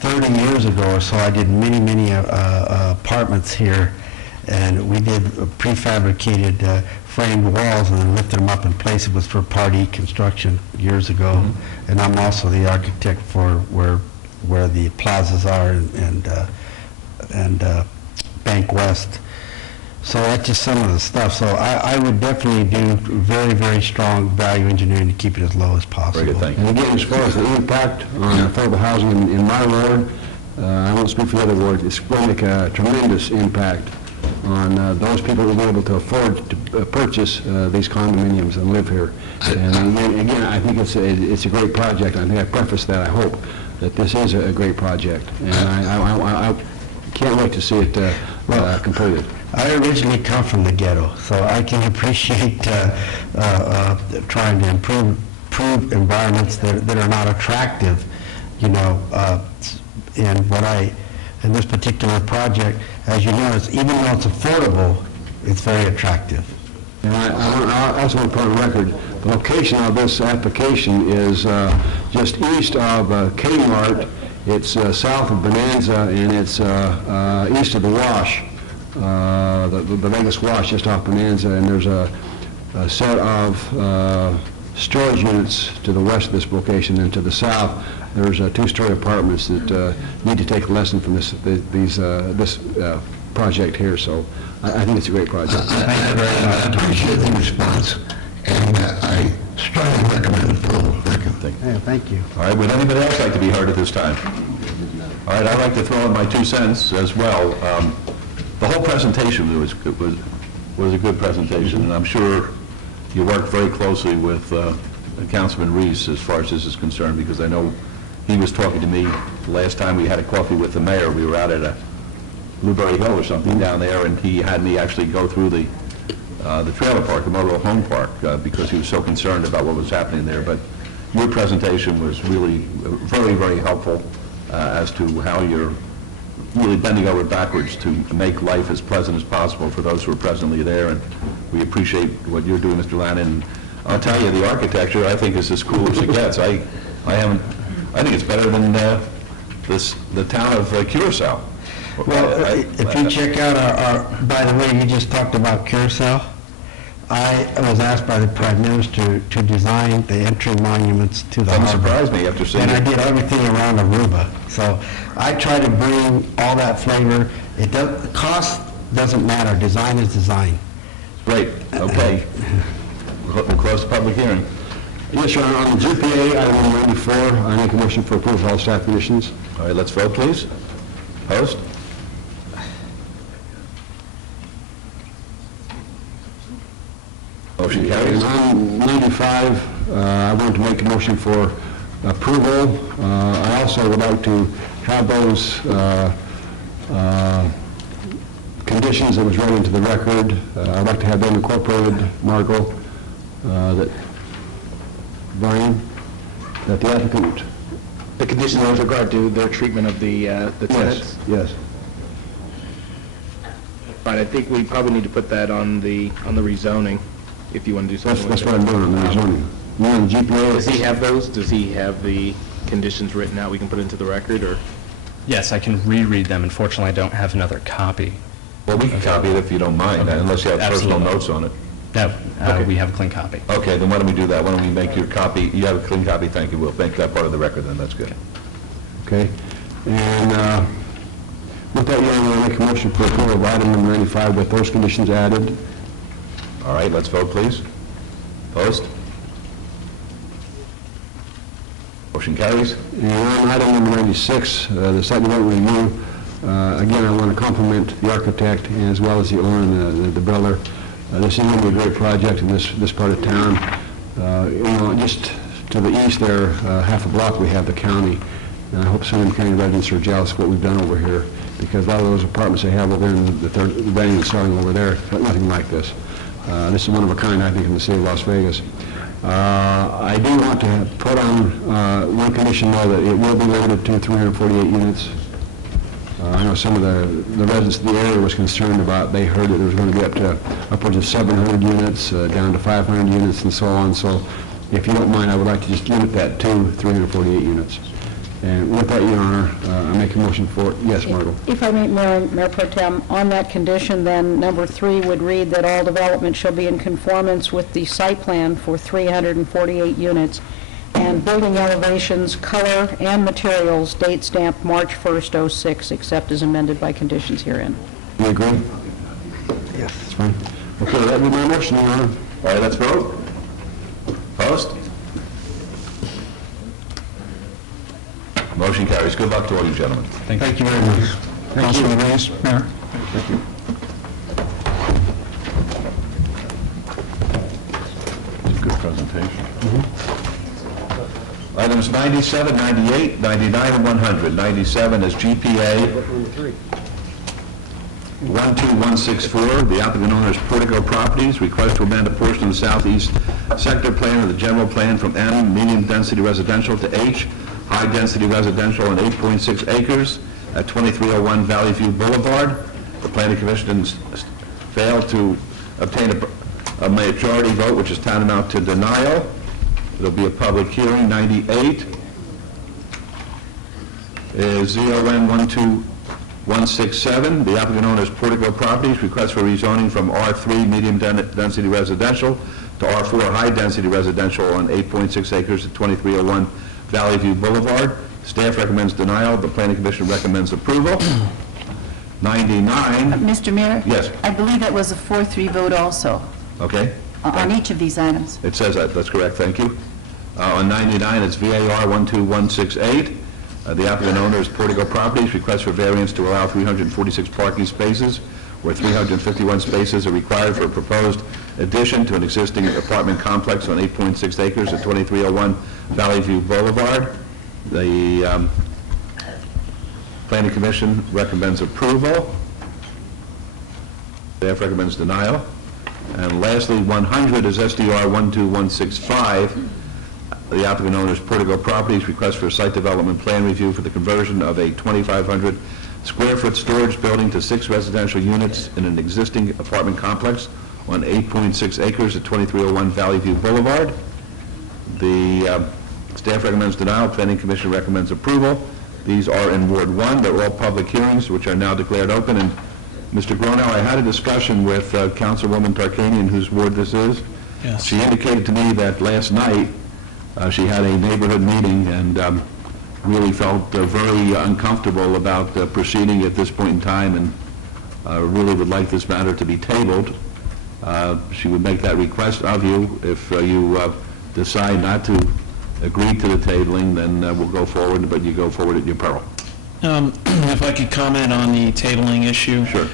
30 years ago or so, I did many apartments here, and we did prefabricated framed walls and then lifted them up in place. It was for Part E construction years ago. Mm-hmm. And I'm also the architect for where the plazas are and Bank West. So that's just some of the stuff. So I would definitely do very strong value engineering to keep it as low as possible. Very good, thank you. And again, as far as the impact on affordable housing in my ward, I won't speak for the other ward, it's going to make a tremendous impact on those people who will be able to afford to purchase these condominiums and live here. And again, I think it's a great project. I think I prefaced that, I hope, that this is a great project. And I can't wait to see it completed. I originally come from the ghetto, so I can appreciate trying to improve environments that are not attractive, you know, in this particular project, as you notice, even though it's affordable, it's very attractive. And I also want to put on record, the location of this application is just east of Kmart. It's south of Bonanza, and it's east of the Wash, the Vegas Wash, just off Bonanza. And there's a set of storage units to the west of this location, and to the south, there's 2-story apartments that need to take a lesson from this project here. So I think it's a great project. I appreciate the response, and I strongly recommend approval. Thank you. All right, would anybody else like to be heard at this time? All right, I'd like to throw in my 2 cents as well. The whole presentation was a good presentation, and I'm sure you worked very closely with Councilman Reese as far as this is concerned, because I know he was talking to me the last time we had a coffee with the mayor. We were out at a Blueberry Hill or something down there, and he had me actually go through the trailer park, the mobile home park, because he was so concerned about what was happening there. But your presentation was really very, very helpful as to how you're really bending over backwards to make life as pleasant as possible for those who are presently there, and we appreciate what you're doing, Mr. Lannon. I'll tell you, the architecture, I think, is as cool as it gets. I think it's better than the town of Curacao. Well, if you check out by the way, you just talked about Curacao. I was asked by the Prime Minister to design the entry monuments to the harbor. Doesn't surprise me after seeing And I it. did everything around Aruba. So I try to bring all that flavor. Cost doesn't matter. Design is design. Great, okay. We'll close the public hearing. Yes, Your Honor, on the GPA, item number 94, I make a motion for approval of all staff conditions. All right, let's vote, please. Opposed? Motion carries. And on 95, I want to make a motion for approval. I also would like to have those conditions that was read into the record. I'd like to have them incorporated, Margot, that Brian, that the applicant... The conditions with regard to their treatment of the tenants? Yes. Fine, I think we probably need to put that on the rezoning, if you want to do something That's like what that. I'm doing on the rezoning. You on the GPA? Does he have those? Does he have the conditions written out we can put into the record, or? Yes, I can reread them. Unfortunately, I don't have another copy. Well, we can copy it if you don't mind, unless you have personal Absolutely. notes on it. No, we have a clean copy. Okay, then why don't we do that? Why don't we make your copy, you have a clean copy, thank you, we'll make that part of the record then, that's good. Okay. And with that, Your Honor, I make a motion for approval of item number 95 with those conditions added. All right, let's vote, please. Opposed? Motion carries. And on item number 96, the site development review, again, I want to compliment the architect as well as the owner and the builder. This is going to be a great project in this part of town. Just to the east there, half a block, we have the county. And I hope some of the county residents are jealous of what we've done over here, because a lot of those apartments they have over there that they're renting and selling over there, nothing like this. This is one of a kind, I think, in the city of Las Vegas. I do want to put on one condition, though, that it will be limited to 348 units. I know some of the residents of the area was concerned about, they heard that there was going to be up to upwards of 700 units, down to 500 units, and so on. So if you don't mind, I would like to just limit that to 348 units. And with that, Your Honor, I make a motion for, yes, Margot. If I may, Mayor Pro Tem, on that condition, then number 3 would read that all development shall be in conformance with the site plan for 348 units, and building elevations, color, and materials, date stamped March 1st, '06, except as amended by conditions herein. You agree? Yes. That's fine. Okay, that would be my motion, Your Honor. All right, let's vote. Opposed? Motion carries. Good luck to all you gentlemen. Thank you very much. Councilman Reyes, Mayor. Thank you. It's a good presentation. Items 97, 98, 99, and 100. 97 is GPA 12164. The applicant owner is Portico Properties. Request to amend a portion of the southeast sector plan of the general plan from M, medium-density residential, to H, high-density residential on 8.6 acres at 2301 Valley View Boulevard. The planning commission failed to obtain a majority vote, which is tantamount to denial. There'll be a public hearing. 98 is ZON 12167. The applicant owner is Portico Properties. Request for rezoning from R3 medium-density residential to R4 high-density residential on 8.6 acres at 2301 Valley View Boulevard. Staff recommends denial. The planning commission recommends approval. 99. Mr. Mayor? Yes. I believe that was a 4-3 vote also Okay. on each of these items. It says that. That's correct. Thank you. On 99, it's VAR 12168. The applicant owner is Portico Properties. Request for variance to allow 346 parking spaces, where 351 spaces are required for a proposed addition to an existing apartment complex on 8.6 acres at 2301 Valley View Boulevard. The Planning Commission recommends approval. Staff recommends denial. And lastly, 100 is SDR 12165. The applicant owner is Portico Properties, request for a site development plan review for the conversion of a 2,500 square foot storage building to 6 residential units in an existing apartment complex on 8.6 acres at 2301 Valley View Boulevard. The staff recommends denial, planning commission recommends approval. These are in Ward 1, they're all public hearings, which are now declared open. And Mr. Gronow, I had a discussion with Councilwoman Tarkanian, whose ward this is. Yes. She indicated to me that last night, she had a neighborhood meeting and really felt very uncomfortable about proceeding at this point in time, and really would like this matter to be tabled. She would make that request of you. If you decide not to agree to the tabling, then we'll go forward, but you go forward at your peril. If I could comment on the tabling issue. Sure.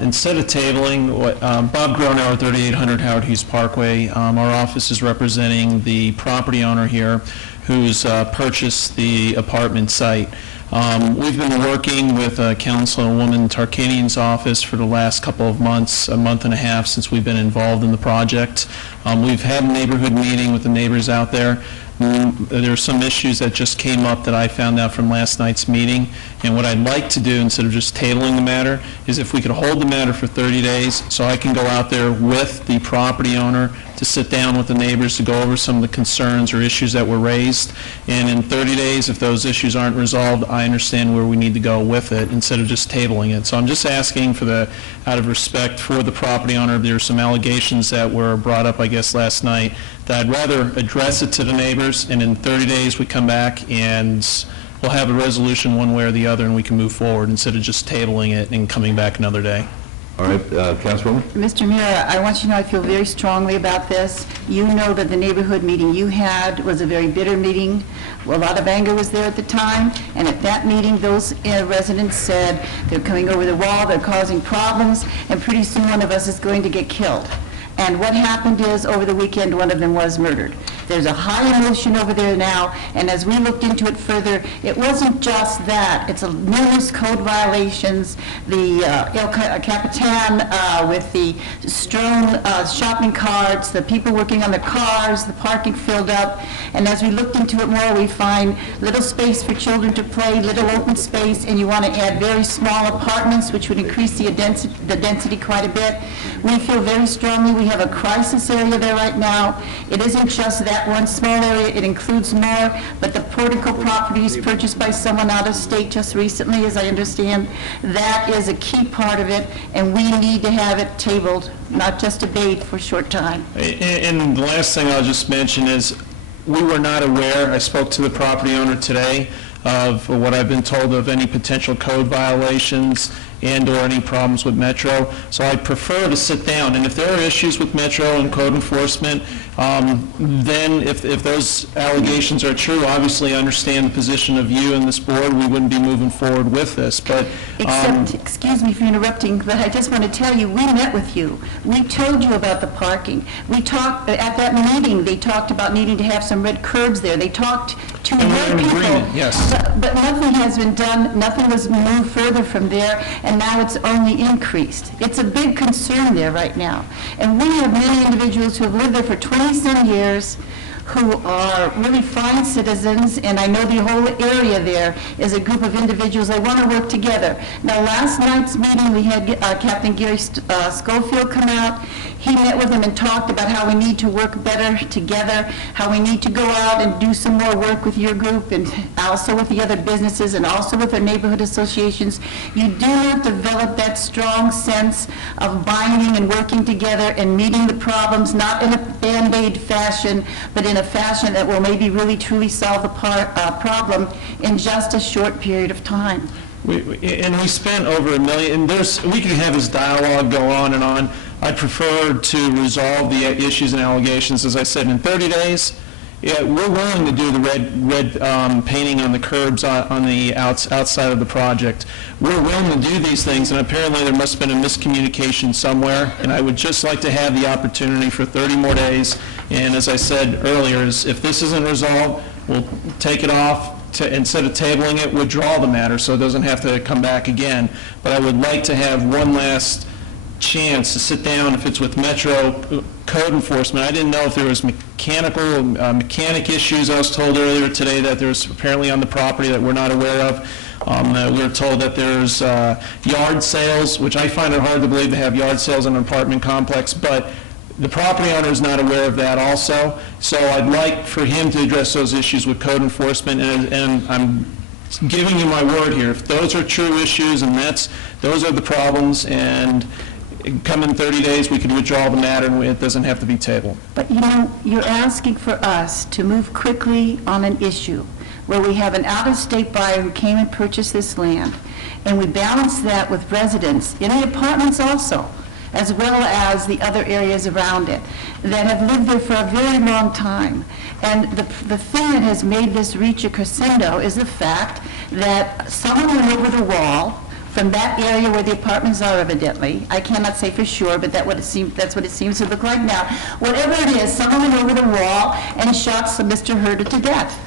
Instead of tabling, Bob Gronow, 3800 Howard Hughes Parkway, our office is representing the property owner here who's purchased the apartment site. We've been working with Councilwoman Tarkanian's office for the last couple of months, a month and a half since we've been involved in the project. We've had a neighborhood meeting with the neighbors out there. There are some issues that just came up that I found out from last night's meeting, and what I'd like to do, instead of just tabling the matter, is if we could hold the matter for 30 days so I can go out there with the property owner to sit down with the neighbors to go over some of the concerns or issues that were raised, and in 30 days, if those issues aren't resolved, I understand where we need to go with it instead of just tabling it. So I'm just asking for out of respect for the property owner, there are some allegations that were brought up, I guess, last night, that I'd rather address it to the neighbors, and in 30 days we come back and we'll have a resolution one way or the other and we can move forward instead of just tabling it and coming back another day. All right, Councilwoman? Mr. Mayor, I want you to know I feel very strongly about this. You know that the neighborhood meeting you had was a very bitter meeting. A lot of anger was there at the time, and at that meeting, those residents said they're coming over the wall, they're causing problems, and pretty soon one of us is going to get killed. And what happened is, over the weekend, one of them was murdered. There's a high emotion over there now, and as we looked into it further, it wasn't just that. It's numerous code violations, the El Capitan with the strewn shopping carts, the people working on the cars, the parking filled up, and as we looked into it more, we find little space for children to play, little open space, and you want to add very small apartments, which would increase the density quite a bit. We feel very strongly we have a crisis area there right now. It isn't just that one small area, it includes more, but the Portico properties purchased by someone out of state just recently, as I understand, that is a key part of it, and we need to have it tabled, not just debated for a short time. And the last thing I'll just mention is, we were not aware, I spoke to the property owner today, of what I've been told of any potential code violations and/or any problems with Metro. So I prefer to sit down, and if there are issues with Metro and code enforcement, then if those allegations are true, obviously I understand the position of you and this board, we wouldn't be moving forward with this, but... Except, excuse me for interrupting, but I just want to tell you, we met with you. We told you about the parking. We talked, at that meeting, they talked about needing to have some red curbs there. They talked to your people. Yes. But nothing has been done, nothing was moved further from there, and now it's only increased. It's a big concern there right now. And we have many individuals who have lived there for 20-some years who are really fine citizens, and I know the whole area there is a group of individuals that want to work together. Now, last night's meeting, we had Captain Gary Schofield come out. He met with them and talked about how we need to work better together, how we need to go out and do some more work with your group and also with the other businesses and also with our neighborhood associations. You do not develop that strong sense of binding and working together and meeting the problems, not in a Band-Aid fashion, but in a fashion that will maybe really truly solve the problem in just a short period of time. And we spent over $1 million, and we can have this dialogue go on and on. I prefer to resolve the issues and allegations, as I said, in 30 days. Yeah, we're willing to do the red painting on the curbs on the outside of the project. We're willing to do these things, and apparently there must have been a miscommunication somewhere, and I would just like to have the opportunity for 30 more days. And as I said earlier, if this isn't resolved, we'll take it off. Instead of tabling it, withdraw the matter so it doesn't have to come back again. But I would like to have one last chance to sit down, if it's with Metro code enforcement. I didn't know if there was mechanic issues. I was told earlier today that there's apparently on the property that we're not aware of. We were told that there's yard sales, which I find it hard to believe to have yard sales in an apartment complex, but the property owner is not aware of that also. So I'd like for him to address those issues with code enforcement, and I'm giving you my word here. If those are true issues and those are the problems, and come in 30 days, we could withdraw the matter and it doesn't have to be tabled. But you know, you're asking for us to move quickly on an issue where we have an out-of-state buyer who came and purchased this land, and we balance that with residents in the apartments also, as well as the other areas around it, that have lived there for a very long time. And the thing that has made this reach a crescendo is the fact that someone went over the wall from that area where the apartments are evidently. I cannot say for sure, but that's what it seems to look like now. Whatever it is, someone went over the wall and shot Mr. Herder to death.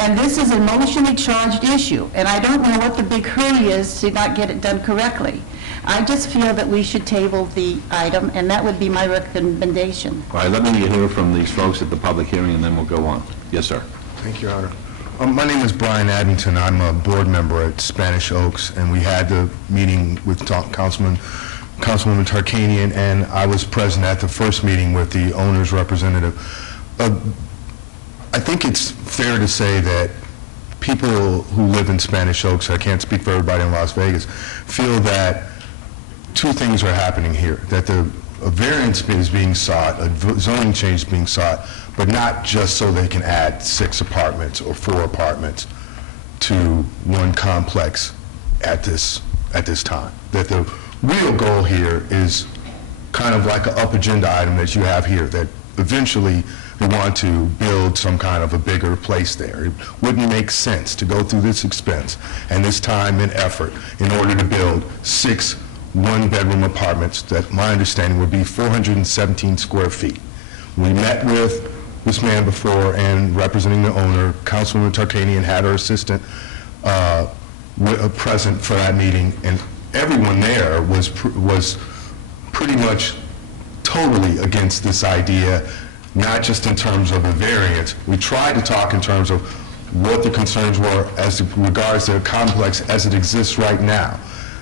And this is an emotionally charged issue, and I don't know what the big hurry is to not get it done correctly. I just feel that we should table the item, and that would be my recommendation. All right, let me hear from these folks at the public hearing, and then we'll go on. Yes, sir. Thank you, Your Honor. My name is Brian Addington. I'm a board member at Spanish Oaks, and we had the meeting with Councilwoman Tarkanian, and I was present at the first meeting with the owner's representative. I think it's fair to say that people who live in Spanish Oaks, I can't speak for everybody in Las Vegas, feel that two things are happening here, that a variance is being sought, a zoning change is being sought, but not just so they can add 6 apartments or 4 apartments to one complex at this time. That the real goal here is kind of like an up agenda item that you have here, that eventually we want to build some kind of a bigger place there. It wouldn't make sense to go through this expense and this time and effort in order to build 6 one-bedroom apartments that my understanding would be 417 square feet. We met with this man before, and representing the owner, Councilwoman Tarkanian had her assistant present for that meeting, and everyone there was pretty much totally against this idea, not just in terms of a variance. We tried to talk in terms of what the concerns were as regards to the complex as it exists right now.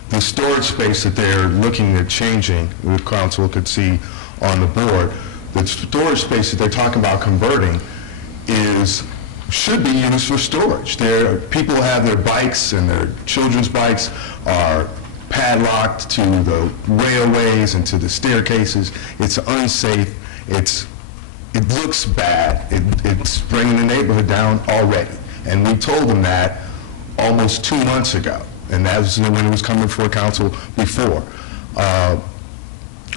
The storage space that they're looking at changing, the council could see on the board, the storage space that they're talking about converting should be used for storage. People have their bikes, and their children's bikes are padlocked to the railways and to the staircases. It's unsafe. It looks bad. It's bringing the neighborhood down already. And we told them that almost 2 months ago. And that was when it was coming before council before.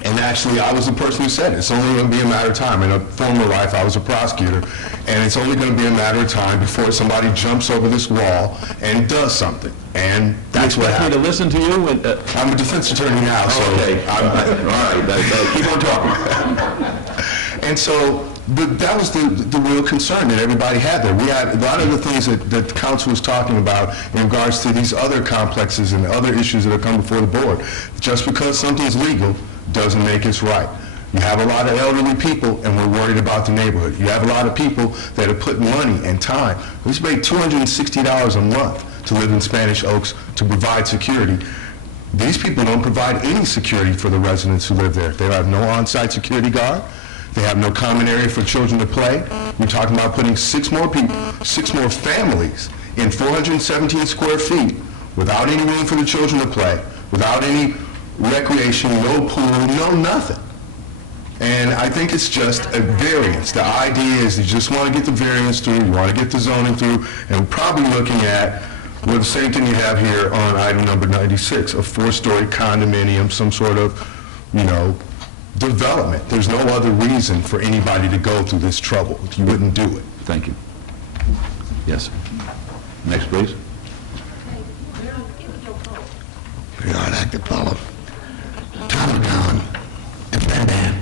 And actually, I was the person who said it. It's only going to be a matter of time. In a former life, I was a prosecutor, and it's only going to be a matter of time before somebody jumps over this wall and does something. And that's what happened. To listen to you? I'm a defense attorney now, so... Okay, all right, keep on talking. And so that was the real concern that everybody had there. We had a lot of the things that the council was talking about in regards to these other complexes and other issues that have come before the board. Just because something's legal doesn't make it right. You have a lot of elderly people, and we're worried about the neighborhood. You have a lot of people that have put money and time. We pay $260 a month to live in Spanish Oaks to provide security. These people don't provide any security for the residents who live there. They have no on-site security guard. They have no common area for children to play. We're talking about putting 6 more people, 6 more families in 417 square feet without any room for the children to play, without any recreation, no pool, no nothing. And I think it's just a variance. The idea is you just want to get the variance through, you want to get the zoning through, and we're probably looking at, well, the same thing you have here on item number 96, a 4-story condominium, some sort of, development. There's no other reason for anybody to go through this trouble. You wouldn't do it. Thank you. Yes. Next, please. I'd like to follow Tom Down and Van Dam.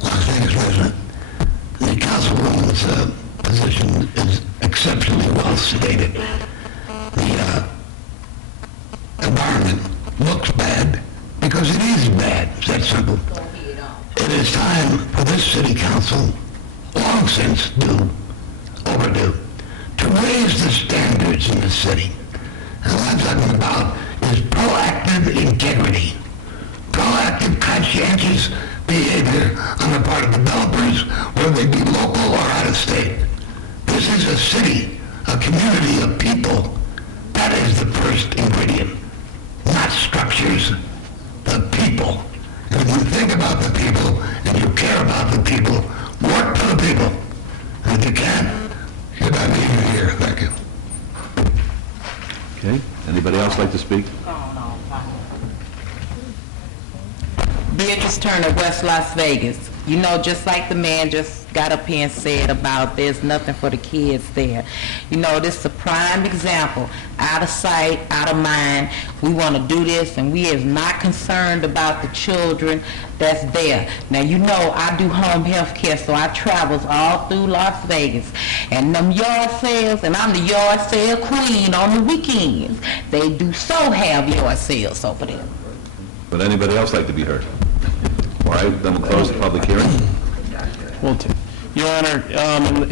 Las Vegas resident. The councilwoman's position is exceptionally well stated. The environment looks bad. simple. It is time for this city council, long since overdue, to raise the standards in the city. And what I'm talking about is proactive integrity, proactive conscientious behavior on the part of developers, whether they be local or out of state. This is a city, a community of people. That is the first ingredient. Not structures, the people. And if you think about the people and you care about the people, work for the people. And if you can, get out of here. Thank you. Okay, anybody else like to speak? Beatrice Turner, West Las Vegas. You know, just like the man just got up here and said about there's nothing for the kids there. You know, this is a prime example. Out of sight, out of mind. We want to do this, and we is not concerned about the children that's there. Now, you know, I do home health care, so I travels all through Las Vegas. And them yard sales, and I'm the yard sale queen on the weekends. They do so have yard sales over there. Would anybody else like to be heard? All right, then we'll close the public hearing. Well, Your Honor,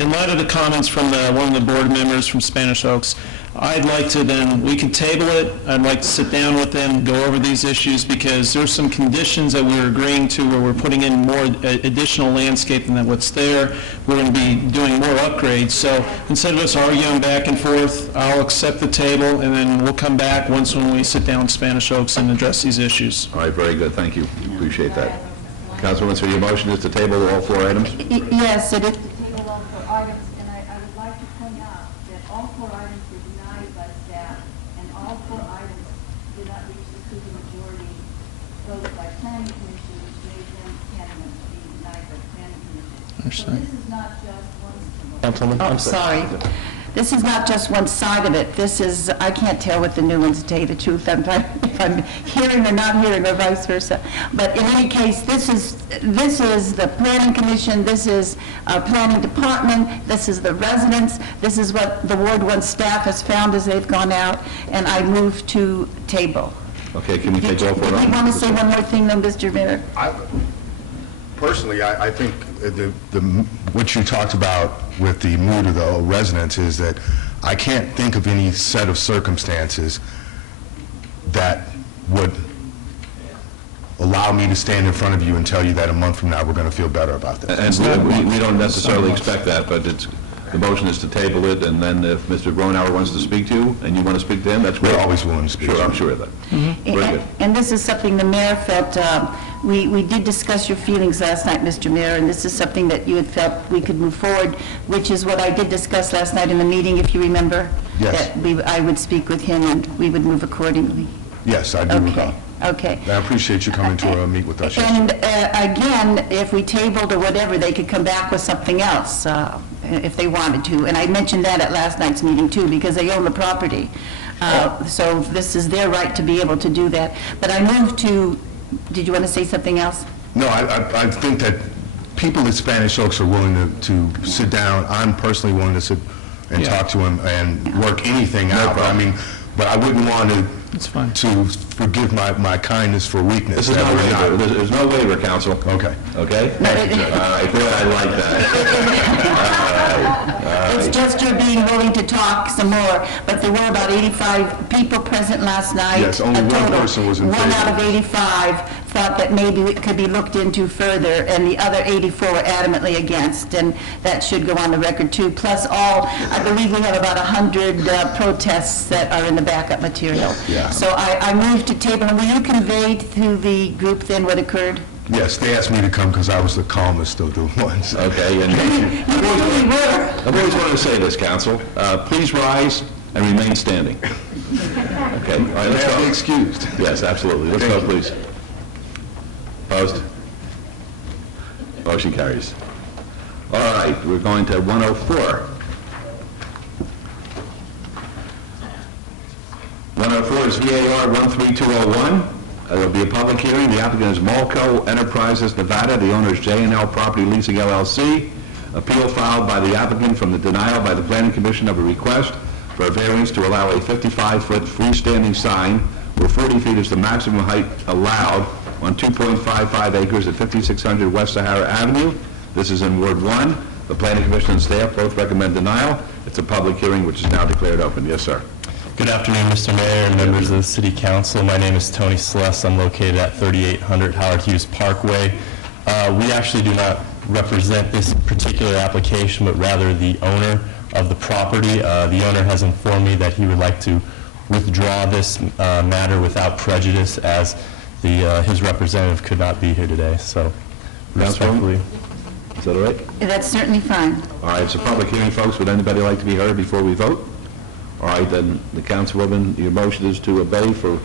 in light of the comments from one of the board members from Spanish Oaks, I'd like to then, we can table it. I'd like to sit down with them, go over these issues, because there's some conditions that we're agreeing to where we're putting in more additional landscaping than what's there. We're going to be doing more upgrades. So instead of us arguing back and forth, I'll accept the table, and then we'll come back once when we sit down in Spanish Oaks and address these issues. All right, very good, thank you. Appreciate that. Councilwoman, so your motion is to table all 4 items? Yes, it is. Table all 4 items, and I would like to point out that all 4 items were denied by staff, and all 4 items did not reach the supermajority voted by planning commission, which made them unanimous, being denied by planning commission. So this is not just one. Councilman? Oh, sorry. This is not just one side of it. This is, I can't tell what the new ones, to tell you the truth. If I'm hearing or not hearing, or vice versa. But in any case, this is the planning commission, this is our planning department, this is the residents, this is what the Ward 1 staff has found as they've gone out, and I move to table. Okay, can we take all 4 items? Do you want to say one more thing, though, Mr. Mayor? Personally, I think what you talked about with the mood of the residents is that I can't think of any set of circumstances that would allow me to stand in front of you and tell you that a month from now we're going to feel better about this. And we don't necessarily expect that, but the motion is to table it, and then if Mr. Gronauer wants to speak to you, and you want to speak to him, that's great. We're always willing to speak to Sure, you. I'm sure of that. Very good. And this is something the mayor felt, we did discuss your feelings last night, Mr. Mayor, and this is something that you had felt we could move forward, which is what I did discuss last night in the meeting, if you remember. Yes. That I would speak with him and we would move accordingly. Yes, I do recall. Okay. I appreciate you coming to meet with us yesterday. And again, if we tabled or whatever, they could come back with something else if they wanted to. And I mentioned that at last night's meeting too, because they own the property. So this is their right to be able to do that. But I moved to, did you want to say something else? No, I think that people at Spanish Oaks are willing to sit down. I'm personally willing to sit and talk to him and work anything out. But I mean, but I wouldn't want to forgive my kindness for weakness. There's no waiver. There's no waiver, counsel. Okay. Okay? All right, good, I like that. It's just your being willing to talk some more, but there were about 85 people present last night. Yes, only one person was in favor. 1 out of 85 thought that maybe it could be looked into further, and the other 84 were adamantly against, and that should go on the record too. Plus all, I believe we have about 100 protests that are in the backup material. Yeah. So I moved to table, and will you convey to the group then what occurred? Yes, they asked me to come because I was the calmest of the ones. Okay, and I've always wanted to say this, counsel. Please rise and remain standing. Okay, all right, let's go. Be excused. Yes, absolutely. Let's go, please. Opposed? Motion carries. All right, we're going to 104. 104 is VAR 13201. There will be a public hearing. The applicant is Malco Enterprises, Nevada. The owner is J&L Property Leasing LLC. Appeal filed by the applicant from the denial by the Planning Commission of a request for a variance to allow a 55-foot freestanding sign where 40 feet is the maximum height allowed on 2.55 acres at 5600 West Sahara Avenue. This is in Ward 1. The Planning Commission and staff both recommend denial. It's a public hearing which is now declared open. Yes, sir. Good afternoon, Mr. Mayor and members of the City Council. My name is Tony Celeste. I'm located at 3800 Howard Hughes Parkway. We actually do not represent this particular application, but rather the owner of the property. The owner has informed me that he would like to withdraw this matter without prejudice, as his representative could not be here today. So, respectfully. Is that all right? That's certainly fine. All right, it's a public hearing, folks. Would anybody like to be heard before we vote? All right, then, the councilwoman, your motion is to obey for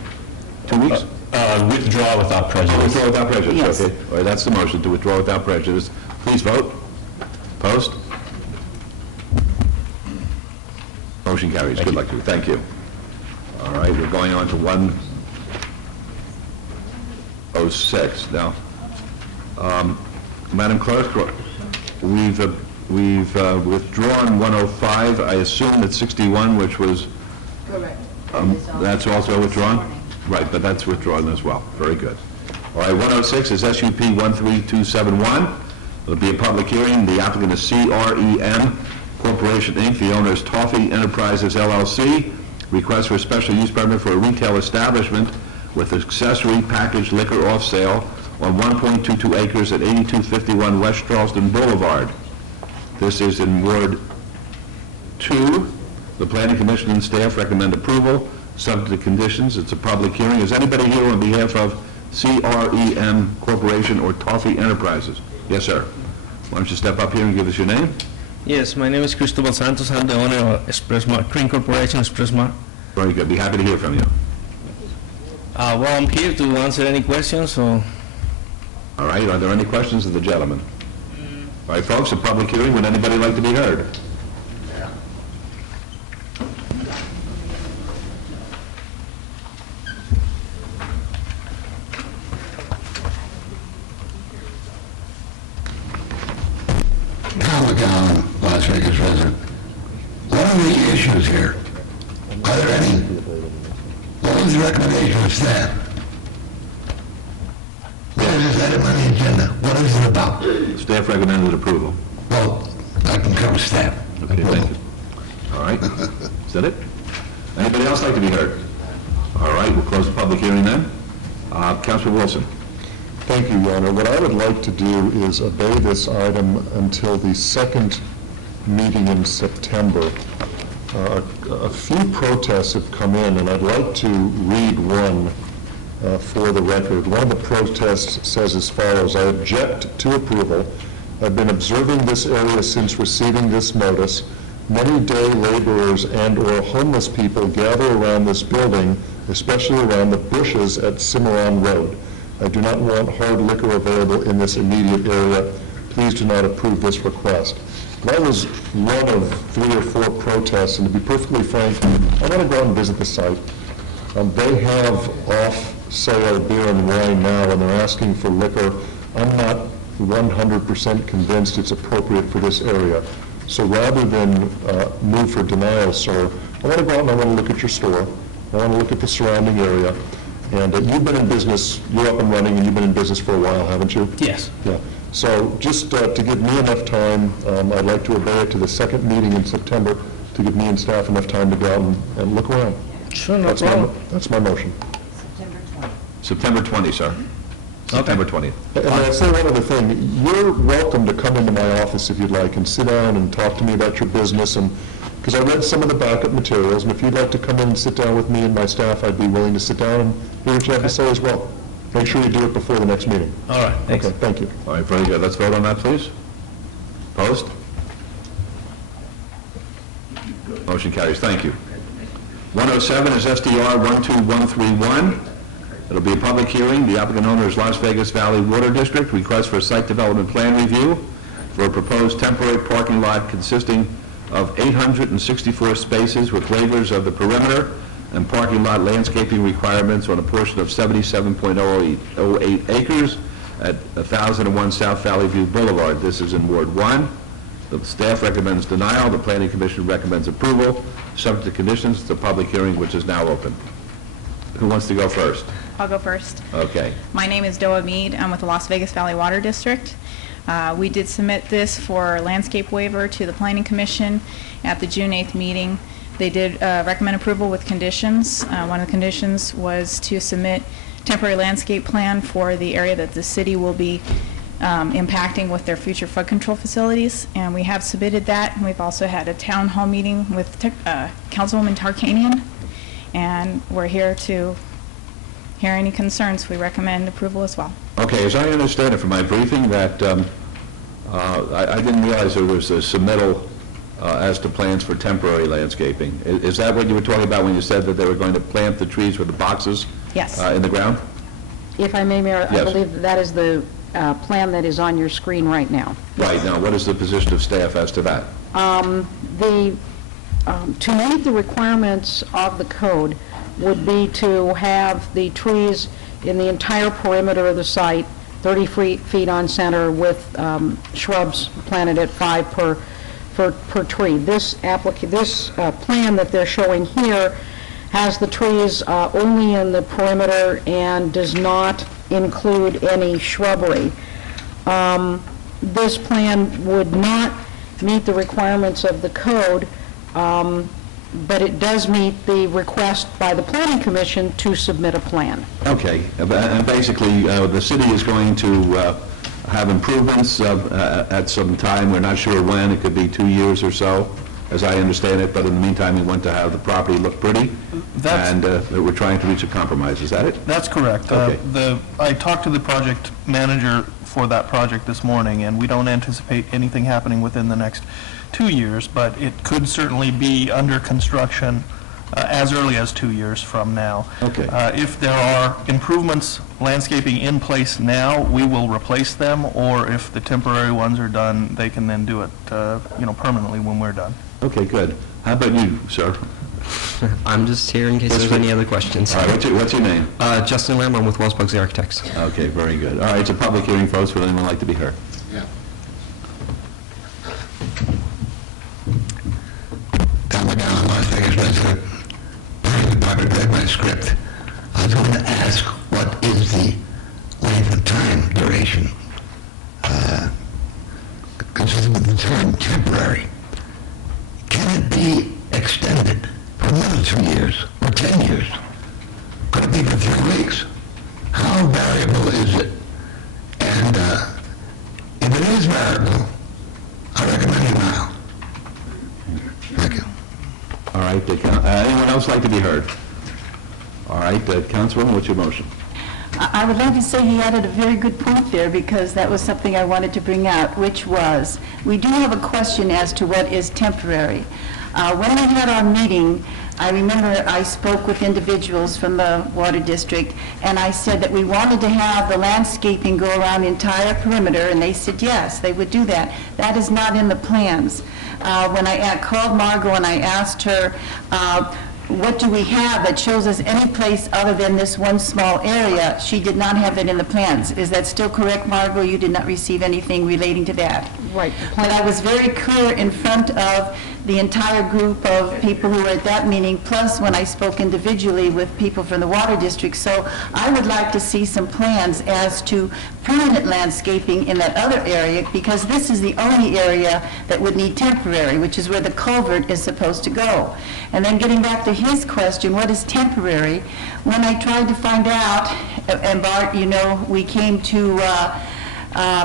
2 weeks? Withdraw without prejudice. Withdraw without prejudice, Yes. okay. All right, that's the motion, to withdraw without prejudice. Please vote. Post. Motion carries. Good luck to you. Thank you. All right, we're going on to 106. Now, Madam Clerk, we've withdrawn 105. I assume that 61, which was... Correct. That's also withdrawn? Right, but that's withdrawn as well. Very good. All right, 106 is SUP 13271. It'll be a public hearing. The applicant is CREM Corporation, Inc. The owner is Toffee Enterprises, LLC. Request for a special use permit for a retail establishment with accessory packaged liquor off sale on 1.22 acres at 8251 West Charleston Boulevard. This is in Ward 2. The Planning Commission and staff recommend approval, subject to conditions. It's a public hearing. Is anybody here on behalf of CREM Corporation or Toffee Enterprises? Yes, sir. Why don't you step up here and give us your name? Yes, my name is Cristobal Santos. I'm the owner of Expressmart, Green Corporation, Expressmart. Very good. Be happy to hear from you. Well, I'm here to answer any questions, so... All right, are there any questions of the gentleman? All right, folks, a public hearing. Would anybody like to be heard? Tom McGowan, Las Vegas resident. What are the issues here? Are there any? What was the recommendation of staff? There it is, item on the agenda. What is it about? Staff recommended approval. Well, I can cover staff. Okay, thank you. All right. Is that it? Anybody else like to be heard? All right, we'll close the public hearing then. Councilor Wilson. Thank you, Your Honor. What I would like to do is obey this item until the second meeting in September. A few protests have come in, and I'd like to read one for the record. One of the protests says as follows: I object to approval. I've been observing this area since receiving this notice. Many day laborers and/or homeless people gather around this building, especially around the bushes at Cimarron Road. I do not want hard liquor available in this immediate area. Please do not approve this request. That was one of 3 or 4 protests, and to be perfectly frank, I want to go out and visit the site. They have off-sale beer and wine now, and they're asking for liquor. I'm not 100% convinced it's appropriate for this area. So rather than move for denial, sir, I want to go out and I want to look at your store. I want to look at the surrounding area. And you've been in business, you're up and running, and you've been in business for a while, haven't you? Yes. Yeah. So just to give me enough time, I'd like to obey it to the second meeting in September, to give me and staff enough time to go out and look around. Sure, no problem. That's my motion. September 20, sir. September 20th. And I'll say one other thing. You're welcome to come into my office if you'd like and sit down and talk to me about your business, and because I read some of the backup materials, and if you'd like to come in and sit down with me and my staff, I'd be willing to sit down and hear what you have to say as well. Make sure you do it before the next meeting. All right, thanks. Okay, thank you. All right, very good. Let's vote on that, please. Opposed? Motion carries. Thank you. 107 is SDR 12131. It'll be a public hearing. The applicant owner is Las Vegas Valley Water District. Request for a site development plan review for a proposed temporary parking lot consisting of 864 spaces with waivers of the perimeter and parking lot landscaping requirements on a portion of 77.08 acres at 1001 South Valley View Boulevard. This is in Ward 1. The staff recommends denial. The Planning Commission recommends approval. Subject to conditions, it's a public hearing which is now open. Who wants to go first? I'll go first. Okay. My name is Doa Mead. I'm with the Las Vegas Valley Water District. We did submit this for landscape waiver to the Planning Commission at the June 8th meeting. They did recommend approval with conditions. One of the conditions was to submit temporary landscape plan for the area that the city will be impacting with their future flood control facilities, and we have submitted that. And we've also had a town hall meeting with Councilwoman Tarkanian, and we're here to hear any concerns. We recommend approval as well. Okay, as I understand it from my briefing, that I didn't realize there was a submittal as to plans for temporary landscaping. Is that what you were talking about when you said that they were going to plant the trees with the boxes? Yes. In the ground? If I may, Mayor, I Yes. believe that is the plan that is on your screen right now. Right. Now, what is the position of staff as to that? To meet the requirements of the code would be to have the trees in the entire perimeter of the site, 30 feet on center, with shrubs planted at 5 per tree. This plan that they're showing here has the trees only in the perimeter and does not include any shrubbery. This plan would not meet the requirements of the code, but it does meet the request by the Planning Commission to submit a plan. Okay. And basically, the city is going to have improvements at some time. We're not sure when. It could be 2 years or so, as I understand it. But in the meantime, we want to have the property look pretty, and we're trying to reach a compromise. Is that it? That's correct. Okay. I talked to the project manager for that project this morning, and we don't anticipate anything happening within the next 2 years, but it could certainly be under construction as early as 2 years from now. Okay. If there are improvements, landscaping in place now, we will replace them, or if the temporary ones are done, they can then do it, permanently when we're done. Okay, good. How about you, sir? I'm just here in case there's any other questions. All right, what's your name? Justin Lamb, I'm with Wells Bugsy Architects. Okay, very good. All right, it's a public hearing, folks. Would anyone like to be heard? Yeah. Tom McGowan, Las Vegas resident. Probably read my script. I was going to ask, what is the length of time duration? Consistent with the term temporary. Can it be extended for another 2 years or 10 years? Could it be for 3 weeks? How variable is it? And if it is variable, I recommend it now. Thank you. All right, anyone else like to be heard? All right, Councilwoman, what's your motion? I would like to say he added a very good point there, because that was something I wanted to bring out, which was, we do have a question as to what is temporary. When we had our meeting, I remember I spoke with individuals from the Water District, and I said that we wanted to have the landscaping go around the entire perimeter, and they said yes, they would do that. That is not in the plans. When I called Margot and I asked her, what do we have that shows us any place other than this one small area, she did not have that in the plans. Is that still correct, Margot? You did not receive anything relating to that? Right. But I was very clear in front of the entire group of people who were at that meeting, plus when I spoke individually with people from the Water District. So I would like to see some plans as to permanent landscaping in that other area, because this is the only area that would need temporary, which is where the culvert is supposed to go. And then getting back to his question, what is temporary? When I tried to find out, and Bart, we came to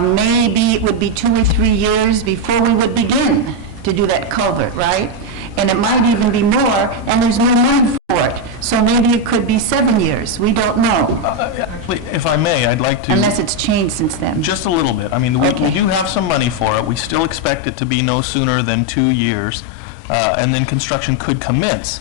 maybe it would be 2 or 3 years before we would begin to do that culvert, right? And it might even be more, and there's no money for it. So maybe it could be 7 years. We don't know. Actually, if I may, I'd like to... Unless it's changed since then. Just a little bit. I mean, we do have some money for it. We still expect it to be no sooner than 2 years, and then construction could commence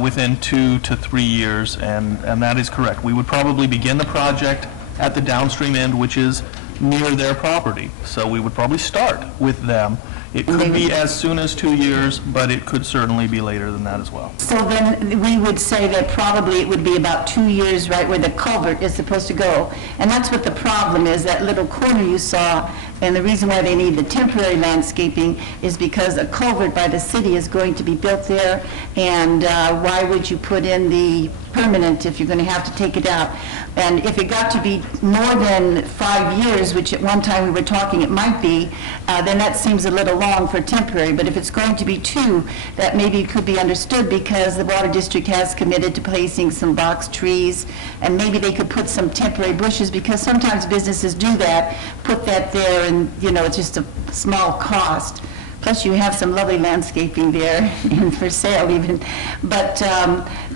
within 2 to 3 years, and that is correct. We would probably begin the project at the downstream end, which is near their property. So we would probably start with them. It could be as soon as 2 years, but it could certainly be later than that as well. So then we would say that probably it would be about 2 years, right, where the culvert is supposed to go. And that's what the problem is, that little corner you saw, And the reason why they need the temporary landscaping is because a culvert by the city is going to be built there, and why would you put in the permanent if you're going to have to take it out? And if it got to be more than 5 years, which at one time we were talking it might be, then that seems a little long for temporary. But if it's going to be 2, that maybe could be understood because the Water District has committed to placing some box trees, and maybe they could put some temporary bushes, because sometimes businesses do that, put that there, and, you know, it's just a small cost. Plus, you have some lovely landscaping there, and for sale even. But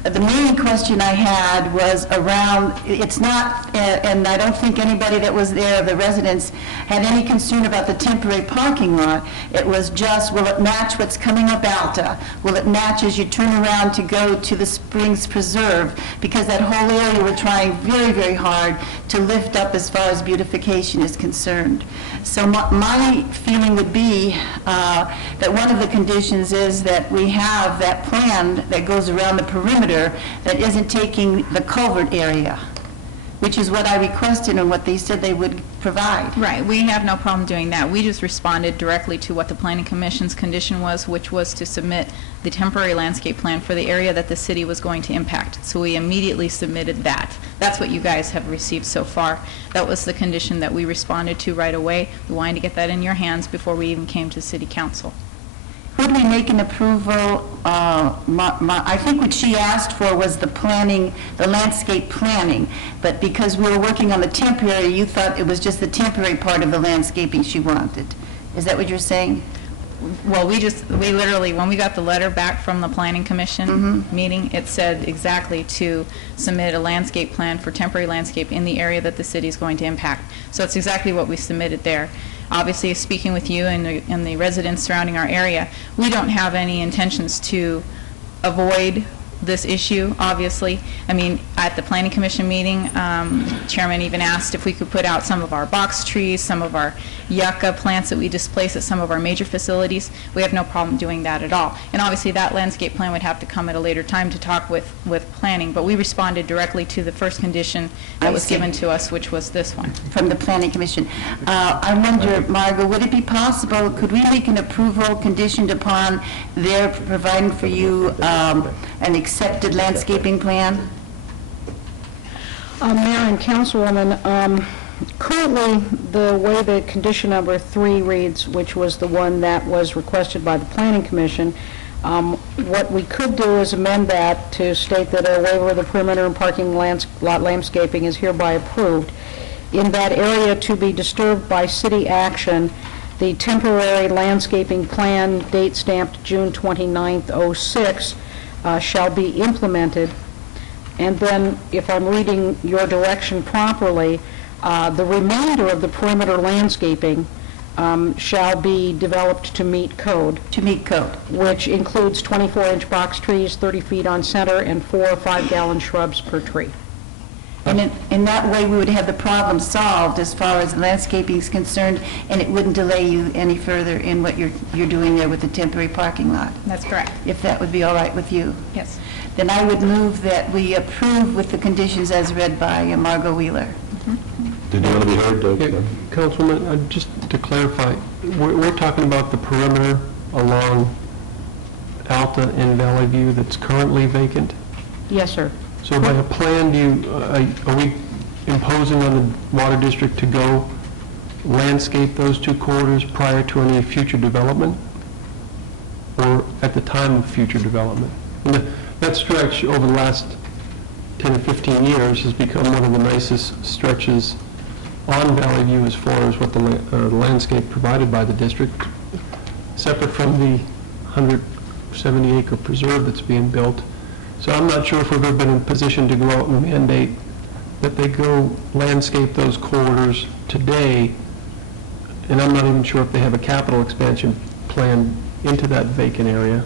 the main question I had was around, it's not, and I don't think anybody that was there, the residents, had any concern about the temporary parking lot. It was just, will it match what's coming up Alta? Will it match as you turn around to go to the Springs Preserve? Because that whole area, we're trying very, very hard to lift up as far as beautification is concerned. So my feeling would be that one of the conditions is that we have that plan that goes around the perimeter that isn't taking the culvert area, which is what I requested and what they said they would provide. Right, we have no problem doing that. We just responded directly to what the Planning Commission's condition was, which was to submit the temporary landscape plan for the area that the city was going to impact. So we immediately submitted that. That's what you guys have received so far. That was the condition that we responded to right away. We wanted to get that in your hands before we even came to City Council. Would we make an approval, I think what she asked for was the planning, the landscape planning, but because we were working on the temporary, you thought it was just the temporary part of the landscaping she wanted. Is that what you're saying? Well, we literally, when we got the letter back from the Planning Commission meeting, it said exactly to submit a landscape plan for temporary landscape in the area that the city is going to impact. So it's exactly what we submitted there. Obviously, speaking with you and the residents surrounding our area, we don't have any intentions to avoid this issue, obviously. I mean, at the Planning Commission meeting, Chairman even asked if we could put out some of our box trees, some of our yucca plants that we displace at some of our major facilities. We have no problem doing that at all. And obviously, that landscape plan would have to come at a later time to talk with planning, but we responded directly to the first condition that was given to us, which was this one. From the Planning Commission. I wonder, Margot, would it be possible, could we make an approval conditioned upon their providing for you an accepted landscaping plan? Mayor and Councilwoman, currently, the way the condition number 3 reads, which was the one that was requested by the Planning Commission, what we could do is amend that to state that a waiver of the perimeter and parking lot landscaping is hereby approved. In that area to be disturbed by city action, the temporary landscaping plan, date stamped June 29th, '06, shall be implemented. And then, if I'm reading your direction properly, the remainder of the perimeter landscaping shall be developed to meet code. To meet code. Which includes 24-inch box trees, 30 feet on center, and 4 or 5-gallon shrubs per tree. And in that way, we would have the problem solved as far as landscaping is concerned, and it wouldn't delay you any further in what you're doing there with the temporary parking lot. That's correct. If that would be all right with you. Yes. Then I would move that we approve with the conditions as read by Margot Wheeler. Did you want to be heard? Councilman, just to clarify, we're talking about the perimeter along Alta and Valley View that's currently vacant? Yes, sir. So by a plan, are we imposing on the Water District to go landscape those 2 corridors prior to any future development? Or at the time of future development? And that stretch over the last 10 or 15 years has become one of the nicest stretches on Valley View as far as what the landscape provided by the district, separate from the 170-acre preserve that's being built. So I'm not sure if we've ever been in a position to go out and mandate that they go landscape those corridors today, and I'm not even sure if they have a capital expansion plan into that vacant area.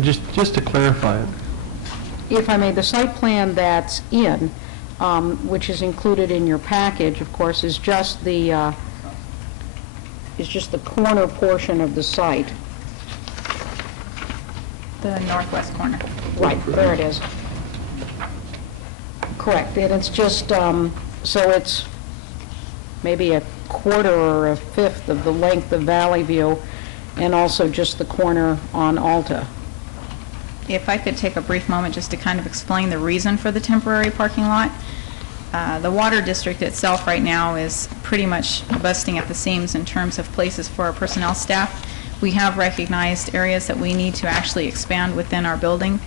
Just to clarify it. If I may, the site plan that's in, which is included in your package, of course, is just the corner portion of the site. The northwest corner. Right, there it is. Correct, and it's just, so it's maybe a quarter or a fifth of the length of Valley View, and also just the corner on Alta. If I could take a brief moment just to kind of explain the reason for the temporary parking lot. The water district itself right now is pretty much busting at the seams in terms of places for our personnel staff. We have recognized areas that we need to actually expand within our building.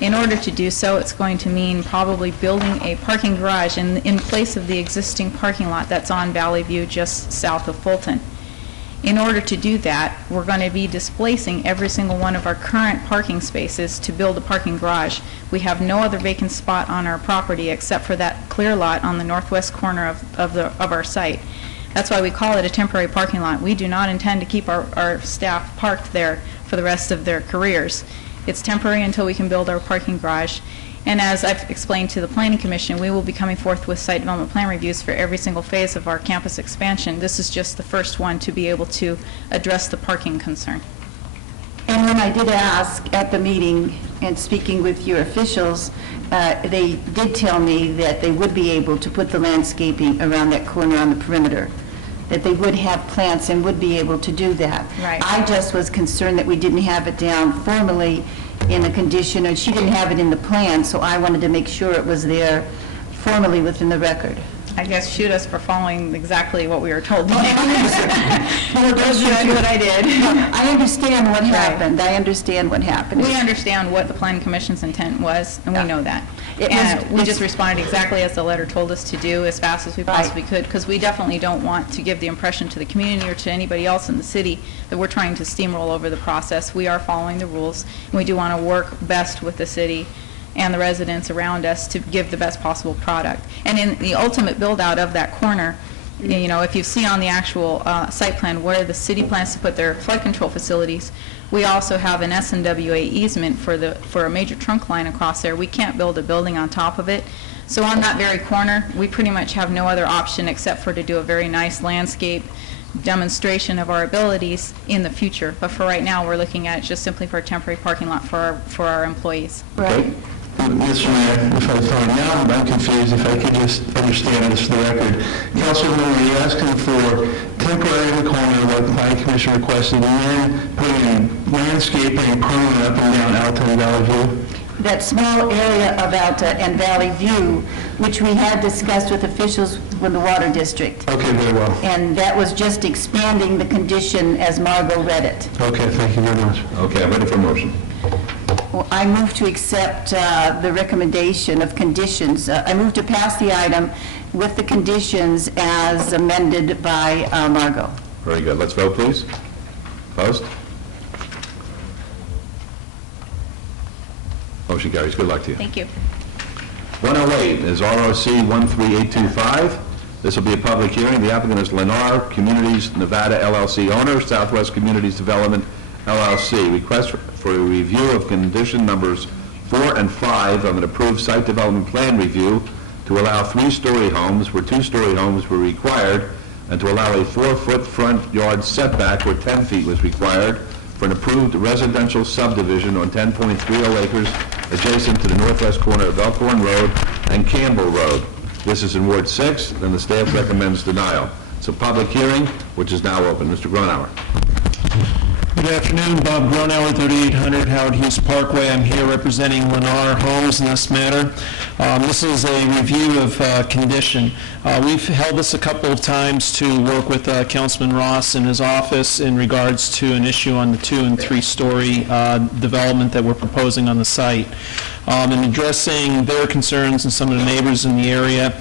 In order to do so, it's going to mean probably building a parking garage in place of the existing parking lot that's on Valley View just south of Fulton. In order to do that, we're going to be displacing every single one of our current parking spaces to build a parking garage. We have no other vacant spot on our property except for that clear lot on the northwest corner of our site. That's why we call it a temporary parking lot. We do not intend to keep our staff parked there for the rest of their careers. It's temporary until we can build our parking garage. And as I've explained to the Planning Commission, we will be coming forth with site development plan reviews for every single phase of our campus expansion. This is just the first one to be able to address the parking concern. And when I did ask at the meeting and speaking with your officials, they did tell me that they would be able to put the landscaping around that corner on the perimeter, that they would have plants and would be able to do that. Right. I just was concerned that we didn't have it down formally in a condition, and she didn't have it in the plan, so I wanted to make sure it was there formally within the record. I guess shoot us for following exactly what we were told. Well, That's what I did. I understand what happened. I understand what happened. We understand what the Planning Commission's intent was, and we know that. And we just responded exactly as the letter told us to do, as fast as we possibly could, because we definitely don't want to give the impression to the community or to anybody else in the city that we're trying to steamroll over the process. We are following the rules, and we do want to work best with the city and the residents around us to give the best possible product. And in the ultimate build-out of that corner, you know, if you see on the actual site plan where the city plans to put their flood control facilities, we also have an SNWA easement for a major trunk line across there. We can't build a building on top of it. So on that very corner, we pretty much have no other option except for to do a very nice landscape demonstration of our abilities in the future. But for right now, we're looking at it just simply for a temporary parking lot for our employees. Right. Mr. Mayor, if I thought now I'm confused, if I could just understand this for the record. Councilwoman, are you asking for temporary in the corner like the Planning Commission requested, and then putting landscaping permanent up and down Alta and Valley View? That small area of Alta and Valley View, which we had discussed with officials with the Water District. Okay, very well. And that was just expanding the condition as Margot read it. Okay, thank you very much. Okay, I'm ready for a motion. Well, I move to accept the recommendation of conditions. I move to pass the item with the conditions as amended by Margot. Very good. Let's vote, please. Opposed? Motion carries. Good luck to you. Thank you. 108 is ROC 13825. This will be a public hearing. The applicant is Lennar Communities Nevada LLC owner, Southwest Communities Development LLC. Request for a review of condition numbers 4 and 5 of an approved site development plan review to allow 3-story homes where 2-story homes were required, and to allow a 4-foot front yard setback where 10 feet was required for an approved residential subdivision on 10.30 acres adjacent to the northwest corner of Elkhorn Road and Campbell Road. This is in Ward 6, and the staff recommends denial. It's a public hearing, which is now open. Mr. Gronauer. Good afternoon, Bob Gronauer, 3800 Howard Hughes Parkway. I'm here representing Lennar Homes in this matter. This is a review of condition. We've held this a couple of times to work with Councilman Ross in his office in regards to an issue on the 2- and 3-story development that we're proposing on the site. In addressing their concerns and some of the neighbors in the area,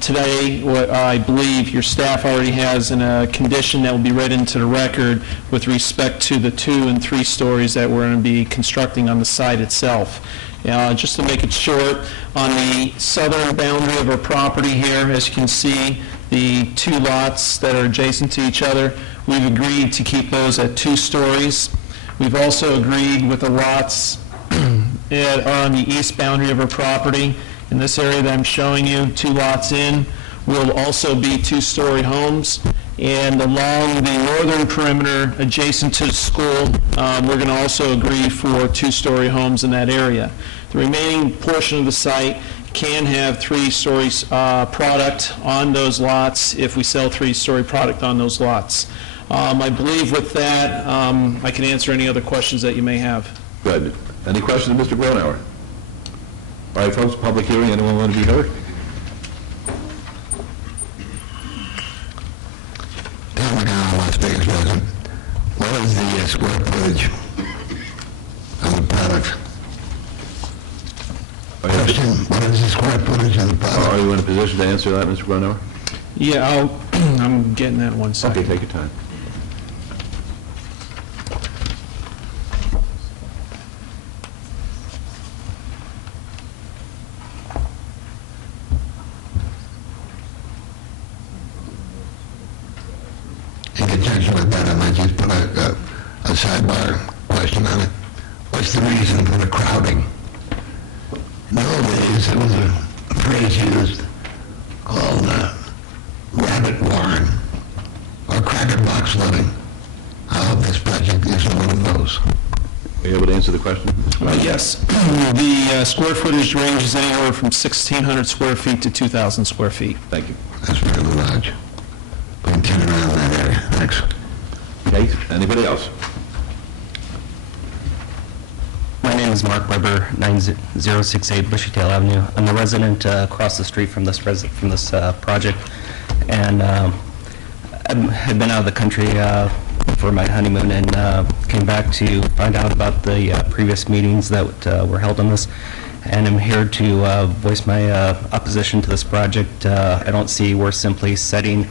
today, what I believe your staff already has in a condition that will be read into the record with respect to the 2 and 3 stories that we're going to be constructing on the site itself. Just to make it short, on the southern boundary of our property here, as you can see, the 2 lots that are adjacent to each other, we've agreed to keep those at 2 stories. We've also agreed with the lots on the east boundary of our property. In this area that I'm showing you, 2 lots in, will also be 2-story homes. And along the northern perimeter adjacent to the school, we're going to also agree for 2-story homes in that area. The remaining portion of the site can have three-story product on those lots if we sell three-story product on those lots. I believe with that, I can answer any other questions that you may have. Good. Any questions of Mr. Gronauer? All right, folks, public hearing, anyone want to be heard? Tom McGowan, Las Vegas resident. What is the square footage of the product? Question, what is the square footage of the product? Are you in a position to answer that, Mr. Gronauer? Yeah, I'm getting that one second. Okay, take your time. In conjunction with that, I might just put a sidebar question on it. What's the reason for the crowding? Nowadays, there was a phrase used called rabbit warren or cracker box living. I hope this project isn't one of those. Are you able to answer the question? Yes. The square footage ranges anywhere from 1,600 square feet to 2,000 square feet. Thank you. That's fairly large. We can turn around that area. Thanks. Okay, anybody else? My name is Mark Weber, 9068 Bushytail Avenue. I'm a resident across the street from this project, and I had been out of the country for my honeymoon and came back to find out about the previous meetings that were held on this, and I'm here to voice my opposition to this project. I don't see where simply setting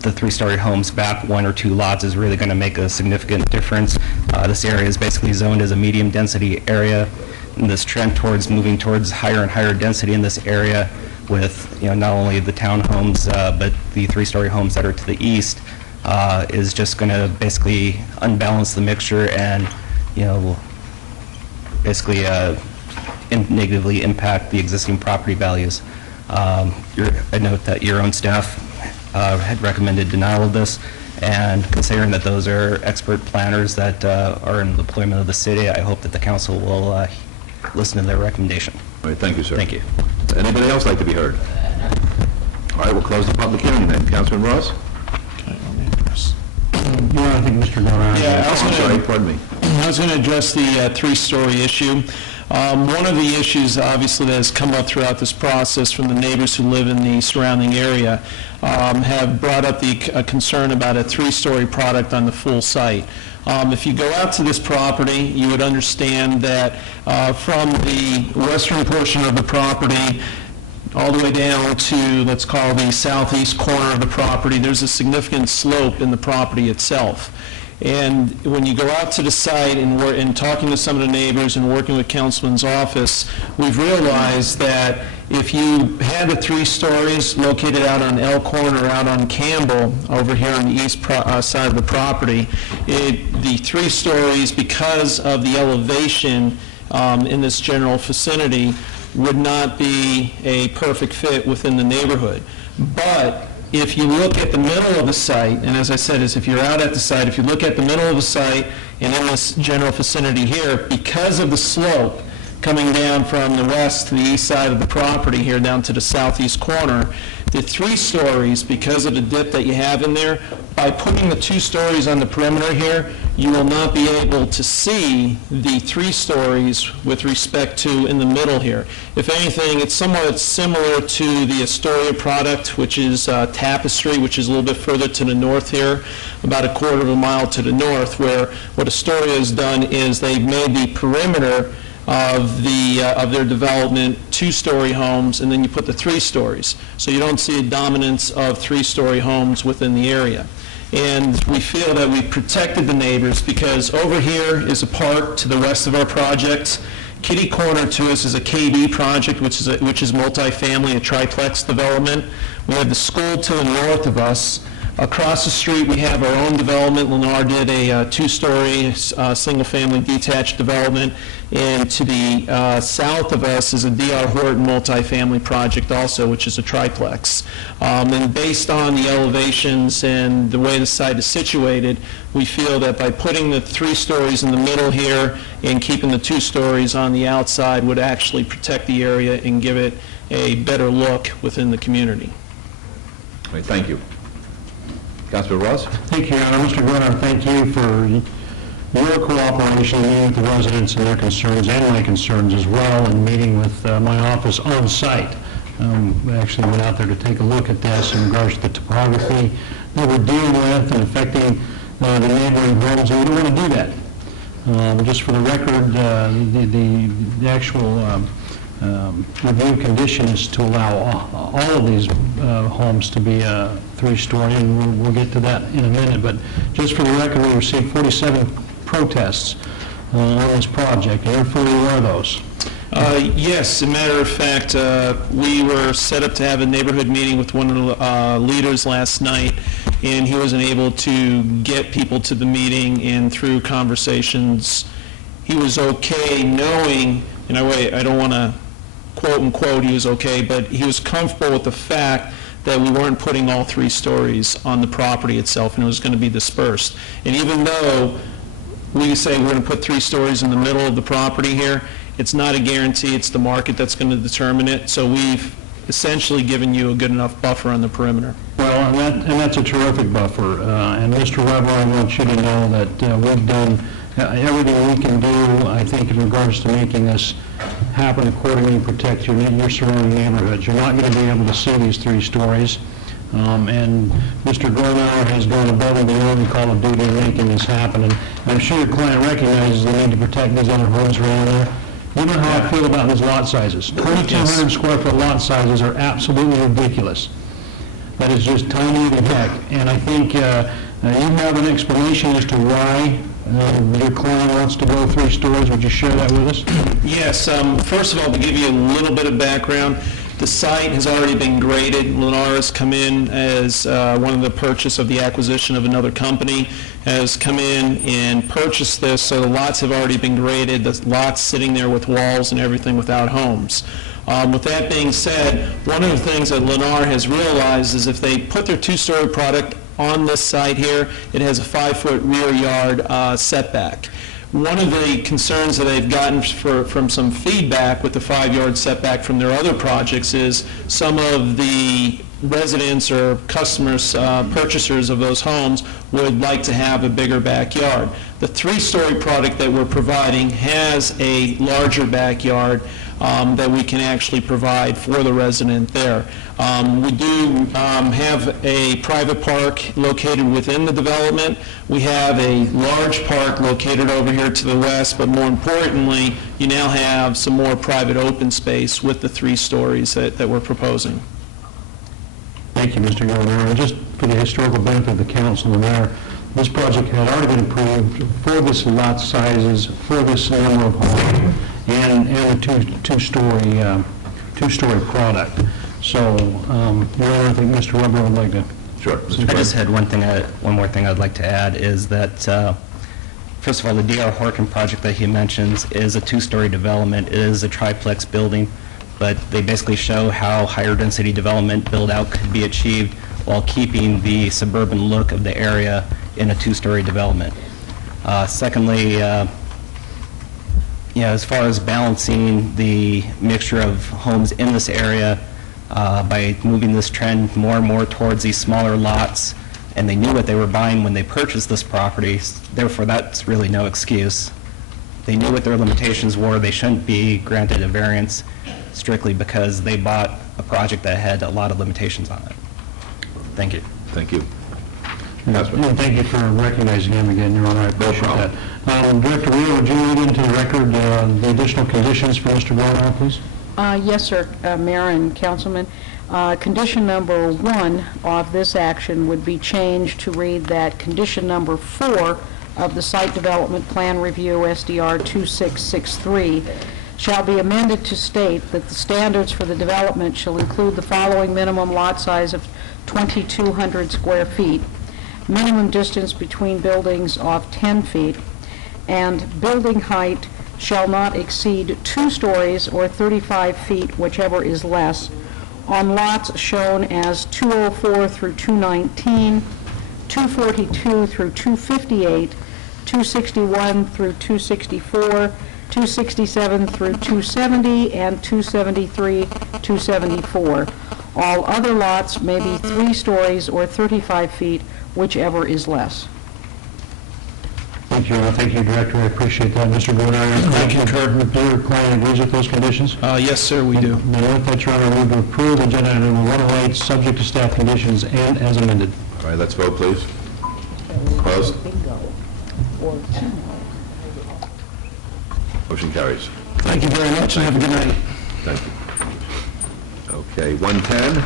the three-story homes back one or two lots is really going to make a significant difference. This area is basically zoned as a medium-density area, and this trend towards moving towards higher and higher density in this area with, not only the townhomes, but the three-story homes that are to the east is just going to basically unbalance the mixture and, basically negatively impact the existing property values. I note that your own staff had recommended denial of this, and considering that those are expert planners that are in the deployment of the city, I hope that the council will listen to their recommendation. All right, thank you, sir. Thank you. Anybody else like to be heard? All right, we'll close the public hearing then. Councilman Ross? I think Mr. Gronauer. Yeah, I'm sorry, pardon me. I was going to address the three-story issue. One of the issues, obviously, that has come up throughout this process from the neighbors who live in the surrounding area have brought up the concern about a three-story product on the full site. If you go out to this property, you would understand that from the western portion of the property all the way down to, let's call the southeast corner of the property, there's a significant slope in the property itself. And when you go out to the site and talking to some of the neighbors and working with Councilman's office, we've realized that if you had the three stories located out on Elkhorn or out on Campbell over here on the east side of the property, the three stories, because of the elevation in this general vicinity, would not be a perfect fit within the neighborhood. But if you look at the middle of the site, and as I said, if you're out at the site, if you look at the middle of the site and in this general vicinity here, because of the slope coming down from the west to the east side of the property here down to the southeast corner, the three stories, because of the dip that you have in there, by putting the two stories on the perimeter here, you will not be able to see the three stories with respect to in the middle here. If anything, it's somewhat similar to the Astoria product, which is Tapestry, which is a little bit further to the north here, about a quarter of a mile to the north, where what Astoria has done is they've made the perimeter of their development two-story homes, and then you put the three stories. So you don't see a dominance of three-story homes within the area. And we feel that we've protected the neighbors because over here is a park to the west of our project. Kitty corner to us is a KD project, which is multifamily, a triplex development. We have the school to the north of us. Across the street, we have our own development. Lennar did a two-story single-family detached development. And to the south of us is a D.R. Horton multifamily project also, which is a triplex. And based on the elevations and the way the site is situated, we feel that by putting the three stories in the middle here and keeping the two stories on the outside would actually protect the area and give it a better look within the community. All right, thank you. Councilor Ross? Thank you, Your Honor. Mr. Gruner, thank you for your cooperation in meeting with the residents and their concerns and my concerns as well, and meeting with my office on site. We actually went out there to take a look at this in regards to the topography that we're dealing with and affecting the neighboring homes, and we don't want to do that. Just for the record, the actual review condition is to allow all of these homes to be three-story, and we'll get to that in a minute. But just for the record, we received 47 protests on this project, and you're fully aware of those. Yes, as a matter of fact, we were set up to have a neighborhood meeting with one of the leaders last night, and he wasn't able to get people to the meeting, and through conversations, he was okay knowing, and I don't want to quote unquote he was okay, but he was comfortable with the fact that we weren't putting all 3 stories on the property itself, and it was going to be dispersed. And even though we say we're going to put 3 stories in the middle of the property here, it's not a guarantee. It's the market that's going to determine it. So we've essentially given you a good enough buffer on the perimeter. Well, and that's a terrific buffer. And Mr. Weber, I want you to know that we've done everything we can do, I think, in regards to making this happen accordingly and protect your surrounding neighborhoods. You're not going to be able to see these 3 stories. And Mr. Gronauer has gone above and beyond the call of duty in making this happen. And I'm sure your client recognizes the need to protect these other homes around there. You know how I feel about these lot sizes. 2,200 square foot lot sizes are absolutely ridiculous. That is just tiny as heck. And I think you have an explanation as to why your client wants to go 3 stories. Would you share that with us? Yes. First of all, to give you a little bit of background, the site has already been graded. Lennar has come in as one of the purchase of the acquisition of another company, has come in and purchased this, so the lots have already been graded. The lots sitting there with walls and everything without homes. With that being said, one of the things that Lennar has realized is if they put their 2-story product on this site here, it has a 5-foot rear yard setback. One of the concerns that they've gotten from some feedback with the 5-yard setback from their other projects is some of the residents or customers, purchasers of those homes would like to have a bigger backyard. The 3-story product that we're providing has a larger backyard that we can actually provide for the resident there. We do have a private park located within the development. We have a large park located over here to the west, but more importantly, you now have some more private open space with the 3 stories that we're proposing. Thank you, Mr. Gronauer. Just for the historical benefit of the council and the mayor, this project had already been approved for this lot sizes, for this number of homes, and a two-story product. So, Your Honor, I think Mr. Weber would like to. Sure. I just had one more thing I'd like to add is that, first of all, the D.R. Horkin project that he mentions is a 2-story development. It is a triplex building, but they basically show how higher density development build-out could be achieved while keeping the suburban look of the area in a 2-story development. Secondly, as far as balancing the mixture of homes in this area by moving this trend more and more towards these smaller lots, and they knew what they were buying when they purchased this property, therefore that's really no excuse. They knew what their limitations were. They shouldn't be granted a variance strictly because they bought a project that had a lot of limitations on it. Thank you. Thank you. And thank you for recognizing him again, Your Honor. I appreciate that. Director Wheeler, would you read into the record the additional conditions for Mr. Gronauer, please? Yes, sir, Mayor and Councilman. Condition number 1 of this action would be changed to read that condition number 4 of the Site Development Plan Review SDR 2663 shall be amended to state that the standards for the development shall include the following minimum lot size of 2,200 square feet, minimum distance between buildings of 10 feet, and building height shall not exceed 2 stories or 35 feet, whichever is less, on lots shown as 204 through 219, 242 through 258, 261 through 264, 267 through 270, and 273, 274. All other lots may be 3 stories or 35 feet, whichever is less. Thank you, thank you, Director, I appreciate that. Mr. Bernard, I concur with your client, agrees with those conditions? Yes, sir, we do. With that, Your Honor, I move to approve agenda item 108, subject to staff conditions and as amended. All right, let's vote, please. Opposed? Motion carries. Thank you very much, and have a good night. Thank you. Okay, 110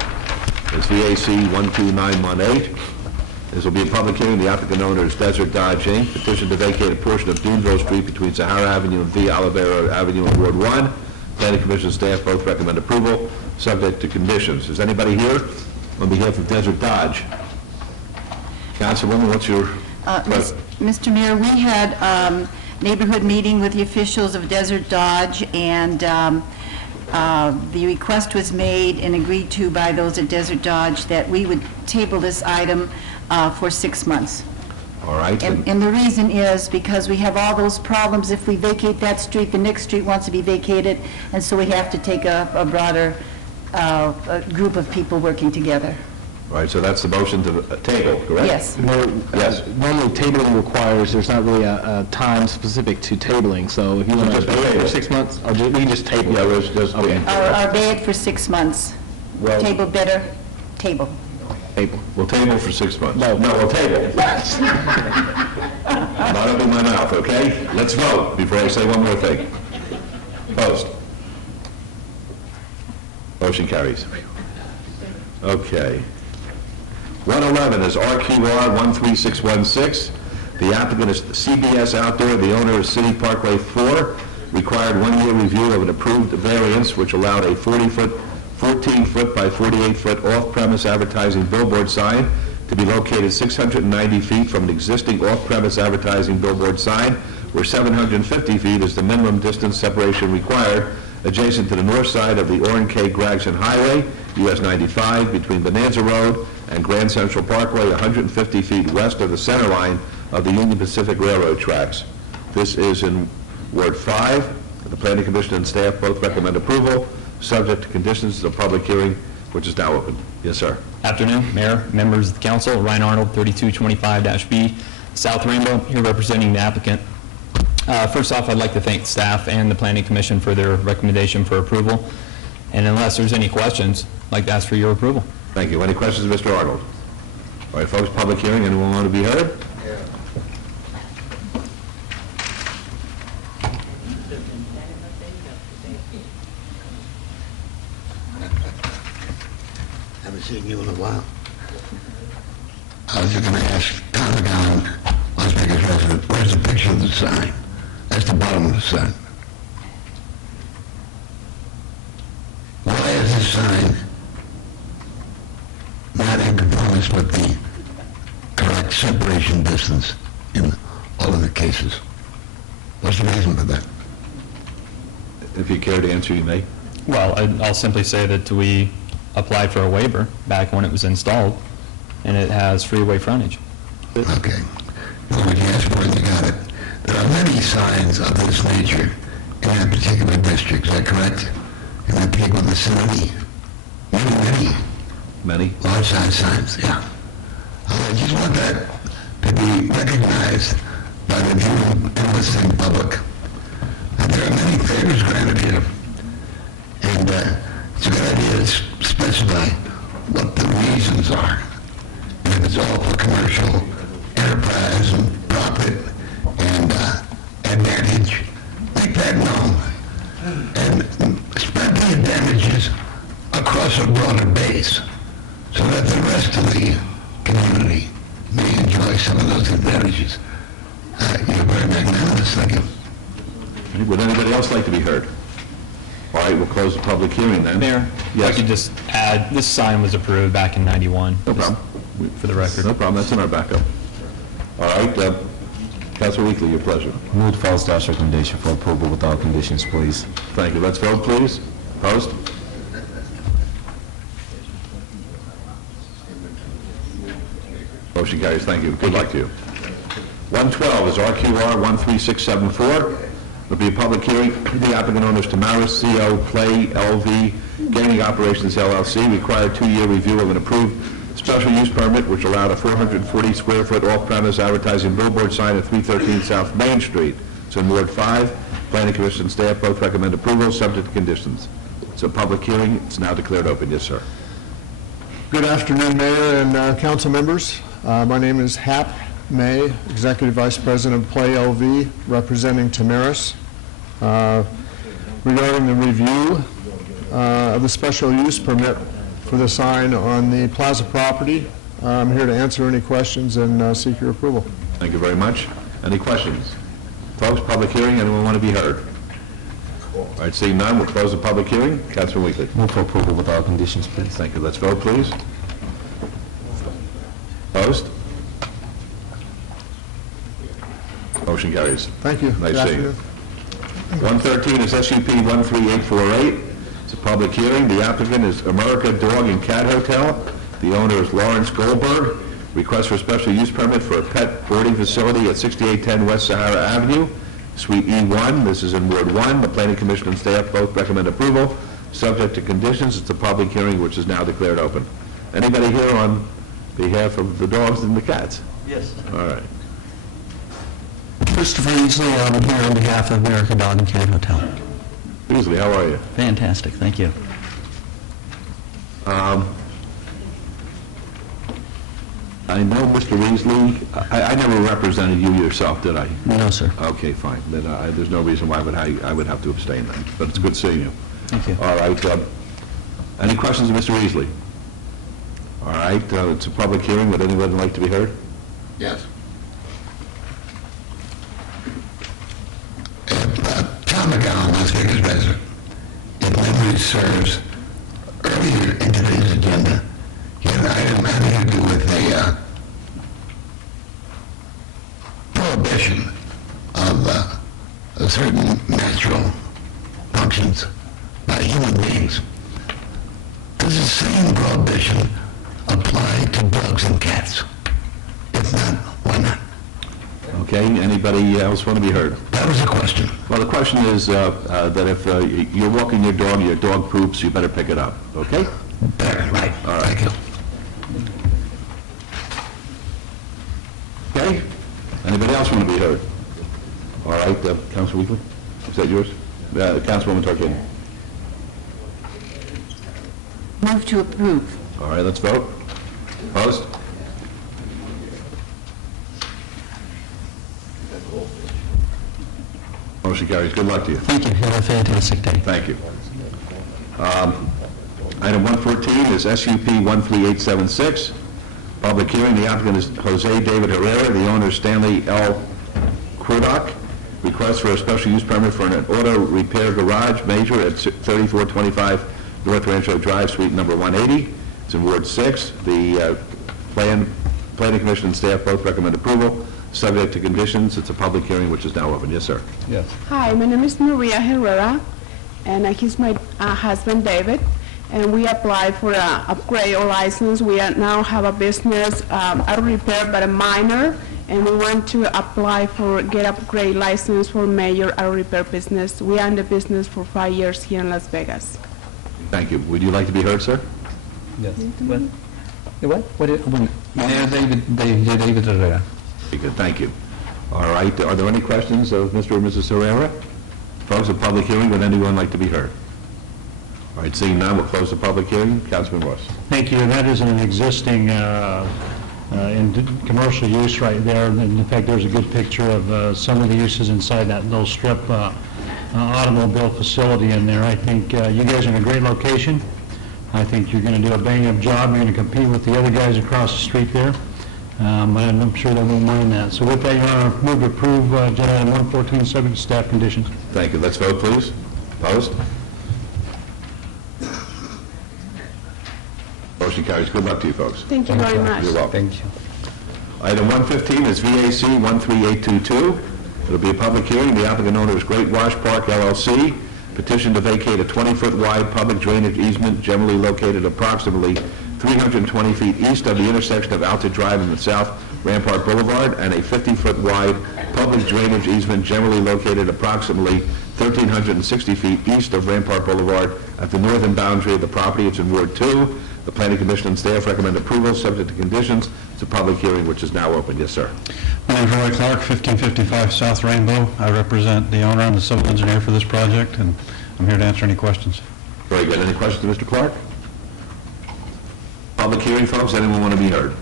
is VAC 12918. This will be a public hearing. The applicant owner is Desert Dodge, Inc. Petition to vacate a portion of Duneville Street between Sahara Avenue and V. Olivera Avenue in Ward 1. Planning Commission staff both recommend approval, subject to conditions. Is anybody here on behalf of Desert Dodge? Councilwoman, what's your... Mr. Mayor, we had neighborhood meeting with the officials of Desert Dodge, and the request was made and agreed to by those at Desert Dodge that we would table this item for 6 months. All right. And the reason is because we have all those problems. If we vacate that street, the next street wants to be vacated, and so we have to take a broader group of people working together. All right, so that's the motion to table, correct? Yes. Yes. Normally, tabling requires, there's not really a time specific to tabling, so if you want to wait for 6 months, or we can just table. Yeah, let's just... Okay. Our bid for 6 months. Well- Table bidder, table. Table. We'll table for 6 months. No, we'll table. Not open my mouth, okay? Let's vote before I say one more thing. Opposed? Motion carries. Okay. 111 is RQR 13616. The applicant is CBS Outdoor. The owner is City Parkway 4. Required 1-year review of an approved variance which allowed a 14-foot by 48-foot off-premise advertising billboard sign to be located 690 feet from an existing off-premise advertising billboard sign, where 750 feet is the minimum distance separation required, adjacent to the north side of the Orrin K. Gragson Highway, US 95, between Bonanza Road and Grand Central Parkway, 150 feet west of the center line of the Union Pacific Railroad tracks. This is in Ward 5. The Planning Commission and staff both recommend approval, subject to conditions of the public hearing, which is now open. Yes, sir. Afternoon, Mayor, members of the council. Ryan Arnold, 3225-B, South Rainbow, here representing the applicant. First off, I'd like to thank staff and the Planning Commission for their recommendation for approval. And unless there's any questions, I'd like to ask for your approval. Thank you. Any questions, Mr. Arnold? All right, folks, public hearing. Anyone want to be heard? Haven't seen you in a while. I was just going to ask Tom McGowan, Las Vegas resident, where's the picture of the sign? That's the bottom of the sign. Why is this sign not in conformance with the correct separation distance in all of the cases? What's the reason for that? If you care to answer, you may. Well, I'll simply say that we applied for a waiver back when it was installed, and it has freeway frontage. Okay. Well, when you asked for it, you got it. There are many signs of this nature in that particular district, is that correct? In that particular vicinity? Many? Large-size signs, yeah. I just want that to be recognized by the viewing and listening public. And there are many favors granted here. And it's a good idea to specify what the reasons are. And if it's all for commercial enterprise and profit and advantage, make that known. And spread the advantages across a broader base so that the rest of the community may enjoy some of those advantages. You're very magnanimous, thank you. Would anybody else like to be heard? All right, we'll close the public hearing then. Mayor, if I could just add, this sign was approved back in '91. No problem. For the record. No problem, that's in our backup. All right, Councilor Weekly, your pleasure. Move to follow staff's recommendation for approval with all conditions, please. Thank you. Let's vote, please. Opposed? Motion carries. Thank you. Good luck to you. 112 is RQR 13674. There'll be a public hearing. The applicant owner is Tamaris CO Play LV Gaming Operations LLC, required 2-year review of an approved special use permit which allowed a 440 square foot off-premise advertising billboard sign at 313 South Main Street. It's in Ward 5. Planning Commission staff both recommend approval, subject to conditions. It's a public hearing. It's now declared open. Yes, sir. Good afternoon, Mayor and council members. My name is Hap May, Executive Vice President of Play LV, representing Tamaris. Regarding the review of the special use permit for the sign on the plaza property, I'm here to answer any questions and seek your approval. Thank you very much. Any questions? Folks, public hearing, anyone want to be heard? All right, seeing none, we'll close the public hearing. Councilman Weekly. Move for approval with all conditions, please. Thank you. Let's vote, please. Opposed? Motion carries. Thank you. Nice Good seeing you. afternoon. 113 is SUP 13848. It's a public hearing. The applicant is America Dog and Cat Hotel. The owner is Lawrence Goldberg. Request for special use permit for a pet boarding facility at 6810 West Sahara Avenue, Suite E1. This is in Ward 1. The Planning Commission and staff both recommend approval, subject to conditions. It's a public hearing which is now declared open. Anybody here on behalf of the dogs and the cats? Yes. All right. Christopher Easley, I'm here on behalf of America Dog and Cat Hotel. Easley, how are you? Fantastic, thank you. I know Mr. Easley, I never represented you yourself, did I? No, sir. Okay, fine. Then there's no reason why I would have to abstain then, but it's good seeing you. Thank you. All right. Any questions of Mr. Easley? All right. It's a public hearing. Would anyone like to be heard? Yes. Tom McGowan, Las Vegas resident. If memory serves, earlier in today's agenda, you had an item having to do with a prohibition of certain natural functions by human beings. Does the same prohibition apply to dogs and cats? If not, why not? Okay. Anybody else want to be heard? That was the question. Well, the question is that if you're walking your dog poops, you better pick it up. Okay? Right. All right. Thank you. Okay. Anybody else want to be heard? All right. Council Weekly, is that yours? Councilwoman Tarkanian. Move to approve. All right. Let's vote. Opposed? Motion carries. Good luck to you. Thank you. Have a fantastic day. Thank you. Item 114 is SUP 13876. Public hearing. The applicant is Jose David Herrera. The owner is Stanley L. Crudock. Request for a special use permit for an auto repair garage major at 3425 North Rancho Drive, Suite number 180. It's in Ward 6. The Planning Commission and staff both recommend approval, subject to conditions. It's a public hearing which is now open. Yes, sir. Yes. Hi, my name is Maria Herrera, and he's my husband, David, and we applied for an upgrade or license. We now have a business, auto repair, but a minor, and we want to apply for get upgrade license for major auto repair business. We are in the business for 5 years here in Las Vegas. Thank you. Would you like to be heard, sir? Yes. What? David Herrera. Very good. Thank you. All right. Are there any questions of Mr. or Mrs. Herrera? Folks, a public hearing. Would anyone like to be heard? All right. Seeing none, we'll close the public hearing. Councilman Ross. Thank you. That is an existing in commercial use right there. In fact, there's a good picture of some of the uses inside that little strip automobile facility in there. I think you guys are in a great location. I think you're going to do a bang-up job. You're going to compete with the other guys across the street there. And I'm sure they won't mind that. So with that, Your Honor, move to approve agenda item 114, subject to staff conditions. Thank you. Let's vote, please. Opposed? Motion carries. Good luck to you, folks. Thank you very much. You're welcome. Thank you. Item 115 is VAC 13822. It'll be a public hearing. The applicant owner is Great Wash Park LLC. Petition to vacate a 20-foot wide public drainage easement generally located approximately 320 feet east of the intersection of Alta Drive and the South Rampart Boulevard, and a 50-foot wide public drainage easement generally located approximately 1,360 feet east of Rampart Boulevard at the northern boundary of the property. It's in Ward 2. The Planning Commission and staff recommend approval, subject to conditions. It's a public hearing which is now open. Yes, sir. My name is Roy Clark, 1555 South Rainbow. I represent the owner and the civil engineer for this project, and I'm here to answer any questions. Very good. Any questions, Mr. Clark? Public hearing, folks. Anyone want to be heard?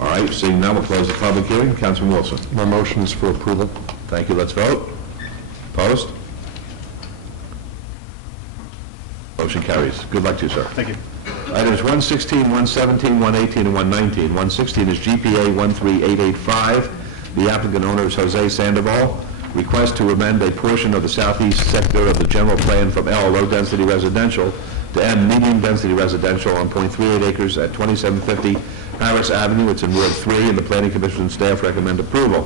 All right, seeing none, we'll close the public hearing. Councilman Wilson. My motion is for approval. Thank you. Let's vote. Opposed? Motion carries. Good luck to you, sir. Thank you. Items 116, 117, 118, and 119. 116 is GPA 13885. The applicant owner is Jose Sandoval. Request to amend a portion of the southeast sector of the general plan from L, low-density residential, to M, medium-density residential on .38 acres at 2750 Harris Avenue. It's in Ward 3, and the Planning Commission and staff recommend approval.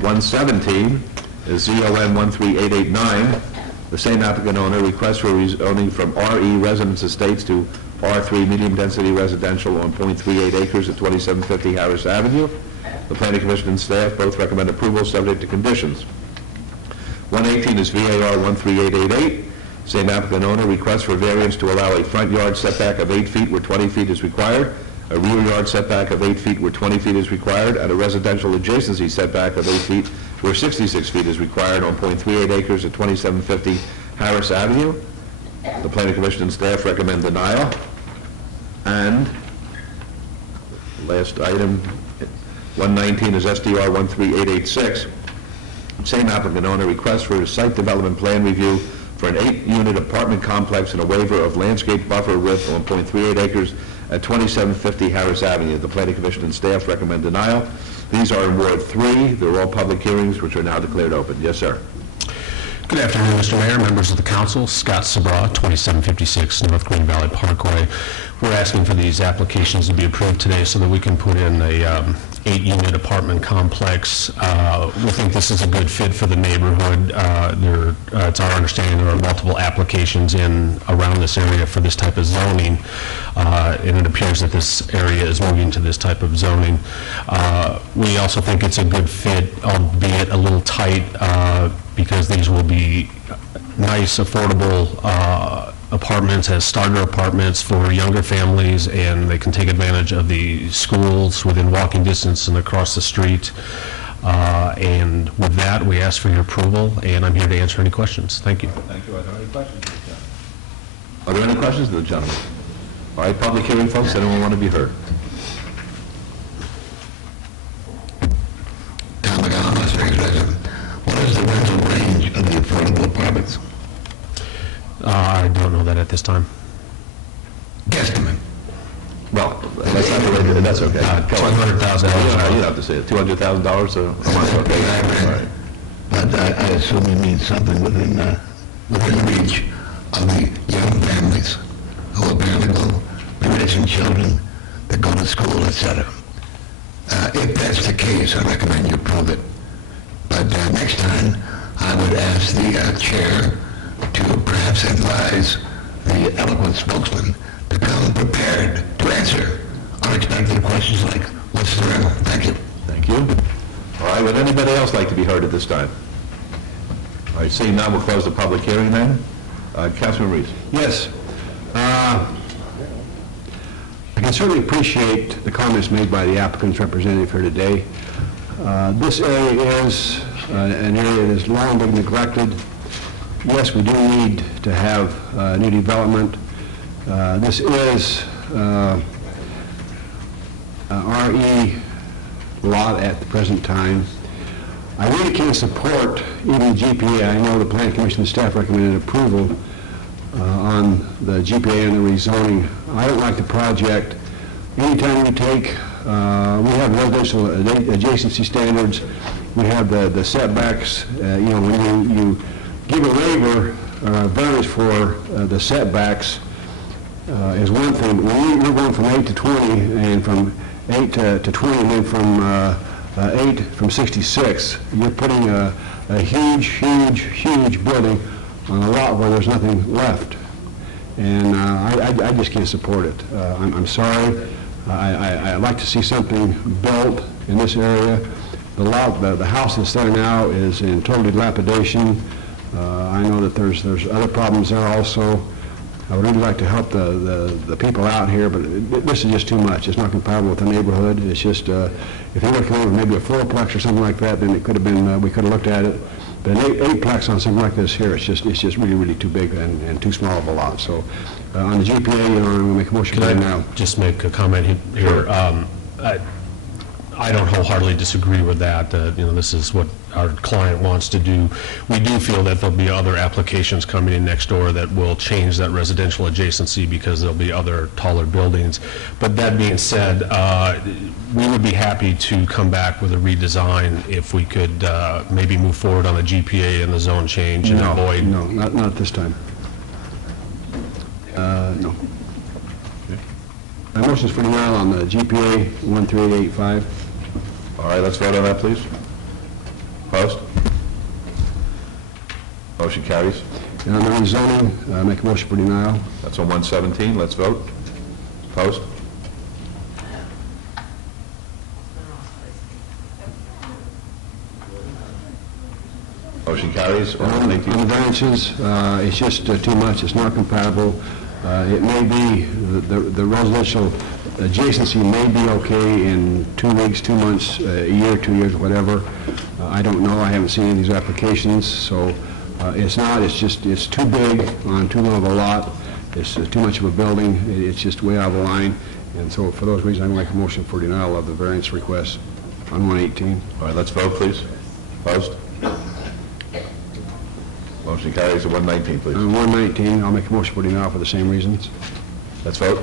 117 is ZON 13889. The same applicant owner requests for rezoning from RE Residence Estates to R3 medium-density residential on .38 acres at 2750 Harris Avenue. The Planning Commission and staff both recommend approval, subject to conditions. 118 is VAR 13888. Same applicant owner requests for variance to allow a front yard setback of 8 feet where 20 feet is required, a rear yard setback of 8 feet where 20 feet is required, and a residential adjacency setback of 8 feet where 66 feet is required on .38 acres at 2750 Harris Avenue. The Planning Commission and staff recommend denial. And last item, 119 is SDR 13886. Same applicant owner requests for a site development plan review for an 8-unit apartment complex and a waiver of landscape buffer width on .38 acres at 2750 Harris Avenue. The Planning Commission and staff recommend denial. These are in Ward 3. They're all public hearings which are now declared open. Yes, sir. Good afternoon, Mr. Mayor, members of the council. Scott Sabra, 2756 North Green Valley Parkway. We're asking for these applications to be approved today so that we can put in a 8-unit apartment complex. We think this is a good fit for the neighborhood. It's our understanding there are multiple applications around this area for this type of zoning, and it appears that this area is moving to this type of zoning. We also think it's a good fit, albeit a little tight, because these will be nice, affordable apartments as starter apartments for younger families, and they can take advantage of the schools within walking distance and across the street. And with that, we ask for your approval, and I'm here to answer any questions. Thank you. Thank you. Are there any questions? Are there any questions to the gentleman? All right, public hearing, folks. Anyone want to be heard? Tom McGowan, Las Vegas resident. What is the rental range of the affordable apartments? I don't know that at this time. Guesstimate. Well, that's not related. That's okay. $200,000. You don't have to say it. $200,000 a month. Okay. All right. But I assume you mean something within reach of the young families who apparently will be raising children that go to school, etc. If that's the case, I recommend you approve it. But next time, I would ask the chair to perhaps advise the eloquent spokesman to come prepared to answer unexpected questions like, what's the rental? Thank you. Thank you. All right, would anybody else like to be heard at this time? All right, seeing none, we'll close the public hearing then. Councilman Reese. Yes. I can certainly appreciate the comments made by the applicant's representative here today. This area is an area that has long been neglected. Yes, we do need to have new development. This is RE lot at the present time. I really can't support even the GPA. I know the Planning Commission and staff recommended approval on the GPA and the rezoning. I don't like the project. Anytime we take, we have residential adjacency standards, we have the setbacks. When you give a waiver, variance for the setbacks is one thing. When you're going from 8 to 20, and from 8 to 20, and then from 8 from 66, you're putting a huge building on a lot where there's nothing left. And I just can't support it. I'm sorry. I'd like to see something built in this area. The house that's there now is in total dilapidation. I know that there's other problems there also. I would really like to help the people out here, but this is just too much. It's not compatible with the neighborhood. It's just, if you look over maybe a fourplex or something like that, then it could have been, we could have looked at it. But an eightplex on something like this here, it's just really, really too big and too small of a lot. So on the GPA, I'm going to make a motion right now. Can I just make a comment here? I don't wholeheartedly disagree with that. This is what our client wants to do. We do feel that there'll be other applications coming in next door that will change that residential adjacency because there'll be other taller buildings. But that being said, we would be happy to come back with a redesign if we could maybe move forward on the GPA and the zone change and avoid... No, not at this time. No. My motion is for denial on the GPA 13885. All right, let's vote on that, please. Opposed? Motion carries. And on the rezoning, make a motion for denial. That's on 117. Let's vote. Opposed? Motion carries. On On 118. the variances, it's just too much. It's not compatible. It may be, the residential adjacency may be okay in 2 weeks, 2 months, a year, 2 years, whatever. I don't know. I haven't seen any of these applications, so it's not. It's just, it's too big on too long of a lot. It's too much of a building. It's just way out of line. And so for those reasons, I'm going to make a motion for denial of the variance request on 118. All right, let's vote, please. Opposed? Motion carries. On 119, please. On 119, I'll make a motion for denial for the same reasons. Let's vote.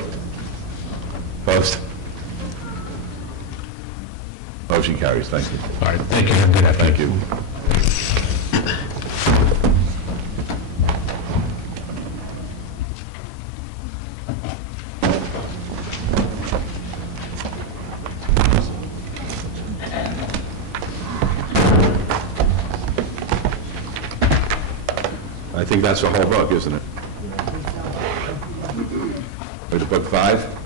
Opposed? Motion carries. Thank you. All right, thank you. Have a good afternoon. Thank you. I think that's the whole book, isn't it? Or the book 5?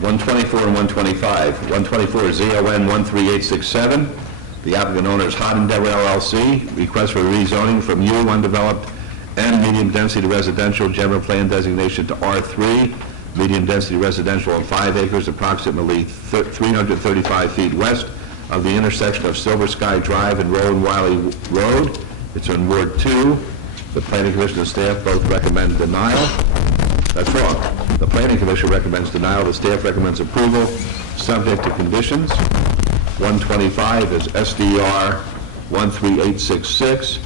(124) and 125. 124 is ZON 13867. The applicant owner is Hot Endeavor LLC. Request for rezoning from U undeveloped and medium-density residential general plan designation to R3. Medium-density residential on 5 acres, approximately 335 feet west of the intersection of Silver Sky Drive and Rowan Wiley Road. It's in Ward 2. The Planning Commission and staff both recommend denial. That's wrong. The Planning Commission recommends denial. The staff recommends approval, subject to conditions. 125 is SDR 13866.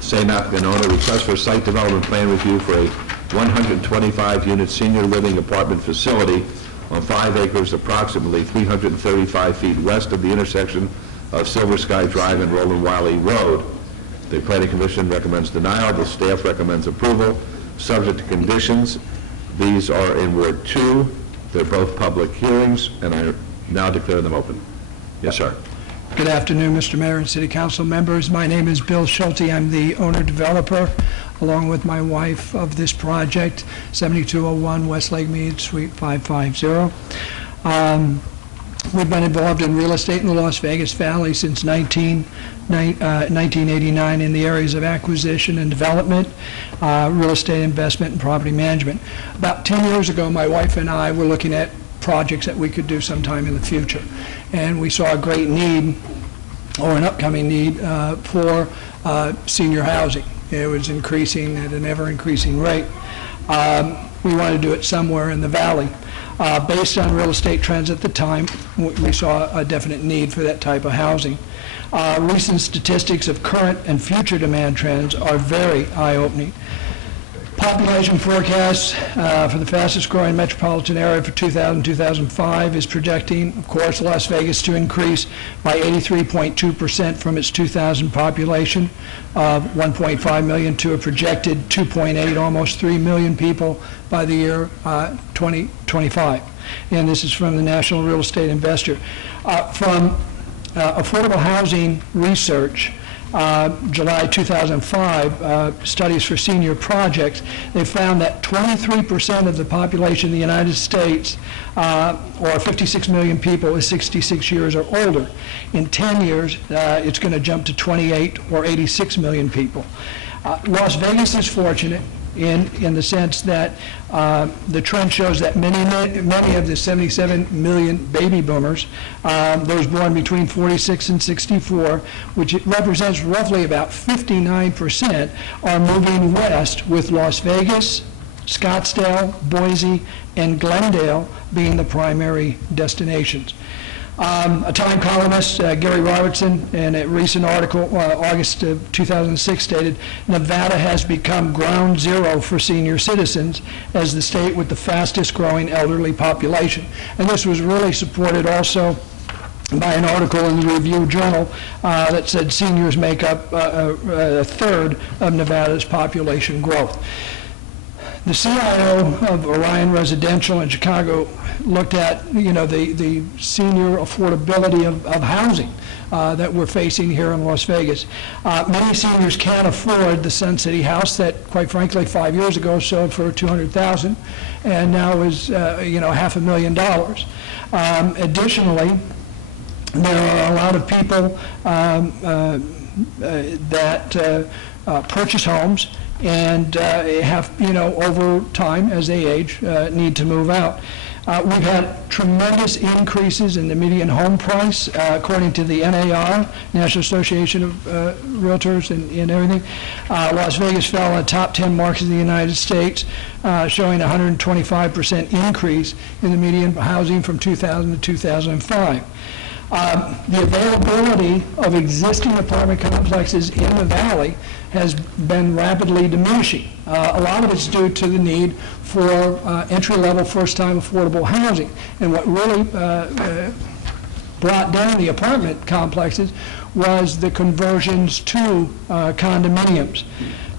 Same applicant owner requests for site development plan review for a 125-unit senior living apartment facility on 5 acres, approximately 335 feet west of the intersection of Silver Sky Drive and Roland Wiley Road. The Planning Commission recommends denial. The staff recommends approval, subject to conditions. These are in Ward 2. They're both public hearings, and I now declare them open. Yes, sir. Good afternoon, Mr. Mayor and City Council members. My name is Bill Schulte. I'm the owner-developer, along with my wife, of this project, 7201 Westlake Mead, Suite 550. We've been involved in real estate in the Las Vegas Valley since 1989 in the areas of acquisition and development, real estate investment, and property management. About 10 years ago, my wife and I were looking at projects that we could do sometime in the future. And we saw a great need, or an upcoming need, for senior housing. It was increasing at an ever-increasing rate. We wanted to do it somewhere in the valley. Based on real estate trends at the time, we saw a definite need for that type of housing. Recent statistics of current and future demand trends are very eye-opening. Population forecast for the fastest growing metropolitan area for 2000-2005 is projecting, of course, Las Vegas to increase by 83.2% from its 2000 population of 1.5 million to a projected 2.8, almost 3 million people by the year 2025. And this is from the National Real Estate Investor. From affordable housing research, July 2005, Studies for Senior Projects, they found that 23% of the population of the United States, or 56 million people, is 66 years or older. In 10 years, it's going to jump to 28 or 86 million people. Las Vegas is fortunate in the sense that the trend shows that many of the 77 million baby boomers, those born between 46 and 64, which it represents roughly about 59%, are moving west, with Las Vegas, Scottsdale, Boise, and Glendale being the primary destinations. A Time columnist, Gary Robertson, in a recent article, August of 2006, stated, Nevada has become ground zero for senior citizens as the state with the fastest growing elderly population. And this was really supported also by an article in the Review Journal that said seniors make up a third of Nevada's population growth. The CIO of Orion Residential in Chicago looked at, the senior affordability of housing that we're facing here in Las Vegas. Many seniors can't afford the Sun City house that, quite frankly, 5 years ago sold for $200,000 and now is, $500,000. Additionally, there are a lot of people that purchase homes and have, over time, as they age, need to move out. We've had tremendous increases in the median home price, according to the NAR, National Association of Realtors and everything. Las Vegas fell in the top 10 markets in the United States, showing a 125% increase in the median housing from 2000 to 2005. The availability of existing apartment complexes in the valley has been rapidly diminishing. A lot of it's due to the need for entry-level, first-time affordable housing. And what really brought down the apartment complexes was the conversions to condominiums.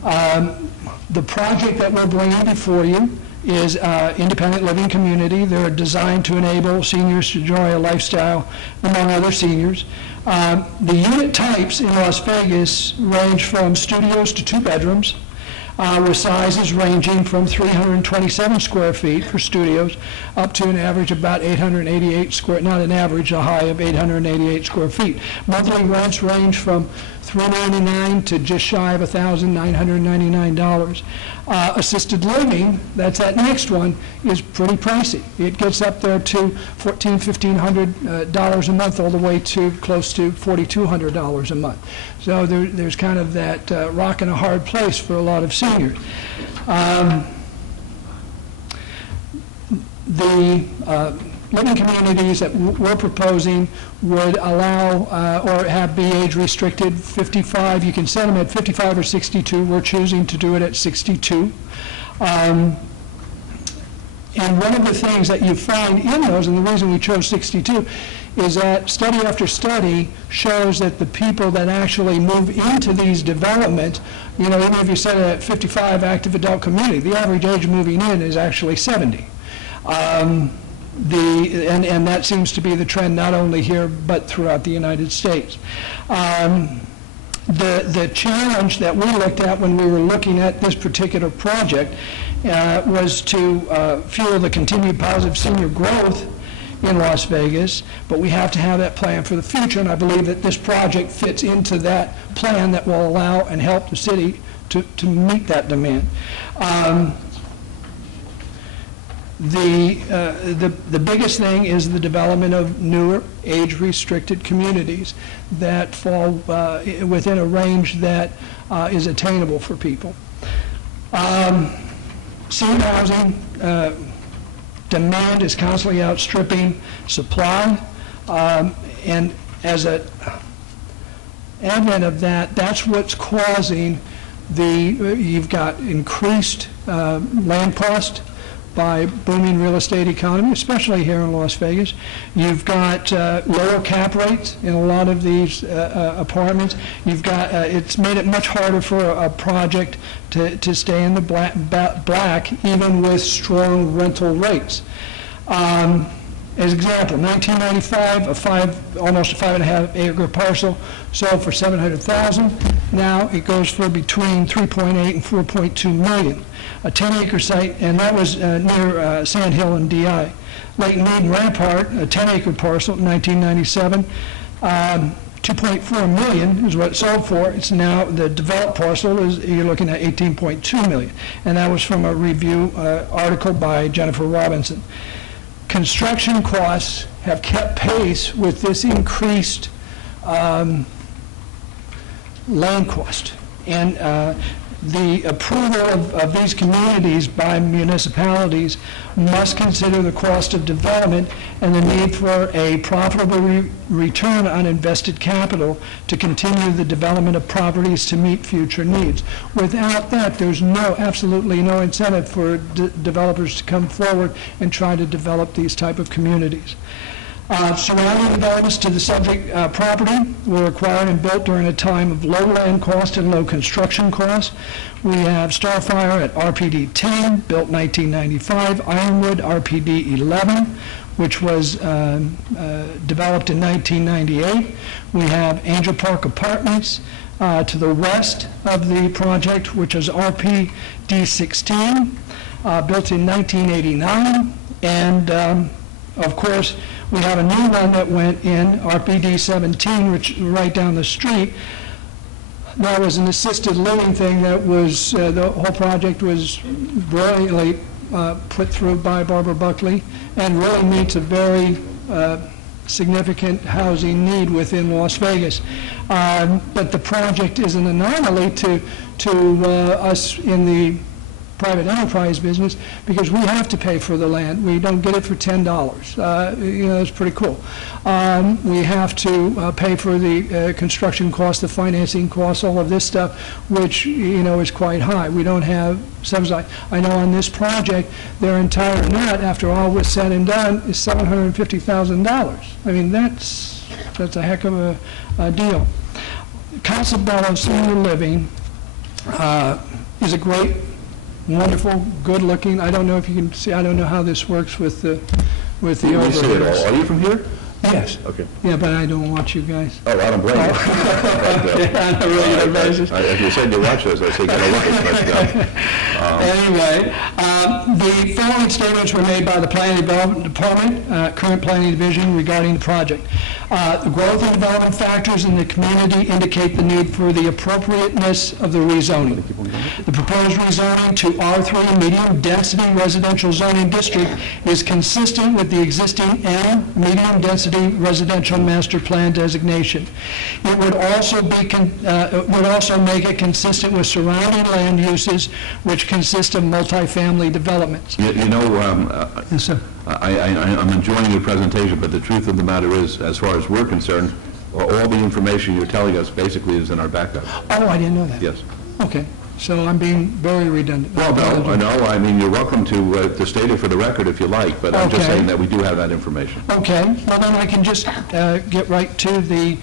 The project that we're bringing before you is independent living community. They're designed to enable seniors to enjoy a lifestyle among other seniors. The unit types in Las Vegas range from studios to 2 bedrooms, with sizes ranging from 327 square feet for studios up to an average of about 888 square, not an average, a high of 888 square feet. Monthly rents range from $399 to just shy of $1,999. Assisted living, that's that next one, is pretty pricey. It gets up there to $1,500 a month, all the way to close to $4,200 a month. So there's kind of that rock and a hard place for a lot of seniors. The living communities that we're proposing would allow or be age restricted 55. You can set them at 55 or 62. We're choosing to do it at 62. And one of the things that you find in those, and the reason we chose 62, is that study after study shows that the people that actually move into these developments, even if you set it at 55 active adult community, the average age moving in is actually 70. And that seems to be the trend not only here but throughout the United States. The challenge that we looked at when we were looking at this particular project was to fuel the continued positive senior growth in Las Vegas, but we have to have that plan for the future, and I believe that this project fits into that plan that will allow and help the city to meet that demand. The biggest thing is the development of newer age-restricted communities that fall within a range that is attainable for people. Senior housing demand is constantly outstripping supply, and as an advent of that, that's what's causing you've got increased land cost by booming real estate economy, especially here in Las Vegas. You've got lower cap rates in a lot of these apartments. You've got it's made it much harder for a project to stay in the black even with strong rental rates. As example, 1995, almost a 5.5 acre parcel sold for $700,000. Now it goes for between 3.8 and 4.2 million. A 10 acre site, and that was near Sand Hill and DI. Leighton Mead and Rampart, a 10 acre parcel, 1997. 2.4 million is what it sold for. It's now, the developed parcel is, you're looking at 18.2 million. And that was from a review article by Jennifer Robinson. Construction costs have kept pace with this increased land cost. And the approval of these communities by municipalities must consider the cost of development and the need for a profitable return on invested capital to continue the development of properties to meet future needs. Without that, there's absolutely no incentive for developers to come forward and try to develop these type of communities. Surrounding developments to the subject property were acquired and built during a time of low land cost and low construction costs. We have Starfire at RPD 10, built 1995, Ironwood RPD 11, which was developed in 1998. We have Angel Park Apartments to the west of the project, which is RPD 16, built in 1989, and of course, we have a new one that went in, RPD 17, which is right down the street. That was an assisted living thing that was, the whole project was brilliantly put through by Barbara Buckley and really meets a very significant housing need within Las Vegas. But the project is an anomaly to us in the private enterprise business because we have to pay for the land. We don't get it for $10. It's pretty cool. We have to pay for the construction costs, the financing costs, all of this stuff, which, is quite high. We don't have subsidy. I know on this project, their entire net, after all was said and done, is $750,000. I mean, that's a heck of a deal. Casa Bella Senior Living is a great, wonderful, good-looking. I don't know if you can see. I don't know how this works with the overhead. See it all. Are you from here? Yes. Okay. Yeah, but I don't watch you guys. Oh, I don't blame you. Yeah, on a regular basis. If you said you watch this, I say get a look at it. Anyway, the following statements were made by the Planning Development Department, current Planning Division, regarding the project. The growth and development factors in the community indicate the need for the appropriateness of the rezoning. The proposed rezoning to R3 medium-density residential zoning district is consistent with the existing M medium-density residential master plan designation. It would also make it consistent with surrounding land uses, which consist of multifamily developments. Yes, sir. I'm enjoying your presentation, but the truth of the matter is, as far as we're concerned, all the information you're telling us basically is in our backup. Oh, I didn't know that. Yes. Okay, so I'm being very redundant. Well, no, I mean, you're welcome to state it for the record if you like, but I'm just Okay. saying that we do have that information. Okay, well then I can just get right to the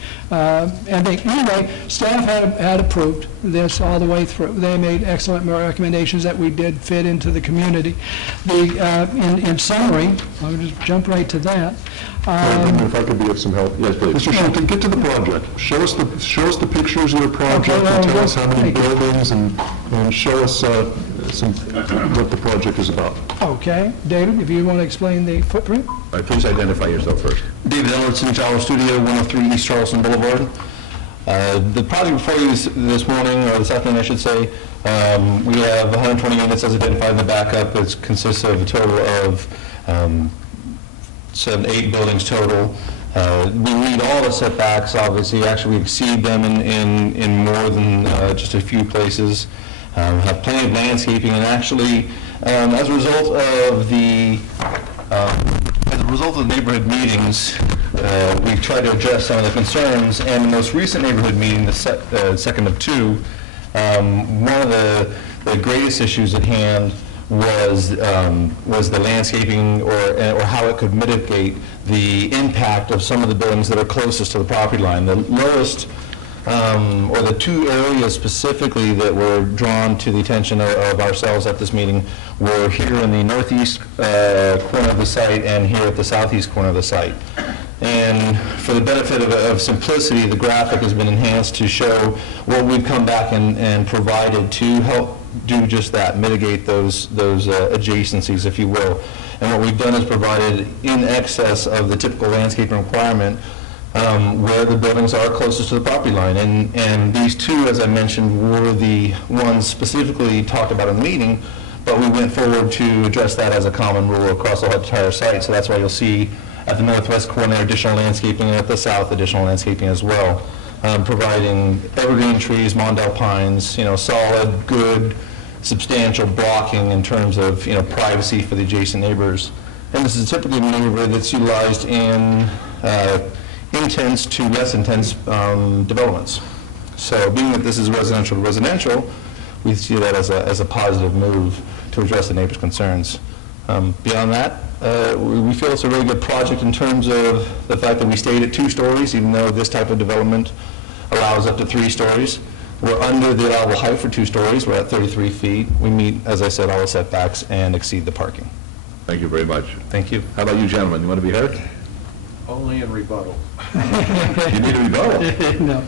ending. Anyway, staff had approved this all the way through. They made excellent recommendations that we did fit into the community. In summary, I'll just jump right to that. If I could be of some help. Yes, please. Mr. Shelton, get to the project. Show us the pictures of your project and tell us how many buildings and show us what the project is about. Okay, David, if you want to explain the footprint? All right, please identify yourself first. David Ellertson, Tower Studio, 103 East Charleston Boulevard. The project before you this morning, or this afternoon, I should say, we have 120 units as identified in the backup. It consists of a total of 8 buildings total. We meet all the setbacks, obviously. Actually, we exceed them in more than just a few places. Have plenty of landscaping, and actually, as a result of the neighborhood meetings, we've tried to address some of the concerns. And the most recent neighborhood meeting, the second of two, one of the greatest issues at hand was the landscaping or how it could mitigate the impact of some of the buildings that are closest to the property line. The lowest or the two areas specifically that were drawn to the attention of ourselves at this meeting were here in the northeast corner of the site and here at the southeast corner of the site. And for the benefit of simplicity, the graphic has been enhanced to show what we've come back and provided to help do just that, mitigate those adjacencies, if you will. And what we've done is provided in excess of the typical landscaping requirement where the buildings are closest to the property line. And these two, as I mentioned, were the ones specifically talked about in the meeting, but we went forward to address that as a common rule across the entire site. So that's why you'll see at the northwest corner additional landscaping, and at the south additional landscaping as well, providing evergreen trees, Mondale pines, solid, good, substantial blocking in terms of privacy for the adjacent neighbors. And this is typically a neighborhood that's utilized in intense to less intense developments. So being that this is residential to residential, we see that as a positive move to address the neighbors' concerns. Beyond that, we feel it's a really good project in terms of the fact that we stayed at 2 stories, even though this type of development allows up to 3 stories. We're under the allowable height for 2 stories. We're at 33 feet. We meet, as I said, all the setbacks and exceed the parking. Thank you very much. Thank you. How about you, gentlemen? You want to be heard? Only in rebuttal. You need a rebuttal? No.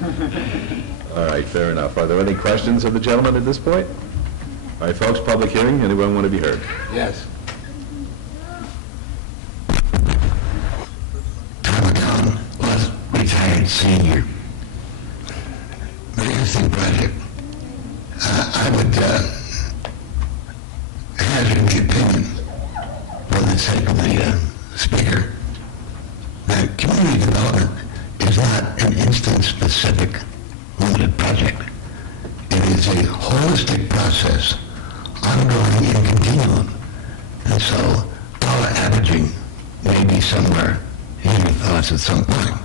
All right, fair enough. Are there any questions of the gentleman at this point? All right, folks, public hearing. Anyone want to be heard? Yes. Tom McCollum was retired senior. Very interesting project. I would hazard the opinion, for the sake of the speaker, that community development is not an instance-specific limited project. It is a holistic process, ongoing and continuum. And so dollar averaging may be somewhere in your thoughts at some point.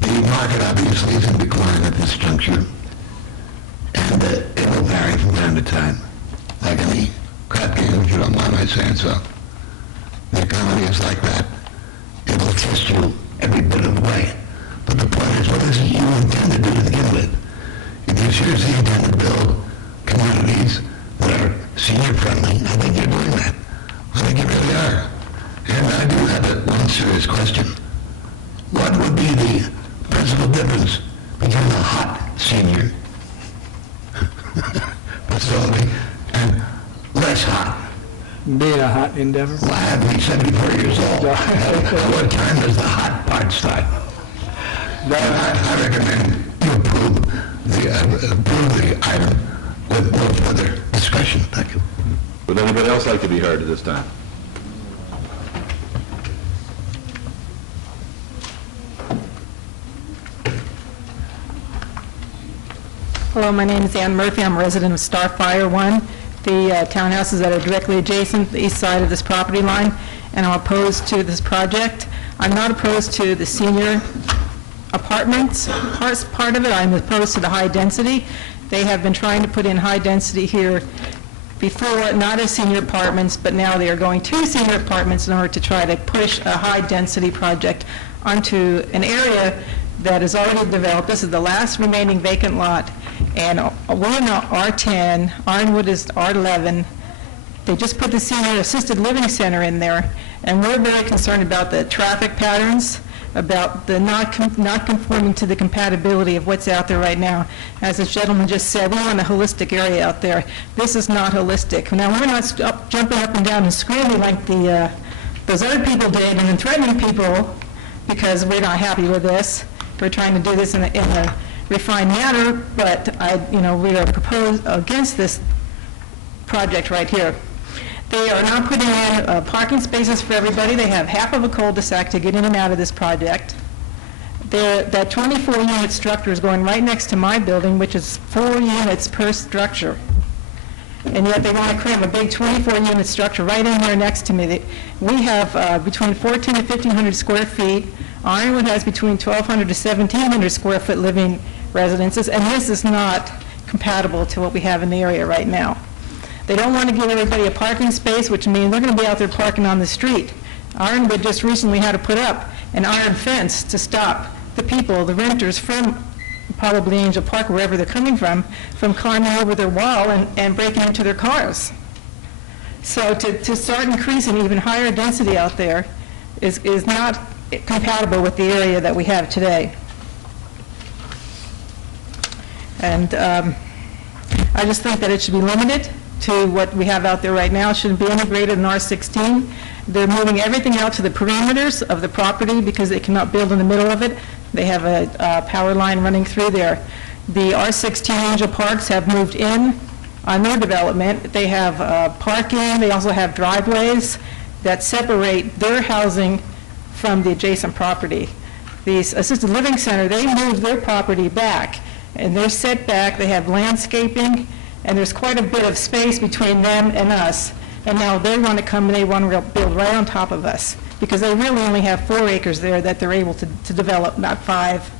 The market obviously is in decline at this juncture, and it will vary from time to time, like any crap game, if you don't mind my saying so. The economy is like that. It will test you every bit of the way. But the point is, what is it you intend to do to begin with? If you seriously intend to build communities that are senior-friendly, I think you're doing that. I think you really are. And I do have one serious question. What would be the principal difference between a hot senior facility and less hot? Being a hot endeavor. Well, I have to be 74 years old. At what time does the hot part start? I recommend you approve the item with no further discussion. Thank you. Would anybody else like to be heard at this time? Hello, my name is Ann Murphy. I'm a resident of Starfire 1. The townhouses that are directly adjacent, the east side of this property line, and I'm opposed to this project. I'm not opposed to the senior apartments part of it. I'm opposed to the high density. They have been trying to put in high density here before, not as senior apartments, but now they are going to senior apartments in order to try to push a high density project onto an area that is already developed. This is the last remaining vacant lot, and we're in R10, Ironwood is R11. They just put the senior assisted living center in there, and we're very concerned about the traffic patterns, about the not conforming to the compatibility of what's out there right now. As this gentleman just said, we want a holistic area out there. This is not holistic. Now, we're not jumping up and down and screaming like those other people did and then threatening people because we're not happy with this. We're trying to do this in a refined manner, but we are against this project right here. They are not putting in parking spaces for everybody. They have half of a cul-de-sac to get in and out of this project. That 24-unit structure is going right next to my building, which is 4 units per structure. And yet they want to cram a big 24-unit structure right in here next to me. We have between 1,400 and 1,500 square feet. Ironwood has between 1,200 to 1,700 square foot living residences, and this is not compatible to what we have in the area right now. They don't want to give everybody a parking space, which means they're going to be out there parking on the street. Ironwood just recently had to put up an iron fence to stop the people, the renters, from probably Angel Park, wherever they're coming from climbing over their wall and breaking into their cars. So to start increasing even higher density out there is not compatible with the area that we have today. And I just think that it should be limited to what we have out there right now. It shouldn't be any greater than R16. They're moving everything out to the perimeters of the property because they cannot build in the middle of it. They have a power line running through there. The R16 Angel Parks have moved in on their development. They have parking. They also have driveways that separate their housing from the adjacent property. The assisted living center, they moved their property back, and they're set back. They have landscaping, and there's quite a bit of space between them and us. And now they want to come and they want to build right on top of us, because they really only have 4 acres there that they're able to develop, not 5.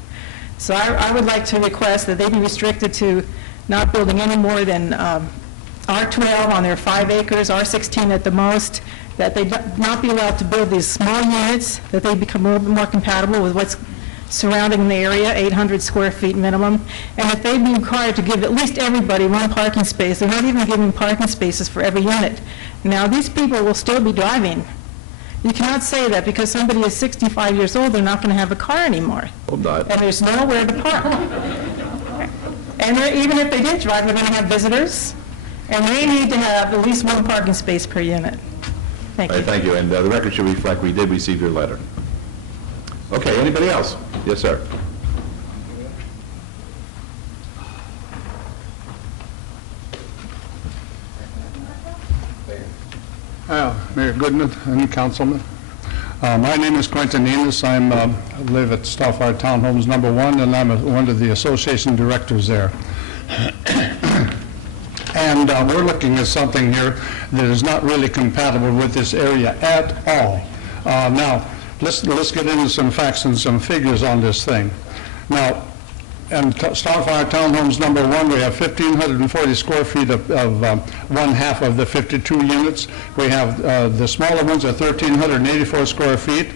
So I would like to request that they be restricted to not building any more than R12 on their 5 acres, R16 at the most, that they not be allowed to build these small units, that they become a little bit more compatible with what's surrounding the area, 800 square feet minimum, and that they be required to give at least everybody 1 parking space. They're not even giving parking spaces for every unit. Now, these people will still be driving. You cannot say that because somebody is 65 years old, they're not going to have a car anymore. Hold on. And there's nowhere to park. And even if they did drive, they're going to have visitors, and they need to have at least 1 parking space per unit. Thank you. Thank you, and the record should reflect we did receive your letter. Okay, anybody else? Yes, sir. Mayor Goodman and Councilman. My name is Quentin Enos. I live at Starfire Townhomes number 1, and I'm one of the association directors there. And we're looking at something here that is not really compatible with this area at all. Now, let's get into some facts and some figures on this thing. Now, in Starfire Townhomes number 1, we have 1,540 square feet of 1/2 of the 52 units. We have the smaller ones are 1,384 square feet,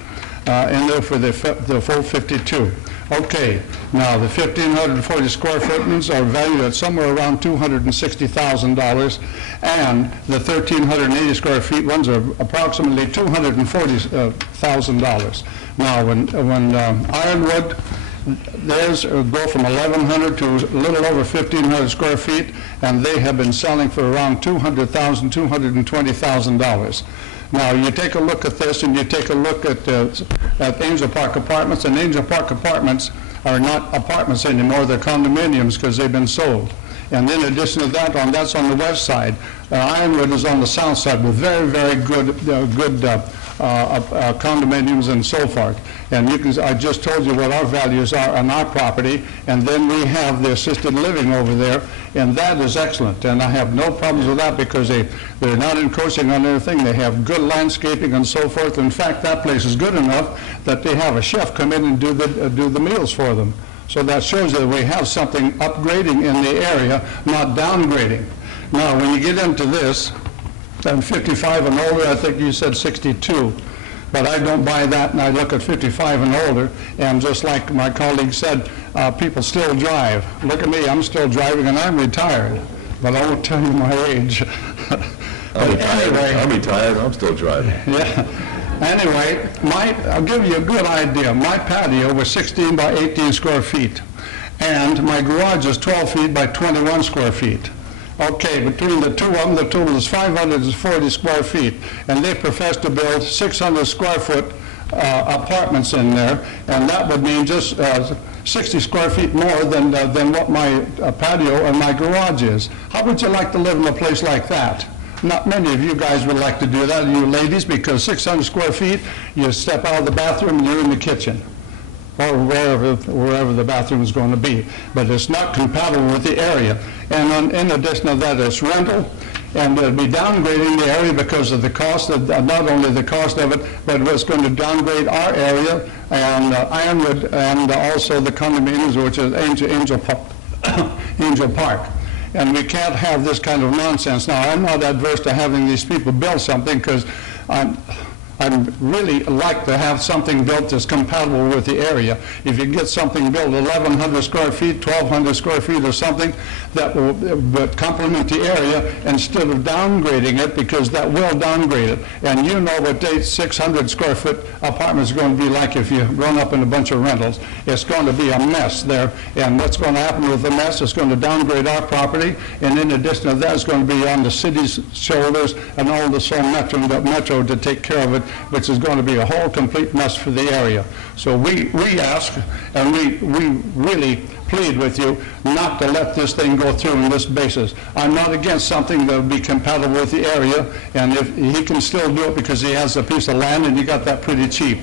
and they're for the full 52. Okay, now the 1,540 square foot ones are valued at somewhere around $260,000, and the 1,380 square feet ones are approximately $240,000. Now, when Ironwood, theirs go from 1,100 to a little over 1,500 square feet, and they have been selling for around $200,000, $220,000. Now, you take a look at this, and you take a look at Angel Park Apartments, and Angel Park Apartments are not apartments anymore, they're condominiums because they've been sold. And in addition to that, that's on the west side. Ironwood is on the south side with very, very good condominiums and so forth. And I just told you what our values are on our property, and then we have the assisted living over there, and that is excellent. And I have no problems with that because they're not encroaching on anything. They have good landscaping and so forth. In fact, that place is good enough that they have a chef come in and do the meals for them. So that shows you that we have something upgrading in the area, not downgrading. Now, when you get into this, and 55 and older, I think you said 62. But I don't buy that, and I look at 55 and older, and just like my colleague said, people still drive. Look at me, I'm still driving, and I'm retired, but I won't tell you my age. I'm retired, I'm still driving. Yeah. Anyway, I'll give you a good idea. My patio was 16 by 18 square feet, and my garage is 12 feet by 21 square feet. Okay, between the two of them, the total is 540 square feet, and they profess to build 600 square foot apartments in there, and that would mean just 60 square feet more than what my patio and my garage is. How would you like to live in a place like that? Not many of you guys would like to do that, you ladies, because 600 square feet, you step out of the bathroom and you're in the kitchen, or wherever the bathroom is going to be. But it's not compatible with the area. And in addition to that, it's rental, and it'll be downgrading the area because of the cost of, not only the cost of it, but it's going to downgrade our area and Ironwood, and also the condominiums, which is Angel Park. And we can't have this kind of nonsense. Now, I'm not adverse to having these people build something because I I'd really like to have something built that's compatible with the area. If you get something built 1,100 square feet, 1,200 square feet or something, that will complement the area instead of downgrading it, because that will downgrade it. And you know what 600 square foot apartment is going to be like if you run up in a bunch of rentals. It's going to be a mess there. And what's going to happen with the mess is going to downgrade our property. And in addition to that, it's going to be on the city's shoulders and all the Seoul Metro to take care of it, which is going to be a whole complete mess for the area. So we ask, and we really plead with you not to let this thing go through on this basis. I'm not against something that would be compatible with the area, and if he can still do it because he has a piece of land and he got that pretty cheap.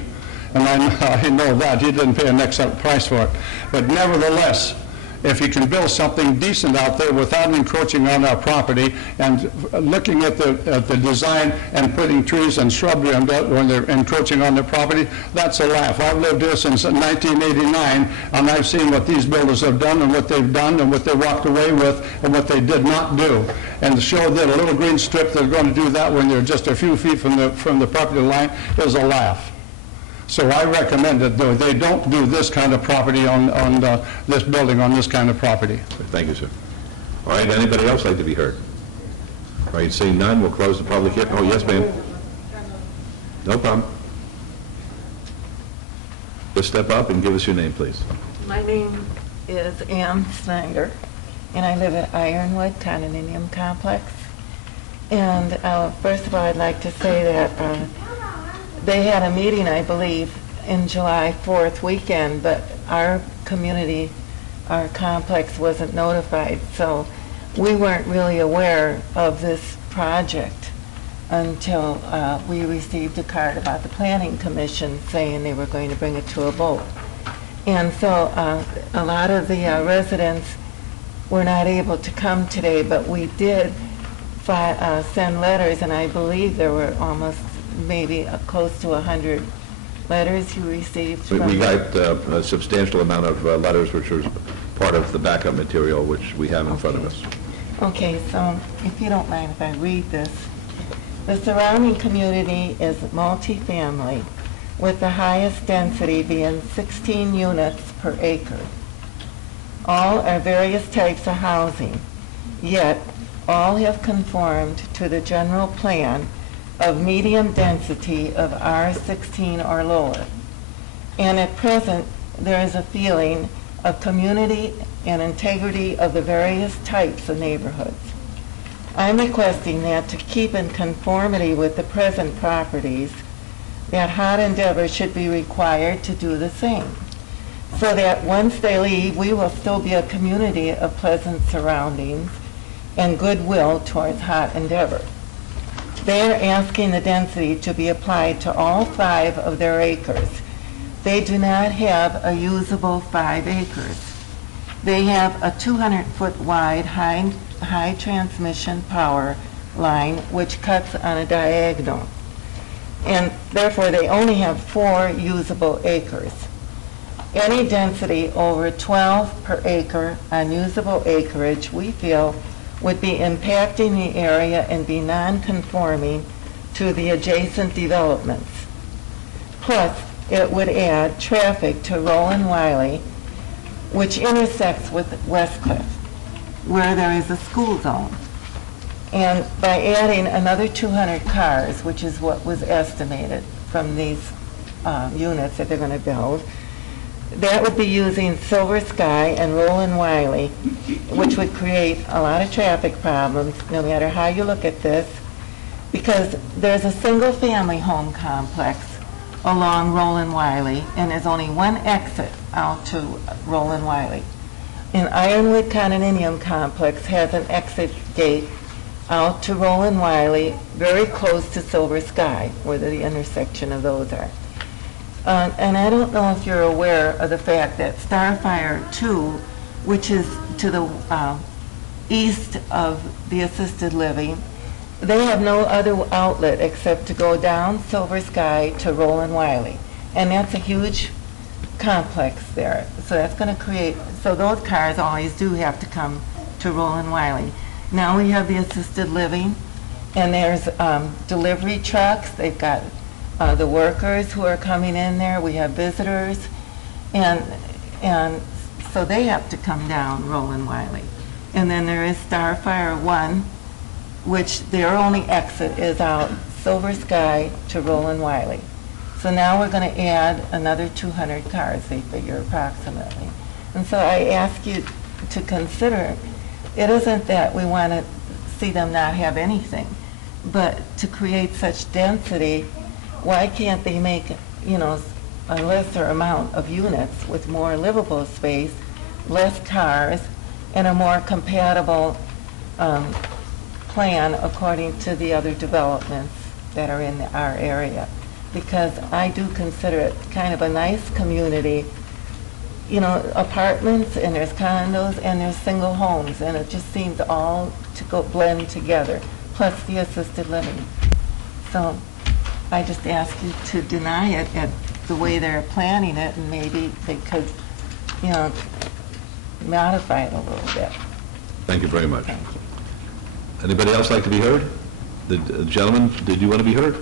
And I know that. He didn't pay an excellent price for it. But nevertheless, if he can build something decent out there without encroaching on our property, and looking at the design and putting trees and shrubbery on that when they're encroaching on their property, that's a laugh. I've lived here since 1989, and I've seen what these builders have done and what they've done and what they walked away with and what they did not do. And to show that a little green strip they're going to do that when they're just a few feet from the property line is a laugh. So I recommend that they don't do this kind of property on this building on this kind of property. Thank you, sir. All right, anybody else like to be heard? All right, seeing none, we'll close the public hearing. Oh, yes, ma'am. No problem. Just step up and give us your name, please. My name is Ann Snyder, and I live at Ironwood Condominium Complex. And first of all, I'd like to say that they had a meeting, I believe, in July 4th weekend, but our community, our complex wasn't notified, so we weren't really aware of this project until we received a card about the Planning Commission saying they were going to bring it to a vote. And so a lot of the residents were not able to come today, but we did send letters, and I believe there were almost maybe close to 100 letters you received from... We got a substantial amount of letters, which was part of the backup material, which we have in front of us. Okay, so if you don't mind if I read this. The surrounding community is multifamily, with the highest density being 16 units per acre. All are various types of housing, yet all have conformed to the general plan of medium density of R16 or lower. And at present, there is a feeling of community and integrity of the various types of neighborhoods. I'm requesting that to keep in conformity with the present properties, that Hot Endeavor should be required to do the same, so that once they leave, we will still be a community of pleasant surroundings and goodwill towards Hot Endeavor. They are asking the density to be applied to all 5 of their acres. They do not have a usable 5 acres. They have a 200-foot wide high transmission power line which cuts on a diagonal. And therefore, they only have 4 usable acres. Any density over 12 per acre on usable acreage, we feel, would be impacting the area and be non-conforming to the adjacent developments. Plus, it would add traffic to Roland Wiley, which intersects with Westcliff, where there is a school zone. And by adding another 200 cars, which is what was estimated from these units that they're going to build, that would be using Silver Sky and Roland Wiley, which would create a lot of traffic problems, no matter how you look at this, because there's a single-family home complex along Roland Wiley, and there's only one exit out to Roland Wiley. And Ironwood Condominium Complex has an exit gate out to Roland Wiley, very close to Silver Sky, where the intersection of those are. And I don't know if you're aware of the fact that Starfire 2, which is to the east of the assisted living, they have no other outlet except to go down Silver Sky to Roland Wiley. And that's a huge complex there. So that's going to create, so those cars always do have to come to Roland Wiley. Now we have the assisted living, and there's delivery trucks. They've got the workers who are coming in there. We have visitors, and so they have to come down Roland Wiley. And then there is Starfire 1, which their only exit is out Silver Sky to Roland Wiley. So now we're going to add another 200 cars, they figure, approximately. And so I ask you to consider, it isn't that we want to see them not have anything, but to create such density, why can't they make, a lesser amount of units with more livable space, less cars, and a more compatible plan according to the other developments that are in our area? Because I do consider it kind of a nice community, apartments, and there's condos, and there's single homes, and it just seems all to go blend together, plus the assisted living. So I just ask you to deny it at the way they're planning it, and maybe they could, modify it a little bit. Thank you very much. Anybody else like to be heard? The gentleman, did you want to be heard?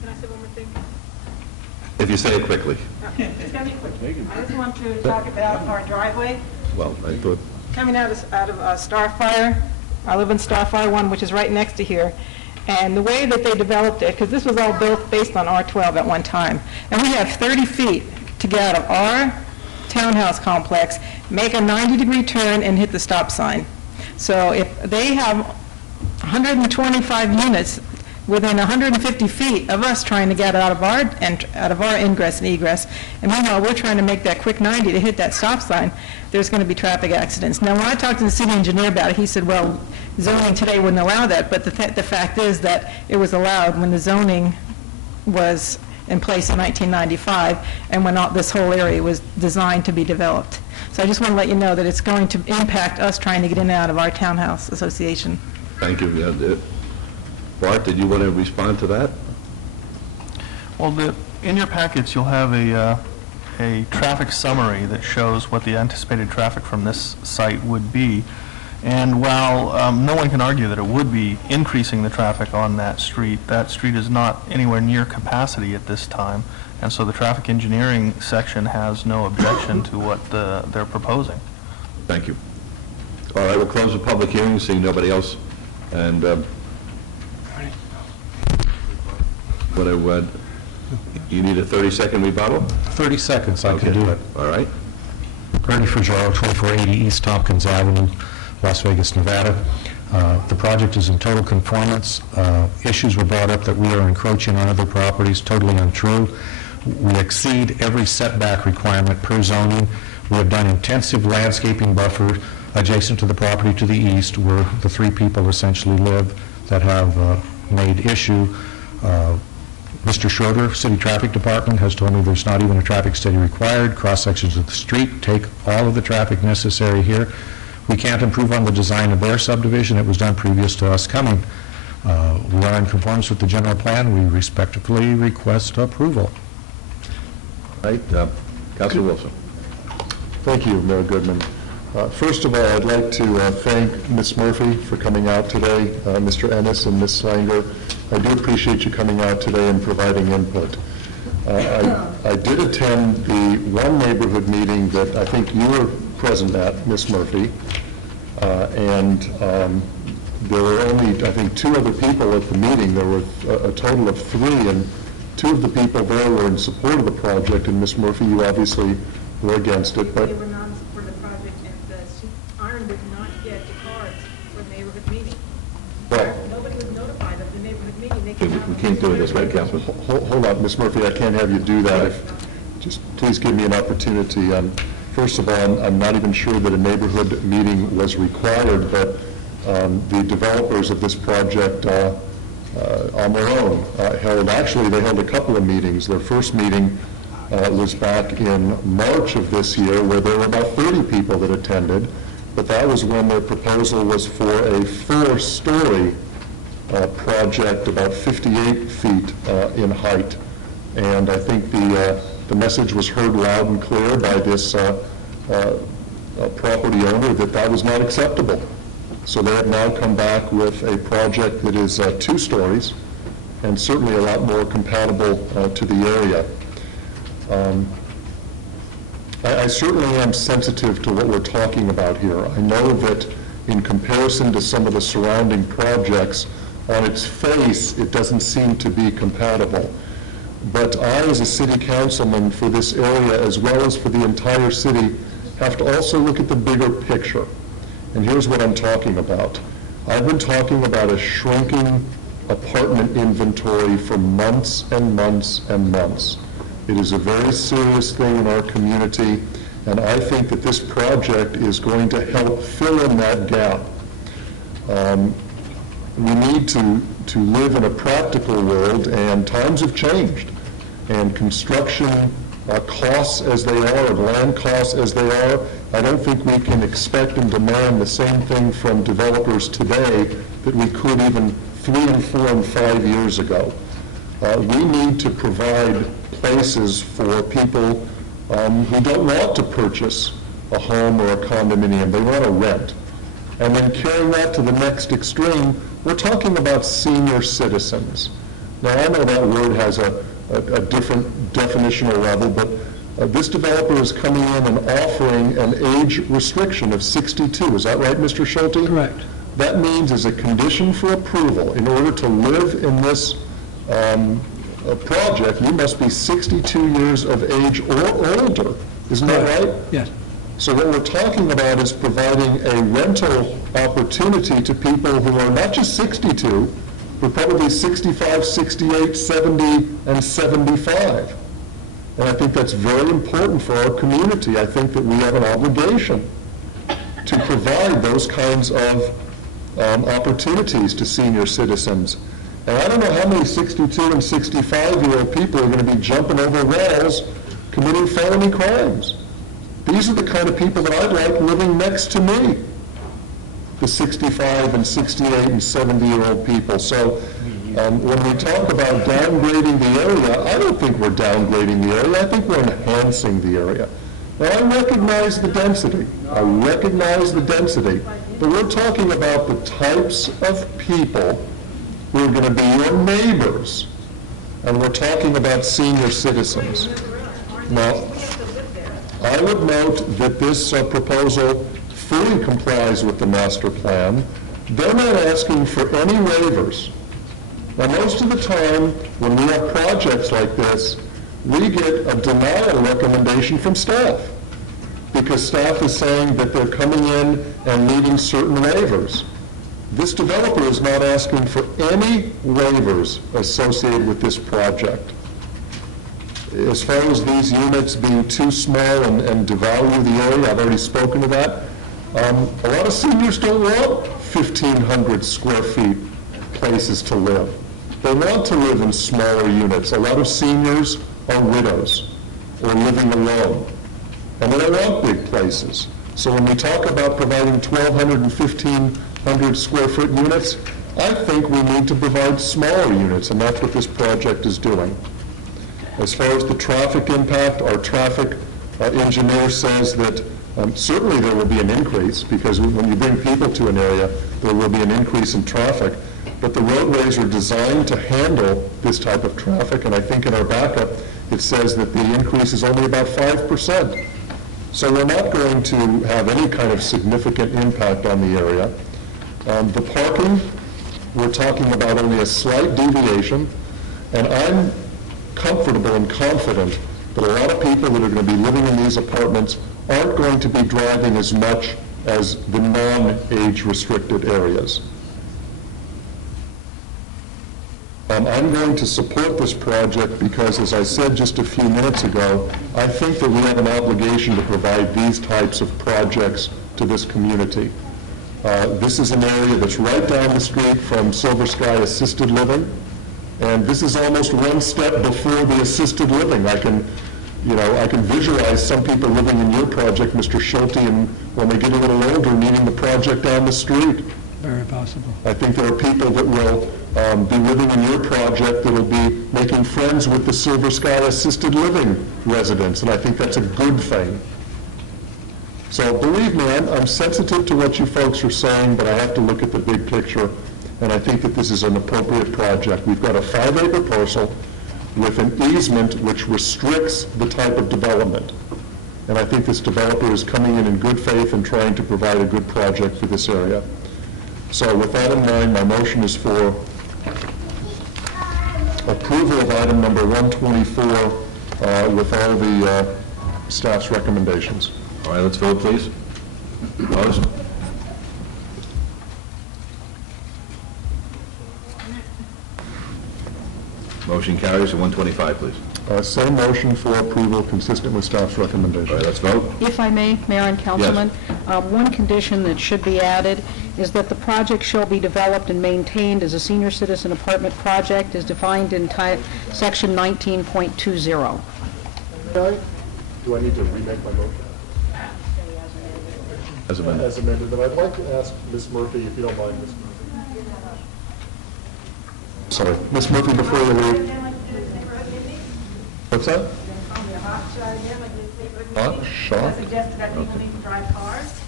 Can I say one more thing? If you say it quickly. It's going to be quick. I just want to talk about our driveway. Well, I thought, Coming out of Starfire, I live in Starfire 1, which is right next to here, and the way that they developed it, because this was all built based on R12 at one time, and we have 30 feet to get out of our townhouse complex, make a 90-degree turn, and hit the stop sign. So if they have 125 units within 150 feet of us trying to get out of our ingress and egress, and meanwhile we're trying to make that quick 90 to hit that stop sign, there's going to be traffic accidents. Now, when I talked to the city engineer about it, he said, well, zoning today wouldn't allow that, but the fact is that it was allowed when the zoning was in place in 1995 and when this whole area was designed to be developed. So I just want to let you know that it's going to impact us trying to get in and out of our townhouse association. thank you. Bart, did you want to respond to that? Well, in your packets, you'll have a traffic summary that shows what the anticipated traffic from this site would be. And while no one can argue that it would be increasing the traffic on that street is not anywhere near capacity at this time. And so the traffic engineering section has no objection to what they're proposing. Thank you. All right, we'll close the public hearing, seeing nobody else. And you need a 30-second rebuttal? 30 seconds, I can do it. All right. Bernie Fujaro, 2480 East Tompkins Avenue, Las Vegas, Nevada. The project is in total conformance. Issues were brought up that we are encroaching on other properties, totally untrue. We exceed every setback requirement per zoning. We have done intensive landscaping buffer adjacent to the property to the east, where the three people essentially live that have made issue. Mr. Schroeder, City Traffic Department, has told me there's not even a traffic study required. Cross-sections of the street take all of the traffic necessary here. We can't improve on the design of their subdivision. It was done previous to us coming. We are in conformance with the general plan. We respectfully request approval. Right. Councilor Wilson. Thank you, Mayor Goodman. First of all, I'd like to thank Ms. Murphy for coming out today, Mr. Ennis and Ms. Slanger. I do appreciate you coming out today and providing input. I did attend the one neighborhood meeting that I think you were present at, Ms. Murphy, and there were only, I think, 2 other people at the meeting. There were a total of 3, and 2 of the people there were in support of the project, and Ms. Murphy, you obviously were against it. But They were not in support of the project, and Iron did not get the cards for the neighborhood meeting. Well, Nobody was notified of the neighborhood meeting. They came out We can't do it this way, Councilman. hold on, Ms. Murphy, I can't have you do that. Just please give me an opportunity. First of all, I'm not even sure that a neighborhood meeting was required, but the developers of this project on their own they held a couple of meetings. Their first meeting was back in March of this year, where there were about 30 people that attended, but that was when their proposal was for a 4-story project, about 58 feet in height. And I think the message was heard loud and clear by this property owner that was not acceptable. So they have now come back with a project that is 2 stories and certainly a lot more compatible to the area. I certainly am sensitive to what we're talking about here. I know that in comparison to some of the surrounding projects, on its face, it doesn't seem to be compatible. But I, as a city councilman for this area, as well as for the entire city, have to also look at the bigger picture. And here's what I'm talking about. I've been talking about a shrinking apartment inventory for months and months and months. It is a very serious thing in our community, and I think that this project is going to help fill in that gap. We need to live in a practical world, and times have changed. And construction costs as they are, and land costs as they are, I don't think we can expect and demand the same thing from developers today that we could even 3 and 4 and 5 years ago. We need to provide places for people who don't want to purchase a home or a condominium. They want to rent. And then carrying that to the next extreme, we're talking about senior citizens. Now, I know that word has a different definitional level, but this developer is coming in and offering an age restriction of 62. Is that right, Mr. Schulte? Correct. That means as a condition for approval, in order to live in this project, you must be 62 years of age or older. Isn't that right? Yes. So what we're talking about is providing a rental opportunity to people who are not just 62, but probably 65, 68, 70, and 75. And I think that's very important for our community. I think that we have an obligation to provide those kinds of opportunities to senior citizens. And I don't know how many 62 and 65-year-old people are going to be jumping over walls committing felony crimes. These are the kind of people that I'd like living next to me, the 65 and 68 and 70-year-old people. So when we talk about downgrading the area, I don't think we're downgrading the area. I think we're enhancing the area. Now, I recognize the density. I recognize the density. But we're talking about the types of people who are going to be your neighbors. And we're talking about senior citizens. Now, I would note that this proposal fully complies with the master plan. They're not asking for any waivers. Now, most of the time, when we have projects like this, we get a denial recommendation from staff because staff is saying that they're coming in and needing certain waivers. This developer is not asking for any waivers associated with this project. As far as these units being too small and devalue the area, I've already spoken to that. A lot of seniors don't want 1,500 square feet places to live. They want to live in smaller units. A lot of seniors are widows or living alone, and they don't want big places. So when we talk about providing 1,200 and 1,500 square foot units, I think we need to provide smaller units, and that's what this project is doing. As far as the traffic impact, our traffic engineer says that certainly there will be an increase, because when you bring people to an area, there will be an increase in traffic. But the roadways are designed to handle this type of traffic, and I think in our backup, it says that the increase is only about 5%. So we're not going to have any kind of significant impact on the area. The parking, we're talking about only a slight deviation, and I'm comfortable and confident that a lot of people that are going to be living in these apartments aren't going to be driving as much as the non-age restricted areas. I'm going to support this project because, as I said just a few minutes ago, I think that we have an obligation to provide these types of projects to this community. This is an area that's right down the street from Silver Sky Assisted Living, and this is almost one step before the assisted living. I can visualize some people living in your project, Mr. Schulte, and when they get a little older, needing the project down the street. Very possible. I think there are people that will be living in your project that will be making friends with the Silver Sky Assisted Living residents, and I think that's a good thing. So believe me, I'm sensitive to what you folks are saying, but I have to look at the big picture, and I think that this is an appropriate project. We've got a 5-acre parcel with an easement which restricts the type of development. And I think this developer is coming in good faith and trying to provide a good project for this area. So with that in mind, my motion is for approval of item number 124 with all the staff's recommendations. All right, let's vote, please. Opposed? Motion carries. 125, please. Same motion for approval consistent with staff's recommendations. All right, let's vote. If I may, Mayor and Councilman, one condition that should be added is that the project shall be developed and maintained as a senior citizen apartment project as defined in Section 19.20. Do I need to remake my motion? As amended. As amended. Then I'd like to ask Ms. Murphy, if you don't mind, Ms. Murphy. Sorry, Ms. Murphy, before you leave. What's that? Hot shot? Suggested that people need to drive cars.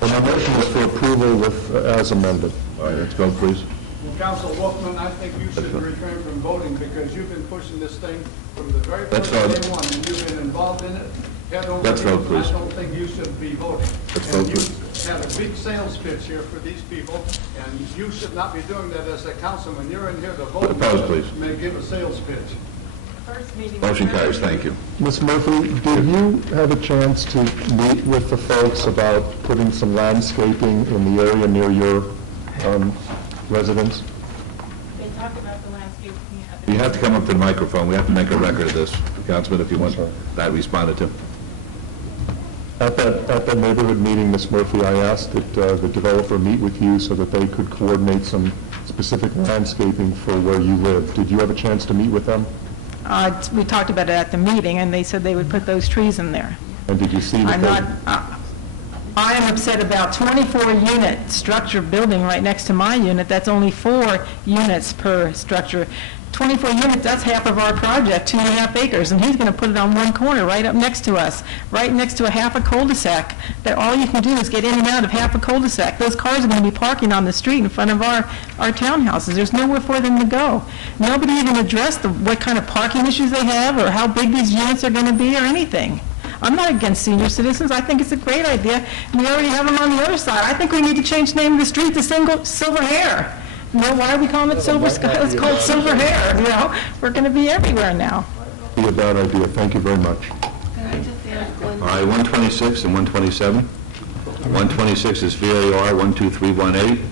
Well, my motion is for approval with, as amended. All right, let's vote, please. Council Wolfman, I think you should refrain from voting because you've been pushing this thing from the very Let's first day vote. one, and you've been involved in it. Head over Let's vote, please. I don't think you should be voting. Let's And vote, you had a big sales pitch here for these people, and you should not be doing that as a councilman. You're in here to vote. Opposed, please. May give a sales pitch. Motion carries. Thank you. Ms. Murphy, did you have a chance to meet with the folks about putting some landscaping in the area near your residence? They talked about the landscape. You have to come up to the microphone. We have to make a record of this. Councilman, if you want that responded to. At that neighborhood meeting, Ms. Murphy, I asked that the developer meet with you so that they could coordinate some specific landscaping for where you live. Did you have a chance to meet with them? We talked about it at the meeting, and they said they would put those trees in there. And did you see that I'm not, I am upset about 24-unit structure building right next to my unit. That's only 4 units per structure. 24 units, that's half of our project, 2.5 acres, and he's going to put it on one corner right up next to us, right next to a half a cul-de-sac, that all you can do is get in and out of half a cul-de-sac. Those cars are going to be parking on the street in front of our townhouses. There's nowhere for them to go. Nobody even addressed what kind of parking issues they have or how big these units are going to be or anything. I'm not against senior citizens. I think it's a great idea. We already have them on the other side. I think we need to change the name of the street to Silver Hair. You know, why are we calling it Silver Sky? It's called Silver Hair, you know? We're going to be everywhere now. Be a bad idea. Thank you very much. All right, 126 and 127. 126 is VAR 12318.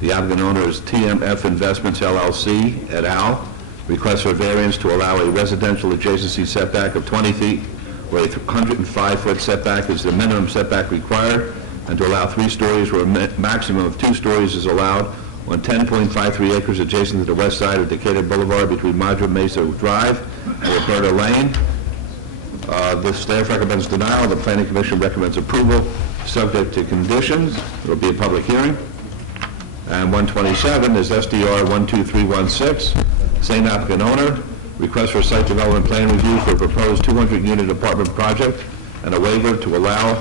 The applicant owner is TMF Investments LLC et al. Request for variance to allow a residential adjacency setback of 20 feet, where a 105-foot setback is the minimum setback required, and to allow 3 stories where a maximum of 2 stories is allowed on 10.53 acres adjacent to the west side of Decatur Boulevard between Madra Mesa Drive and Roberta Lane. The staff recommends denial. The Planning Commission recommends approval, subject to conditions. There will be a public hearing. And 127 is SDR 12316. Same applicant owner. Request for site development plan review for a proposed 200-unit apartment project and a waiver to allow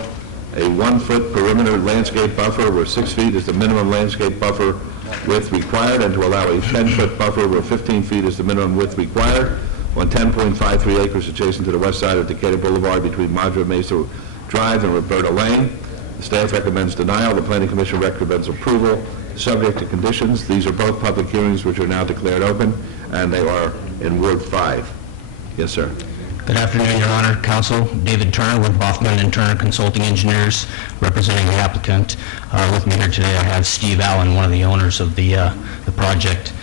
a 1-foot perimeter landscape buffer where 6 feet is the minimum landscape buffer width required, and to allow a 10-foot buffer where 15 feet is the minimum width required on 10.53 acres adjacent to the west side of Decatur Boulevard between Madra Mesa Drive and Roberta Lane. The staff recommends denial. The Planning Commission recommends approval, subject to conditions. These are both public hearings which are now declared open, and they are in Ward 5. Yes, sir. Good afternoon, Your Honor, Counsel. David Turner with Hoffman and Turner Consulting Engineers, representing the applicant. With me here today, I have Steve Allen, one of the owners of the project.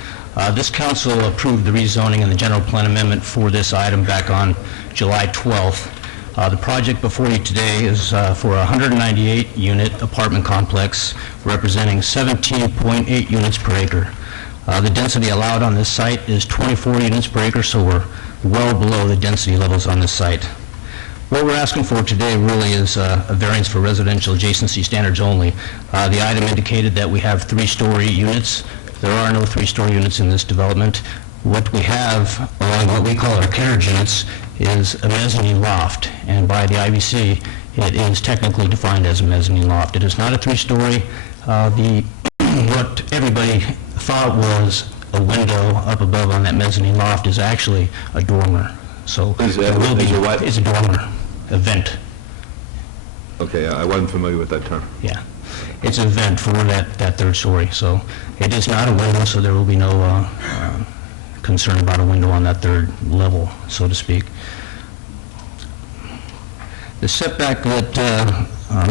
This council approved the rezoning and the general plan amendment for this item back on July 12th. The project before you today is for a 198-unit apartment complex representing 17.8 units per acre. The density allowed on this site is 24 units per acre, so we're well below the density levels on this site. What we're asking for today really is a variance for residential adjacency standards only. The item indicated that we have 3-story units. There are no 3-story units in this development. What we have, along what we call our carriage units, is a mezzanine loft, and by the IBC, it is technically defined as a mezzanine loft. It is not a three-story. What everybody thought was a window up above on that mezzanine loft is actually a dormer. So Is there will be, what? it's a dormer, a vent. Okay, I wasn't familiar with that term. Yeah, it's a vent for that third story. So it is not a window, so there will be no concern about a window on that third level, so to speak. The setback that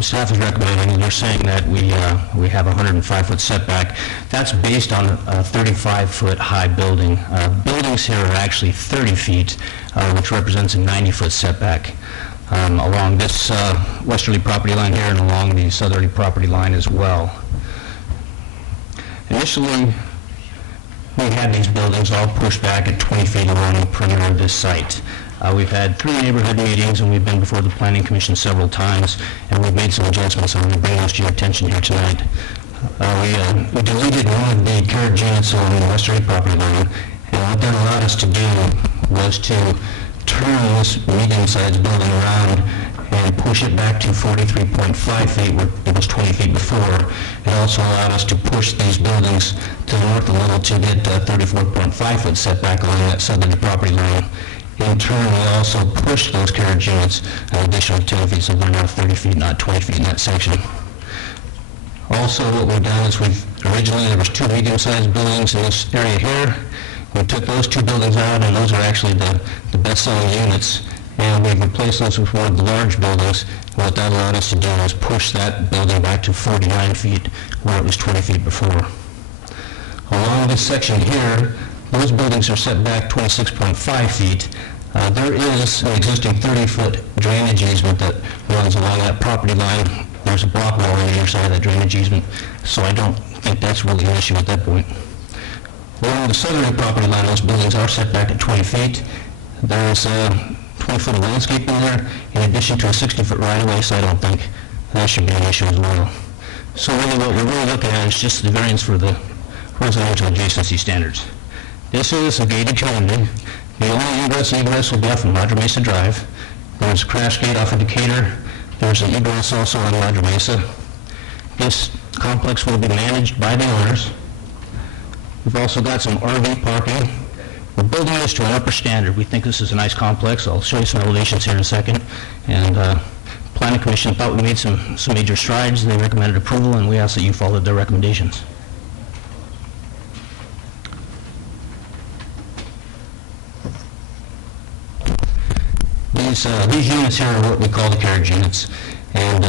staff is recommending, they're saying that we have a 105-foot setback. That's based on a 35-foot high building. Buildings here are actually 30 feet, which represents a 90-foot setback along this westerly property line here and along the southerly property line as well. Initially, we had these buildings all pushed back at 20 feet along the perimeter of this site. We've had 3 neighborhood meetings, and we've been before the Planning Commission several times, and we've made some adjustments. I'm going to bring those to your attention here tonight. We deleted one of the carriage units on the westerly property line, and what that allowed us to do was to turn this medium-sized building around and push it back to 43.5 feet, where it was 20 feet before. It also allowed us to push these buildings to the north a little to get a 34.5-foot setback along that southerly property line. In turn, we also pushed those carriage units an additional 10 feet, so they're now 30 feet, not 20 feet in that section. Also, what we've done is originally there was 2 medium-sized buildings in this area here. We took those 2 buildings out, and those are actually the best-selling units, and we've replaced those with one of the large buildings. What that allowed us to do is push that building back to 49 feet, where it was 20 feet before. Along this section here, those buildings are set back 26.5 feet. There is an existing 30-foot drainage easement that runs along that property line. There's a block wall on either side of that drainage easement, so I don't think that's really an issue at that point. Along the southerly property line, those buildings are set back at 20 feet. There's 20 foot of landscaping there, in addition to a 60-foot right-of-way, so I don't think that should be an issue as well. So really what we're really looking at is just the variance for the residential adjacency standards. This is a gated community. The only ingress and egress will be off from Madre Mesa Drive. There's a crash gate off of Decatur. There's an egress also on Madre Mesa. This complex will be managed by the owners. We've also got some RV parking. We're building this to an upper standard. We think this is a nice complex. I'll show you some elevations here in a second. And Planning Commission thought we made some major strides. They recommended approval, and we ask that you follow their recommendations. These units here are what we call the carriage units, and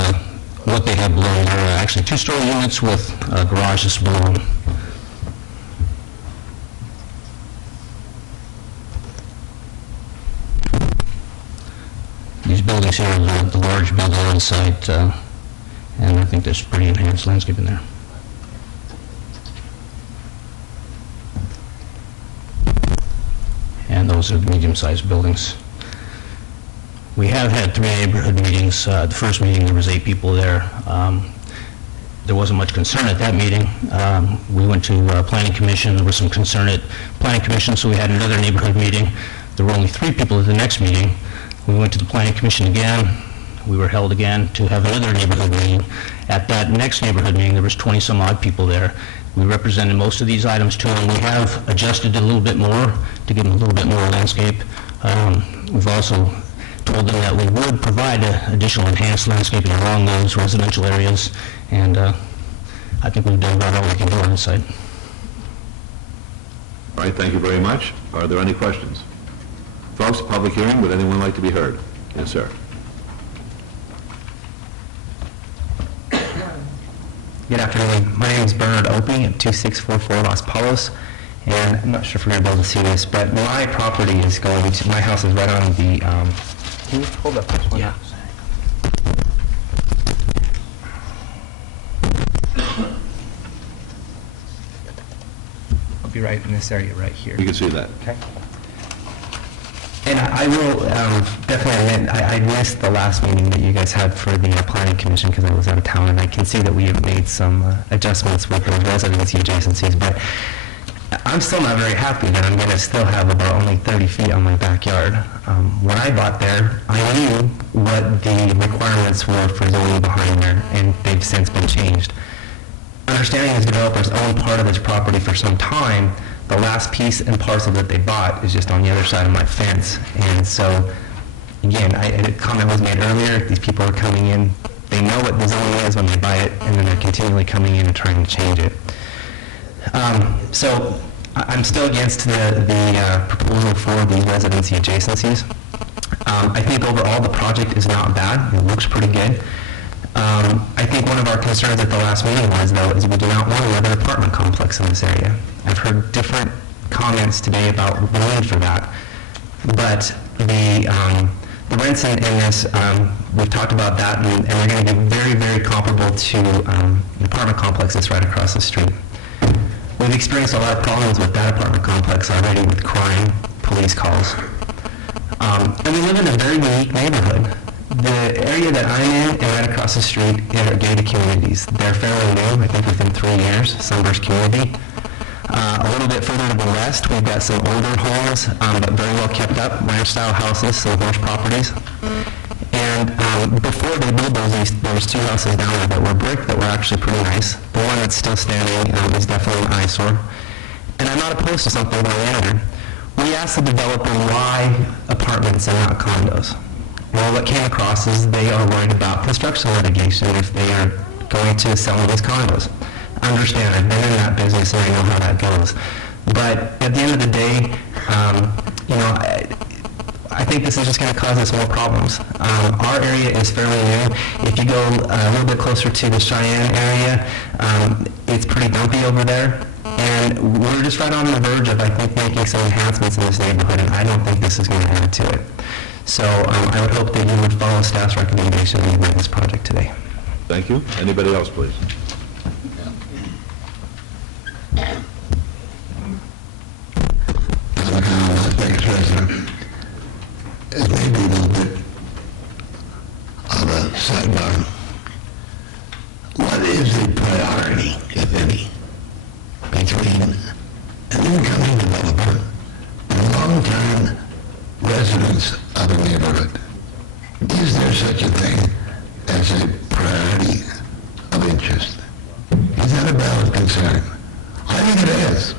what they have below them are actually 2-story units with garages below them. These buildings here are the large building on site, and I think there's pretty enhanced landscape in there. And those are the medium-sized buildings. We have had 3 neighborhood meetings. The first meeting, there was 8 people there. There wasn't much concern at that meeting. We went to Planning Commission. There was some concern at Planning Commission, so we had another neighborhood meeting. There were only 3 people at the next meeting. We went to the Planning Commission again. We were held again to have another neighborhood meeting. At that next neighborhood meeting, there was 20-some-odd people there. We represented most of these items to them. We have adjusted it a little bit more to give them a little bit more landscape. We've also told them that we would provide additional enhanced landscaping along those residential areas, and I think we've done about all we can do on this site. All right, thank you very much. Are there any questions? Folks, public hearing, would anyone like to be heard? Yes, sir. Good afternoon. My name is Bernard Opie at 2644 Los Palos, and I'm not sure if we're going to be able to see this, but my property is going to, my house is right on the, can you hold up this one? Yeah. I'll be right in this area right here. You can see that. Okay. And I will definitely admit, I missed the last meeting that you guys had for the Planning Commission because I was out of town, and I can see that we have made some adjustments with the residency adjacencies, but I'm still not very happy that I'm going to still have about only 30 feet on my backyard. When I bought there, I knew what the requirements were for zoning behind there, and they've since been changed. Understanding as developers own part of this property for some time, the last piece and parcel that they bought is just on the other side of my fence. And so, again, a comment was made earlier, these people are coming in, they know what the zoning is when they buy it, and then they're continually coming in and trying to change it. So I'm still against the proposal for the residency adjacencies. I think overall the project is not bad. It looks pretty good. I think one of our concerns at the last meeting was, though, is we do not want another apartment complex in this area. I've heard different comments today about the need for that. But the rents in this, we've talked about that, and they're going to be very, very comparable to the apartment complex that's right across the street. We've experienced a lot of problems with that apartment complex already with crime, police calls. And we live in a very unique neighborhood. The area that I'm in and right across the street are gated communities. They're fairly new, I think within 3 years, Sunburst community. A little bit further to the west, we've got some older homes, but very well kept up, ranch-style houses, some horse properties. And before they built those, there was 2 houses down there that were brick that were actually pretty nice. The one that's still standing is definitely an eyesore. And I'm not opposed to something like that. We asked the developer why apartments and not condos. Well, what came across is they are worried about construction litigation if they are going to sell these condos. I understand, I've been in that business and I know how that goes. But at the end of the day, I think this is just going to cause us more problems. Our area is fairly new. If you go a little bit closer to the Cheyenne area, it's pretty dumpy over there. And we're just right on the verge of, I think, making some enhancements in this neighborhood, and I don't think this is going to add to it. So I would hope that you would follow staff's recommendation and make this project today. Thank you. Anybody else, please? It may be a little bit of a sidebar. What is the priority, if any, between an incoming developer and long-term residents of a neighborhood? Is there such a thing as a priority of interest? Is that a valid concern? I think it is.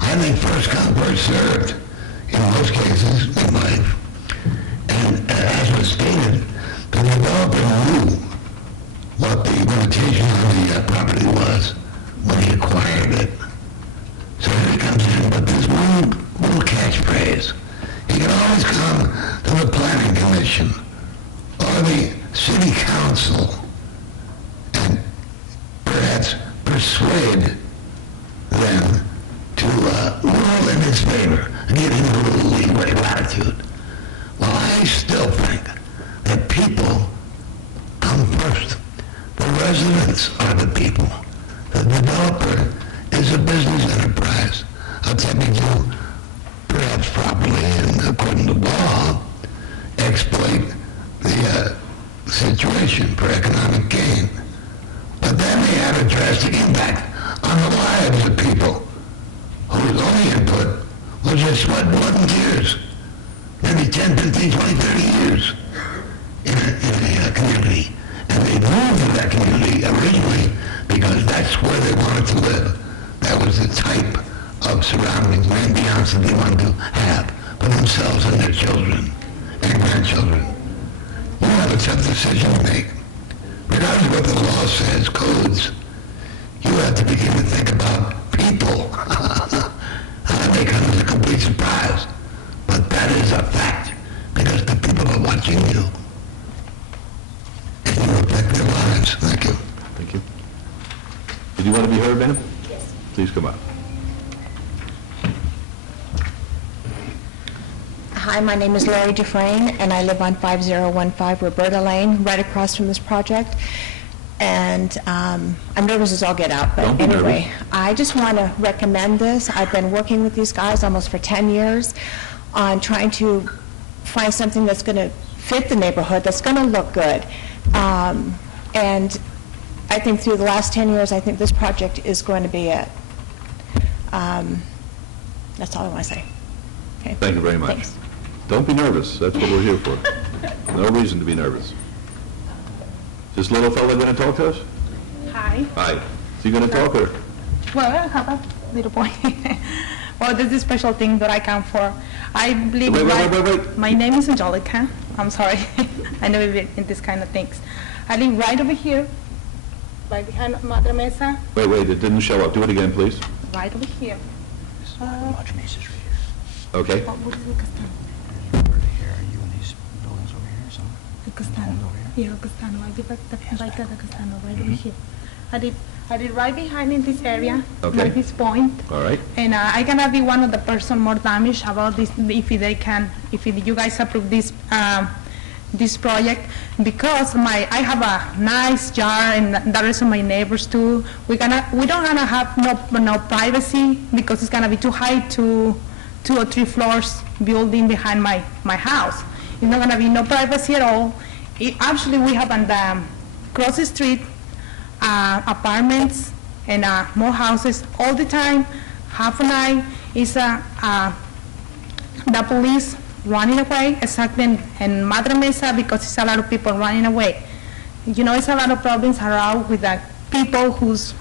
I think first come, first served in most cases in life. And as was stated, the developer knew what the limitation on the property was when he acquired it. So he comes in, but there's one little catchphrase. He can always come to the planning commission or the city council and perhaps persuade them to rule in his favor and give him a little leeway latitude. Well, I still think that people come first. The residents are the people. The developer is a business enterprise attempting to, perhaps properly and according to law, exploit the situation for economic gain. But that may have a drastic impact on the lives of people whose only input was just sweat, blood, and tears. Maybe 10, 15, 20, 30 years in a community. And they moved to that community originally because that's where they wanted to live. That was the type of surroundings and ambiance that they wanted to have for themselves and their children and grandchildren. You have a tough decision to make. Regardless of what the law says, codes, you have to begin to think about people. That may come as a complete surprise, but that is a fact because the people are watching you. And you affect their lives. Thank you. Thank you. Did you want to be heard, ma'am? Yes. Please come up. Hi, my name is Lori Dufresne, and I live on 5015 Roberta Lane, right across from this project. And I'm nervous as all get out, but anyway, I just want to recommend this. I've been working with these guys almost for 10 years on trying to find something that's going to fit the neighborhood, that's going to look good. And I think through the last 10 years, I think this project is going to be it. That's all I want to say. Okay. Thank you very much. Thanks. Don't be nervous, that's what we're here for. No reason to be nervous. Is this little fella going to talk to us? Hi. Hi. Is he going to talk or? Well, I have a little point. Well, this is a special thing that I come for. I believe... Wait. My name is Angelica. I'm sorry. I never been in this kind of things. I live right over here, right behind Madre Mesa, Wait, it didn't show up. Do it again, please. right over here. Okay. What is it, Castano? El Castano. Yeah, El Castano. I live at the right at the Castano, right over here. I live right behind in this area, Okay. at this point. All right. And I gonna be one of the person more damaged about this if you guys approve this this project, because I have a nice yard and that is my neighbors too. We don't gonna have no privacy because it's gonna be too high, 2 or 3 floors building behind my house. It's not gonna be no privacy at all. Actually, we have on the cross the street apartments and more houses all the time. Half a night is the police running away, exactly in Madre Mesa, because it's a lot of people running away. You know, it's a lot of problems around with the people who's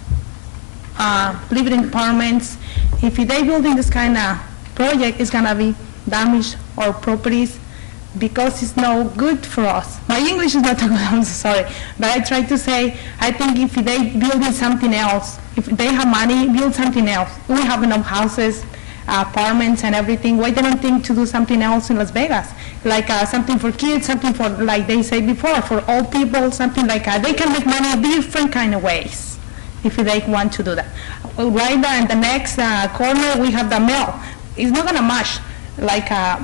living in apartments. If they building this kind of project, it's gonna be damage our properties because it's no good for us. My English is not good, I'm so sorry. But I try to say, I think if they building something else, if they have money, build something else. We have enough houses, apartments and everything. Why they don't think to do something else in Las Vegas? Like something for kids, something for, like they said before, for old people, something like they can make money different kind of ways if they want to do that. Right there in the next corner, we have the mail. It's not gonna match like a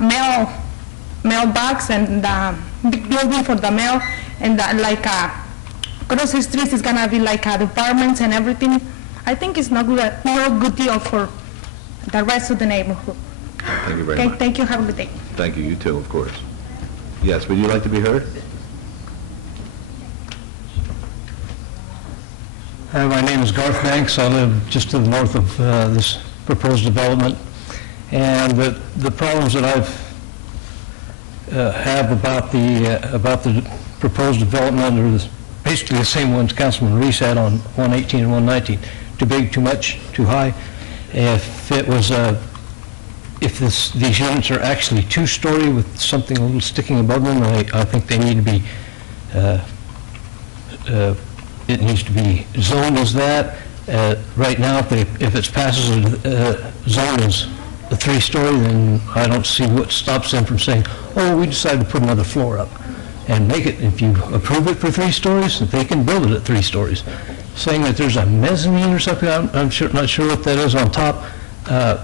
mailbox and the big building for the mail, and like across the streets is gonna be like departments and everything. I think it's not good, no good deal for the rest of the neighborhood. Thank you very Okay, much. thank you. Have a good day. Thank you. You too, of course. Yes, would you like to be heard? My name is Garth Banks. I live just to the north of this proposed development. And the problems that I've have about the proposed development are basically the same ones Councilman Reese had on 118 and 119. Too big, too much, too high. If it was these units are actually 2-story with something a little sticking above them, I think they need to be it needs to be zoned as that. Right now, if it passes zone as a 3-story, then I don't see what stops them from saying, oh, we decided to put another floor up and make it, if you approve it for 3 stories, that they can build it at 3 stories. Saying that there's a mezzanine or something, I'm not sure what that is on top. I'm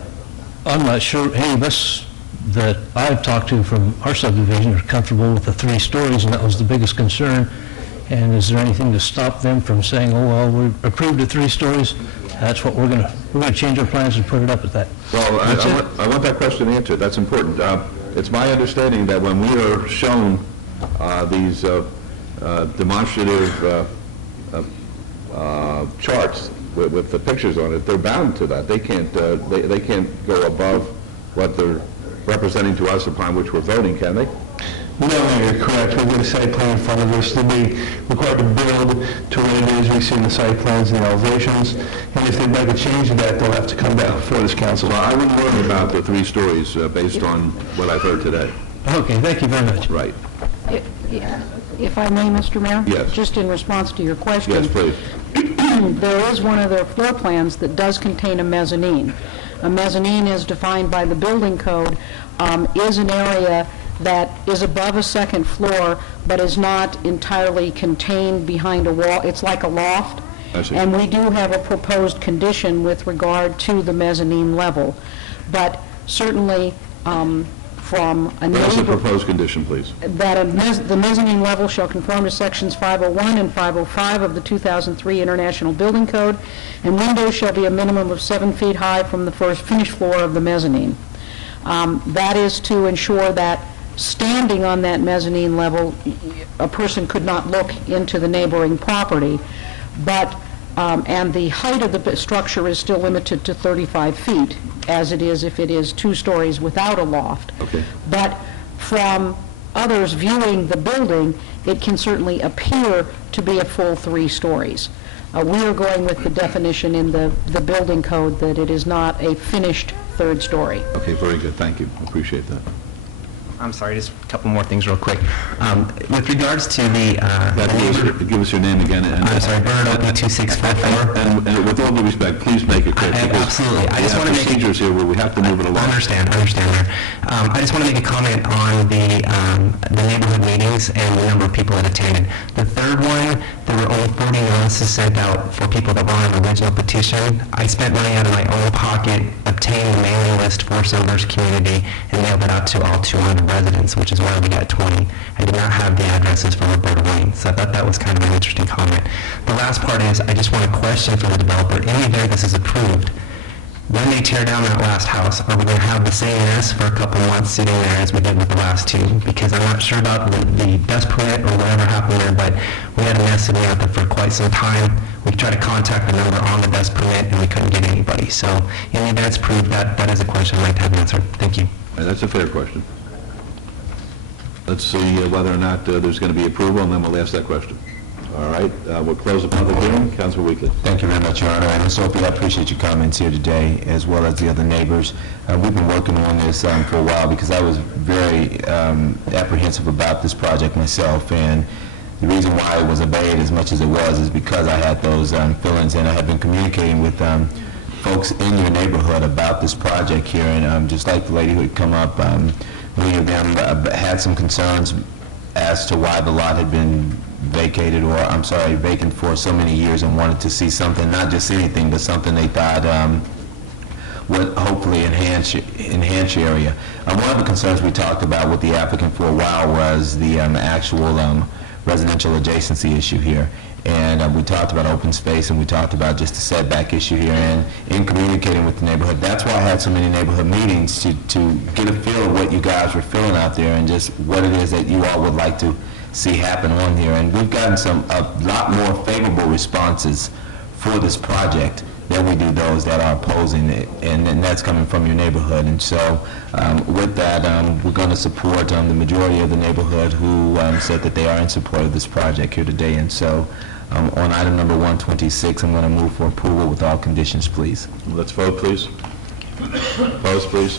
not sure any of us that I've talked to from our subdivision are comfortable with the 3 stories, and that was the biggest concern. And is there anything to stop them from saying, oh, well, we approved at 3 stories, that's what we're going to change our plans and put it up at that? Well, I want that question answered. That's important. It's my understanding that when we are shown these demonstrative charts with the pictures on it, they're bound to that. They can't go above what they're representing to us upon which we're voting, can they? No, you're correct. We've got a site plan in front of us. They'll be required to build to what it is we see in the site plans and the elevations. And if they'd like a change in that, they'll have to come back before this council. Well, I wouldn't worry about the 3 stories based on what I've heard today. Okay, thank you very much. Right. If I may, Mr. Mayor? Yes. Just in response to your question. Yes, please. There is one of their floor plans that does contain a mezzanine. A mezzanine, as defined by the building code, is an area that is above a 2nd floor, but is not entirely contained behind a wall. It's like a loft. I see. And we do have a proposed condition with regard to the mezzanine level. But certainly, from a What is the neighbor... proposed condition, please? That the mezzanine level shall conform to sections 501 and 505 of the 2003 International Building Code, and windows shall be a minimum of 7 feet high from the first finished floor of the mezzanine. That is to ensure that standing on that mezzanine level, a person could not look into the neighboring property. But and the height of the structure is still limited to 35 feet, as it is if it is 2 stories without a loft. Okay. But from others viewing the building, it can certainly appear to be a full 3 stories. We are going with the definition in the building code that it is not a finished 3rd story. Okay, very good, thank you, appreciate that. I'm sorry, just a couple more things real quick. With regards to the... Give us your name again. I'm sorry, Bernard Opie, 2644. And with all due respect, please make it quick. Absolutely. I just want to make procedures here where we have to move it along. I understand, Mayor. I just want to make a comment on the neighborhood meetings and the number of people that attended. The 3rd one, there were only 40 notices sent out for people that were on the original petition. I spent money out of my own pocket, obtained the mailing list for Silver's community, and mailed it out to all 200 residents, which is why we got 20. I did not have the addresses for Roberta Lane, so I thought that was kind of an interesting comment. The last part is, I just want to question for the developer, in the event this is approved, when they tear down that last house, are we going to have the same mess for a couple months sitting there as we did with the last 2? Because I'm not sure about the best permit or whatever happened there, but we had a mess sitting out there for quite some time. We tried to contact the number on the best permit, and we couldn't get anybody. So in the event it's approved, that is a question I'd like to have answered. Thank you. That's a fair question. Let's see whether or not there's going to be approval, and then we'll ask that question. All right, we'll close the public hearing. Councilman Weekly. Thank you very much, Your Honor. And Ms. Opie, I appreciate your comments here today, as well as the other neighbors. We've been working on this for a while because I was very apprehensive about this project myself, and the reason why it was obeyed as much as it was is because I had those feelings, and I have been communicating with folks in your neighborhood about this project here, and just like the lady who had come up, many of them had some concerns as to why the lot had been vacant for so many years, and wanted to see something, not just anything, but something they thought would hopefully enhance your area. One of the concerns we talked about with the applicant for a while was the actual residential adjacency issue here. And we talked about open space, and we talked about just the setback issue here, and in communicating with the neighborhood. That's why I had so many neighborhood meetings, to get a feel of what you guys were feeling out there and just what it is that you all would like to see happen on here. And we've gotten a lot more favorable responses for this project than we do those that are opposing it, and that's coming from your neighborhood. And so with that, we're going to support the majority of the neighborhood who said that they are in support of this project here today. And so on item number 126, I'm going to move for approval with all conditions, please. Let's vote, please. Opposed, please.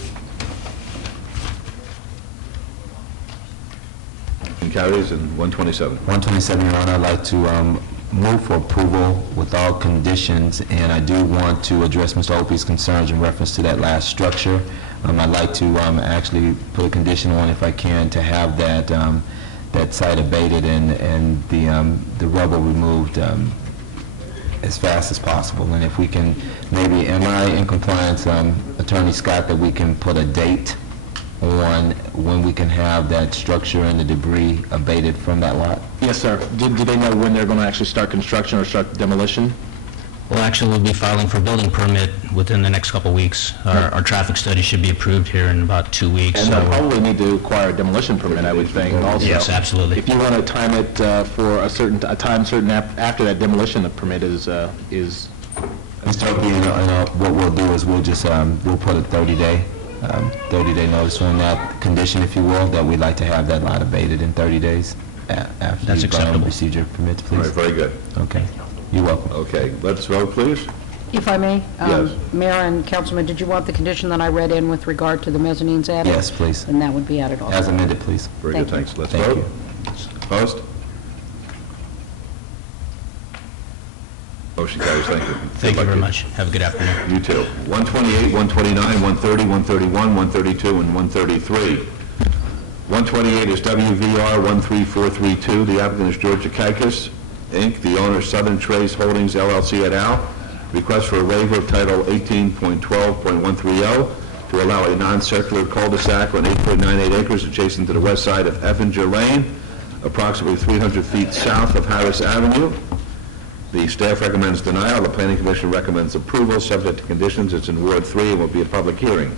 And carries. And 127. 127, Your Honor, I'd like to move for approval with all conditions, and I do want to address Mr. Opie's concerns in reference to that last structure. I'd like to actually put a condition on, if I can, to have that that site abated and the rubble removed as fast as possible. And if we can, maybe, am I in compliance, Attorney Scott, that we can put a date on when we can have that structure and the debris abated from that lot? Yes, sir. Do they know when they're going to actually start construction or start demolition? Well, actually, we'll be filing for building permit within the next couple of weeks. Our traffic study should be approved here in about 2 weeks. And they'll probably need to acquire a demolition permit, I would think, also. Yes, absolutely. If you want to time it for a time certain after that demolition permit is Mr. Opie, what we'll do is we'll just, we'll put a 30-day notice on that condition, if you will, that we'd like to have that lot abated in 30 days after That's acceptable. Procedure permits, please. All right, very good. Okay. You're welcome. Okay, let's vote, please. If I may? Yes. Mayor and Councilman, did you want the condition that I read in with regard to the mezzanines added? Yes, please. And that would be added also. As amended, please. Very good, thanks. Let's Thank vote. you. Opposed? Motion carries. Thank you. Thank you very much. Have a good afternoon. You too. 128, 129, 130, 131, 132, and 133. 128 is WVR 13432. The applicant is Georgia Kaikis, Inc., the owner Southern Trace Holdings, LLC et al. Request for a waiver of Title 18.12.130 to allow a non-circular cul-de-sac on 8.98 acres adjacent to the west side of Effinger Lane, approximately 300 feet south of Harris Avenue. The staff recommends denial. The Planning Commission recommends approval, subject to conditions. It's in Ward 3 and will be a public hearing.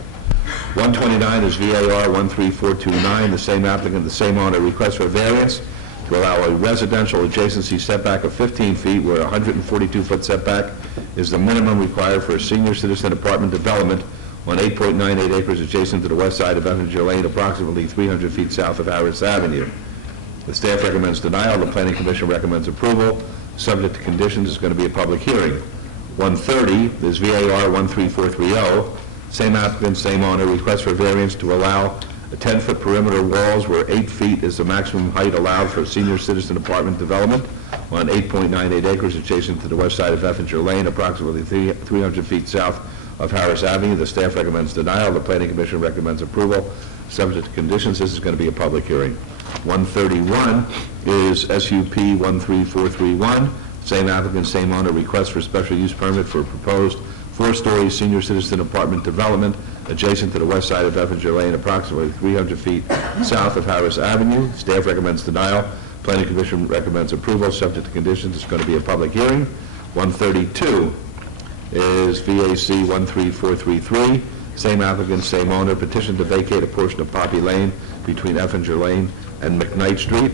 129 is VAR 13429. The same applicant, the same owner, requests for variance to allow a residential adjacency setback of 15 feet where a 142-foot setback is the minimum required for a senior citizen apartment development on 8.98 acres adjacent to the west side of Effinger Lane, approximately 300 feet south of Harris Avenue. The staff recommends denial. The Planning Commission recommends approval. Subject to conditions is going to be a public hearing. 130 is VAR 13430. Same applicant, same owner, request for variance to allow a 10-foot perimeter walls where 8 feet is the maximum height allowed for senior citizen apartment development on 8.98 acres adjacent to the west side of Effinger Lane, approximately 300 feet south of Harris Avenue. The staff recommends denial. The Planning Commission recommends approval. Subject to conditions, this is going to be a public hearing. 131 is SUP 13431. Same applicant, same owner, request for special use permit for proposed 4-story senior citizen apartment development adjacent to the west side of Effinger Lane, approximately 300 feet south of Harris Avenue. Staff recommends denial. Planning Commission recommends approval. Subject to conditions, it's going to be a public hearing. 132 is VAC 13433. Same applicant, same owner, petition to vacate a portion of Poppy Lane between Effinger Lane and McKnight Street.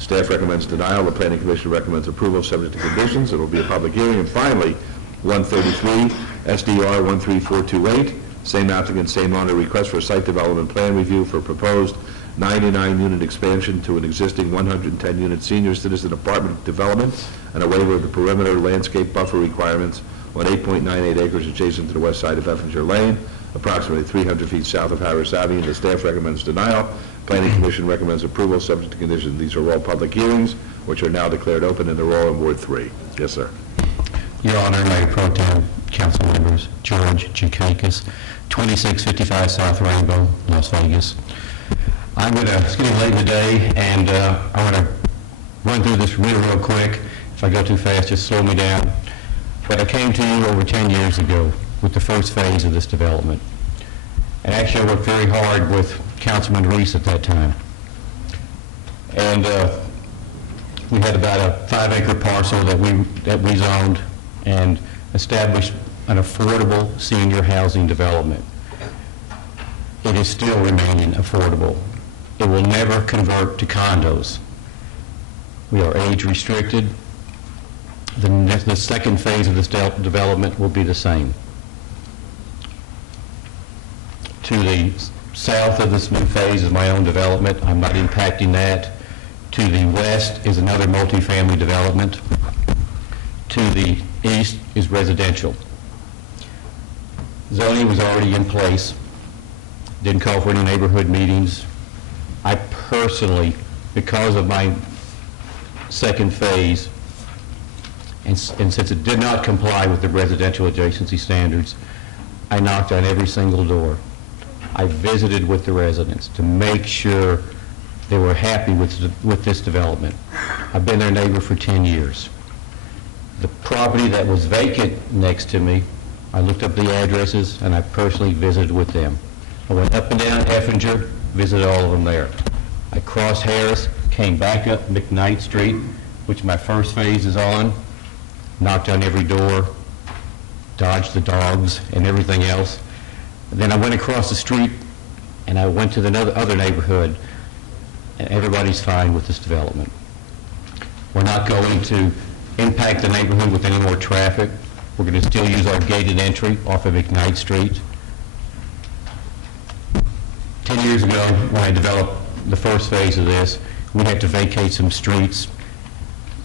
Staff recommends denial. The Planning Commission recommends approval subject to conditions. It will be a public hearing. And finally, 133, SDR 13428. Same applicant, same owner, request for a site development plan review for proposed 99-unit expansion to an existing 110-unit senior citizen apartment development and a waiver of the perimeter landscape buffer requirements on 8.98 acres adjacent to the west side of Effinger Lane, approximately 300 feet south of Harris Avenue. The staff recommends denial. Planning Commission recommends approval subject to condition. These are all public hearings, which are now declared open, and they're all in Ward 3. Yes, sir. Your Honor, Mayor Pro Tem, council members, George Chikakis, 2655 South Rainbow, Las Vegas. It's getting late in the day, and I want to run through this real quick. If I go too fast, just slow me down. But I came to you over 10 years ago with the first phase of this development. And actually, I worked very hard with Councilman Reese at that time. And we had about a 5-acre parcel that we zoned and established an affordable senior housing development. It is still remaining affordable. It will never convert to condos. We are age restricted. The second phase of this development will be the same. To the south of this new phase is my own development. I'm not impacting that. To the west is another multifamily development. To the east is residential. Zoning was already in place. Didn't call for any neighborhood meetings. I personally, because of my second phase, and since it did not comply with the residential adjacency standards, I knocked on every single door. I visited with the residents to make sure they were happy with this development. I've been their neighbor for 10 years. The property that was vacant next to me, I looked up the addresses and I personally visited with them. I went up and down Effinger, visited all of them there. I crossed Harris, came back up McKnight Street, which my first phase is on, knocked on every door, dodged the dogs and everything else. And then I went across the street and I went to the other neighborhood, and everybody's fine with this development. We're not going to impact the neighborhood with any more traffic. We're going to still use our gated entry off of McKnight Street. 10 years ago, when I developed the first phase of this, we had to vacate some streets.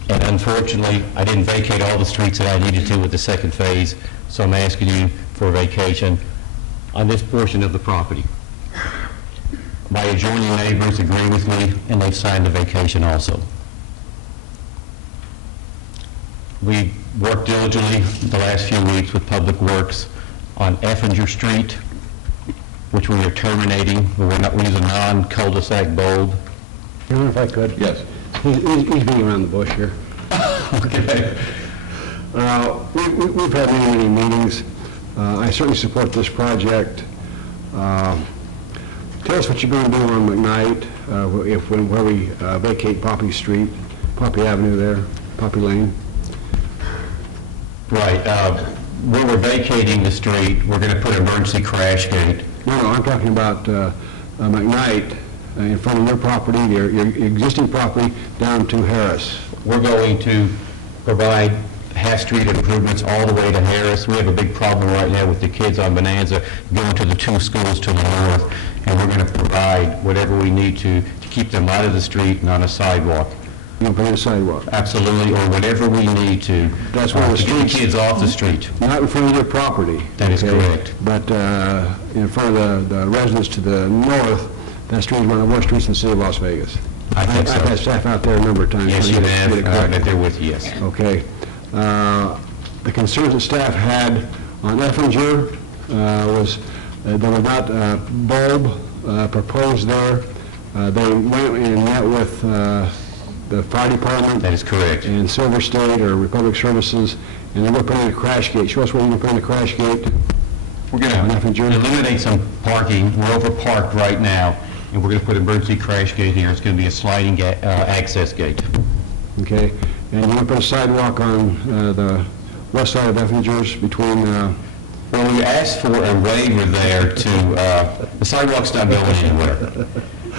And unfortunately, I didn't vacate all the streets that I needed to with the second phase, so I'm asking you for a vacation on this portion of the property. My adjoining neighbors agree with me, and they've signed the vacation also. We worked diligently the last few weeks with Public Works on Effinger Street, which we are terminating. We're using non-cul-de-sac bulb. If I could. Yes. He's being around the bush here. Okay. We've had many meetings. I certainly support this project. Tell us what you're going to do on McKnight where we vacate Poppy Street, Poppy Avenue there, Poppy Lane. Right. Where we're vacating the street, we're going to put an emergency crash gate. No, I'm talking about McKnight. in front of your property, your existing property, down to Harris? We're going to provide half-street improvements all the way to Harris. We have a big problem right now with the kids on Bonanza going to the two schools to the north, and we're going to provide whatever we need to keep them out of the street and on a sidewalk. You can put in a sidewalk? Absolutely, or whatever we need to. That's where the to get the streets- kids off the street. Not in front of your property. That is okay? correct. But in front of the residents to the north, that street is one of the worst streets in the city of Las Vegas. I think so. I've had staff out there a number of times. Yes, trying you to get it have. corrected. They're with you, yes. Okay. The concerns that staff had on Effinger was there was not a bulb proposed there. They went and met with the fire department. That is correct. And Silver State or Republic Services, and they're going to put in a crash gate. Show us where you're going to put in the crash gate. We're going to eliminate some parking. We're over-parked right now, and we're going to put an emergency crash gate here. It's going to be a sliding access gate. Okay, and you're going to put a sidewalk on the west side of Effinger's between... Well, we asked for a waiver there to, the sidewalk's not going anywhere.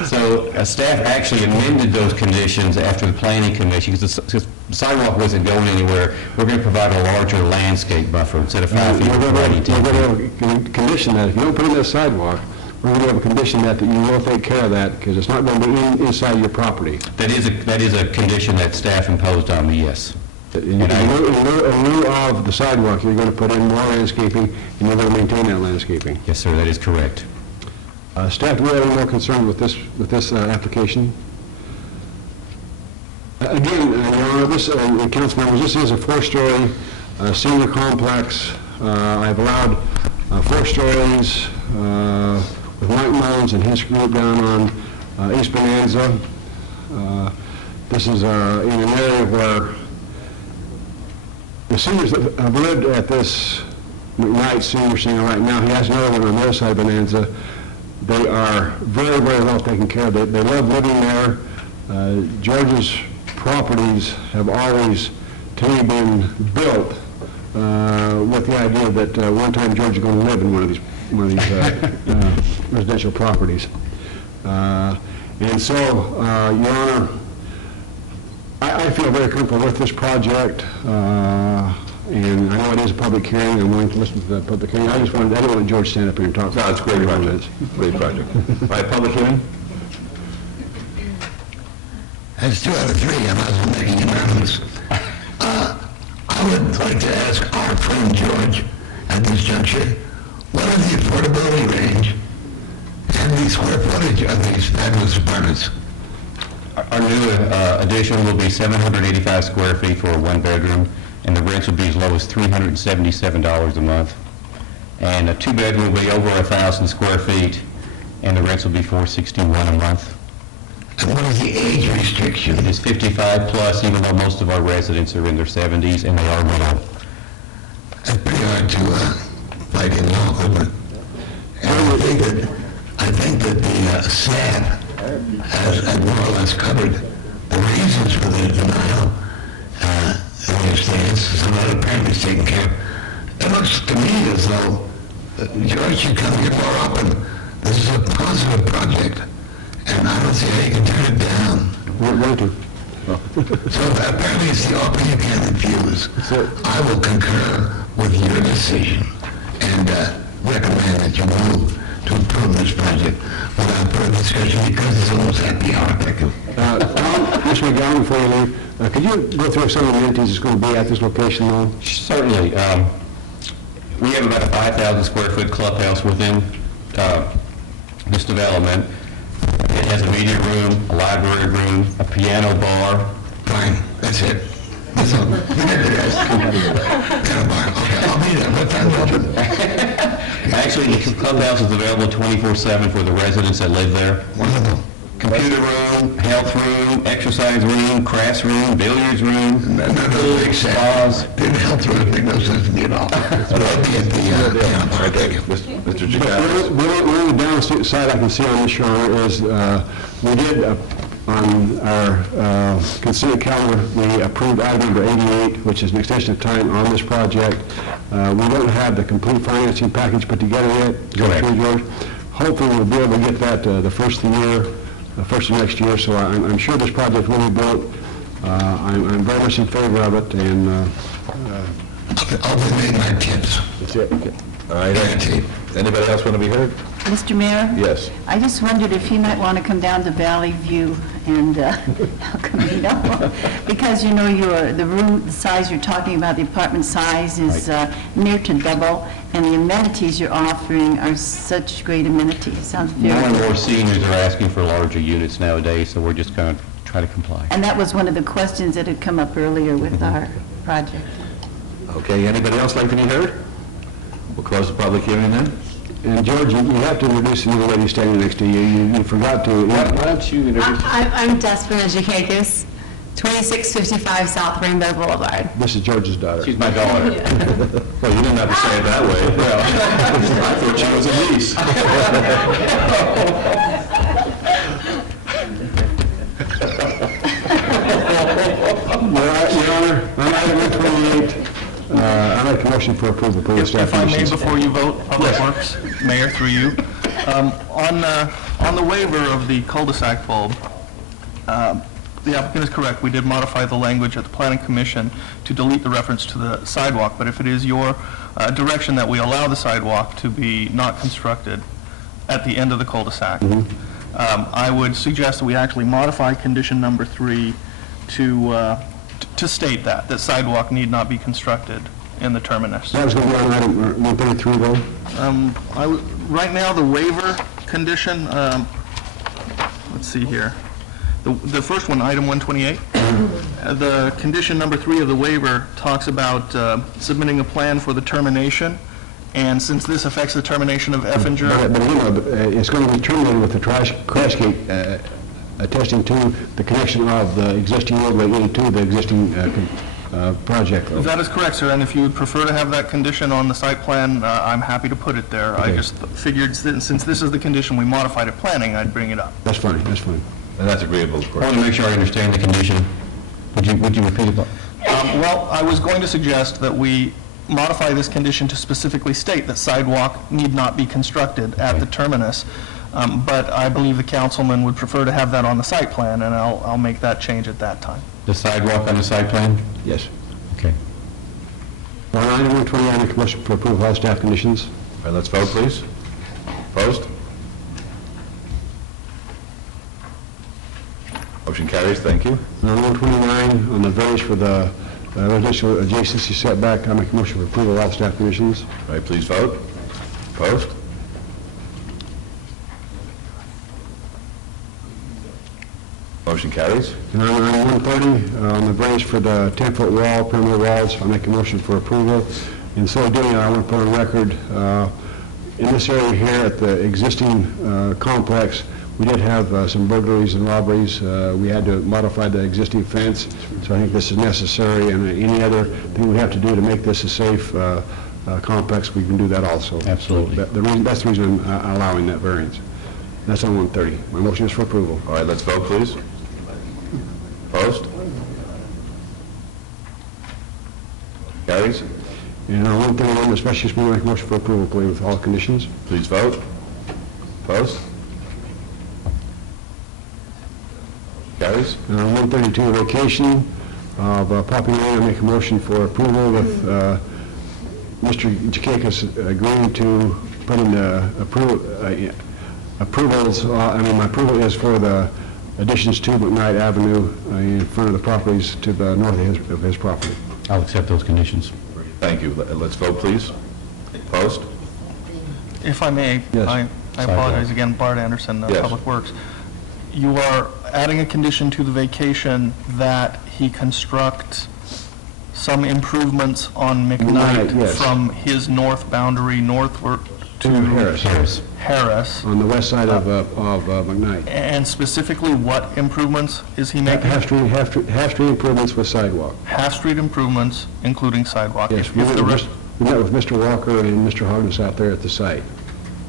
So staff actually amended those conditions after the planning commission, because the sidewalk wasn't going anywhere. We're going to provide a larger landscape buffer instead of 5 feet. We're going to have a condition that if you don't put in that sidewalk, we're going to have a condition that you will take care of that, because it's not going to be inside your property. That is a condition that staff imposed on me, yes. In lieu of the sidewalk, you're going to put in more landscaping, and you're going to maintain that landscaping. Yes, sir, that is correct. Staff, do we have any more concern with this application? Again, Your Honor, this, council members, this is a 4-story senior complex. I've allowed 4 stories with Mike Mullins and his group down on East Bonanza. This is in an area where the seniors that have lived at this McKnight Senior Center right now, he has another one on the other side of Bonanza. They are very, very well taken care of. They love living there. George's properties have always, to me, been built with the idea that one time George is going to live in one of these residential properties. And so, Your Honor, I feel very comfortable with this project, and I know it is a public hearing. I'm willing to listen to that public hearing. I didn't want George to stand up here and talk. No, it's a great project. Great project. All right, public hearing? That's 2 out of 3. I might as well make it unanimous. I would like to ask our friend George at this juncture, what is the affordability range and the square footage of these fabulous apartments? Our new addition will be 785 square feet for a 1-bedroom, and the rents will be as low as $377 a month. And a 2-bedroom will be over 1,000 square feet, and the rents will be $461 a month. And what is the age restriction? It is 55 plus, even though most of our residents are in their 70s, and they are widow. That's pretty hard to fight in law, isn't it? And I think that the staff has more or less covered the reasons for the denial in their stance. Some of that apparently is taken care of. It looks to me as though George should come here more often. This is a positive project, and I don't see how you can turn it down. We're going to. So apparently it's the offer you can't refuse. I will concur with your decision and recommend that you move to approve this project without further discussion because it's almost happy hour. Thank you. Mr. McGowan, before you leave, could you go through some of the amenities that's going to be at this location, though? Certainly. We have about a 5,000 square foot clubhouse within this development. It has a media room, a library room, a piano bar. Fine, that's it. That's all. Piano bar, okay, I'll be there. What time open? Actually, the clubhouse is available 24/7 for the residents that live there. Wonderful. Computer room, health room, exercise room, crafts room, billiards room, None of those make sense. The health room make no sense to me at all. But I'll be at the piano bar. Thank you. Mr. Chikadis. The only downside I can see on this, Your Honor, is we did, on our consent calendar, we approved item number 88, which is an extension of time on this project. We don't have the complete financing package put together yet. Go ahead. George. Hopefully, we'll be able to get that the first of the year. first of next year, so I'm sure this project will be built. I'm very much in favor of it, and I'll donate my tips. That's it. All right. Anybody else want to be heard? Mr. Mayor? Yes. I just wondered if you might want to come down to Valley View and El Camino, because the room, the size you're talking about, the apartment size is near to double, and the amenities you're offering are such great amenities. Sounds very More and good. more seniors are asking for larger units nowadays, so we're just going to try to comply. And that was one of the questions that had come up earlier with our project. Okay, anybody else like to be heard? We'll close the public hearing then. And George, you have to introduce the new lady standing next to you. You forgot to. Why don't you introduce? I'm Desperate Educakis, 2655 South Rainbow Boulevard. This is George's daughter. She's my daughter. Well, you didn't have to say it that way. I thought she was a niece. Your Honor, on item 128, I'd like a motion for approval of the staff If I may, conditions. before you vote, Public Works, Mayor, through you, on the waiver of the cul-de-sac bulb, the applicant is correct. We did modify the language at the Planning Commission to delete the reference to the sidewalk, but if it is your direction that we allow the sidewalk to be not constructed at the end of the cul-de-sac, I would suggest that we actually modify condition number 3 to state that sidewalk need not be constructed in the terminus. That was going to be on item 133, though? Right now, the waiver condition, let's see here. The first one, item 128, the condition number 3 of the waiver talks about submitting a plan for the termination, and since this affects the termination of Effinger... But it's going to be terminated with the crash gate attesting to the connection of the existing roadway into the existing project. That is correct, sir, and if you would prefer to have that condition on the site plan, I'm happy to put it there. I just figured since this is the condition we modified at planning, I'd bring it up. That's fine, that's fine. And that's agreeable, of course. I want to make sure I understand the condition. Would you repeat it? Well, I was going to suggest that we modify this condition to specifically state that sidewalk need not be constructed at the terminus, but I believe the councilman would prefer to have that on the site plan, and I'll make that change at that time. The sidewalk on the site plan? Yes. Okay. On item 129, I make a motion for approval of all staff conditions. All right, let's vote, please. Opposed? Motion carries, thank you. On 129, on the variance for the residential adjacency setback, I make a motion for approval of all staff conditions. All right, please vote. Opposed? Motion carries. And on 130, on the variance for the 10-foot wall, perimeter walls, I make a motion for approval. In so doing, I want to put on record, in this area here at the existing complex, we did have some burglaries and robberies. We had to modify the existing fence, so I think this is necessary, and any other thing we have to do to make this a safe complex, we can do that also. Absolutely. So that's the reason I'm allowing that variance. That's on 130. My motion is for approval. All right, let's vote, please. Opposed? Carries. And on 131, the special use, we make a motion for approval, please, with all conditions. Please vote. Opposed? Carries. And on 132, vacation of property owner, I make a motion for approval with Mr. Jakakis agreeing to put in the approvals. My approval is for the additions to McKnight Avenue in front of the properties to the north of his property. I'll accept those conditions. Thank you. Let's vote, please. Opposed? If I may, Yes. I apologize again, Bart Anderson, Yes. Public Works. You are adding a condition to the vacation that he construct some improvements on McKnight, McKnight yes. from his north boundary northward to Harris. On the west side of McKnight. And specifically, what improvements is he making? Half-street improvements with sidewalk. Half-street improvements, including sidewalk. Yes, If we the rest- met with Mr. Walker and Mr. Hogness out there at the site,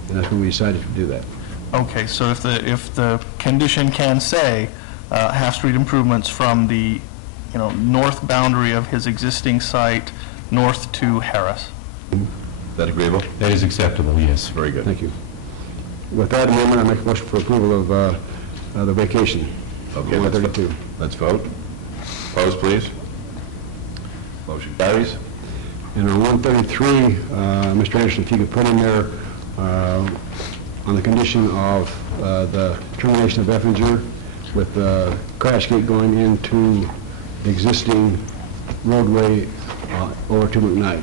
and that's when we decided to do that. Okay, so if the condition can say half-street improvements from the, north boundary of his existing site north to Harris. Is that agreeable? That is acceptable, yes. Very good. Thank you. With that amendment, I make a motion for approval of the vacation. Okay, 132. Let's vote. Opposed, please. Motion carries. And on 133, Mr. Anderson, if you could put in there on the condition of the termination of Effinger with the crash gate going into the existing roadway over to McKnight.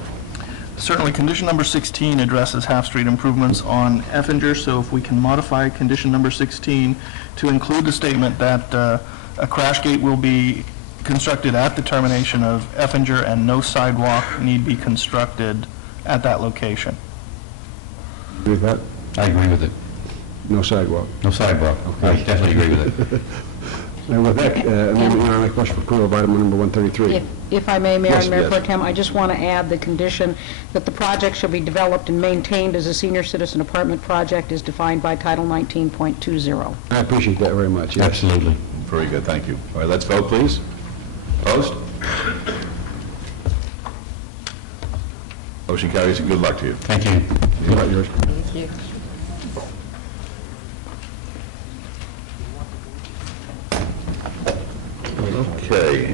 Certainly, condition number 16 addresses half-street improvements on Effinger, so if we can modify condition number 16 to include the statement that a crash gate will be constructed at the termination of Effinger and no sidewalk need be constructed at that location. Agree with that? I agree with it. No sidewalk. No sidewalk. I definitely agree with it. And with that, I make a motion for approval of item number 133. If I may, Mayor Yes, and Mayor yes. Pro Tem, I just want to add the condition that the project shall be developed and maintained as a senior citizen apartment project as defined by Title 19.20. I appreciate that very much. Yes. Absolutely. Very good, thank you. All right, let's vote, please. Opposed? Motion carries, and good luck to you. Thank you. Good luck, yours. Thank you. Okay.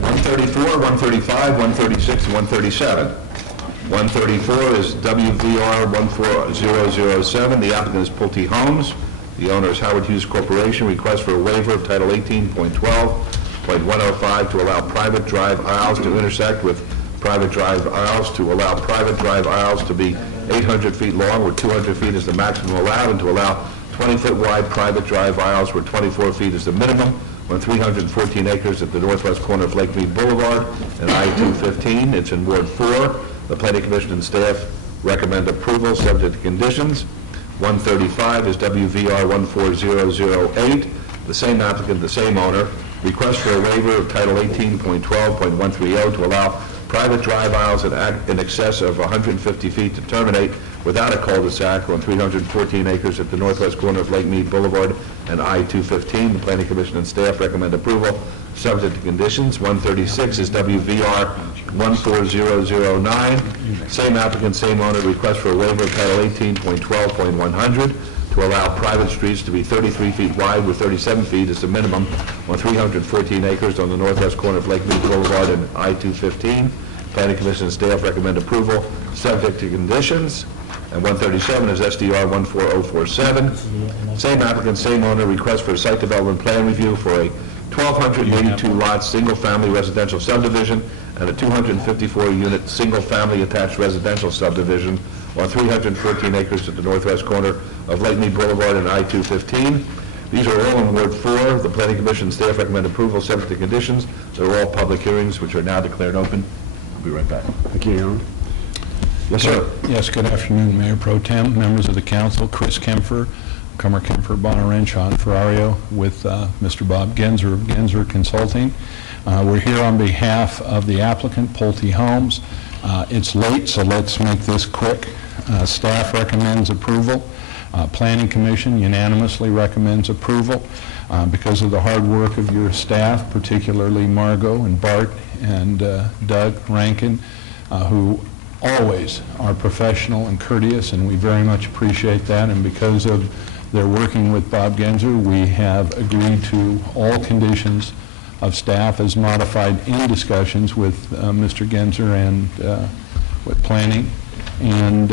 134, 135, 136, and 137. 134 is WVR 14007. The applicant is Pulte Homes. The owner is Howard Hughes Corporation. Request for a waiver of Title 18.12.105 to allow private drive aisles to intersect with private drive aisles, to allow private drive aisles to be 800 feet long, where 200 feet is the maximum allowed, and to allow 20-foot wide private drive aisles where 24 feet is the minimum on 314 acres at the northwest corner of Lake Mead Boulevard and I-215. It's in Ward 4. The Planning Commission and staff recommend approval subject to conditions. 135 is WVR 14008. The same applicant, the same owner. Request for a waiver of Title 18.12.130 to allow private drive aisles in excess of 150 feet to terminate without a cul-de-sac on 314 acres at the northwest corner of Lake Mead Boulevard and I-215. The Planning Commission and staff recommend approval, subject to conditions. 136 is WVR 14009. Same applicant, same owner. Request for a waiver of Title 18.12.100 to allow private streets to be 33 feet wide with 37 feet as the minimum on 314 acres on the northwest corner of Lake Mead Boulevard and I-215. Planning Commission and staff recommend approval, subject to conditions. And 137 is SDR 14047. Same applicant, same owner. Request for a site development plan review for a 1,282 lot single-family residential subdivision and a 254-unit single-family attached residential subdivision on 314 acres at the northwest corner of Lake Mead Boulevard and I-215. These are all in Ward 4. The Planning Commission and staff recommend approval subject to conditions. They're all public hearings, which are now declared open. I'll be right back. Thank you, Your Honor. Yes, sir. Yes, good afternoon, Mayor Pro Tem, members of the council, Chris Kempfer, Cummer Kempfer, Bonner Wrench on Ferrario with Mr. Bob Genzer of Genzer Consulting. We're here on behalf of the applicant, Pulte Homes. It's late, so let's make this quick. Staff recommends approval. Planning Commission unanimously recommends approval because of the hard work of your staff, particularly Margot and Bart and Doug Rankin, who always are professional and courteous, and we very much appreciate that. And because of their working with Bob Genzer, we have agreed to all conditions of staff as modified in discussions with Mr. Genzer and with planning. And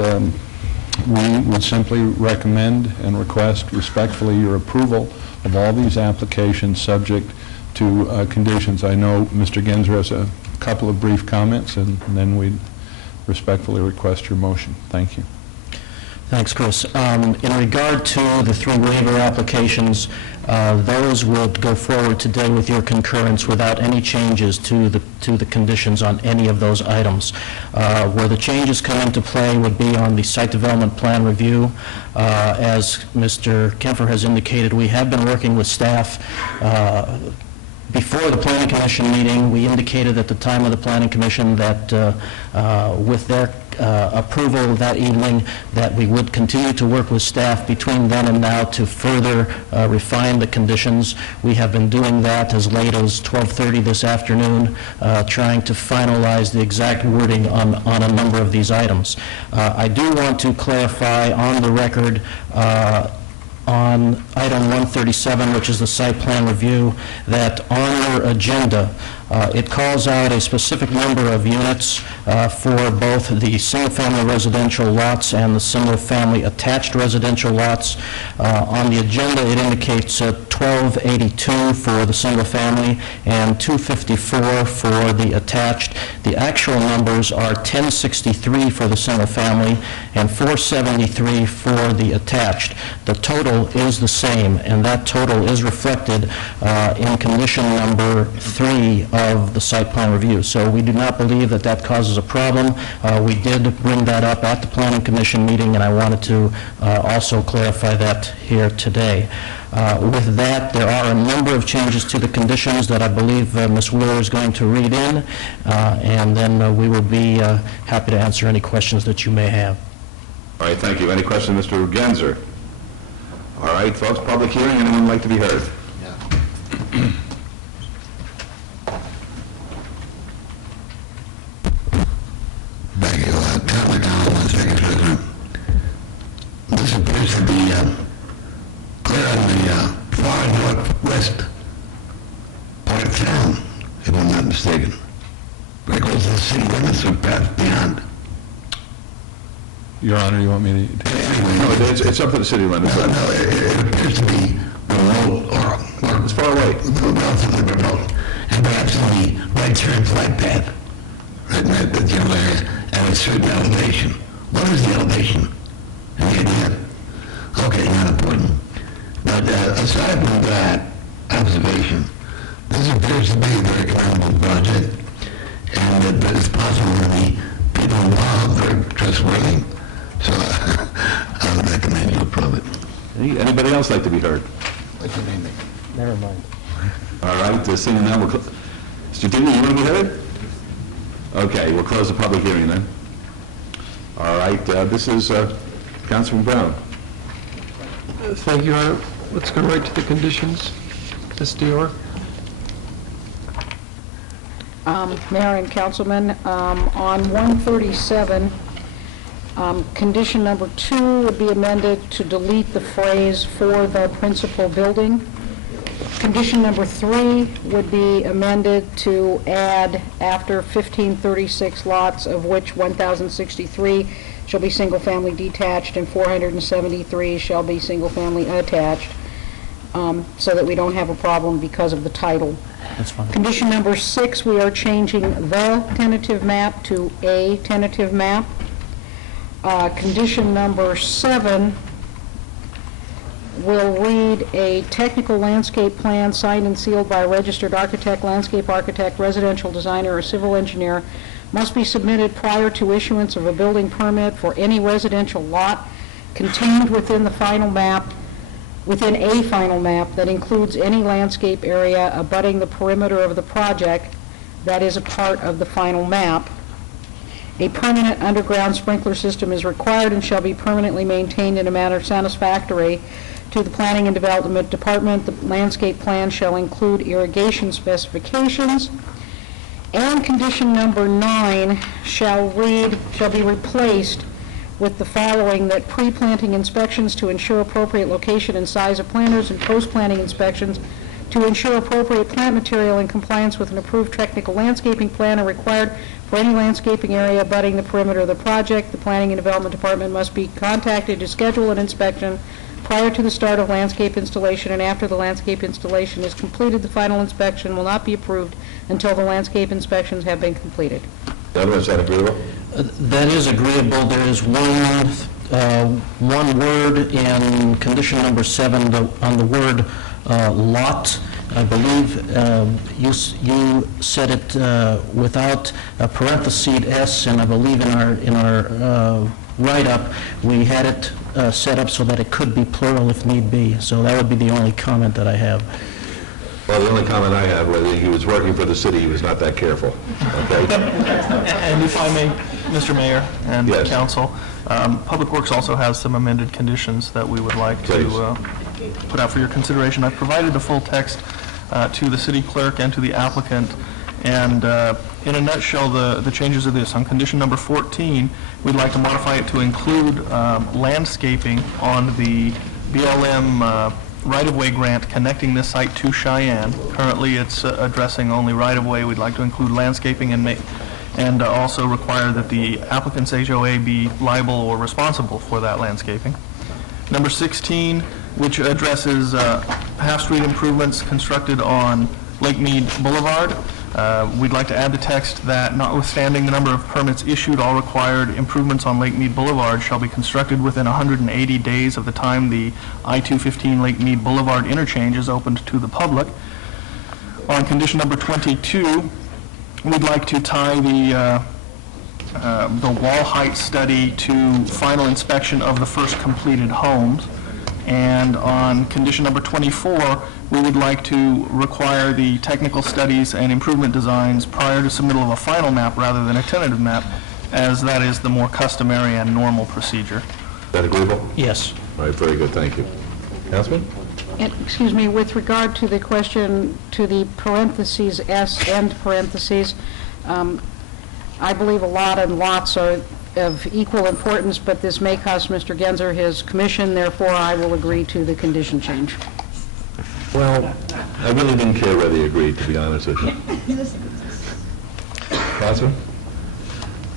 we would simply recommend and request respectfully your approval of all these applications subject to conditions. I know Mr. Genzer has a couple of brief comments, and then we'd respectfully request your motion. Thank you. Thanks, Chris. In regard to the three waiver applications, those will go forward today with your concurrence without any changes to the conditions on any of those items. Where the changes come into play would be on the site development plan review. As Mr. Kempfer has indicated, we have been working with staff before the Planning Commission meeting. We indicated at the time of the Planning Commission that with their approval that evening, that we would continue to work with staff between then and now to further refine the conditions. We have been doing that as late as 12:30 this afternoon, trying to finalize the exact wording on a number of these items. I do want to clarify on the record on item 137, which is the site plan review, that on your agenda, it calls out a specific number of units for both the single-family residential lots and the single-family attached residential lots. On the agenda, it indicates 1282 for the single-family and 254 for the attached. The actual numbers are 1063 for the single-family and 473 for the attached. The total is the same, and that total is reflected in condition number 3 of the site plan review. So we do not believe that that causes a problem. We did bring that up at the Planning Commission meeting, and I wanted to also clarify that here today. With that, there are a number of changes to the conditions that I believe Ms. Wheeler is going to read in, and then we will be happy to answer any questions that you may have. All right, thank you. Any questions, Mr. Genzer? All right, folks, public hearing, anyone like to be heard? Thank you. Tom McDonald, Second President. This appears to be clear on the far northwest part of town, if I'm not mistaken. Where goes the city limits or path beyond? Your Honor, you want me to? No, it's up to the city limits. No, it appears to be remote or it's far away. Relatively remote, and perhaps on the right turn flight path, right in that general area, at a certain elevation. What is the elevation? Any idea? Okay, not important. But aside from that observation, this appears to be a very commendable project, and that it's possible that the people involved are trustworthy. So I would recommend you approve it. Anybody else like to be heard? What's your name? Never mind. All right, seeing none, Mr. Dini, you want to be heard? Okay, we'll close the public hearing then. All right, this is Councilman Brown. Thank you, Your Honor. Let's go right to the conditions. Ms. Dior. Mayor and Councilman, on 137, condition number 2 would be amended to delete the phrase "for the principal building." Condition number 3 would be amended to add after 1536 lots, of which 1,063 shall be single-family detached and 473 shall be single-family attached, so that we don't have a problem because of the title. That's fine. Condition number 6, we are changing the tentative map to a tentative map. Condition number 7 will read, a technical landscape plan signed and sealed by a registered architect, landscape architect, residential designer, or civil engineer must be submitted prior to issuance of a building permit for any residential lot contained within the final map, within a final map that includes any landscape area abutting the perimeter of the project that is a part of the final map. A permanent underground sprinkler system is required and shall be permanently maintained in a manner satisfactory to the Planning and Development Department. The landscape plan shall include irrigation specifications. And condition number 9 shall be replaced with the following: that pre-planting inspections to ensure appropriate location and size of planters, and post-planting inspections to ensure appropriate plant material in compliance with an approved technical landscaping plan are required for any landscaping area abutting the perimeter of the project. The Planning and Development Department must be contacted to schedule an inspection prior to the start of landscape installation, and after the landscape installation is completed, the final inspection will not be approved until the landscape inspections have been completed. Gentlemen, is that agreeable? That is agreeable. There is one word in condition number 7 on the word lot. I believe you said it without a parenthesis S, and I believe in our write-up we had it set up so that it could be plural if need be. So that would be the only comment that I have. Well, the only comment I have was that he was working for the city, he was not that careful, okay? And if I may, Mr. Mayor and Yes. Council, Public Works also has some amended conditions that we would like to put out for your consideration. I've provided the full text to the city clerk and to the applicant, and in a nutshell, the changes are this. On condition number 14, we'd like to modify it to include landscaping on the BLM right-of-way grant connecting this site to Cheyenne. Currently, it's addressing only right-of-way. We'd like to include landscaping and also require that the applicant's HOA be liable or responsible for that landscaping. Number 16, which addresses half-street improvements constructed on Lake Mead Boulevard. We'd like to add the text that notwithstanding the number of permits issued, all required improvements on Lake Mead Boulevard shall be constructed within 180 days of the time the I-215 Lake Mead Boulevard interchange is opened to the public. On condition number 22, we'd like to tie the wall height study to final inspection of the first completed homes. And on condition number 24, we would like to require the technical studies and improvement designs prior to submittal of a final map rather than a tentative map, as that is the more customary and normal procedure. Is that agreeable? Yes. All right, very good, thank you. Councilman? And, excuse me, with regard to the question to the parentheses, S end parentheses, I believe a lot and lots are of equal importance, but this may cost Mr. Genzer his commission, therefore I will agree to the condition change. Well, I really didn't care whether you agreed, to be honest with you. Councilman?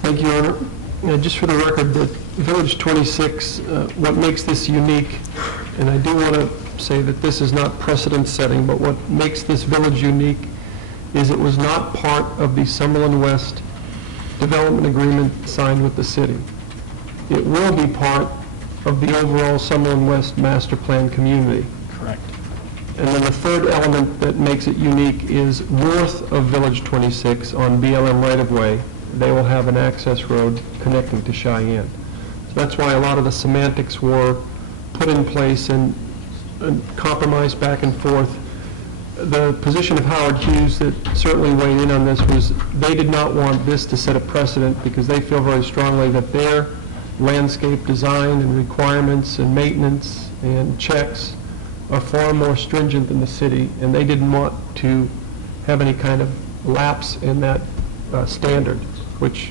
Thank you, Your Honor. Just for the record, that Village 26, what makes this unique, and I do want to say that this is not precedent-setting, but what makes this village unique is it was not part of the Summerlin West development agreement signed with the city. It will be part of the overall Summerlin West master plan community. Correct. And then the third element that makes it unique is north of Village 26 on BLM right-of-way, they will have an access road connecting to Cheyenne. So that's why a lot of the semantics were put in place and compromised back and forth. The position of Howard Hughes that certainly weighed in on this was they did not want this to set a precedent because they feel very strongly that their landscape design and requirements and maintenance and checks are far more stringent than the city, and they didn't want to have any kind of lapse in that standard, which,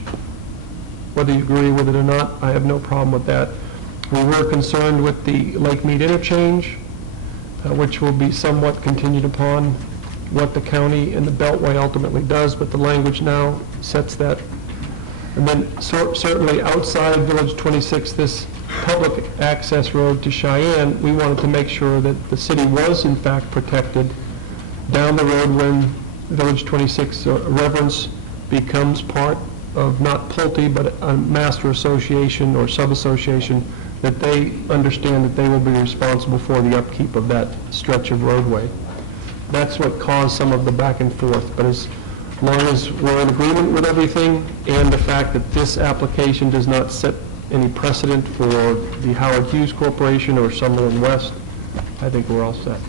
whether you agree with it or not, I have no problem with that. We were concerned with the Lake Mead interchange, which will be somewhat continued upon what the county and the Beltway ultimately does, but the language now sets that. And then certainly outside of Village 26, this public access road to Cheyenne, we wanted to make sure that the city was in fact protected down the road when Village 26 Reverence becomes part of not Pulte, but a master association or sub-association, that they understand that they will be responsible for the upkeep of that stretch of roadway. That's what caused some of the back and forth, but as long as we're in agreement with everything and the fact that this application does not set any precedent for the Howard Hughes Corporation or Summerlin West, I think we're all set.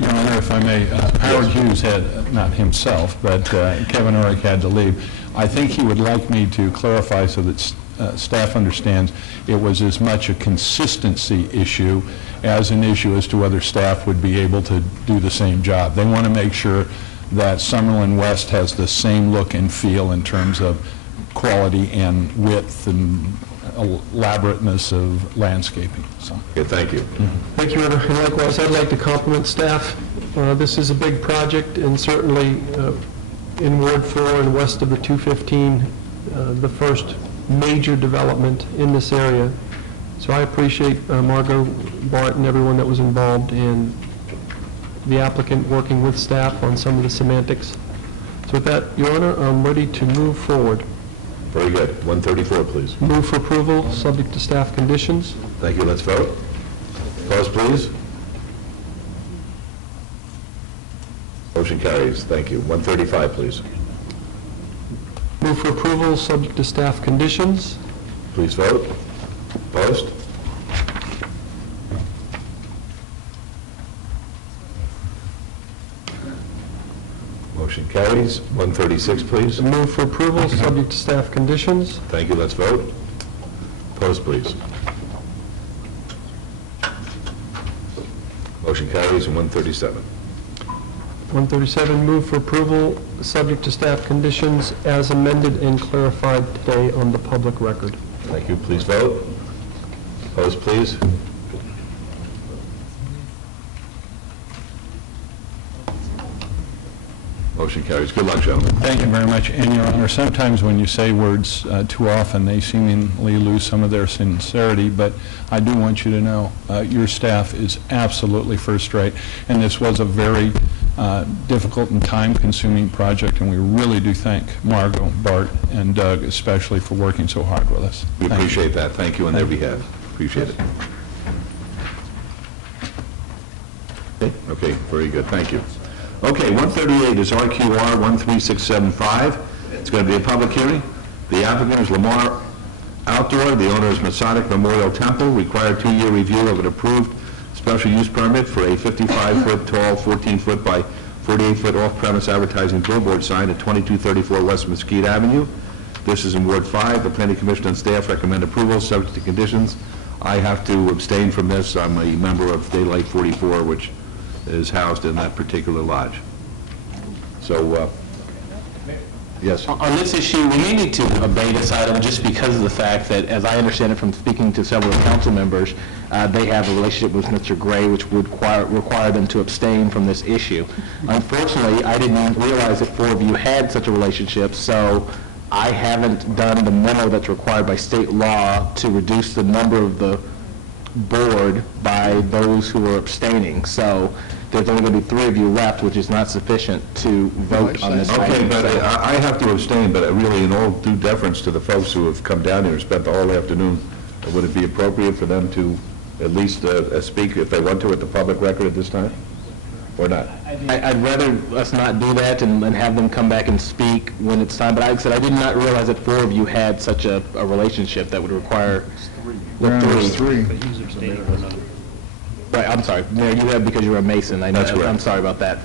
Your Honor, if I may, Howard Hughes had, not himself, but Kevin Orrick had to leave. I think he would like me to clarify so that staff understands it was as much a consistency issue as an issue as to whether staff would be able to do the same job. They want to make sure that Summerlin West has the same look and feel in terms of quality and width and elaborateness of landscaping. So. Okay, thank you. Thank you, Your Honor. And likewise, I'd like to compliment staff. This is a big project, and certainly in Ward 4 and west of the 215, the first major development in this area. So I appreciate Margot, Bart, and everyone that was involved, and the applicant working with staff on some of the semantics. So with that, Your Honor, I'm ready to move forward. Very good. 134, please. Move for approval, subject to staff conditions. Thank you. Let's vote. Opposed, please. Motion carries. Thank you. 135, please. Move for approval, subject to staff conditions. Please vote. Opposed? Motion carries. 136, please. Move for approval, subject to staff conditions. Thank you. Let's vote. Opposed, please. Motion carries. 137. 137, move for approval, subject to staff conditions as amended and clarified today on the public record. Thank you. Please vote. Opposed, please. Motion carries. Good luck, gentlemen. Thank you very much. And, Your Honor, sometimes when you say words too often, they seemingly lose some of their sincerity, but I do want you to know your staff is absolutely first rate, and this was a very difficult and time-consuming project, and we really do thank Margot, Bart, and Doug especially for working so hard with us. We appreciate that. Thank you on their behalf. Appreciate it. Okay, very good. Thank you. Okay, 138 is RQR 13675. It's going to be a public hearing. The applicant is Lamar Outdoor. The owner is Masonic Memorial Temple. Required 2-year review of an approved special use permit for a 55-foot tall, 14-foot by 48-foot off-premise advertising billboard sign at 2234 West Mesquite Avenue. This is in Ward 5. The Planning Commission and staff recommend approval, subject to conditions. I have to abstain from this. I'm a member of Daylight 44, which is housed in that particular lodge. So, yes. On this issue, we may need to obey this item just because of the fact that, as I understand it from speaking to several council members, they have a relationship with Mr. Gray, which would require them to abstain from this issue. Unfortunately, I didn't realize that 4 of you had such a relationship, so I haven't done the memo that's required by state law to reduce the number of the board by those who are abstaining. So there's only going to be 3 of you left, which is not sufficient to vote on this item. Okay, but I have to abstain, but really in all due deference to the folks who have come down here and spent the whole afternoon, would it be appropriate for them to at least speak if they want to at the public record at this time, or not? I'd rather us not do that and have them come back and speak when it's time, but like I said, I did not realize that 4 of you had such a relationship that would require three. Right, I'm sorry, Mayor, you have because you're a Mason. I know. That's correct. I'm sorry about that.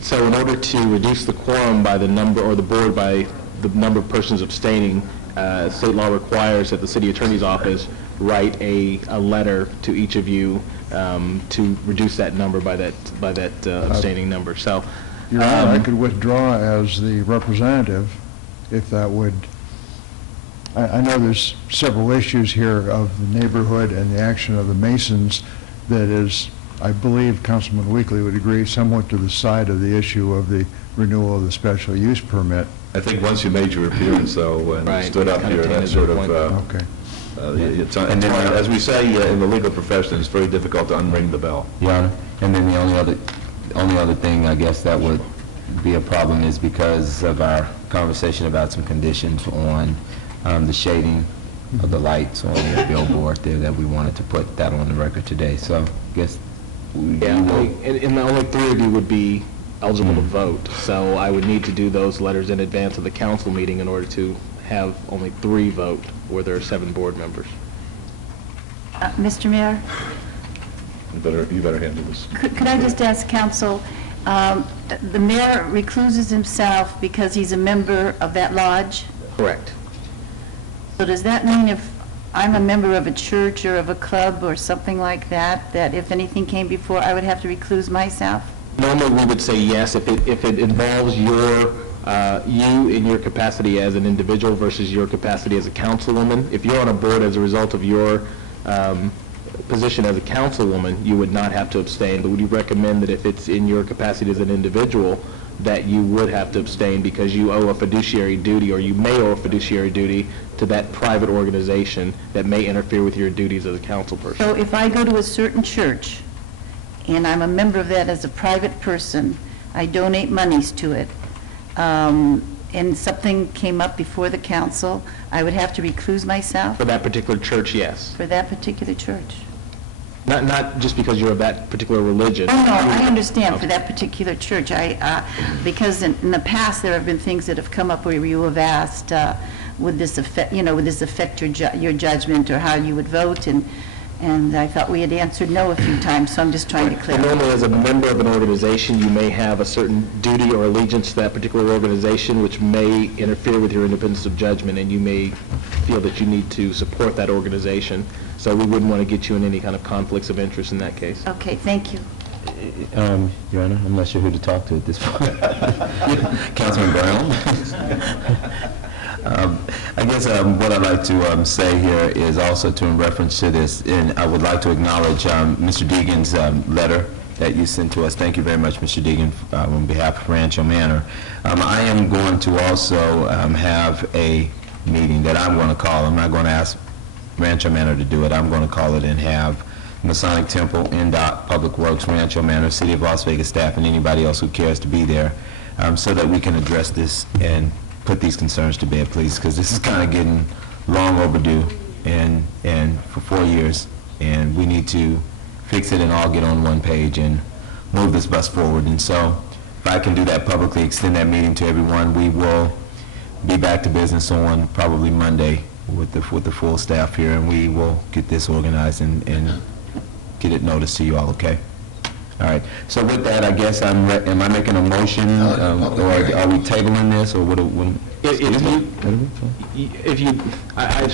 So in order to reduce the quorum by the number, or the board by the number of persons abstaining, state law requires that the city attorney's office write a letter to each of you to reduce that number by that abstaining number. So, Your Honor, I could withdraw as the representative if that would. I know there's several issues here of the neighborhood and the action of the Masons that is, I believe Councilman Weekly would agree, somewhat to the side of the issue of the renewal of the special use permit. I think once you made your appearance, though, and stood up here, that sort of, okay. And then, as we say in the legal profession, it's very difficult to unring the bell. Your Honor, and then the only other thing I guess that would be a problem is because of our conversation about some conditions on the shading of the lights on the billboard there, that we wanted to put that on the record today. So I guess and only 3 of you would be eligible to vote. So I would need to do those letters in advance of the council meeting in order to have only 3 vote where there are 7 board members. Mr. Mayor? You better handle this. Could I just ask council, the mayor recluses himself because he's a member of that lodge? Correct. So does that mean if I'm a member of a church or of a club or something like that, that if anything came before, I would have to recluse myself? Normally, we would say yes if it involves you in your capacity as an individual versus your capacity as a councilwoman. If you're on a board as a result of your position as a councilwoman, you would not have to abstain. But would you recommend that if it's in your capacity as an individual, that you would have to abstain because you owe a fiduciary duty, or you may owe a fiduciary duty to that private organization that may interfere with your duties as a council person? So if I go to a certain church and I'm a member of that as a private person, I donate monies to it, and something came up before the council, I would have to recluse myself? For that particular church, yes. For that particular church? Not just because you're of that particular religion. Oh, no, I understand, for that particular church. Because in the past, there have been things that have come up where you have asked, would this affect your judgment or how you would vote? And I thought we had answered no a few times, so I'm just trying to clarify. Normally, as a member of an organization, you may have a certain duty or allegiance to that particular organization, which may interfere with your independence of judgment, and you may feel that you need to support that organization. So we wouldn't want to get you in any kind of conflicts of interest in that case. Okay, thank you. Your Honor, I'm not sure who to talk to at this point. Councilman Brown? I guess what I'd like to say here is also to in reference to this, and I would like to acknowledge Mr. Deegan's letter that you sent to us. Thank you very much, Mr. Deegan, on behalf of Rancho Manor. I am going to also have a meeting that I'm going to call. I'm not going to ask Rancho Manor to do it. I'm going to call it and have Masonic Temple, NDOT, Public Works, Rancho Manor, City of Las Vegas staff, and anybody else who cares to be there, so that we can address this and put these concerns to bed, please, because this is kind of getting long overdue, and for 4 years, and we need to fix it and all get on one page and move this bus forward. And so, if I can do that publicly, extend that meeting to everyone, we will be back to business on probably Monday with the full staff here, and we will get this organized and get it noticed to you all, okay? All right. So with that, I guess am I making a motion, or are we tabling this, or what? I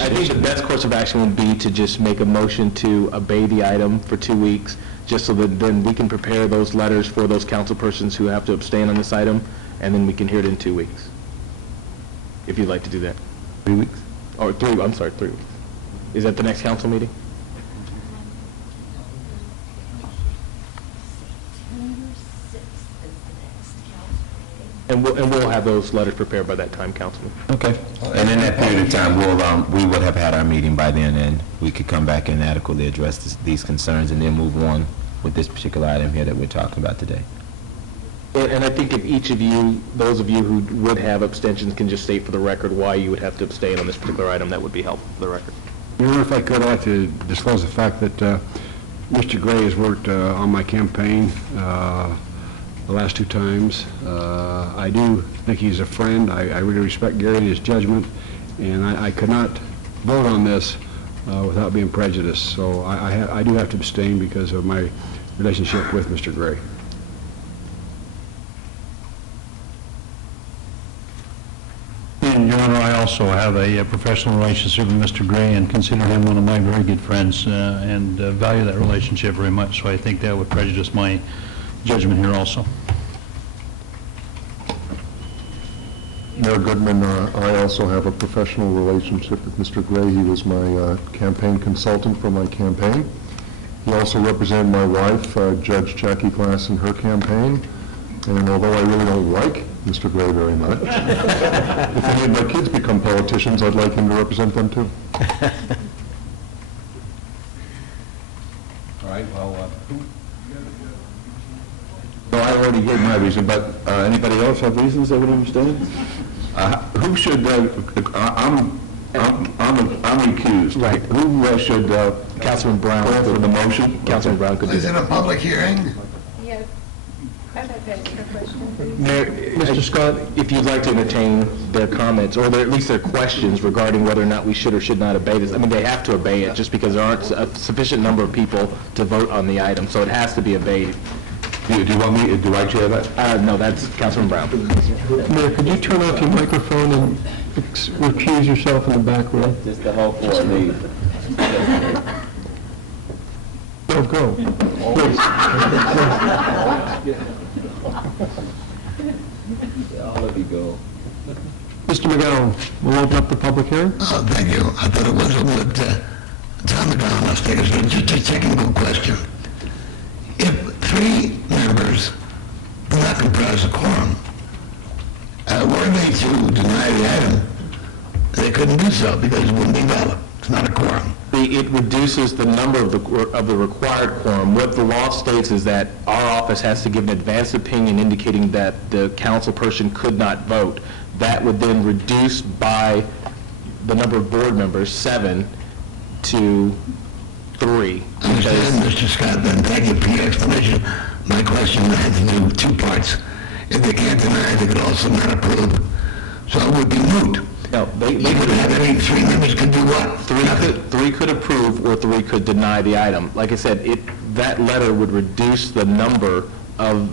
think the best course of action would be to just make a motion to obey the item for 2 weeks, just so that then we can prepare those letters for those council persons who have to abstain on this item, and then we can hear it in 2 weeks. If you'd like to do that. 3 weeks? Or 3 weeks. Is that the next council meeting? And we'll have those letters prepared by that time, Councilman. Okay. And in that period of time, we would have had our meeting by then, and we could come back and adequately address these concerns and then move on with this particular item here that we're talking about today. And I think if each of you, those of you who would have abstentions, can just state for the record why you would have to abstain on this particular item, that would be helpful for the record. Your Honor, if I could, I'd like to disclose the fact that Mr. Gray has worked on my campaign the last 2 times. I do think he's a friend. I really respect Gary and his judgment, and I could not vote on this without being prejudiced. So I do have to abstain because of my relationship with Mr. Gray. And, Your Honor, I also have a professional relationship with Mr. Gray and consider him one of my very good friends and value that relationship very much, so I think that would prejudice my judgment here also. Mayor Goodman, I also have a professional relationship with Mr. Gray. He was my campaign consultant for my campaign. He also represented my wife, Judge Jackie Glass, in her campaign. And although I really don't like Mr. Gray very much, if any of my kids become politicians, I'd like him to represent them too. All right, well, no, I already gave my reason, but anybody else have reasons they would understand? Who should, I'm recused. Right. Who should, Councilman Brown. call for the motion? Councilman Brown could do Is it that. a public hearing? Yes. I'd like to ask a question. Mayor, Mr. Scott, if you'd like to entertain their comments, or at least their questions regarding whether or not we should or should not obey this. I mean, they have to obey it, just because there aren't a sufficient number of people to vote on the item, so it has to be obeyed. Do you want me, do I chair that? No, that's Councilman Brown. Mayor, could you turn off your microphone and recuse yourself in the back row? Just the whole floor leave. No, go. Please. I'll let you go. Mr. McGowan, we'll open up the public hearing. Thank you. I thought it was with Tom McGowan. Las Vegas. Just a technical question. If 3 members do not comprise a quorum, were they to deny the item, they couldn't do so because it wouldn't be valid. It's not a quorum. It reduces the number of the required quorum. What the law states is that our office has to give an advance opinion indicating that the council person could not vote. That would then reduce by the number of board members, 7 to 3. Understand, Mr. Scott, then thank you for your explanation. My question had to do with 2 parts. If they can't deny, they could also not approve. So it would be moot. No, they could have any 3 members could do what? 3 could approve, or 3 could deny the item. Like I said, that letter would reduce the number of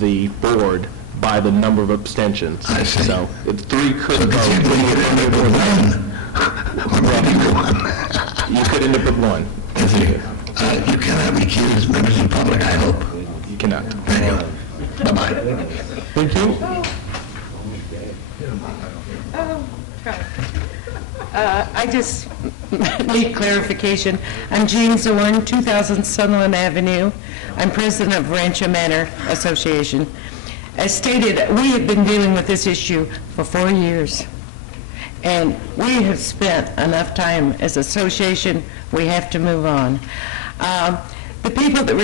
the board by the number of abstentions. I see. So if 3 could So vote, you could end up with 1, or maybe 1. you could end up with 1. I see. You cannot recuse members of the public, I hope. You cannot. Thank you. Bye-bye. Thank you. Oh, try. I just need clarification. I'm Jean Zorn, 2000 Sutherland Avenue. I'm president of Rancho Manor Association. As stated, we have been dealing with this issue for 4 years. And we have spent enough time as association, we have to move on. The people that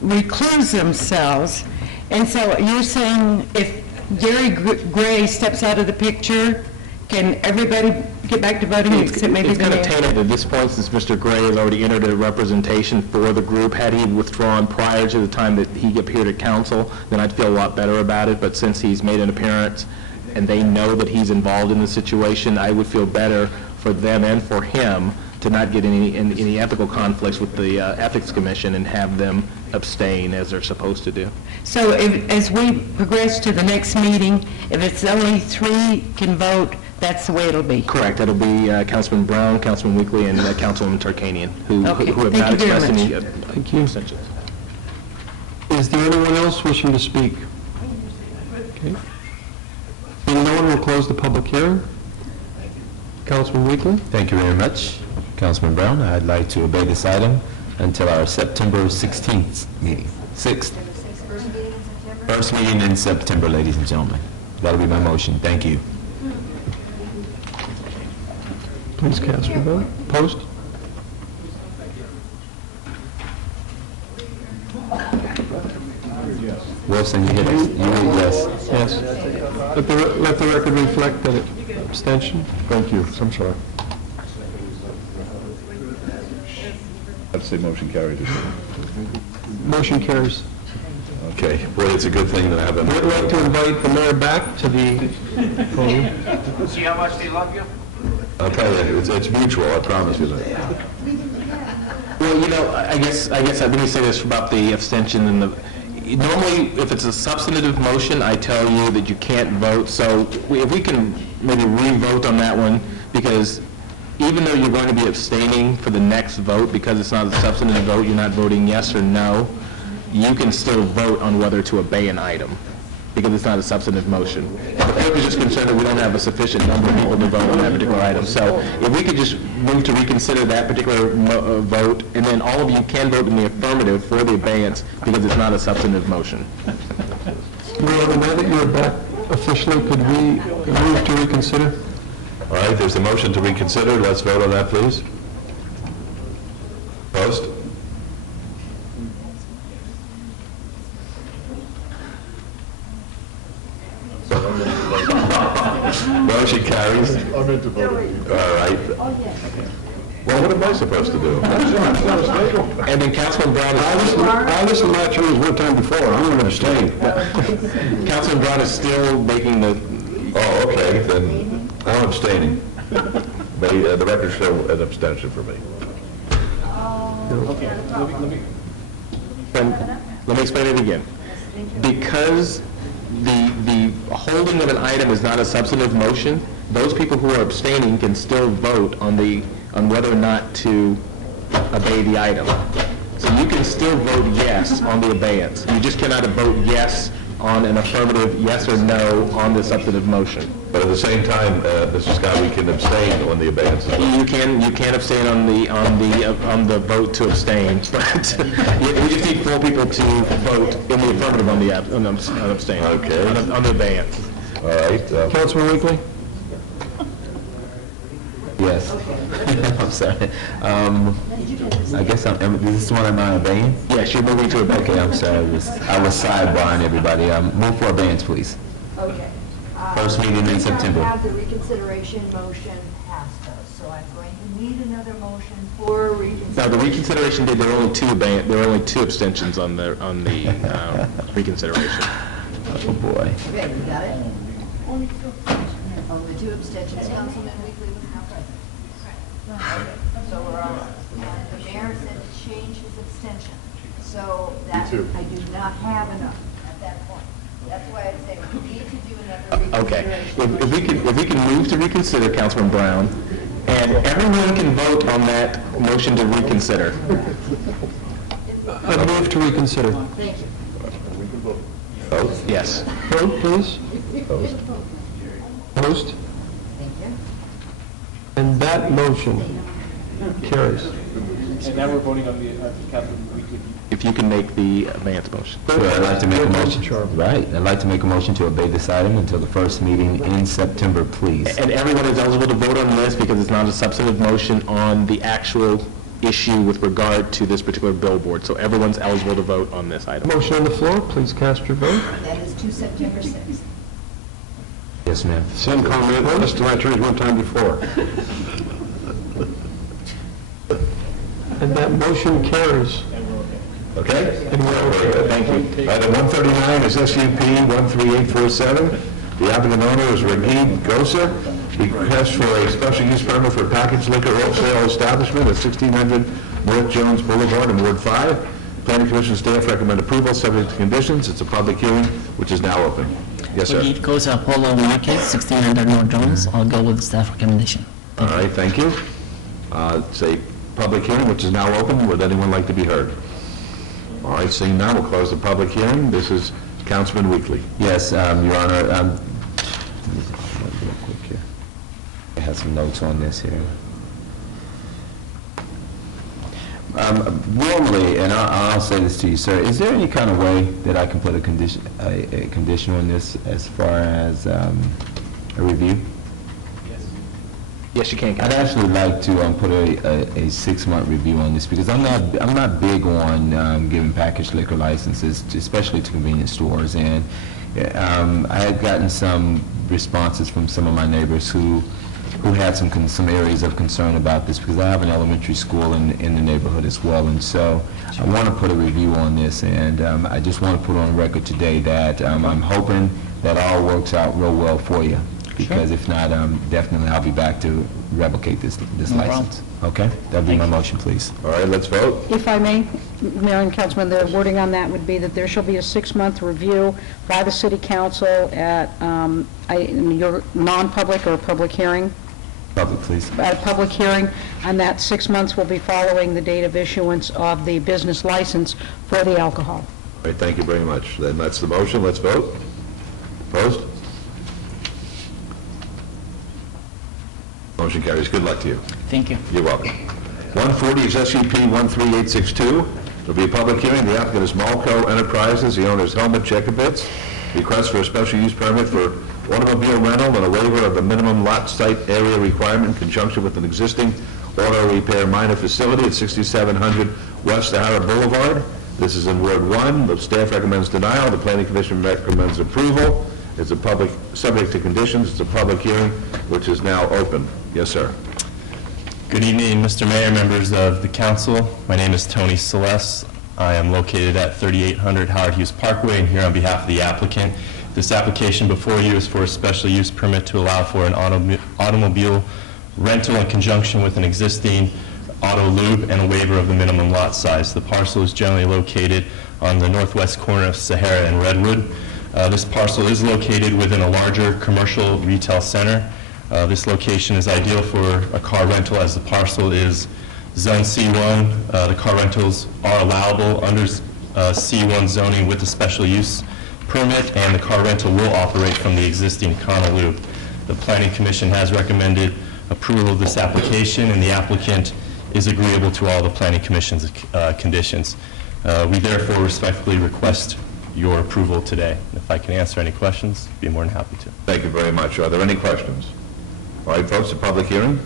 recluse themselves, and so you're saying if Gary Gray steps out of the picture, can everybody get back to voting except maybe It's the kind of mayor? tainted at this point, since Mr. Gray has already entered a representation for the group. Had he withdrawn prior to the time that he appeared at council, then I'd feel a lot better about it. But since he's made an appearance and they know that he's involved in the situation, I would feel better for them and for him to not get any ethical conflicts with the Ethics Commission and have them abstain as they're supposed to do. So as we progress to the next meeting, if it's only 3 can vote, that's the way it'll be? Correct. That'll be Councilman Brown, Councilman Weekly, and Councilwoman Tarkanian, who have Okay. not Thank you very expressed any much. Thank you. abstentions. Is there anyone else wishing to speak? Okay. Being no one, will close the public hearing. Councilman Weekly? Thank you very much. Councilman Brown, I'd like to obey this item until our September 16th meeting. 6th. First meeting in September, ladies and gentlemen. That'll be my motion. Thank you. Please cast your vote. Post? Wilson, you hit yes. Yes. Let the record reflect that abstention. Thank you, I'm sorry. I'd say motion carries. Motion carries. Okay, boy, it's a good thing that I have I'd like to invite the mayor back to the podium. See how much they love you? I'll tell you, it's mutual, I promise you that. Well, you know, I guess let me say this about the abstention and the, normally, if it's a substantive motion, I tell you that you can't vote, so if we can maybe re-vote on that one, because even though you're going to be abstaining for the next vote, because it's not a substantive vote, you're not voting yes or no, you can still vote on whether to obey an item, because it's not a substantive motion. The clerk is just concerned that we don't have a sufficient number of people to vote on that particular item. So if we could just move to reconsider that particular vote, and then all of you can vote in the affirmative for the abeyance, because it's not a substantive motion. Mayor, now that you're back officially, could we move to reconsider? All right, there's a motion to reconsider, let's vote on that, please. Post? Motion carries. All right. Well, what am I supposed to do? And then Councilman Brown I listened to my attorneys one time before, I'm going to abstain. Councilman Brown is still making the... Oh, okay, then I'm abstaining. May the record show an abstention for me. Let me explain it again. Because the holding of an item is not a substantive motion, those people who are abstaining can still vote on whether or not to obey the item. So you can still vote yes on the abeyance. You just cannot vote yes on an affirmative yes or no on the substantive motion. But at the same time, Mr. Scott, we can abstain on the abeyance as well. You can abstain on the vote to abstain, but we just need 4 people to vote in the affirmative on abstain. Okay. On the abeyance. All right. Councilman Weekly? Yes. I'm sorry. I guess is this the one I'm on obeying? Yes, you're moving to abeyance. Okay, I'm sorry. I was sidebarring everybody. Move for abeyance, please. Okay. First meeting in September. We have the reconsideration motion passed though, so I'm going to need another motion for reconsideration. Now, the reconsideration there are only 2 abstentions on the reconsideration. Oh, boy. Okay, you got it? Only 2 abstentions. Only 2 abstentions. Councilman Weekly was not present. Okay, so we're on. And the mayor said to change his abstention. So that, I do not have enough at that point. That's why I say we need to do another Okay. reconsideration. If we can move to reconsider, Councilman Brown, and everyone can vote on that motion to reconsider. I move to reconsider. Thank you. Post? Yes. Vote, please. Post? Post? Thank you. And that motion carries. And now we're voting on the Councilman Weekly. If you can make the advance motion. Sure, I'd like to make a motion. Right, I'd like to make a motion to obey this item until the first meeting in September, please. And everyone is eligible to vote on this because it's not a substantive motion on the actual issue with regard to this particular billboard. So everyone's eligible to vote on this item. Motion on the floor, please cast your vote. That is to September 6th. Yes, ma'am. Send comment, listen to my attorneys one time before. And that motion carries. Okay? And we're okay. Thank you. Item 139 is SUP 13847. The applicant owner is Regine Gosa. He requests for a special use permit for a packaged liquor wholesale establishment at 1600 North Jones Boulevard in Ward 5. Planning Commission staff recommend approval subject to conditions. It's a public hearing, which is now open. Yes, sir. It goes Polo Market, 1600 North Jones. I'll go with staff recommendation. All right, thank you. It's a public hearing, which is now open. Would anyone like to be heard? All right, seeing none, we'll close the public hearing. This is Councilman Weekly. Yes, Your Honor. Let me just real quick here. I have some notes on this here. Normally, and I'll say this to you, sir, is there any kind of way that I can put a condition on this as far as a review? Yes, you can. I'd actually like to put a 6-month review on this because I'm not big on giving packaged liquor licenses, especially to convenience stores. And I had gotten some responses from some of my neighbors who had some areas of concern about this because I have an elementary school in the neighborhood as well. And so I want to put a review on this, and I just want to put on record today that I'm hoping that all works out real well for you. Because if not, definitely I'll be back to replicate this license. Okay? That'd be my motion, please. All right, let's vote. If I may, Mayor and Councilman, the wording on that would be that there shall be a 6-month review by the city council at your non-public or public hearing. Public, please. At a public hearing, and that 6 months will be following the date of issuance of the business license for the alcohol. All right, thank you very much. Then that's the motion. Let's vote. Opposed? Motion carries. Good luck to you. Thank you. You're welcome. 140 is SUP 13862. There'll be a public hearing. The applicant is Malco Enterprises. The owner is Helmut Jacobitz. Request for a special use permit for automobile rental and a waiver of the minimum lot site area requirement in conjunction with an existing auto repair minor facility at 6700 West Sahara Boulevard. This is in Ward 1. The staff recommends denial. The Planning Commission recommends approval. It's a public, subject to conditions. It's a public hearing, which is now open. Yes, sir. Good evening, Mr. Mayor, members of the council. My name is Tony Celeste. I am located at 3800 Howard Hughes Parkway and here on behalf of the applicant. This application before you is for a special use permit to allow for an automobile rental in conjunction with an existing auto lube and a waiver of the minimum lot size. The parcel is generally located on the northwest corner of Sahara and Redwood. This parcel is located within a larger commercial retail center. This location is ideal for a car rental as the parcel is Zone C1. The car rentals are allowable under C1 zoning with a special use permit, and the car rental will operate from the existing Econo Loop. The Planning Commission has recommended approval of this application, and the applicant is agreeable to all the Planning Commission's conditions. We therefore respectfully request your approval today. If I can answer any questions, I'd be more than happy to. Thank you very much. Are there any questions? All right, folks, the public hearing.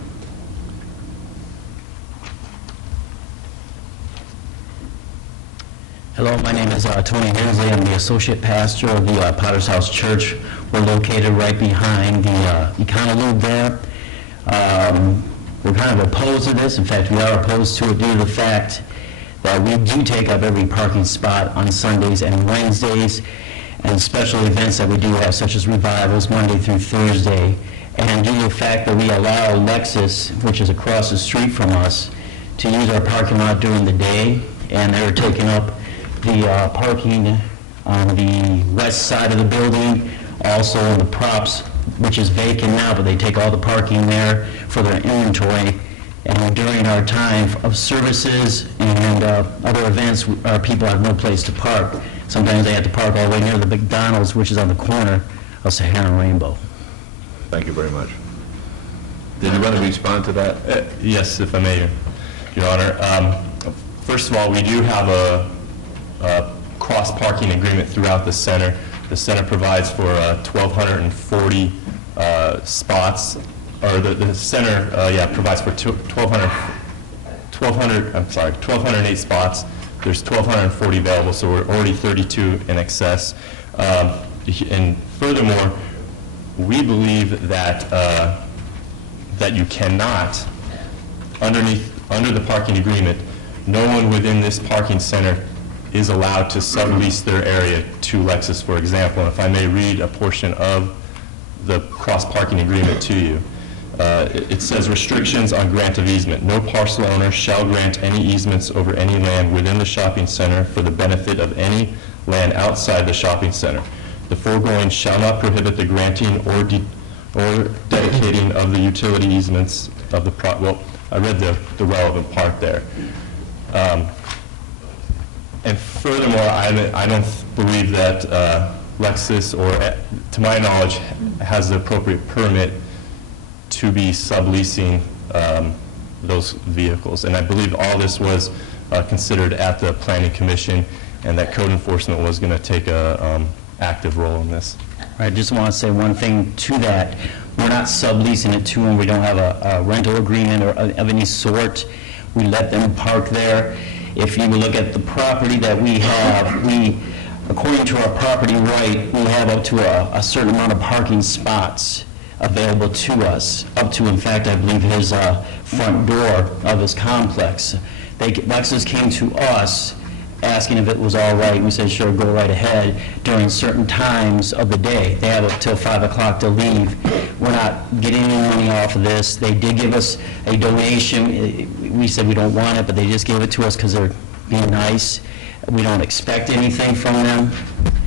Hello, my name is Tony Hensley. I'm the associate pastor of the Potter's House Church. We're located right behind the Econo Loop there. We're kind of opposed to this. In fact, we are opposed to it due to the fact that we do take up every parking spot on Sundays and Wednesdays, and special events that we do have, such as revivals, Monday through Thursday. And due to the fact that we allow Lexus, which is across the street from us, to use our parking lot during the day, and they're taking up the parking on the west side of the building, also in the props, which is vacant now, but they take all the parking there for their inventory. And during our time of services and other events, our people have no place to park. Sometimes they have to park all the way near the McDonald's, which is on the corner of Sahara and Rainbow. Thank you very much. Did you want to respond to that? Yes, if I may, Your Honor. First of all, we do have a cross-parking agreement throughout the center. The center provides for 1,240 spots, or the center, provides for 1,208 spots. There's 1,240 available, so we're already 32 in excess. And furthermore, we believe that that you cannot, under the parking agreement, no one within this parking center is allowed to sublease their area to Lexus, for example. And if I may read a portion of the cross-parking agreement to you. It says restrictions on grant of easement. No parcel owner shall grant any easements over any land within the shopping center for the benefit of any land outside the shopping center. The foregoing shall not prohibit the granting or dedicating of the utility easements of the well, I read the relevant part there. And furthermore, I don't believe that Lexus, or to my knowledge, has the appropriate permit to be subleasing those vehicles. And I believe all this was considered at the Planning Commission, and that code enforcement was going to take a active role in this. I just want to say one thing to that. We're not subleasing it to them. We don't have a rental agreement or of any sort. We let them park there. If you look at the property that we have, according to our property right, we have up to a certain amount of parking spots available to us, up to, in fact, I believe his front door of his complex. Lexus came to us asking if it was all right, and we said, sure, go right ahead, during certain times of the day. They have up till 5 o'clock to leave. We're not getting any money off of this. They did give us a donation. We said we don't want it, but they just gave it to us because they're being nice. We don't expect anything from them.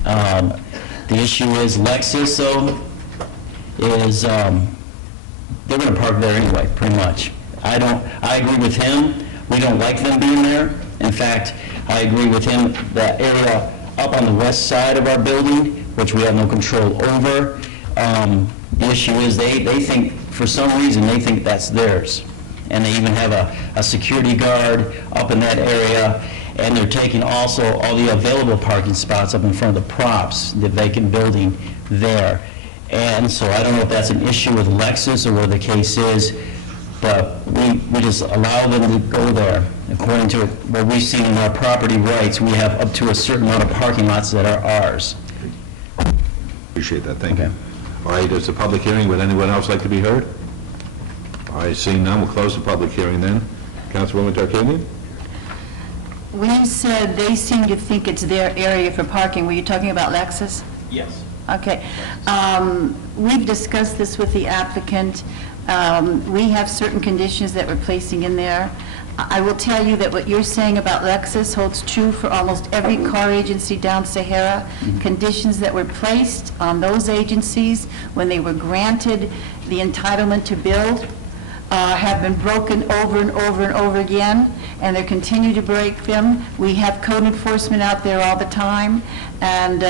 The issue is Lexus, though, is they're going to park there anyway, pretty much. I agree with him. We don't like them being there. In fact, I agree with him, that area up on the west side of our building, which we have no control over, the issue is they think, for some reason, they think that's theirs. And they even have a security guard up in that area, and they're taking also all the available parking spots up in front of the props, the vacant building there. And so I don't know if that's an issue with Lexus or what the case is, but we just allow them to go there. According to what we've seen in our property rights, we have up to a certain amount of parking lots that are ours. Appreciate that, thank you. All right, there's a public hearing. Would anyone else like to be heard? All right, seeing none, we'll close the public hearing then. Councilwoman Tarkanian? When you said they seem to think it's their area for parking, were you talking about Lexus? Yes. Okay. We've discussed this with the applicant. We have certain conditions that we're placing in there. I will tell you that what you're saying about Lexus holds true for almost every car agency down Sahara. Conditions that were placed on those agencies when they were granted the entitlement to build have been broken over and over and over again, and they continue to break them. We have code enforcement out there all the time, and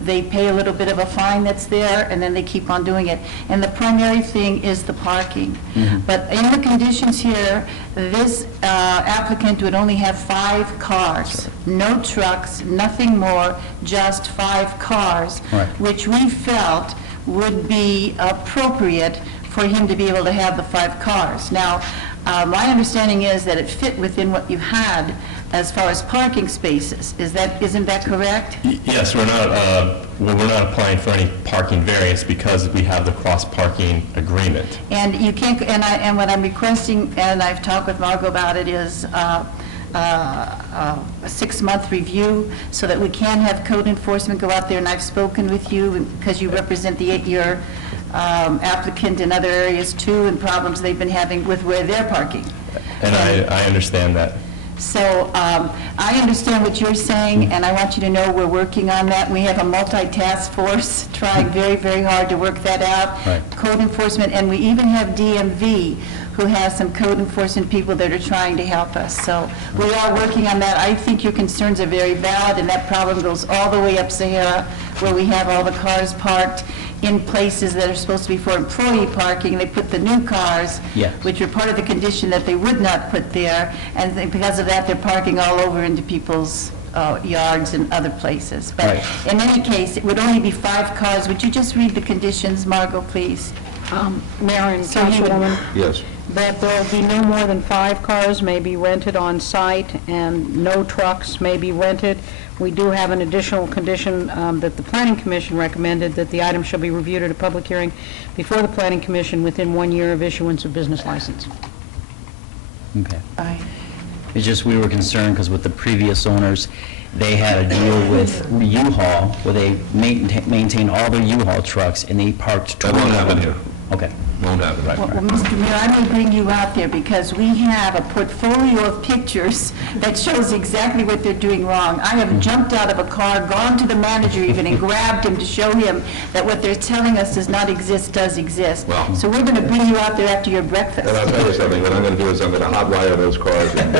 they pay a little bit of a fine that's there, and then they keep on doing it. And the primary thing is the parking. But in the conditions here, this applicant would only have 5 cars, no trucks, nothing more, just 5 cars, which we felt would be appropriate for him to be able to have the 5 cars. Now, my understanding is that it fit within what you had as far as parking spaces. Isn't that correct? Yes, we're not applying for any parking variance because we have the cross-parking agreement. And you can't, and what I'm requesting, and I've talked with Margot about it, is a 6-month review so that we can have code enforcement go out there. And I've spoken with you because you represent your applicant in other areas too, and problems they've been having with where they're parking. And I understand that. So I understand what you're saying, and I want you to know we're working on that. We have a multi-task force trying very, very hard to work that out. Right. Code enforcement, and we even have DMV, who has some code enforcement people that are trying to help us. So we are working on that. I think your concerns are very valid, and that problem goes all the way up Sahara, where we have all the cars parked in places that are supposed to be for employee parking. They put the new cars, Yes. which were part of the condition that they would not put there, and because of that, they're parking all over into people's yards and other places. But Right. in any case, it would only be 5 cars. Would you just read the conditions, Margot, please? Mayor and So you would- Councilwoman, Yes. that there will be no more than 5 cars may be rented on site, and no trucks may be rented. We do have an additional condition that the Planning Commission recommended, that the item shall be reviewed at a public hearing before the Planning Commission within 1 year of issuance of business license. Okay. Aye. It's just we were concerned because with the previous owners, they had a deal with U-Haul where they maintained all their U-Haul trucks and they parked. That won't happen here. Okay. Won't happen. Well, Mr. Mayor, I may bring you out there because we have a portfolio of pictures that shows exactly what they're doing wrong. I have jumped out of a car, gone to the manager even, and grabbed him to show him that what they're telling us does not exist, does exist. Well- So we're going to bring you out there after your breakfast. And I'll tell you something, what I'm going to do is I'm going to hotwire those cars and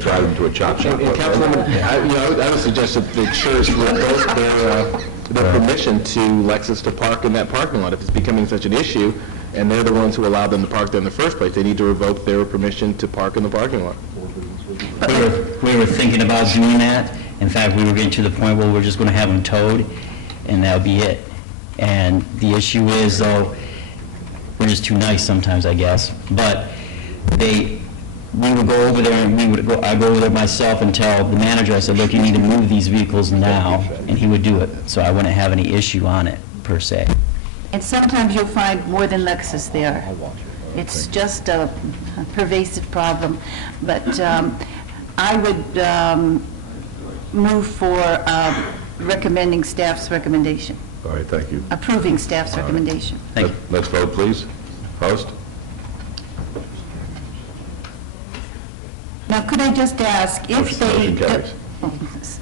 drive them to a chop shop. And Councilwoman, I would suggest that the insurers revoke their permission to Lexus to park in that parking lot. If it's becoming such an issue, and they're the ones who allowed them to park there in the first place, they need to revoke their permission to park in the parking lot. We were thinking about doing that. In fact, we were getting to the point where we're just going to have them towed, and that'll be it. And the issue is, though, we're just too nice sometimes, I guess. But we would go over there, and I'd go over there myself and tell the manager, I said, look, you need to move these vehicles now, and he would do it. So I wouldn't have any issue on it, per se. And sometimes you'll find more than Lexus there. It's just a pervasive problem. But I would move for recommending staff's recommendation, All right, thank you. approving staff's recommendation. Let's vote, please. Post? Now, could I just ask, if they, Motion carries.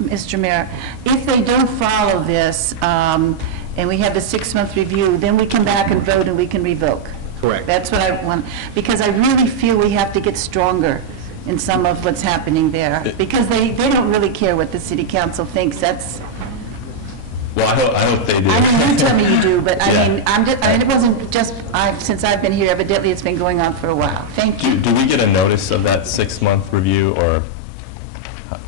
Mr. Mayor, if they don't follow this, and we have a 6-month review, then we come back and vote and we can revoke? Correct. That's what I want, because I really feel we have to get stronger in some of what's happening there, because they don't really care what the city council thinks. That's, Well, I hope they do. I know you tell me you do, but I Yeah. mean, it wasn't just, since I've been here, evidently it's been going on for a while. Thank you. Do we get a notice of that 6-month review, or?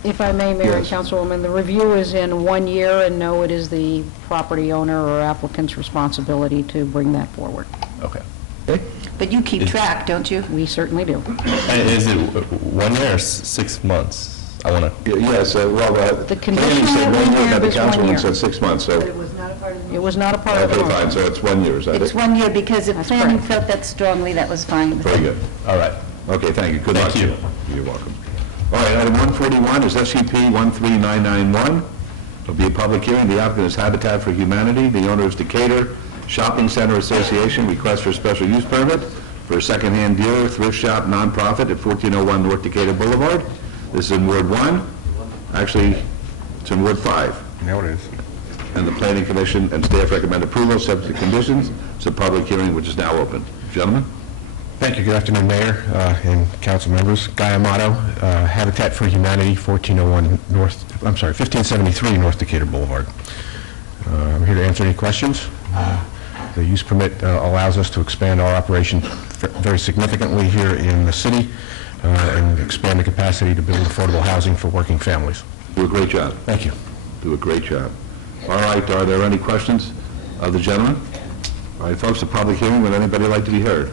If I may, Mayor and Yes. Councilwoman, the review is in 1 year, and no, it is the property owner or applicant's responsibility to bring that forward. Okay. But you keep track, don't you? We certainly do. Is it 1 year or 6 months? I want to. Yes, well, The Planning condition said that 1 we year, have but the is 1 councilwoman year. said 6 months, so, It was not a part of the... It was not a part of the okay, motion. fine, so it's 1 year, is that It's it? 1 year, because if That's planning correct. felt that strongly, that was fine. Very good. All right. Okay, thank you. Good luck. Thank you. You're welcome. All right, item 141 is SCP-13991. It'll be a public hearing. The applicant is Habitat for Humanity. The owner is Decatur Shopping Center Association. Request for special use permit for a secondhand dealer, thrift shop, nonprofit at 1401 North Decatur Boulevard. This is in Ward 1. Actually, it's in Ward 5. Now it is. And the Planning Commission and staff recommend approval, subject to conditions. It's a public hearing which is now open. Gentlemen? Thank you. Good afternoon, Mayor and council members. Guy Amato, Habitat for Humanity, 1573 North Decatur Boulevard. I'm here to answer any questions. The use permit allows us to expand our operation very significantly here in the city and expand the capacity to build affordable housing for working families. Do a great job. Thank you. Do a great job. All right, are there any questions of the gentleman? All right, folks, the public hearing, would anybody like to be heard?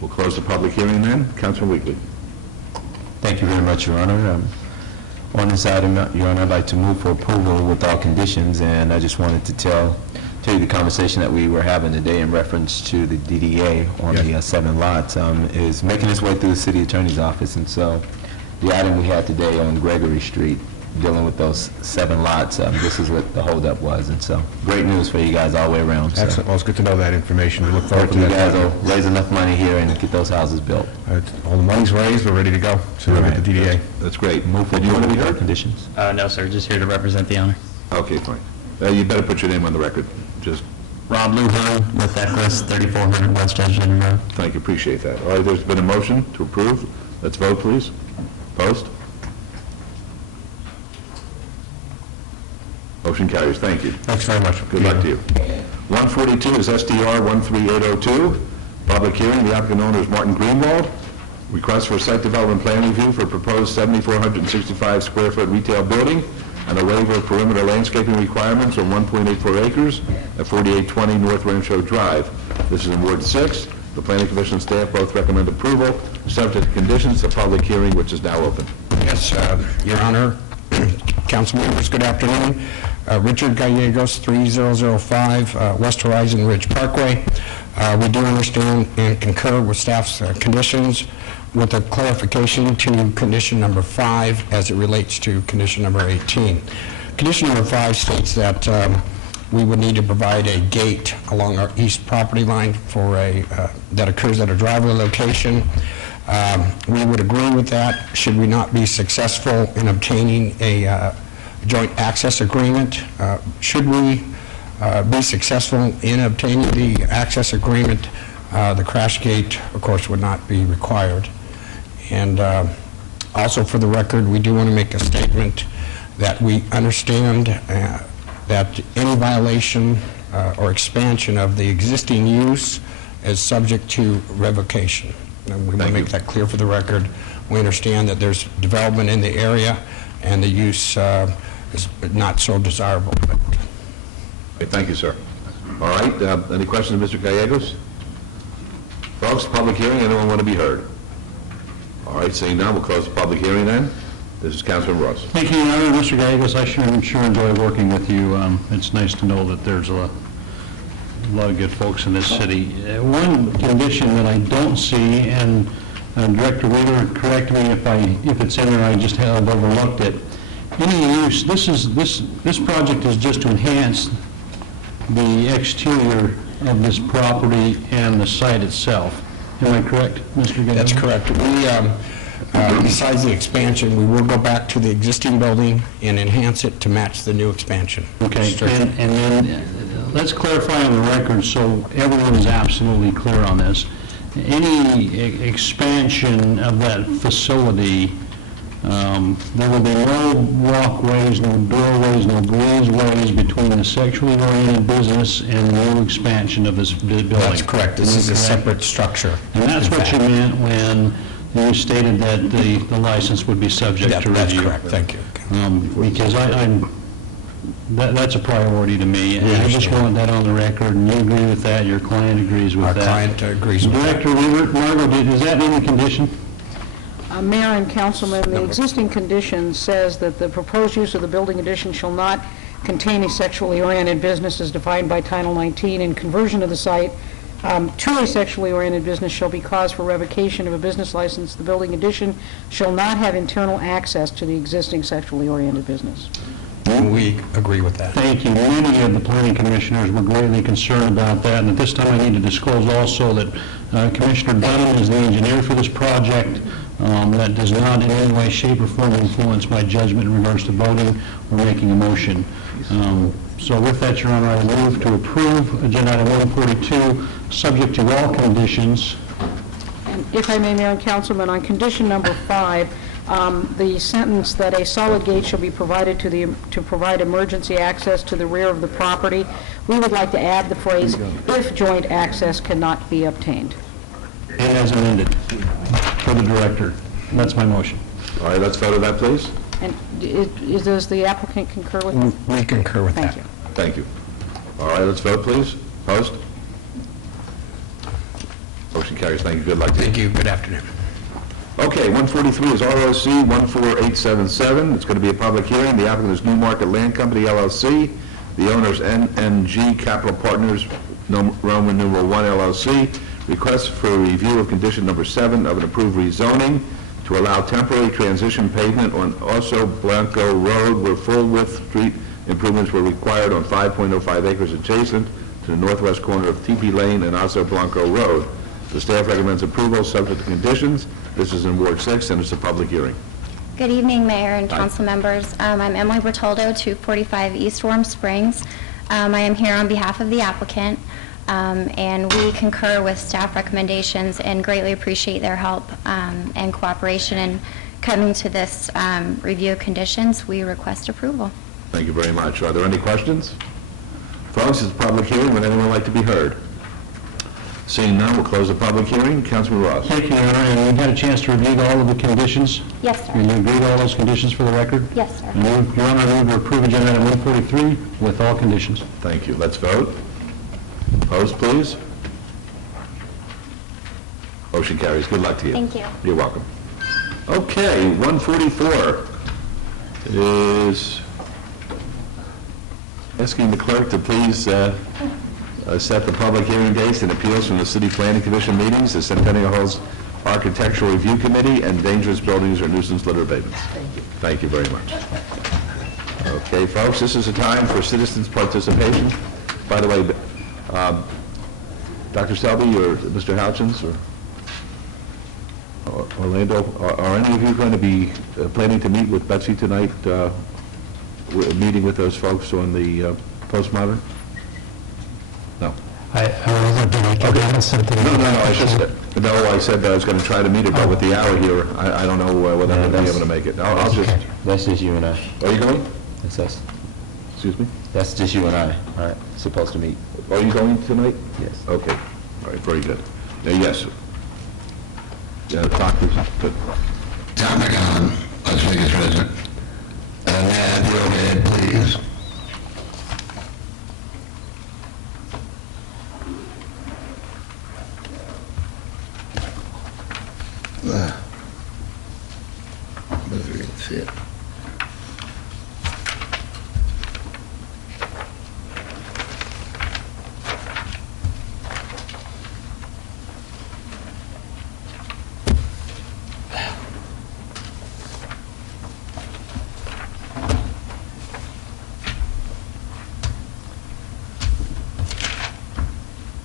We'll close the public hearing then. Councilman Weekly. Thank you very much, Your Honor. On this item, Your Honor, I'd like to move for approval with all conditions, and I just wanted to tell you the conversation that we were having today in reference to the DDA on the 7 lots is making its way through the city attorney's office, and so the item we had today on Gregory Street dealing with those 7 lots, this is what the holdup was, and so great news for you guys all the way around. So Excellent. Well, it's good to know that information. We look forward to hopefully that. you guys will raise enough money here and get those houses built. All the money's raised, we're ready to go. So we'll get the DDA. That's great. Move for Do you want to be approval heard? with conditions. No, sir, just here to represent the owner. Okay, fine. You better put your name on the record. Just Rob Lujan with Equus, 3400 West Edgerton Road. thank you, appreciate that. All right, there's been a motion to approve. Let's vote, please. Post. Motion carries. Thank you. Thanks very much. Good luck to you. 142 is SDR 13802. Public hearing. The applicant owner is Martin Greenwald. Request for a site development plan review for proposed 7,465 square foot retail building and a waiver of perimeter landscaping requirements on 1.84 acres at 4820 North Rancho Drive. This is in Ward 6. The Planning Commission staff both recommend approval, subject to conditions. The public hearing, which is now open. Yes, Your Honor, council members, good afternoon. Richard Gallegos, 3005 West Horizon Ridge Parkway. We do understand and concur with staff's conditions with a clarification to condition number 5 as it relates to condition number 18. Condition number 5 states that we would need to provide a gate along our east property line for that occurs at a driveway location. We would agree with that should we not be successful in obtaining a joint access agreement. Should we be successful in obtaining the access agreement, the crash gate, of course, would not be required. And also for the record, we do want to make a statement that we understand that any violation or expansion of the existing use is subject to revocation. And we want to make that clear for the record. We understand that there's development in the area and the use is not so desirable. Okay, thank you, sir. All right, any questions of Mr. Gallegos? Folks, public hearing, anyone want to be heard? All right, seeing none, we'll close the public hearing then. This is Councilman Ross. Thank you, Your Honor. Mr. Gallegos, I sure enjoy working with you. It's nice to know that there's a lot of good folks in this city. One condition that I don't see, and Director Wheeler, correct me if it's in there, I just have overlooked it. Any use, this project is just to enhance the exterior of this property and the site itself. Am I correct, Mr. Gallegos? That's correct. We, besides the expansion, we will go back to the existing building and enhance it to match the new expansion. Okay, and then let's clarify on the record so everyone is absolutely clear on this. Any expansion of that facility, there will be no walkways, no doorways, no breezeways between the sexually oriented business and the new expansion of this building. That's correct. This is a separate structure. And that's what you meant when you stated that the license would be subject to review. That's correct. Thank you. Because that's a priority to me. And I just want that on the record, and you agree with that, your client agrees with that. Our client agrees with that. Director Weaver, Margot, is that in the condition? Mayor and Councilman, the existing condition says that the proposed use of the building addition shall not contain a sexually oriented business as defined by Title 19, and conversion of the site to a sexually oriented business shall be cause for revocation of a business license. The building addition shall not have internal access to the existing sexually oriented business. We agree with that. Thank you. Many of the planning commissioners were greatly concerned about that, and at this time I need to disclose also that Commissioner Dunham is the engineer for this project. That does not in any way, shape, or form influence my judgment in regards to voting or making a motion. So with that, Your Honor, I move to approve Agenda Item 142, subject to all conditions. And if I may, Mayor and Councilman, on condition number 5, the sentence that a solid gate shall be provided to provide emergency access to the rear of the property, we would like to add the phrase, if joint access cannot be obtained. And as amended for the director. That's my motion. All right, let's vote on that, please. And does the applicant concur with that? We concur with that. Thank you. All right, let's vote, please. Post. Motion carries. Thank you. Good luck to you. Thank you. Good afternoon. Okay, 143 is ROC 14877. It's going to be a public hearing. The applicant is New Market Land Company, LLC. The owner is NNG Capital Partners, Roman numeral 1, LLC. Request for a review of condition number 7 of an approved rezoning to allow temporary transition pavement on Oso Blanco Road where full-width street improvements were required on 5.05 acres adjacent to the northwest corner of TP Lane and Oso Blanco Road. The staff recommends approval subject to conditions. This is in Ward 6 and it's a public hearing. Good evening, Mayor and council members. I'm Emily Bertoldo, 245 East Warm Springs. I am here on behalf of the applicant, and we concur with staff recommendations and greatly appreciate their help and cooperation in coming to this review of conditions. We request approval. Thank you very much. Are there any questions? Folks, it's a public hearing. Would anyone like to be heard? Seeing none, we'll close the public hearing. Councilman Ross. Thank you, Your Honor, and we had a chance to review all of the conditions. Yes, sir. And you agree with all those conditions for the record? Yes, sir. Your Honor, I move to approve agenda item 143 with all conditions. Thank you. Let's vote. Opposed, please. Motion carries. Good luck to you. Thank you. You're welcome. Okay, 144 is asking the clerk to please set the public hearing dates and appeals from the City Planning Commission meetings, the Centennial Hills Architectural Review Committee, and dangerous buildings or nuisance litter abatements. Thank you very much. Okay, folks, this is a time for citizens' participation. By the way, Dr. Selby or Mr. Houchins or Orlando, are any of you going to be planning to meet with Betsy tonight, meeting with those folks on the postmodern? No. I wasn't going to get something. No, I said that I was going to try to meet her, but with the hour here, I don't know whether I'm going to be able to make it. I'll just... That's just you and I. Are you going? That's us. Excuse me? That's just you and I. All right, supposed to meet. Are you going tonight? Yes. Okay. All right, very good. Yes. Doctor, good. Tom McGowan, Las Vegas resident. May I have the overhead, please? If you can see it.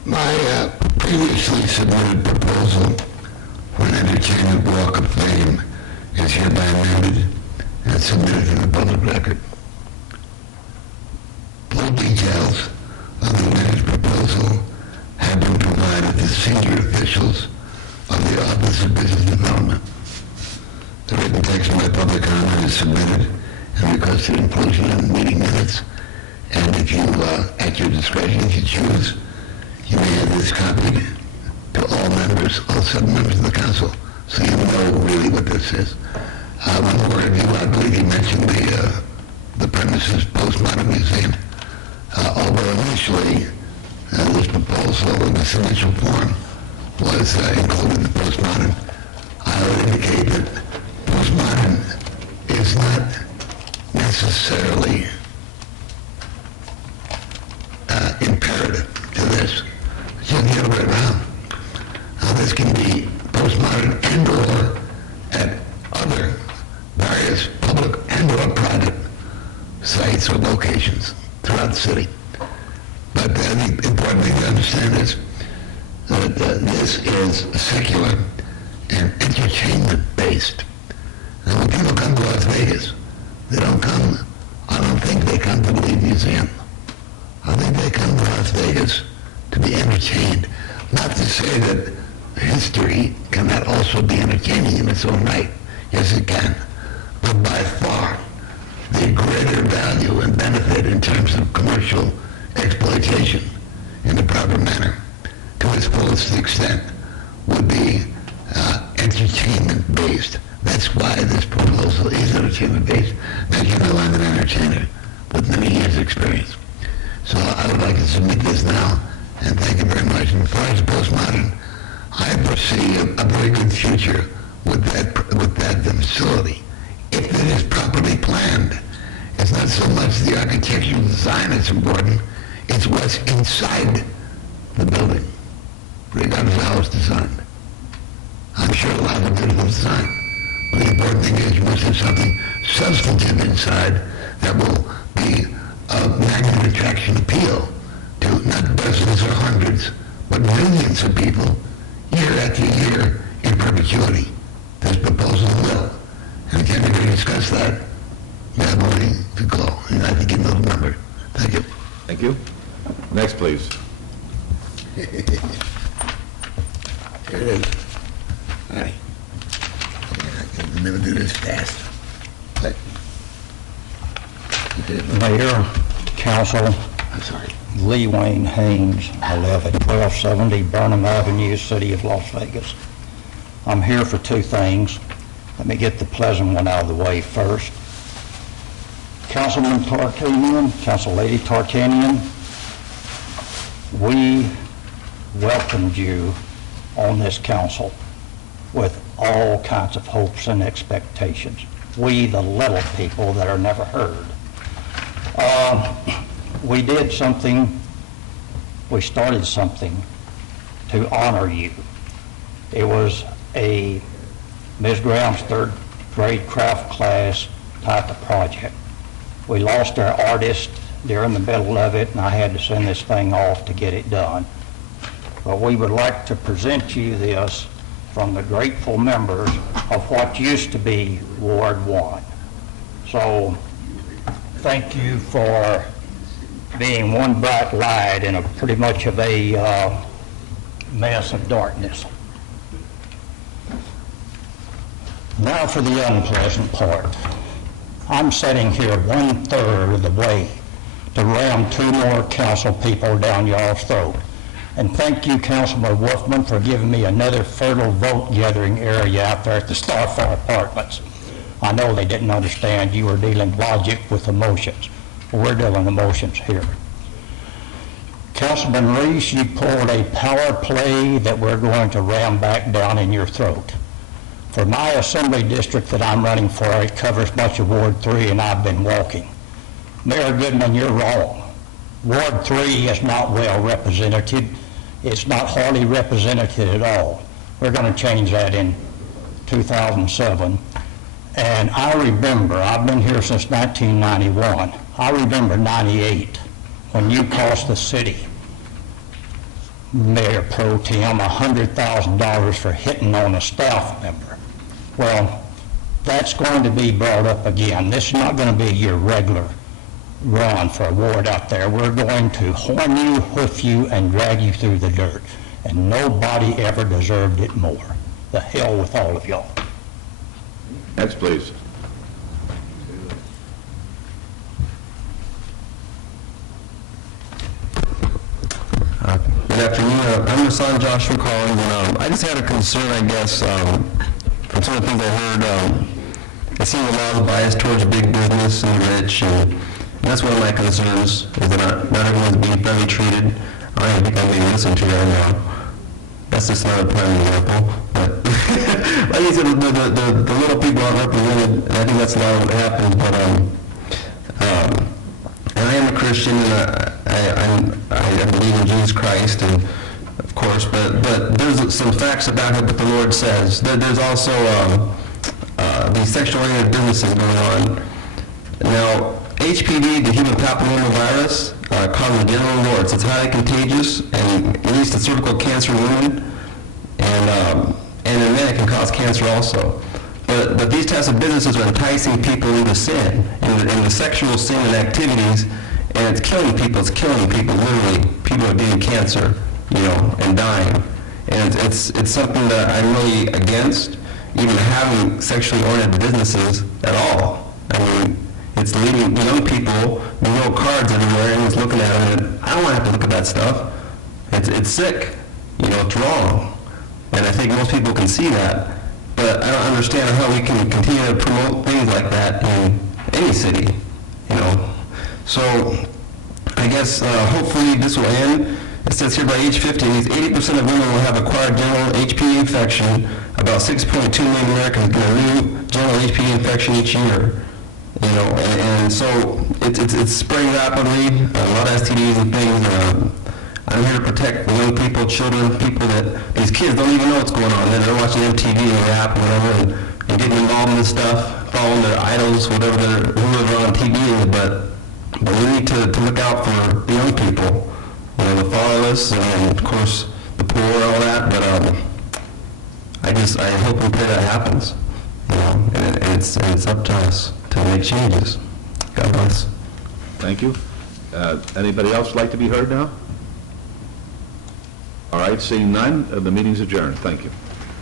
My previously submitted proposal for an entertainment walk of fame is hereby amended and submitted in the public record. Full details of the amended proposal have been provided to senior officials of the Office of Business Development. The written text of my public comment is submitted and requested inclusion in the meeting minutes, and if you, at your discretion, if you choose, you may have this copied to all members, all 7 members of the council, so you know really what this is. One more review, I believe you mentioned the premises postmodern museum. Although initially this proposal in its initial form was included in postmodern, I would indicate that postmodern is not necessarily imperative to this. Just the other way around. This can be postmodern and/or at other various public and/or private sites or locations throughout the city. But the important thing to understand is that this is secular and entertainment-based. Now, when people come to Las Vegas, they don't come, I don't think they come to the Lead Museum. I think they come to Las Vegas to be entertained. Not to say that history cannot also be entertaining in its own right. Yes, it can. But by far, the greater value and benefit in terms of commercial exploitation in a proper manner to its fullest extent would be entertainment-based. That's why this proposal is entertainment-based. As you know, I'm an entertainer with many years' experience. So I would like to submit this now, and thank you very much. And as far as postmodern, I foresee a very good future with that facility. If it is properly planned, it's not so much the architectural design that's important, it's what's inside the building, regardless of how it's designed. I'm sure a lot of beautiful design, but the important thing is you must have something substantive inside that will be of magnet attraction appeal to not dozens or hundreds, but millions of people year after year in perpetuity. This proposal will, and it can be very discuss that, you have money to go, and I think you know the number. Thank you. Thank you. Next, please. Here it is. Hi. I can never do this fast. But- Mayor, Council, I'm sorry. Lee Wayne Haynes. I live at 1270 Burnham Avenue, City of Las Vegas. I'm here for two things. Let me get the pleasant one out of the way first. Councilman Tarkanian, Council Lady Tarkanian, we welcomed you on this council with all kinds of hopes and expectations. We, the little people that are never heard. We did something, we started something to honor you. It was a Ms. Graham's third grade craft class type of project. We lost our artist during the middle of it, and I had to send this thing off to get it done. But we would like to present you this from the grateful members of what used to be Ward 1. So, thank you for being one bright light in a pretty much of a mess of darkness. Now for the unpleasant part. I'm sitting here 1/3 of the way to ram 2 more council people down y'all's throat. And thank you, Councilman Wolfman, for giving me another fertile vote gathering area out there at the Starfire Apartments. I know they didn't understand you were dealing logic with emotions. We're dealing emotions here. Councilman Reese, you pulled a power play that we're going to ram back down in your throat. For my assembly district that I'm running for, it covers much of Ward 3, and I've been walking. Mayor Goodman, you're wrong. Ward 3 is not well represented. It's not hardly represented at all. We're going to change that in 2007. And I remember, I've been here since 1991. I remember 98, when you cost the city, Mayor Pro Tem, $100,000 for hitting on a staff member. Well, that's going to be brought up again. This is not going to be your regular run for a ward out there. We're going to horn you, hoof you, and drag you through the dirt. And nobody ever deserved it more. The hell with all of y'all. Next, please. Good afternoon. I'm Rasan Joshua calling, and I just had a concern, I guess, from some of the things I heard. It seems a lot of bias towards big business and the rich, and that's one of my concerns, is that not everyone's being fairly treated. I don't think I'm being listened to right now. That's just not a prime example. But like you said, the little people aren't represented, and I think that's a lot of what happens. But and I am a Christian, and I believe in Jesus Christ, and of course, but there's some facts about what the Lord says. There's also these sexual-oriented businesses going on. Now, HPV, the human papillomavirus, causes genital warts. It's highly contagious and leads to cervical cancer in women, and in men it can cause cancer also. But these types of businesses are enticing people into sin, into sexual sin and activities, and it's killing people. It's killing people, literally. People are getting cancer, and dying. And it's something that I'm really against, even having sexually oriented businesses at all. I mean, it's leading young people with little cards everywhere, and it's looking at them, and I don't want to have to look at that stuff. It's sick. It's wrong. And I think most people can see that. But I don't understand how we can continue to promote things like that in any city, So I guess hopefully this will end. It says here by age 50, 80% of women will have acquired genital HPV infection. About 6.2 million Americans get a new genital HPV infection each year. And so it's spreading rapidly. A lot of STDs and things. I'm here to protect young people, children, these kids don't even know what's going on. They're watching MTV or rap or whatever and getting involved in this stuff, following their idols, whoever on TV is, but we need to look out for the young people, the fatherless, and of course the poor and all that, but I hope and pray that happens. and it's up to us to make changes. God bless. Thank you. Anybody else like to be heard now? All right, seeing none, the meeting's adjourned. Thank you.